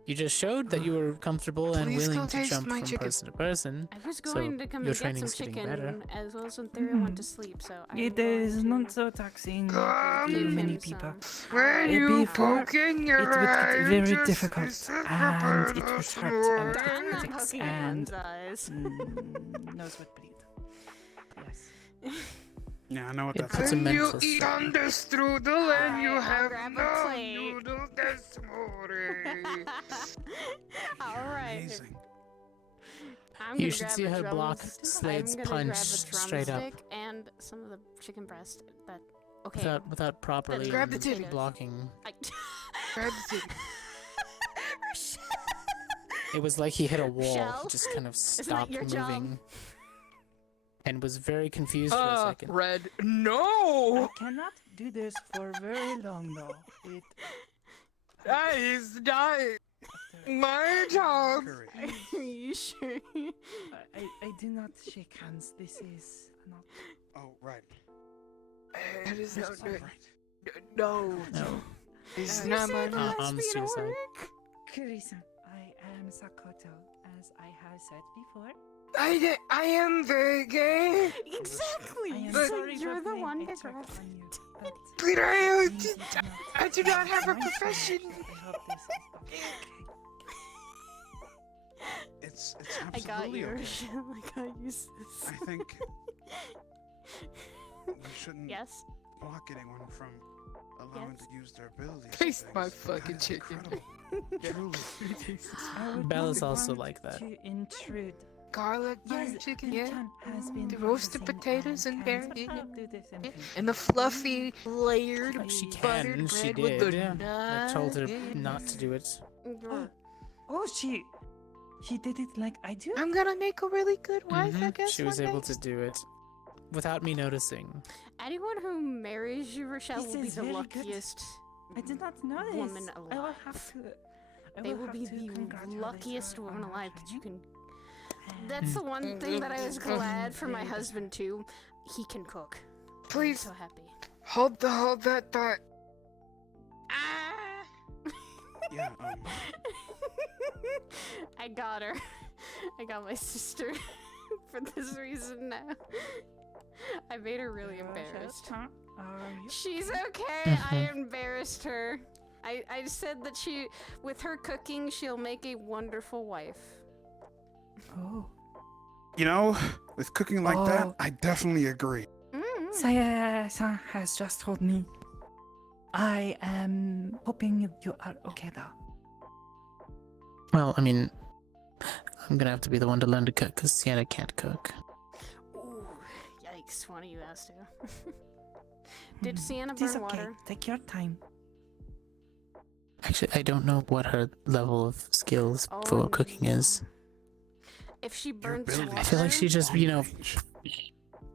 You just showed that you were comfortable and Please willing go to taste jump my from chicken. person to person. I was So going to come your and get some training's getting chicken better. as well as when Theria went to sleep, so I It is not so taxing to Give many him people. When you Before, poke in it your would eye, get very just difficult, listen and it for would some hurt more. and I'm not headaches poking and anyone's eyes. nose would bleed. Yes. Yeah, I know what It that's puts a When you mental eat strain. on the strudel and you I'll have grab a no plate. noodle this morning. Alright. amazing. I'm You gonna should grab see a her block drumstick. Slade's I'm gonna grab punch a straight up. drumstick and some of the chicken breast, but okay. Without properly grab the titty. blocking. I... Grab the titty. It was like he hit a wall. Rochelle? He just kind of that stopped your job? moving. And was very confused for a second. Red. No! I cannot do this for very long though. It That is not my job. Are you sure? I do not shake hands. This is not. Oh, right. It is not All good. right. No. No. It's You not say my the job. On lesbian suicide. work? Carissa, I am Sakoto, as I have said before. I am very gay. Exactly. I am But- sorry You're for the playing one a that trick grabbed on you, but But I do not have a Nice one. profession. I hope this is okay. It's I got absolutely you, okay. Rochelle. I got you, sis. I think you shouldn't Yes. block anyone from allowing Yes. to use their abilities. Taste and my things. fucking That is chicken. incredible. Truly. I would Bella's not also want like that. To intrude. Garlic butter Yes, chicken, yeah. Ken has been The roasted practicing potatoes and can berries, somehow do this in future. And the fluffy, layered, She buttered can. She bread with did. the Yeah. I told her nut. not to do it. Oh, she did it like I do. I'm gonna make a really good wife, I Mhm. guess. She was one able day. to do it without me noticing. Anyone who marries you, Rochelle, This will be is the very good. luckiest I did not know this. woman I will alive. have to. They will be the congratulate luckiest her woman on her alive because you training. can. That's the one thing that I was glad for my husband too. He can cook. I'm Please so happy. hold that thought. Yeah, I got her. I got my sister for this reason now. I made her really embarrassed. She's okay. I embarrassed her. I said that with her cooking, she'll make a wonderful wife. Oh. You know, with cooking like that, Oh. I definitely agree. Saya-san has just told me. I am hoping you are okay though. Well, I mean, I'm gonna have to be the one to learn to cook because Sienna can't cook. Ooh, yikes! One of you has to. Did Sienna It is burn okay. water? Take your time. Actually, I don't know what her level of skills Oh, for cooking is. If she burns water, I feel like she just, you know,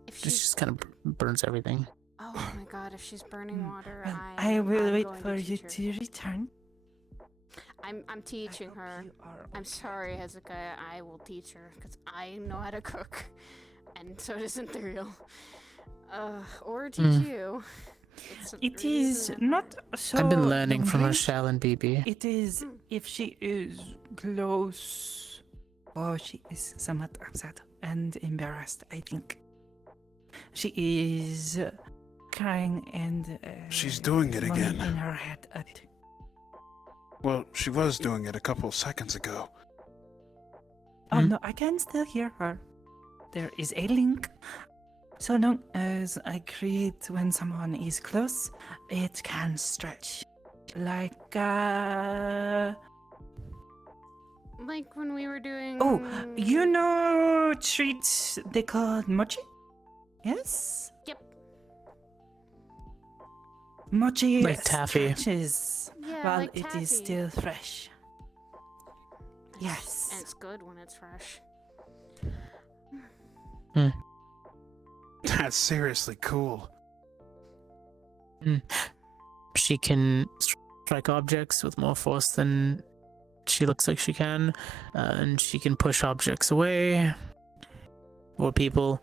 if she just kind of burns everything. Oh my god! If she's burning water, Well, I will I'm wait going for to you teach her. to return. I'm teaching her. I'm sorry, Hezekiah. I will teach her because I know how to cook, and so doesn't Thuriel. Or did you? It is not so. I've been learning from lonely. Rochelle and BB. It is if she is close, or she is somewhat upset and embarrassed. I think she is crying and. She's doing it moaning again. in her head a bit. Well, she was doing it a couple seconds ago. Oh no, I can still hear her. There is a link. So long as I create when someone is close, it can stretch. Like when we were doing. Oh, you know treats they call mochi? Yes? Yep. Mochi Like taffy. stretches Yeah, while like it is taffy. still fresh. Yes. And it's good when it's fresh. That's seriously cool. She can strike objects with more force than she looks like she can, and she can push objects away or people,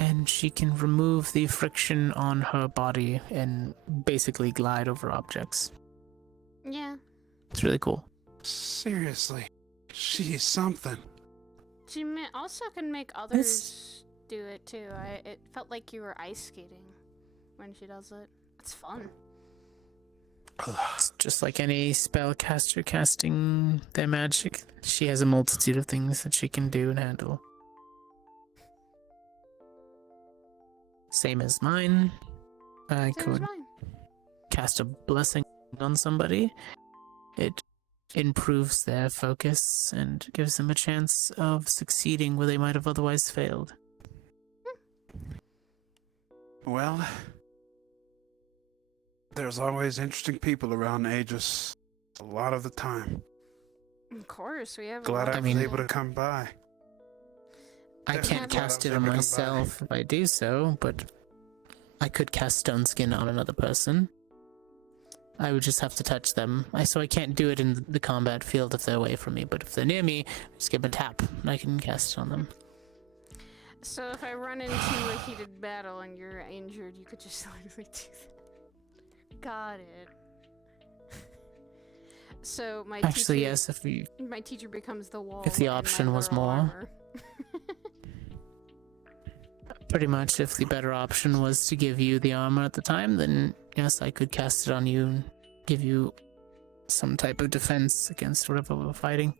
and she can remove the friction on her body and basically glide over objects. Yeah. It's really cool. Seriously, she's something. She also can make others do it too. It felt like you were ice skating when she does it. It's fun. It's just like any spellcaster casting their magic. She has a multitude of things that she can do and handle. Same as mine. I could cast a blessing on somebody. It improves their focus and gives them a chance of succeeding where they might have otherwise failed. Well, there's always interesting people around Aegis a lot of the time. Of course, we have. Glad I was able to come by. I can't cast it on myself if I do so, but I could cast Stone Skin on another person. I would just have to touch them. So I can't do it in the combat field if they're away from me, but if they're near me, just give them a tap and I can cast it on them. So if I run into a heated battle and you're injured, you could just literally do that. Got it. So my Actually, teacher, yes, my teacher becomes the wall. if the and my option was literal more. armor. Pretty much, if the better option was to give you the armor at the time, then yes, I could cast it on you and give you some type of defense against whatever we're fighting.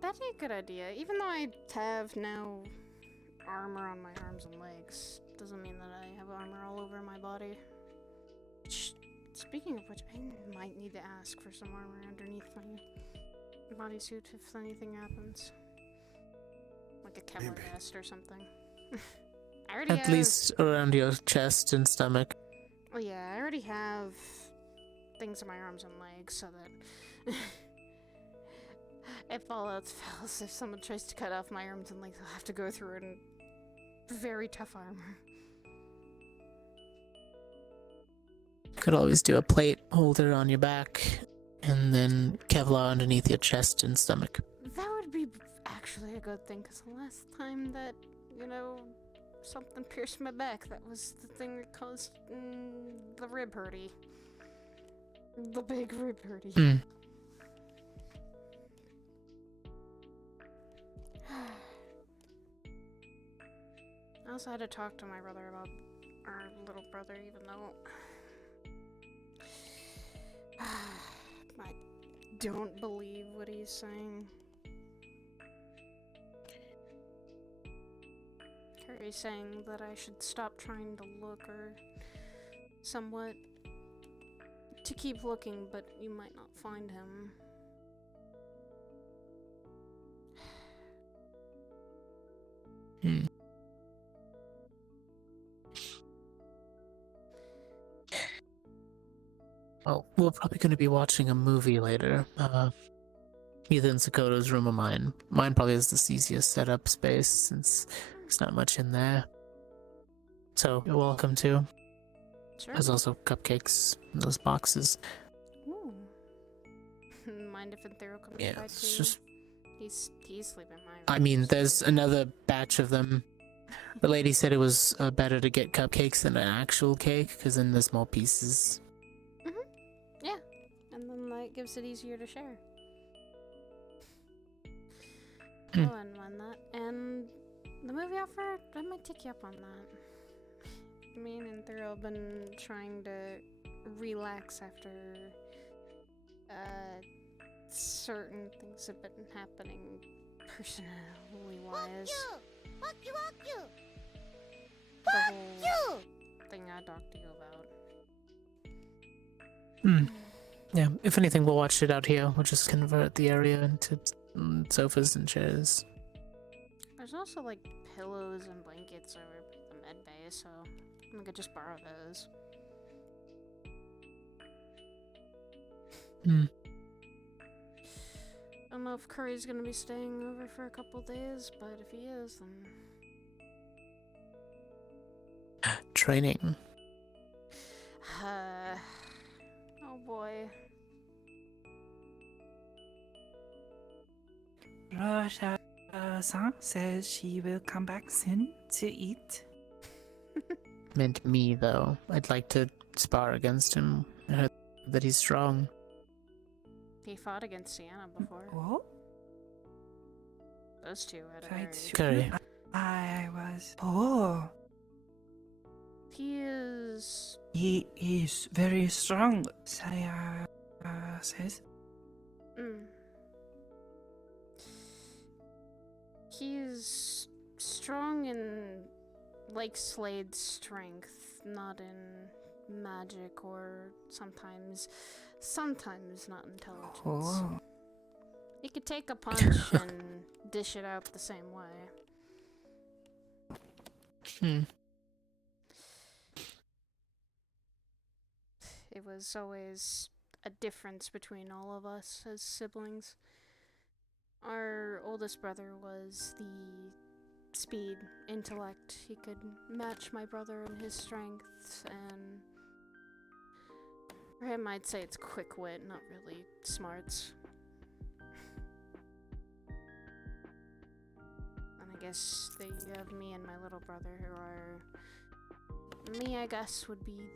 That'd be a good idea. Even though I have now armor on my arms and legs, doesn't mean that I have armor all over my body. Speaking of which, I might need to ask for some armor underneath my bodysuit if anything happens. Like a Kevlar vest or something. I already At have... least around your chest and stomach. Oh yeah, I already have things in my arms and legs so that if all else fails, if someone tries to cut off my arms and legs, I'll have to go through it in very tough armor. Could always do a plate holder on your back and then Kevlar underneath your chest and stomach. That would be actually a good thing, because the last time that, something pierced my back, that was the thing that caused the rib hurty. The big rib hurty. I also had to talk to my brother about our little brother, even though I don't believe what he's saying. He's saying that I should stop trying to look, or somewhat to keep looking, but you might not find him. Well, we're probably going to be watching a movie later. Either in Sakoto's room or mine. Mine probably has the easiest setup space since there's not much in there. So, you're welcome to. Sure. There's also cupcakes in those boxes. Ooh. Mind if Anthero comes Yeah, by it's too? just... He's sleeping in my room. I mean, there's another batch of them The lady said it was better to get cupcakes than an actual cake, because then there's more pieces. Yeah, and then that gives it easier to share. I wouldn't mind that. And the movie offer, I might take you up on that. Me and Thurl have been trying to relax after certain things have been happening personally-wise. Fuck you! The Fuck whole you! thing I talked to you about. Yeah, if anything, we'll watch it out here. We'll just convert the area into sofas and chairs. There's also like pillows and blankets over by the med bay, so I could just borrow those. I don't know if Curry's gonna be staying over for a couple days, but if he is, then Training. oh boy. Rosa-san says she will come back soon to eat. Meant me, though. I'd like to spar against him. I heard that he's strong. He fought against Sienna before. What? Those two had a Fight very... Curry. I was. Oh. He is very strong, Saya says. He's strong in, like, Slade's strength, not in magic or sometimes not intelligence. Oh. He could take a punch and dish it out the same way. It was always a difference between all of us as siblings. Our oldest brother was the speed, intellect. He could match my brother in his strengths, and for him I'd say it's quick wit, not really smarts. And I guess that you have me and my little brother who are... Me, I guess, would be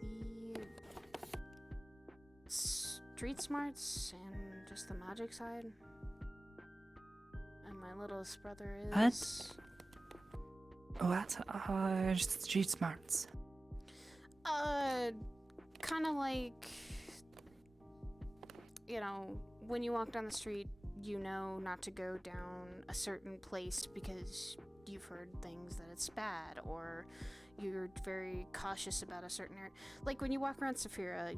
the street smarts and just the magic side. And my littlest brother is... What are street smarts? Kind of like, you know, when you walk down the street, you know not to go down a certain place because you've heard things that it's bad, or you're very cautious about a certain area. Like when you walk around Saphira,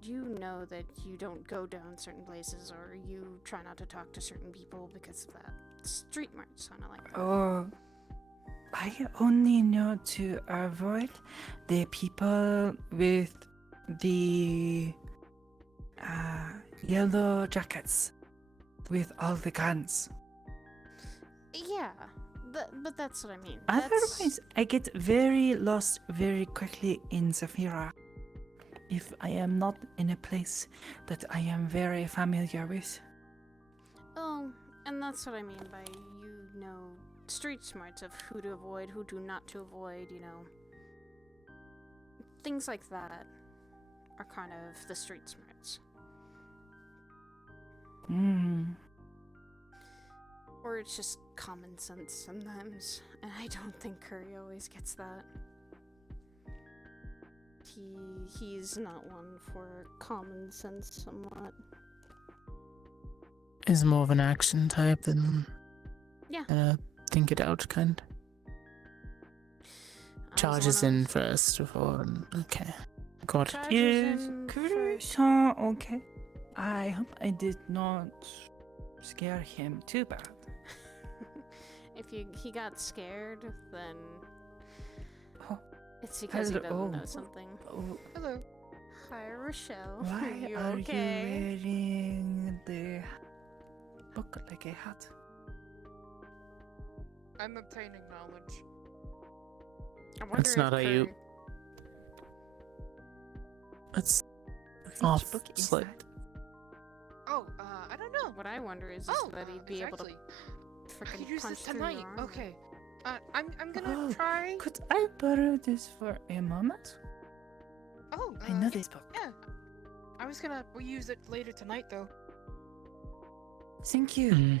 you know that you don't go down certain places, or you try not to talk to certain people because of that. Street marks, kind of like that. Oh, I only know to avoid the people with the yellow jackets with all the guns. Yeah, but that's what I mean. Otherwise, I get very lost very quickly in Zafira if I am not in a place that I am very familiar with. Oh, and that's what I mean by you know street smarts of who to avoid, who to not to avoid, you know. Things like that are kind of the street smarts. Or it's just common sense sometimes, and I don't think Curry always gets that. He's not one for common sense somewhat. Is more of an action type than yeah. Think it out kind. Charges in first before. Okay, got it. Is Kuru-san okay? I hope I did not scare him too bad. If he got scared, then it's because Hello. he doesn't know something. Hello. Hi, Rochelle. Why you are okay? you wearing the book like a hat? I'm obtaining knowledge. That's not how you. That's off. Slit. Oh, I don't know. What I wonder is that he'd be able to freaking use punch this through tonight. your armor. Okay. I'm gonna try. Could I borrow this for a moment? Oh, I know this book. Yeah. I was gonna use it later tonight, though. Thank you.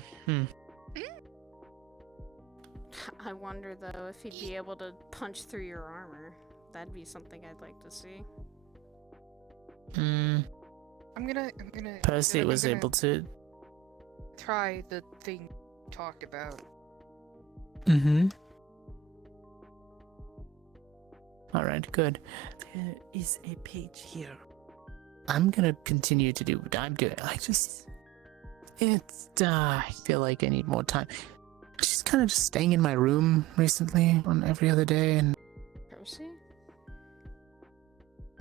I wonder though if he'd be able to punch through your armor. That'd be something I'd like to see. I'm gonna. Percy was able to. Try the thing you talked about. Alright, good. There is a page here. I'm gonna continue to do what I'm doing. I feel like I need more time. She's kind of just staying in my room recently on every other day, and Percy?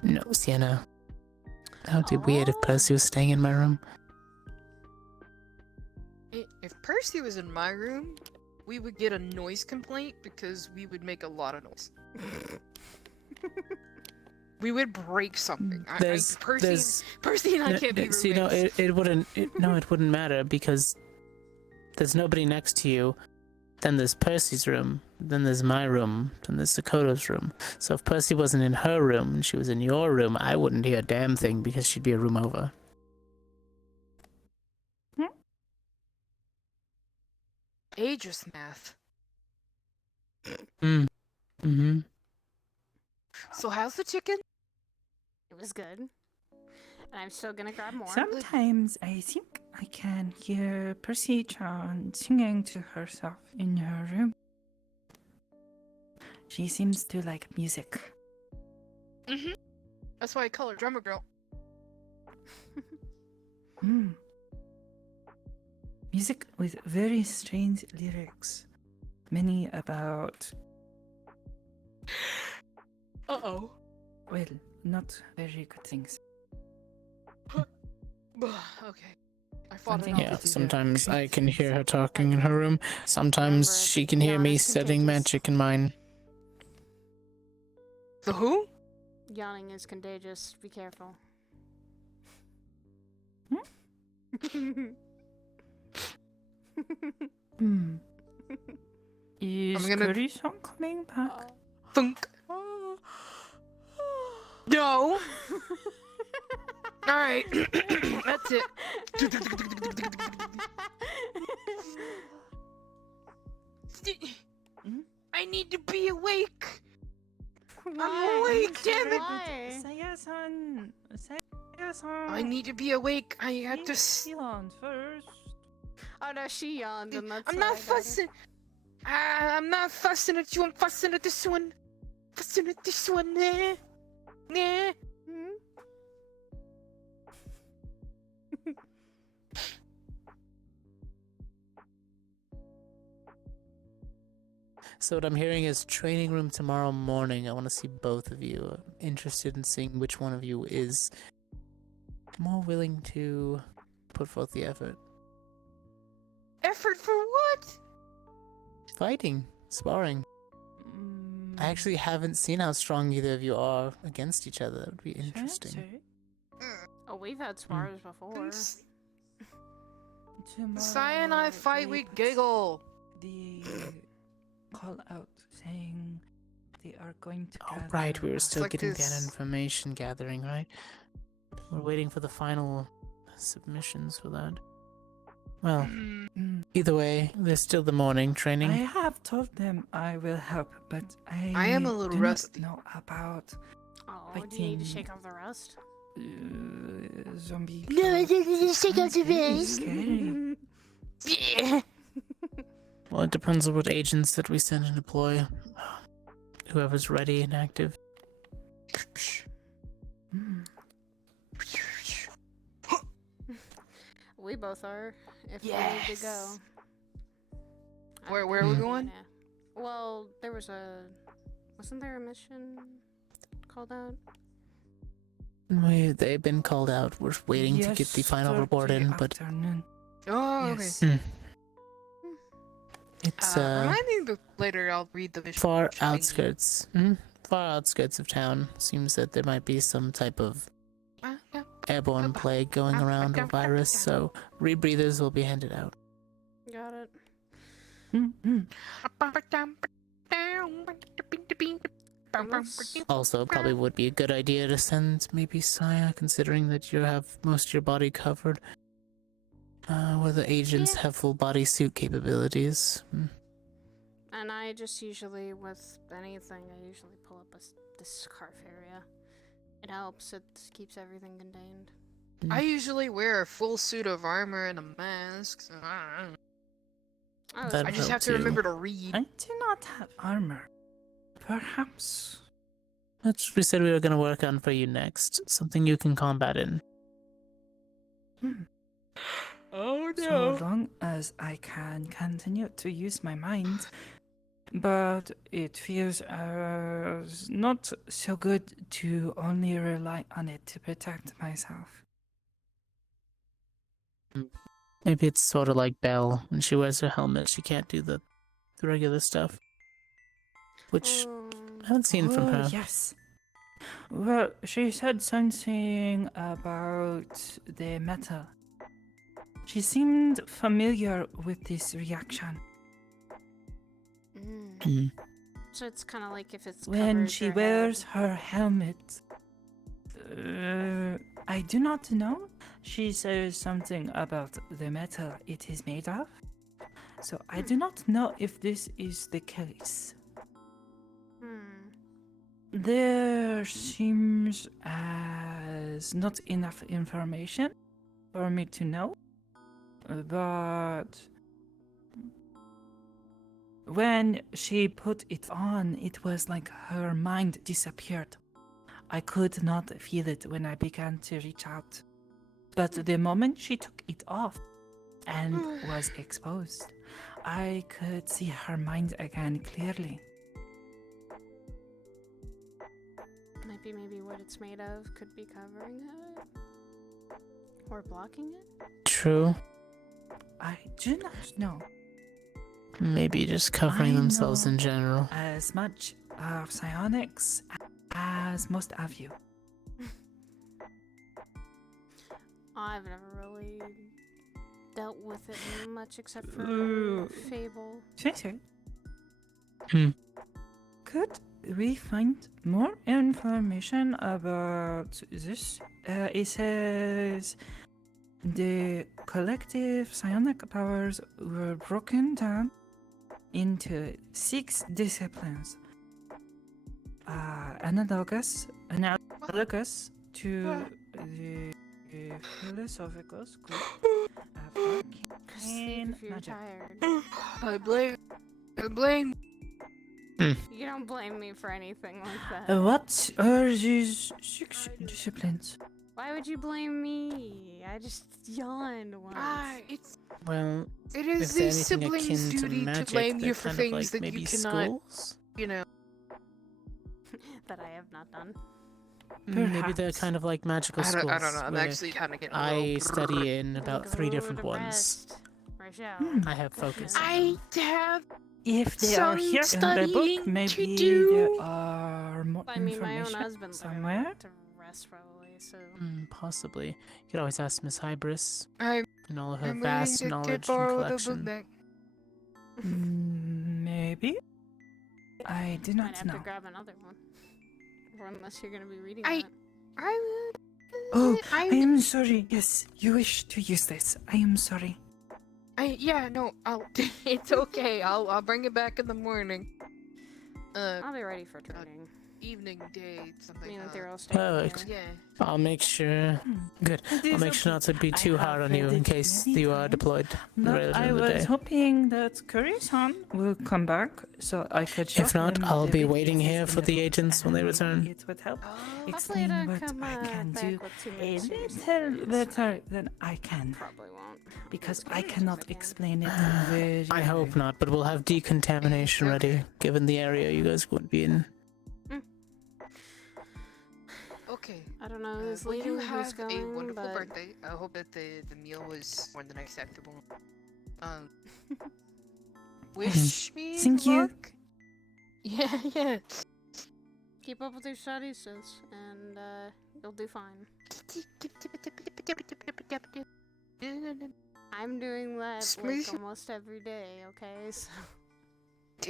no, Sienna. That would be weird if Percy was staying in my room. If Percy was in my room, we would get a noise complaint because we would make a lot of noise. We would break something. Percy and I can't be roommates. See, no, it wouldn't matter because there's nobody next to you. Then there's Percy's room. Then there's my room. Then there's Dakota's room. So if Percy wasn't in her room and she was in your room, I wouldn't hear a damn thing because she'd be a room over. Aegis math. So how's the chicken? It was good. And I'm still gonna grab more. Sometimes I think I can hear Percy-chan singing to herself in her room. She seems to like music. That's why I call her Drummer Girl. Music with very strange lyrics. Many about... Uh-oh. Well, not very good things. Okay. I fought it Yeah, sometimes I can hear her talking in her room. Sometimes she can hear me setting magic in mine. The who? Yawning is contagious. Be careful. Is Curry-san coming back? Thunk. No. Alright. That's it. I need to be awake. I'm awake, damn it. Saya-san. I need to be awake. I have to. Yawn first. Oh no, she yawned, and that's. I'm not fussing. I'm not fussing at you. I'm fussing at this one. Fussing at this one. Nah. Nah. So what I'm hearing is training room tomorrow morning. I want to see both of you. I'm interested in seeing which one of you is more willing to put forth the effort. Effort for what? Fighting, sparring. I actually haven't seen how strong either of you are against each other. That would be interesting. Oh, we've had spars before. Sai and I fight, we giggle. The call out saying they are going to Oh, right, we were still getting that information gathering, right? We're waiting for the final submissions for that. Well, either way, there's still the morning training. I have told them I will help, but I am a little rusty. Know about do you need to shake off the rust? Zombie. No, I didn't shake off the rust. Yeah. Well, it depends on what agents that we send and deploy. Whoever's ready and active. We both are. If we need to go. Where are we going? Well, there was a. Wasn't there a mission called out? They've been called out. We're waiting to get the final report in, but. Oh, okay. Yes. It's remind me later. I'll read the mission. far outskirts. Far outskirts of town. Seems that there might be some type of airborne plague going around or virus, so rebreathers will be handed out. Got it. Also, probably would be a good idea to send maybe Saya, considering that you have most of your body covered. Where the agents have full body suit capabilities. And I just usually, with anything, I usually pull up the scarf area. It helps, it keeps everything contained. I usually wear a full suit of armor and a mask, so I just have to remember to read. I do not have armor. Perhaps. That's what we said we were going to work on for you next. Something you can combat in. Oh So long as I can continue to use my mind. But it feels not so good to only rely on it to protect myself. Maybe it's sort of like Belle. When she wears her helmet, she can't do the regular stuff. Which I haven't seen from her. Yes. Well, she said something about the metal. She seemed familiar with this reaction. So it's kind of like if it's When covered she your wears head. her helmet. I do not know. She says something about the metal it is made of. So I do not know if this is the case. There seems as not enough information for me to know. But when she put it on, it was like her mind disappeared. I could not feel it when I began to reach out. But the moment she took it off and was exposed, I could see her mind again clearly. Maybe what it's made of could be covering it? Or blocking it? True. I do not know. Maybe just covering I themselves know in general. as much of psionics as most of you. I've never really dealt with it much except for Fable. Could we find more information about this? It says the collective psionic powers were broken down into 6 disciplines. Analogous to the philosophical school of arcane magic. I blame. You don't blame me for anything like that. What are these 6 disciplines? Why would you blame me? I just yawned once. Well, It is if the they're anything siblings' akin to duty magic, to blame they're you for kind of things like that maybe you cannot, schools? you know. That I have not done. Maybe they're kind of like magical schools. I don't know. I'm where actually kind of getting a I little... study in about 3 different ones. I have focus. I have If they are here in the book, maybe there are more I mean, my own information husband somewhere. to rest probably, so. Possibly. You could always ask Miss Hybris. I'm and all of her willing vast to knowledge and borrow the book collection. back. Maybe. I do Might not have know. to grab another one. Or unless you're gonna be reading I Oh, I am sorry. Yes, you wish to use this. I am sorry. It's okay. I'll bring it back in the morning. I'll be ready for training. Evening, day, something. Perfect. Yeah. I'll make sure. Good. It I'll is make sure not to be I too have hard on read you in it case many you are deployed But later I in the was day. hoping that Curry-san will come back so I could show If not, him I'll the be big waiting pieces here in for the book, agents when they and return. It would help Hopefully explain I don't what come I can back do with too a much little better than I can. Probably won't. Because I cannot explain it very I hope not, but we'll have decontamination ready, given the area you guys would be in. Okay. I don't know who's Well, leading, you who's have going, a wonderful but... birthday. I hope that the meal was more than acceptable. Wish me Thank you. luck. Yeah. Keep up with your studies, sis, and you'll do fine. I'm doing that like almost every day. Okay, so.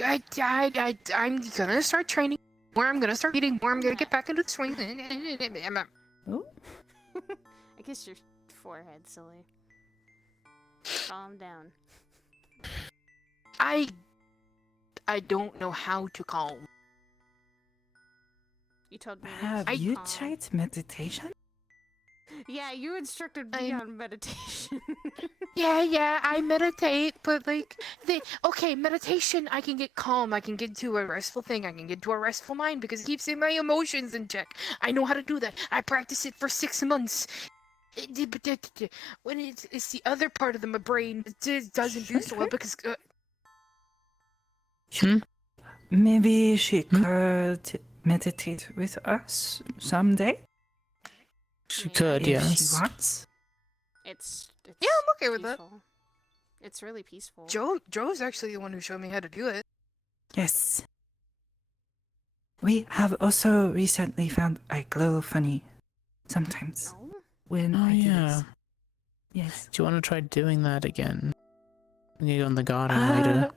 I'm gonna start training more. I'm gonna start eating more. I'm gonna get back into the swing. Oh. I kissed your forehead, silly. Calm down. I don't know how to calm. You told me. Have you tried meditation? Yeah, you instructed me on meditation. Yeah, I meditate, but like, meditation, I can get calm, I can get to a restful thing, I can get to a restful mind because it keeps my emotions in check. I know how to do that. I practice it for 6 months. When it's the other part of my brain that doesn't do so well because. Maybe she could meditate with us someday. She could, if yes. she wants. It's Yeah, I'm okay with peaceful. It's really peaceful. Joe's actually the one who showed me how to do it. Yes. We have also recently found I glow funny sometimes when I do this. Yes. Do you want to try doing that again? When you go in the garden later.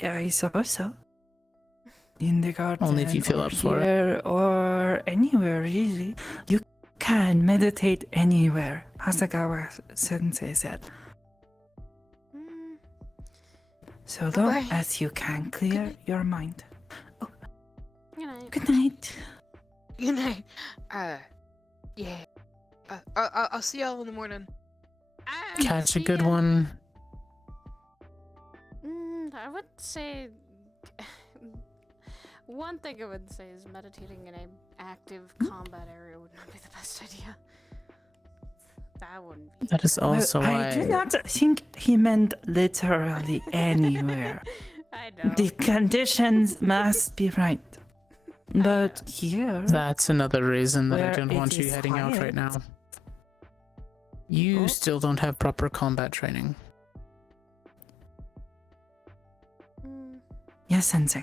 Yeah, I suppose so. In the garden. Only if you feel or up for it. here or anywhere, really. You can meditate anywhere, Hasagawa Sensei said. So long as you can clear your mind. Oh. Good night. Good night. Good night. Yeah. I'll see y'all in the morning. Catch a good one. I would say one thing I would say is meditating in an active combat area would not be the best idea. That wouldn't be. That is also why I do not think he meant literally anywhere. I know. The conditions must be right. But here. That's another reason that I where don't it want you is heading out right quiet. now. You still don't have proper combat training. Yes, Sensei.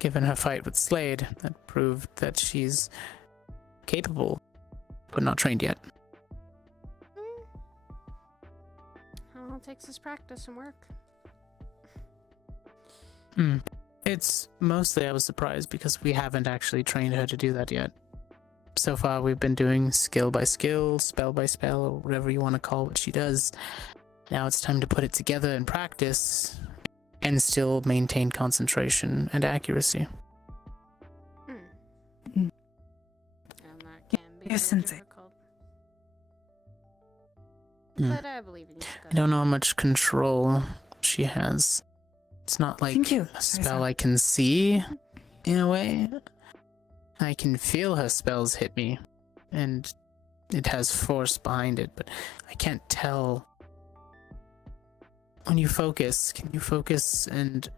Given her fight with Slade, that proved that she's capable, but not trained yet. All it takes is practice and work. It's mostly I was surprised because we haven't actually trained her to do that yet. So far we've been doing skill by skill, spell by spell, or whatever you want to call what she does. Now it's time to put it together and practice and still maintain concentration and accuracy. And that can be Yes, very Sensei. difficult. But I believe in you. I don't know how much control she has. It's not like Thank you. a spell I can see, in a way. I can feel her spells hit me, and it has force behind it, but I can't tell. When you focus, can you focus and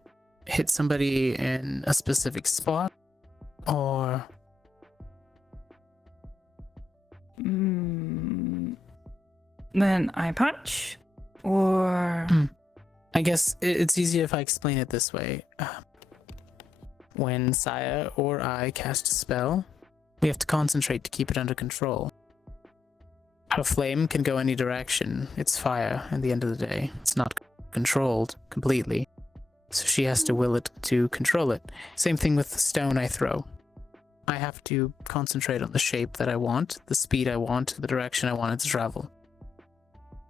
hit somebody in a specific spot? Or... Then I punch? Or... I guess it's easier if I explain it this way. When Saya or I cast a spell, we have to concentrate to keep it under control. Her flame can go any direction. It's fire at the end of the day. It's not controlled completely. So she has to will it to control it. Same thing with the stone I throw. I have to concentrate on the shape that I want, the speed I want, the direction I want it to travel.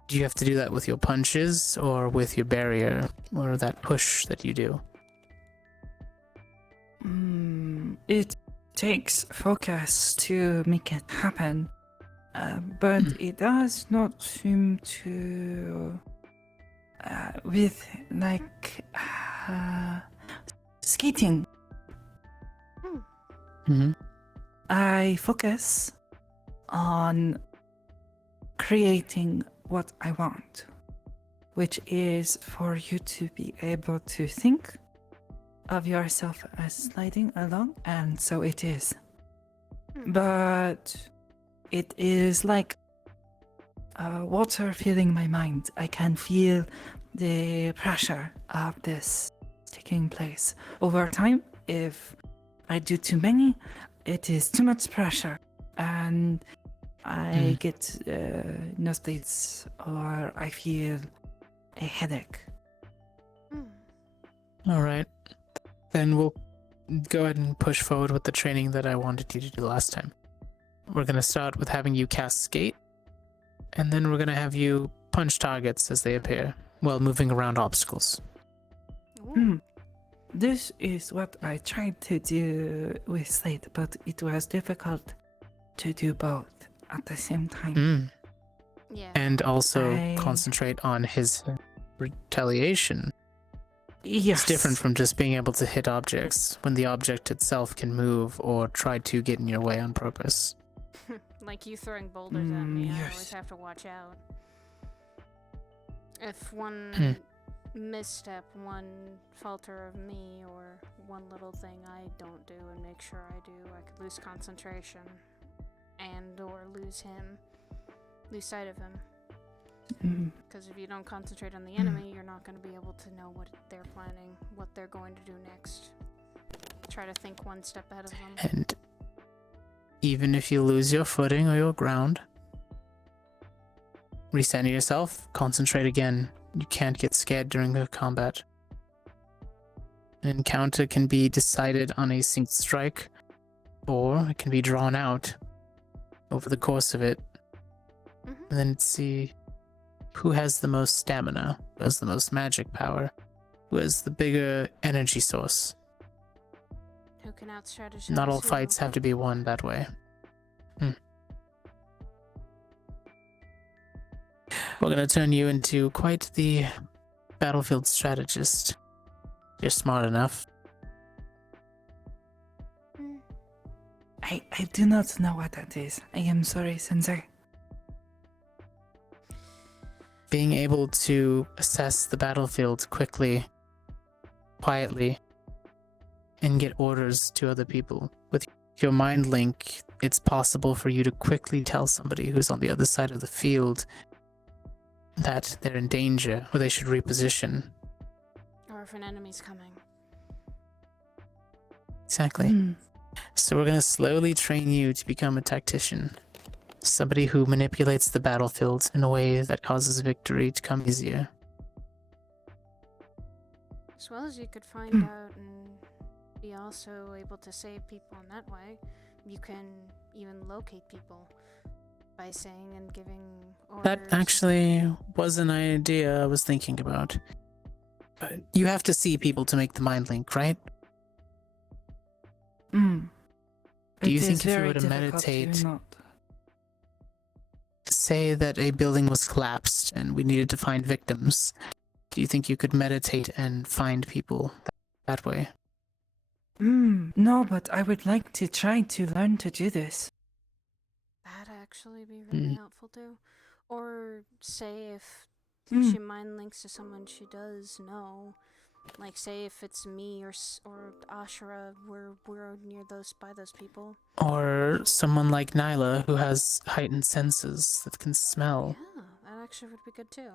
Do you have to do that with your punches or with your barrier or that push that you do? It takes focus to make it happen, but it does not seem to. With like skating, I focus on creating what I want, which is for you to be able to think of yourself as sliding along, and so it is. But it is like water filling my mind. I can feel the pressure of this taking place. Over time, if I do too many, it is too much pressure, and I get nosebleeds or I feel a headache. All right. Then we'll go ahead and push forward with the training that I wanted you to do last time. We're going to start with having you cast Skate, and then we're going to have you punch targets as they appear while moving around obstacles. This is what I tried to do with Slate, but it was difficult to do both at the same time. Yeah. And also concentrate on his retaliation. Yes. It's different from just being able to hit objects when the object itself can move or try to get in your way on purpose. Like you throwing boulders at me, I always have to watch out. If one misstep, one falter of me, or one little thing I don't do and make sure I do, I could lose concentration and or lose sight of him. Because if you don't concentrate on the enemy, you're not going to be able to know what they're planning, what they're going to do next. Try to think one step ahead of them. And even if you lose your footing or your ground, recenter yourself, concentrate again. You can't get scared during the combat. An encounter can be decided on a single strike, or it can be drawn out over the course of it. And then see who has the most stamina, who has the most magic power, who has the bigger energy source. Who can out-strategize Not all who? fights have to be won that way. We're going to turn you into quite the battlefield strategist. You're smart enough. I do not know what that is. I am sorry, Sensei. Being able to assess the battlefield quickly, quietly, and get orders to other people. With your mind link, it's possible for you to quickly tell somebody who's on the other side of the field that they're in danger or they should reposition. Or if an enemy's coming. Exactly. So we're going to slowly train you to become a tactician. Somebody who manipulates the battlefield in a way that causes victory to come easier. As well as you could find out and be also able to save people in that way, you can even locate people by saying and giving orders. That actually was an idea I was thinking about. But you have to see people to make the mind link, right? Do you think if you were to meditate, say that a building was collapsed and we needed to find victims, do you think you could meditate and find people that way? No, but I would like to try to learn to do this. That'd actually be really helpful too. Or say if she mind links to someone she does know, like say if it's me or Ashura, we're near by those people. Or someone like Nyla who has heightened senses that can smell. Yeah, that actually would be good too.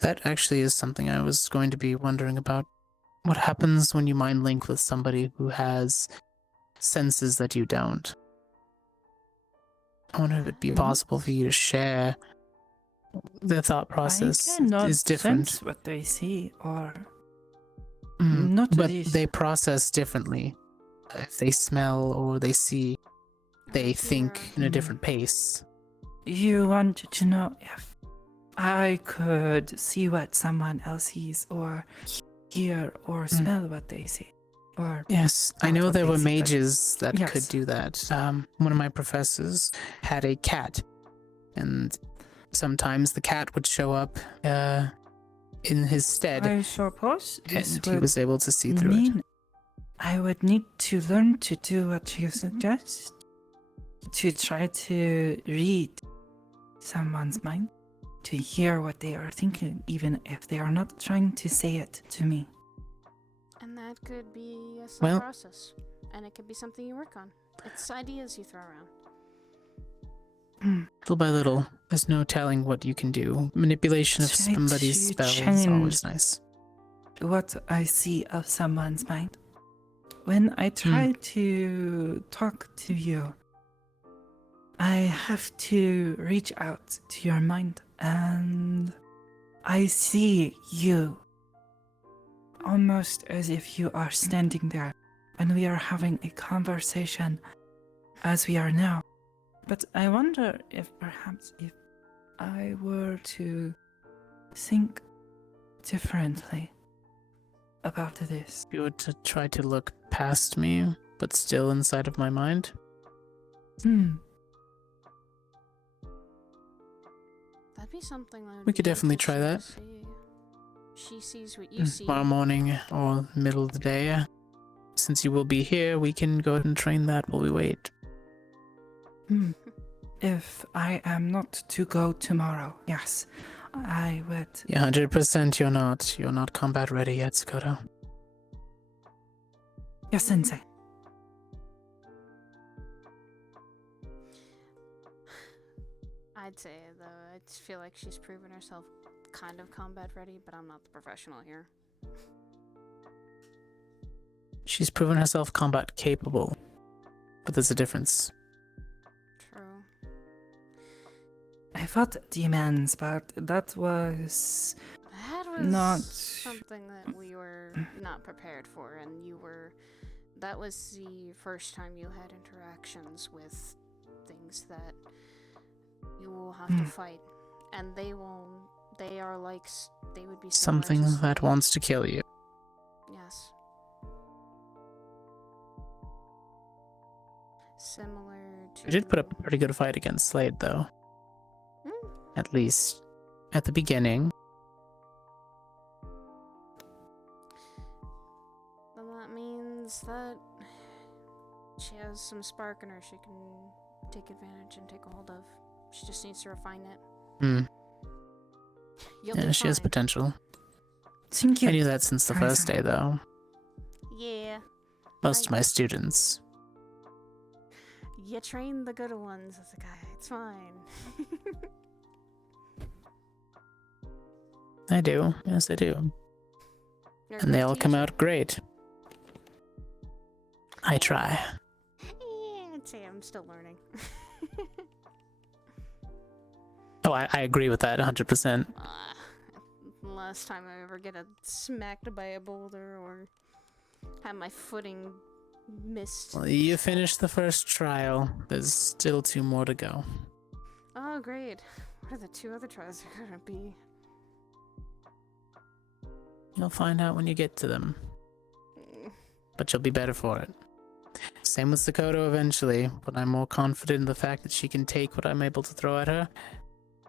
That actually is something I was going to be wondering about. What happens when you mind link with somebody who has senses that you don't? I wonder if it'd be possible for you to share. The thought process is different. Sense what they see, or but they process differently. If they smell or they see, they think in a different pace. You wanted to know if I could see what someone else sees, or hear or smell what they see, or yes, I know there were mages that could do that. One of my professors had a cat, and sometimes the cat would show up in his stead. I suppose and he was able to see through it. I would need to learn to do what you suggest, to try to read someone's mind, to hear what they are thinking, even if they are not trying to say it to me. And that could be a slow process, and it could be something you work on. It's ideas you throw around. Little by little, there's no telling what you can do. Manipulation of somebody's spell is always nice. What I see of someone's mind. When I try to talk to you, I have to reach out to your mind, and I see you. Almost as if you are standing there, and we are having a conversation as we are now. But I wonder if perhaps if I were to think differently about this. If you were to try to look past me, but still inside of my mind. That'd be something that would We be could definitely interesting try that. to see. She sees what you see. Tomorrow morning or middle of the day. Since you will be here, we can go ahead and train that while we wait. If I am not to go tomorrow, yes, I would. Yeah, 100% you're not. You're not combat ready yet, Skoto. Yes, Sensei. I'd say, though, I feel like she's proven herself kind of combat ready, but I'm not the professional here. She's proven herself combat capable. But there's a difference. True. I fought demons, but that was That was not something that we were not prepared for, and you were. That was the first time you had interactions with things that you will have to fight, and they will. They are like they would be similar Something to that wants to kill you. Yes. Similar to. We did put up a pretty good fight against Slade, though. At least at the beginning. Then that means that she has some spark in her she can take advantage and take a hold of. She just needs to refine it. Yeah, she has potential. Thank you. I knew that since the first day, though. Yeah. Most of my students. You train the good ones as a guy. It's fine. I do. Yes, I do. You're a And they good all come teacher. out great. I try. Yeah, I'd say I'm still learning. Oh, I agree with that 100%. Last time I ever get smacked by a boulder or have my footing missed. Well, you finished the first trial. There's still 2 more to go. Oh, great. What are the 2 other trials are gonna be? You'll find out when you get to them. But you'll be better for it. Same with Sakoto eventually, but I'm more confident in the fact that she can take what I'm able to throw at her.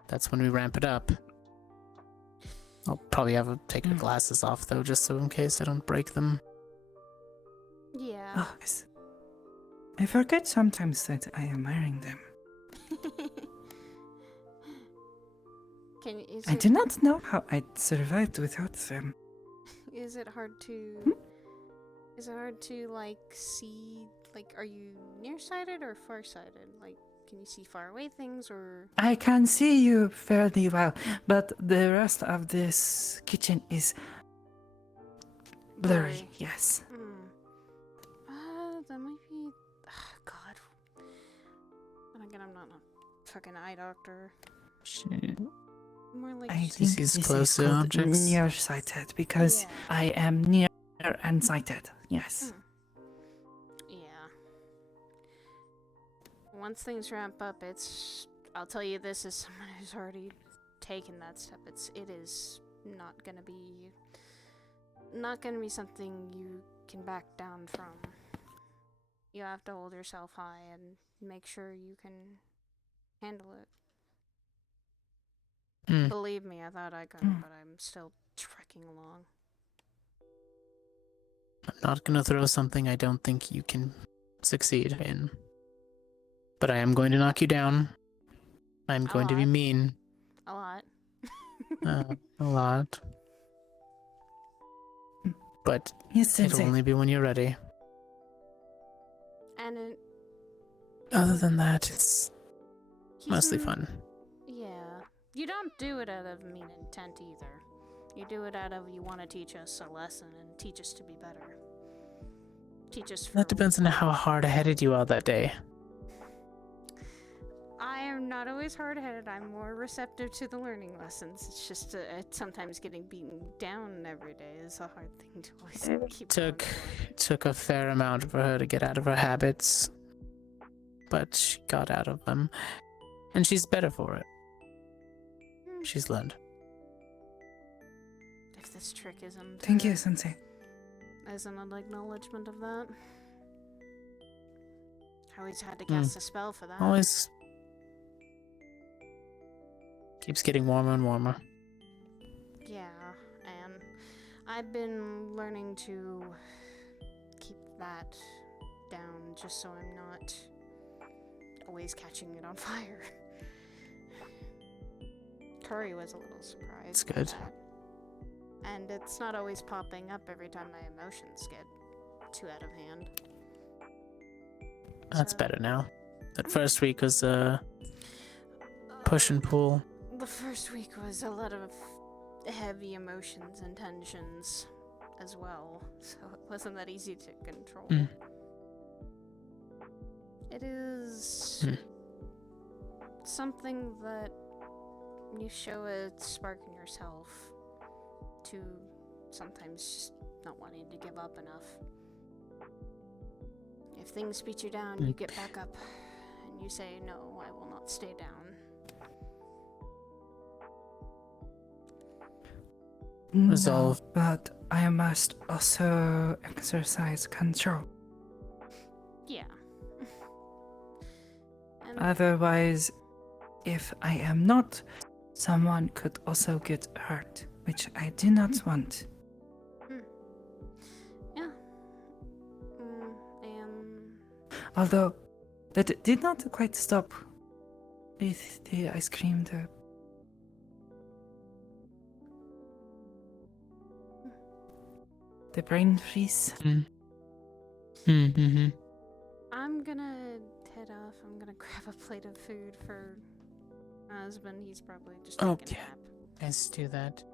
That's when we ramp it up. I'll probably have her take her glasses off, though, just so in case I don't break them. Yeah. Oh, I forget sometimes that I am wearing them. I do not know how I survived without them. Is it hard to? Is it hard to like see? Like, are you nearsighted or farsighted? Like, can you see far away things or? I can see you fairly well, but the rest of this kitchen is blurry. Yes. That might be. God. And again, I'm not a fucking eye doctor. More like. I just- think sees this close is to called objects. nearsighted because I am near and sighted. Yes. Yeah. Once things ramp up, I'll tell you this as someone who's already taken that step. It is not gonna be something you can back down from. You have to hold yourself high and make sure you can handle it. Believe me, I thought I could, but I'm still trekking along. I'm not gonna throw something I don't think you can succeed in. But I am going to knock you down. I'm going to be mean. A lot. A lot. But yes, it'll only be when you're ready. And Other than that, it's mostly fun. yeah, you don't do it out of mean intent either. You do it out of you want to teach us a lesson and teach us to be better. Teach us. That depends on how hard-headed you are that day. am not always hard-headed. I'm more receptive to the learning lessons. It's just sometimes getting beaten down every day is a hard thing to always keep Took a fair amount for her to get out of her habits, but she got out of them, and she's better for it. She's learned. If this trick isn't... Thank you, Sensei. Isn't an acknowledgement of that. I always had to cast a spell for that. Always keeps getting warmer and warmer. Yeah, and I've been learning to keep that down just so I'm not always catching it on fire. Curry was a little surprised. It's good. And it's not always popping up every time my emotions get too out of hand. That's better now. That first week was push and pull. The first week was a lot of heavy emotions and tensions as well, so it wasn't that easy to control. It is something that you show a spark in yourself to sometimes just not wanting to give up enough. If things beat you down, you get back up and you say, no, I will not stay down. Resolve. No, but I must also exercise control. Yeah. Otherwise, if I am not, someone could also get hurt, which I do not want. Yeah. Although, that did not quite stop with the ice cream, the brain freeze. I'm gonna head off. I'm gonna grab a plate of food for my husband. He's probably just taking a nap. Let's do that.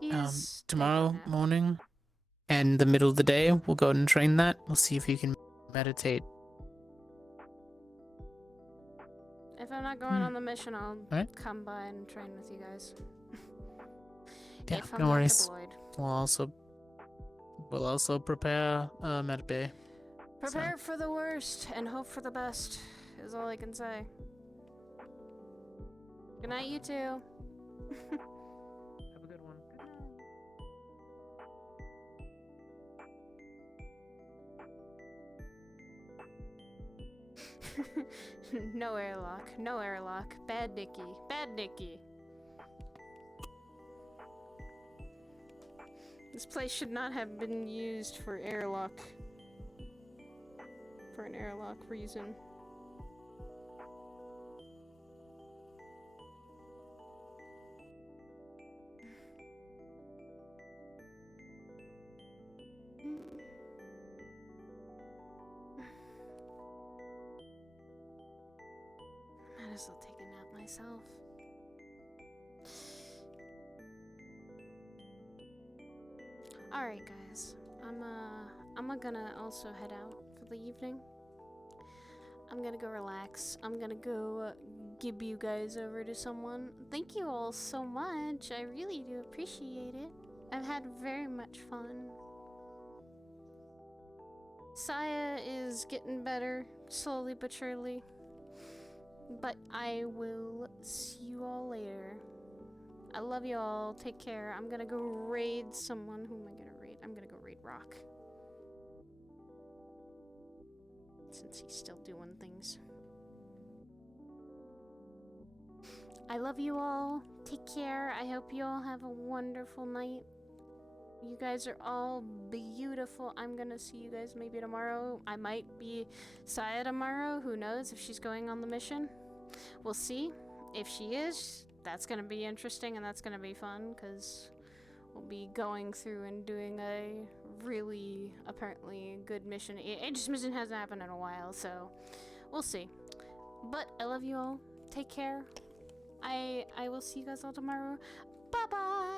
He's Tomorrow morning and the middle of the day, we'll go and train that. We'll see if you can meditate. If I'm not going on the mission, I'll come by and train with you guys. Yeah, If I'm no not worries. deployed. We'll also prepare medbay. Prepare for the worst and hope for the best is all I can say. Good night, you two. Have a good one. No airlock. No airlock. Bad Nicky. Bad Nicky. This place should not have been used for airlock. For an airlock reason. Might as well take a nap myself. Alright guys, I'm gonna also head out for the evening. I'm gonna go relax. I'm gonna go give you guys over to someone. Thank you all so much. I really do appreciate it. I've had very much fun. Saya is getting better, slowly but surely. But I will see you all later. I love you all. Take care. I'm gonna go raid someone. Who am I gonna raid? I'm gonna go raid Rock. Since he's still doing things. I love you all. Take care. I hope you all have a wonderful night. You guys are all beautiful. I'm gonna see you guys maybe tomorrow. I might be Saya tomorrow. Who knows if she's going on the mission? We'll see. If she is, that's gonna be interesting and that's gonna be fun because we'll be going through and doing a really apparently good mission. Aegis mission hasn't happened in a while, so we'll see. But I love you all. Take care. I will see you guys all tomorrow. Bye bye.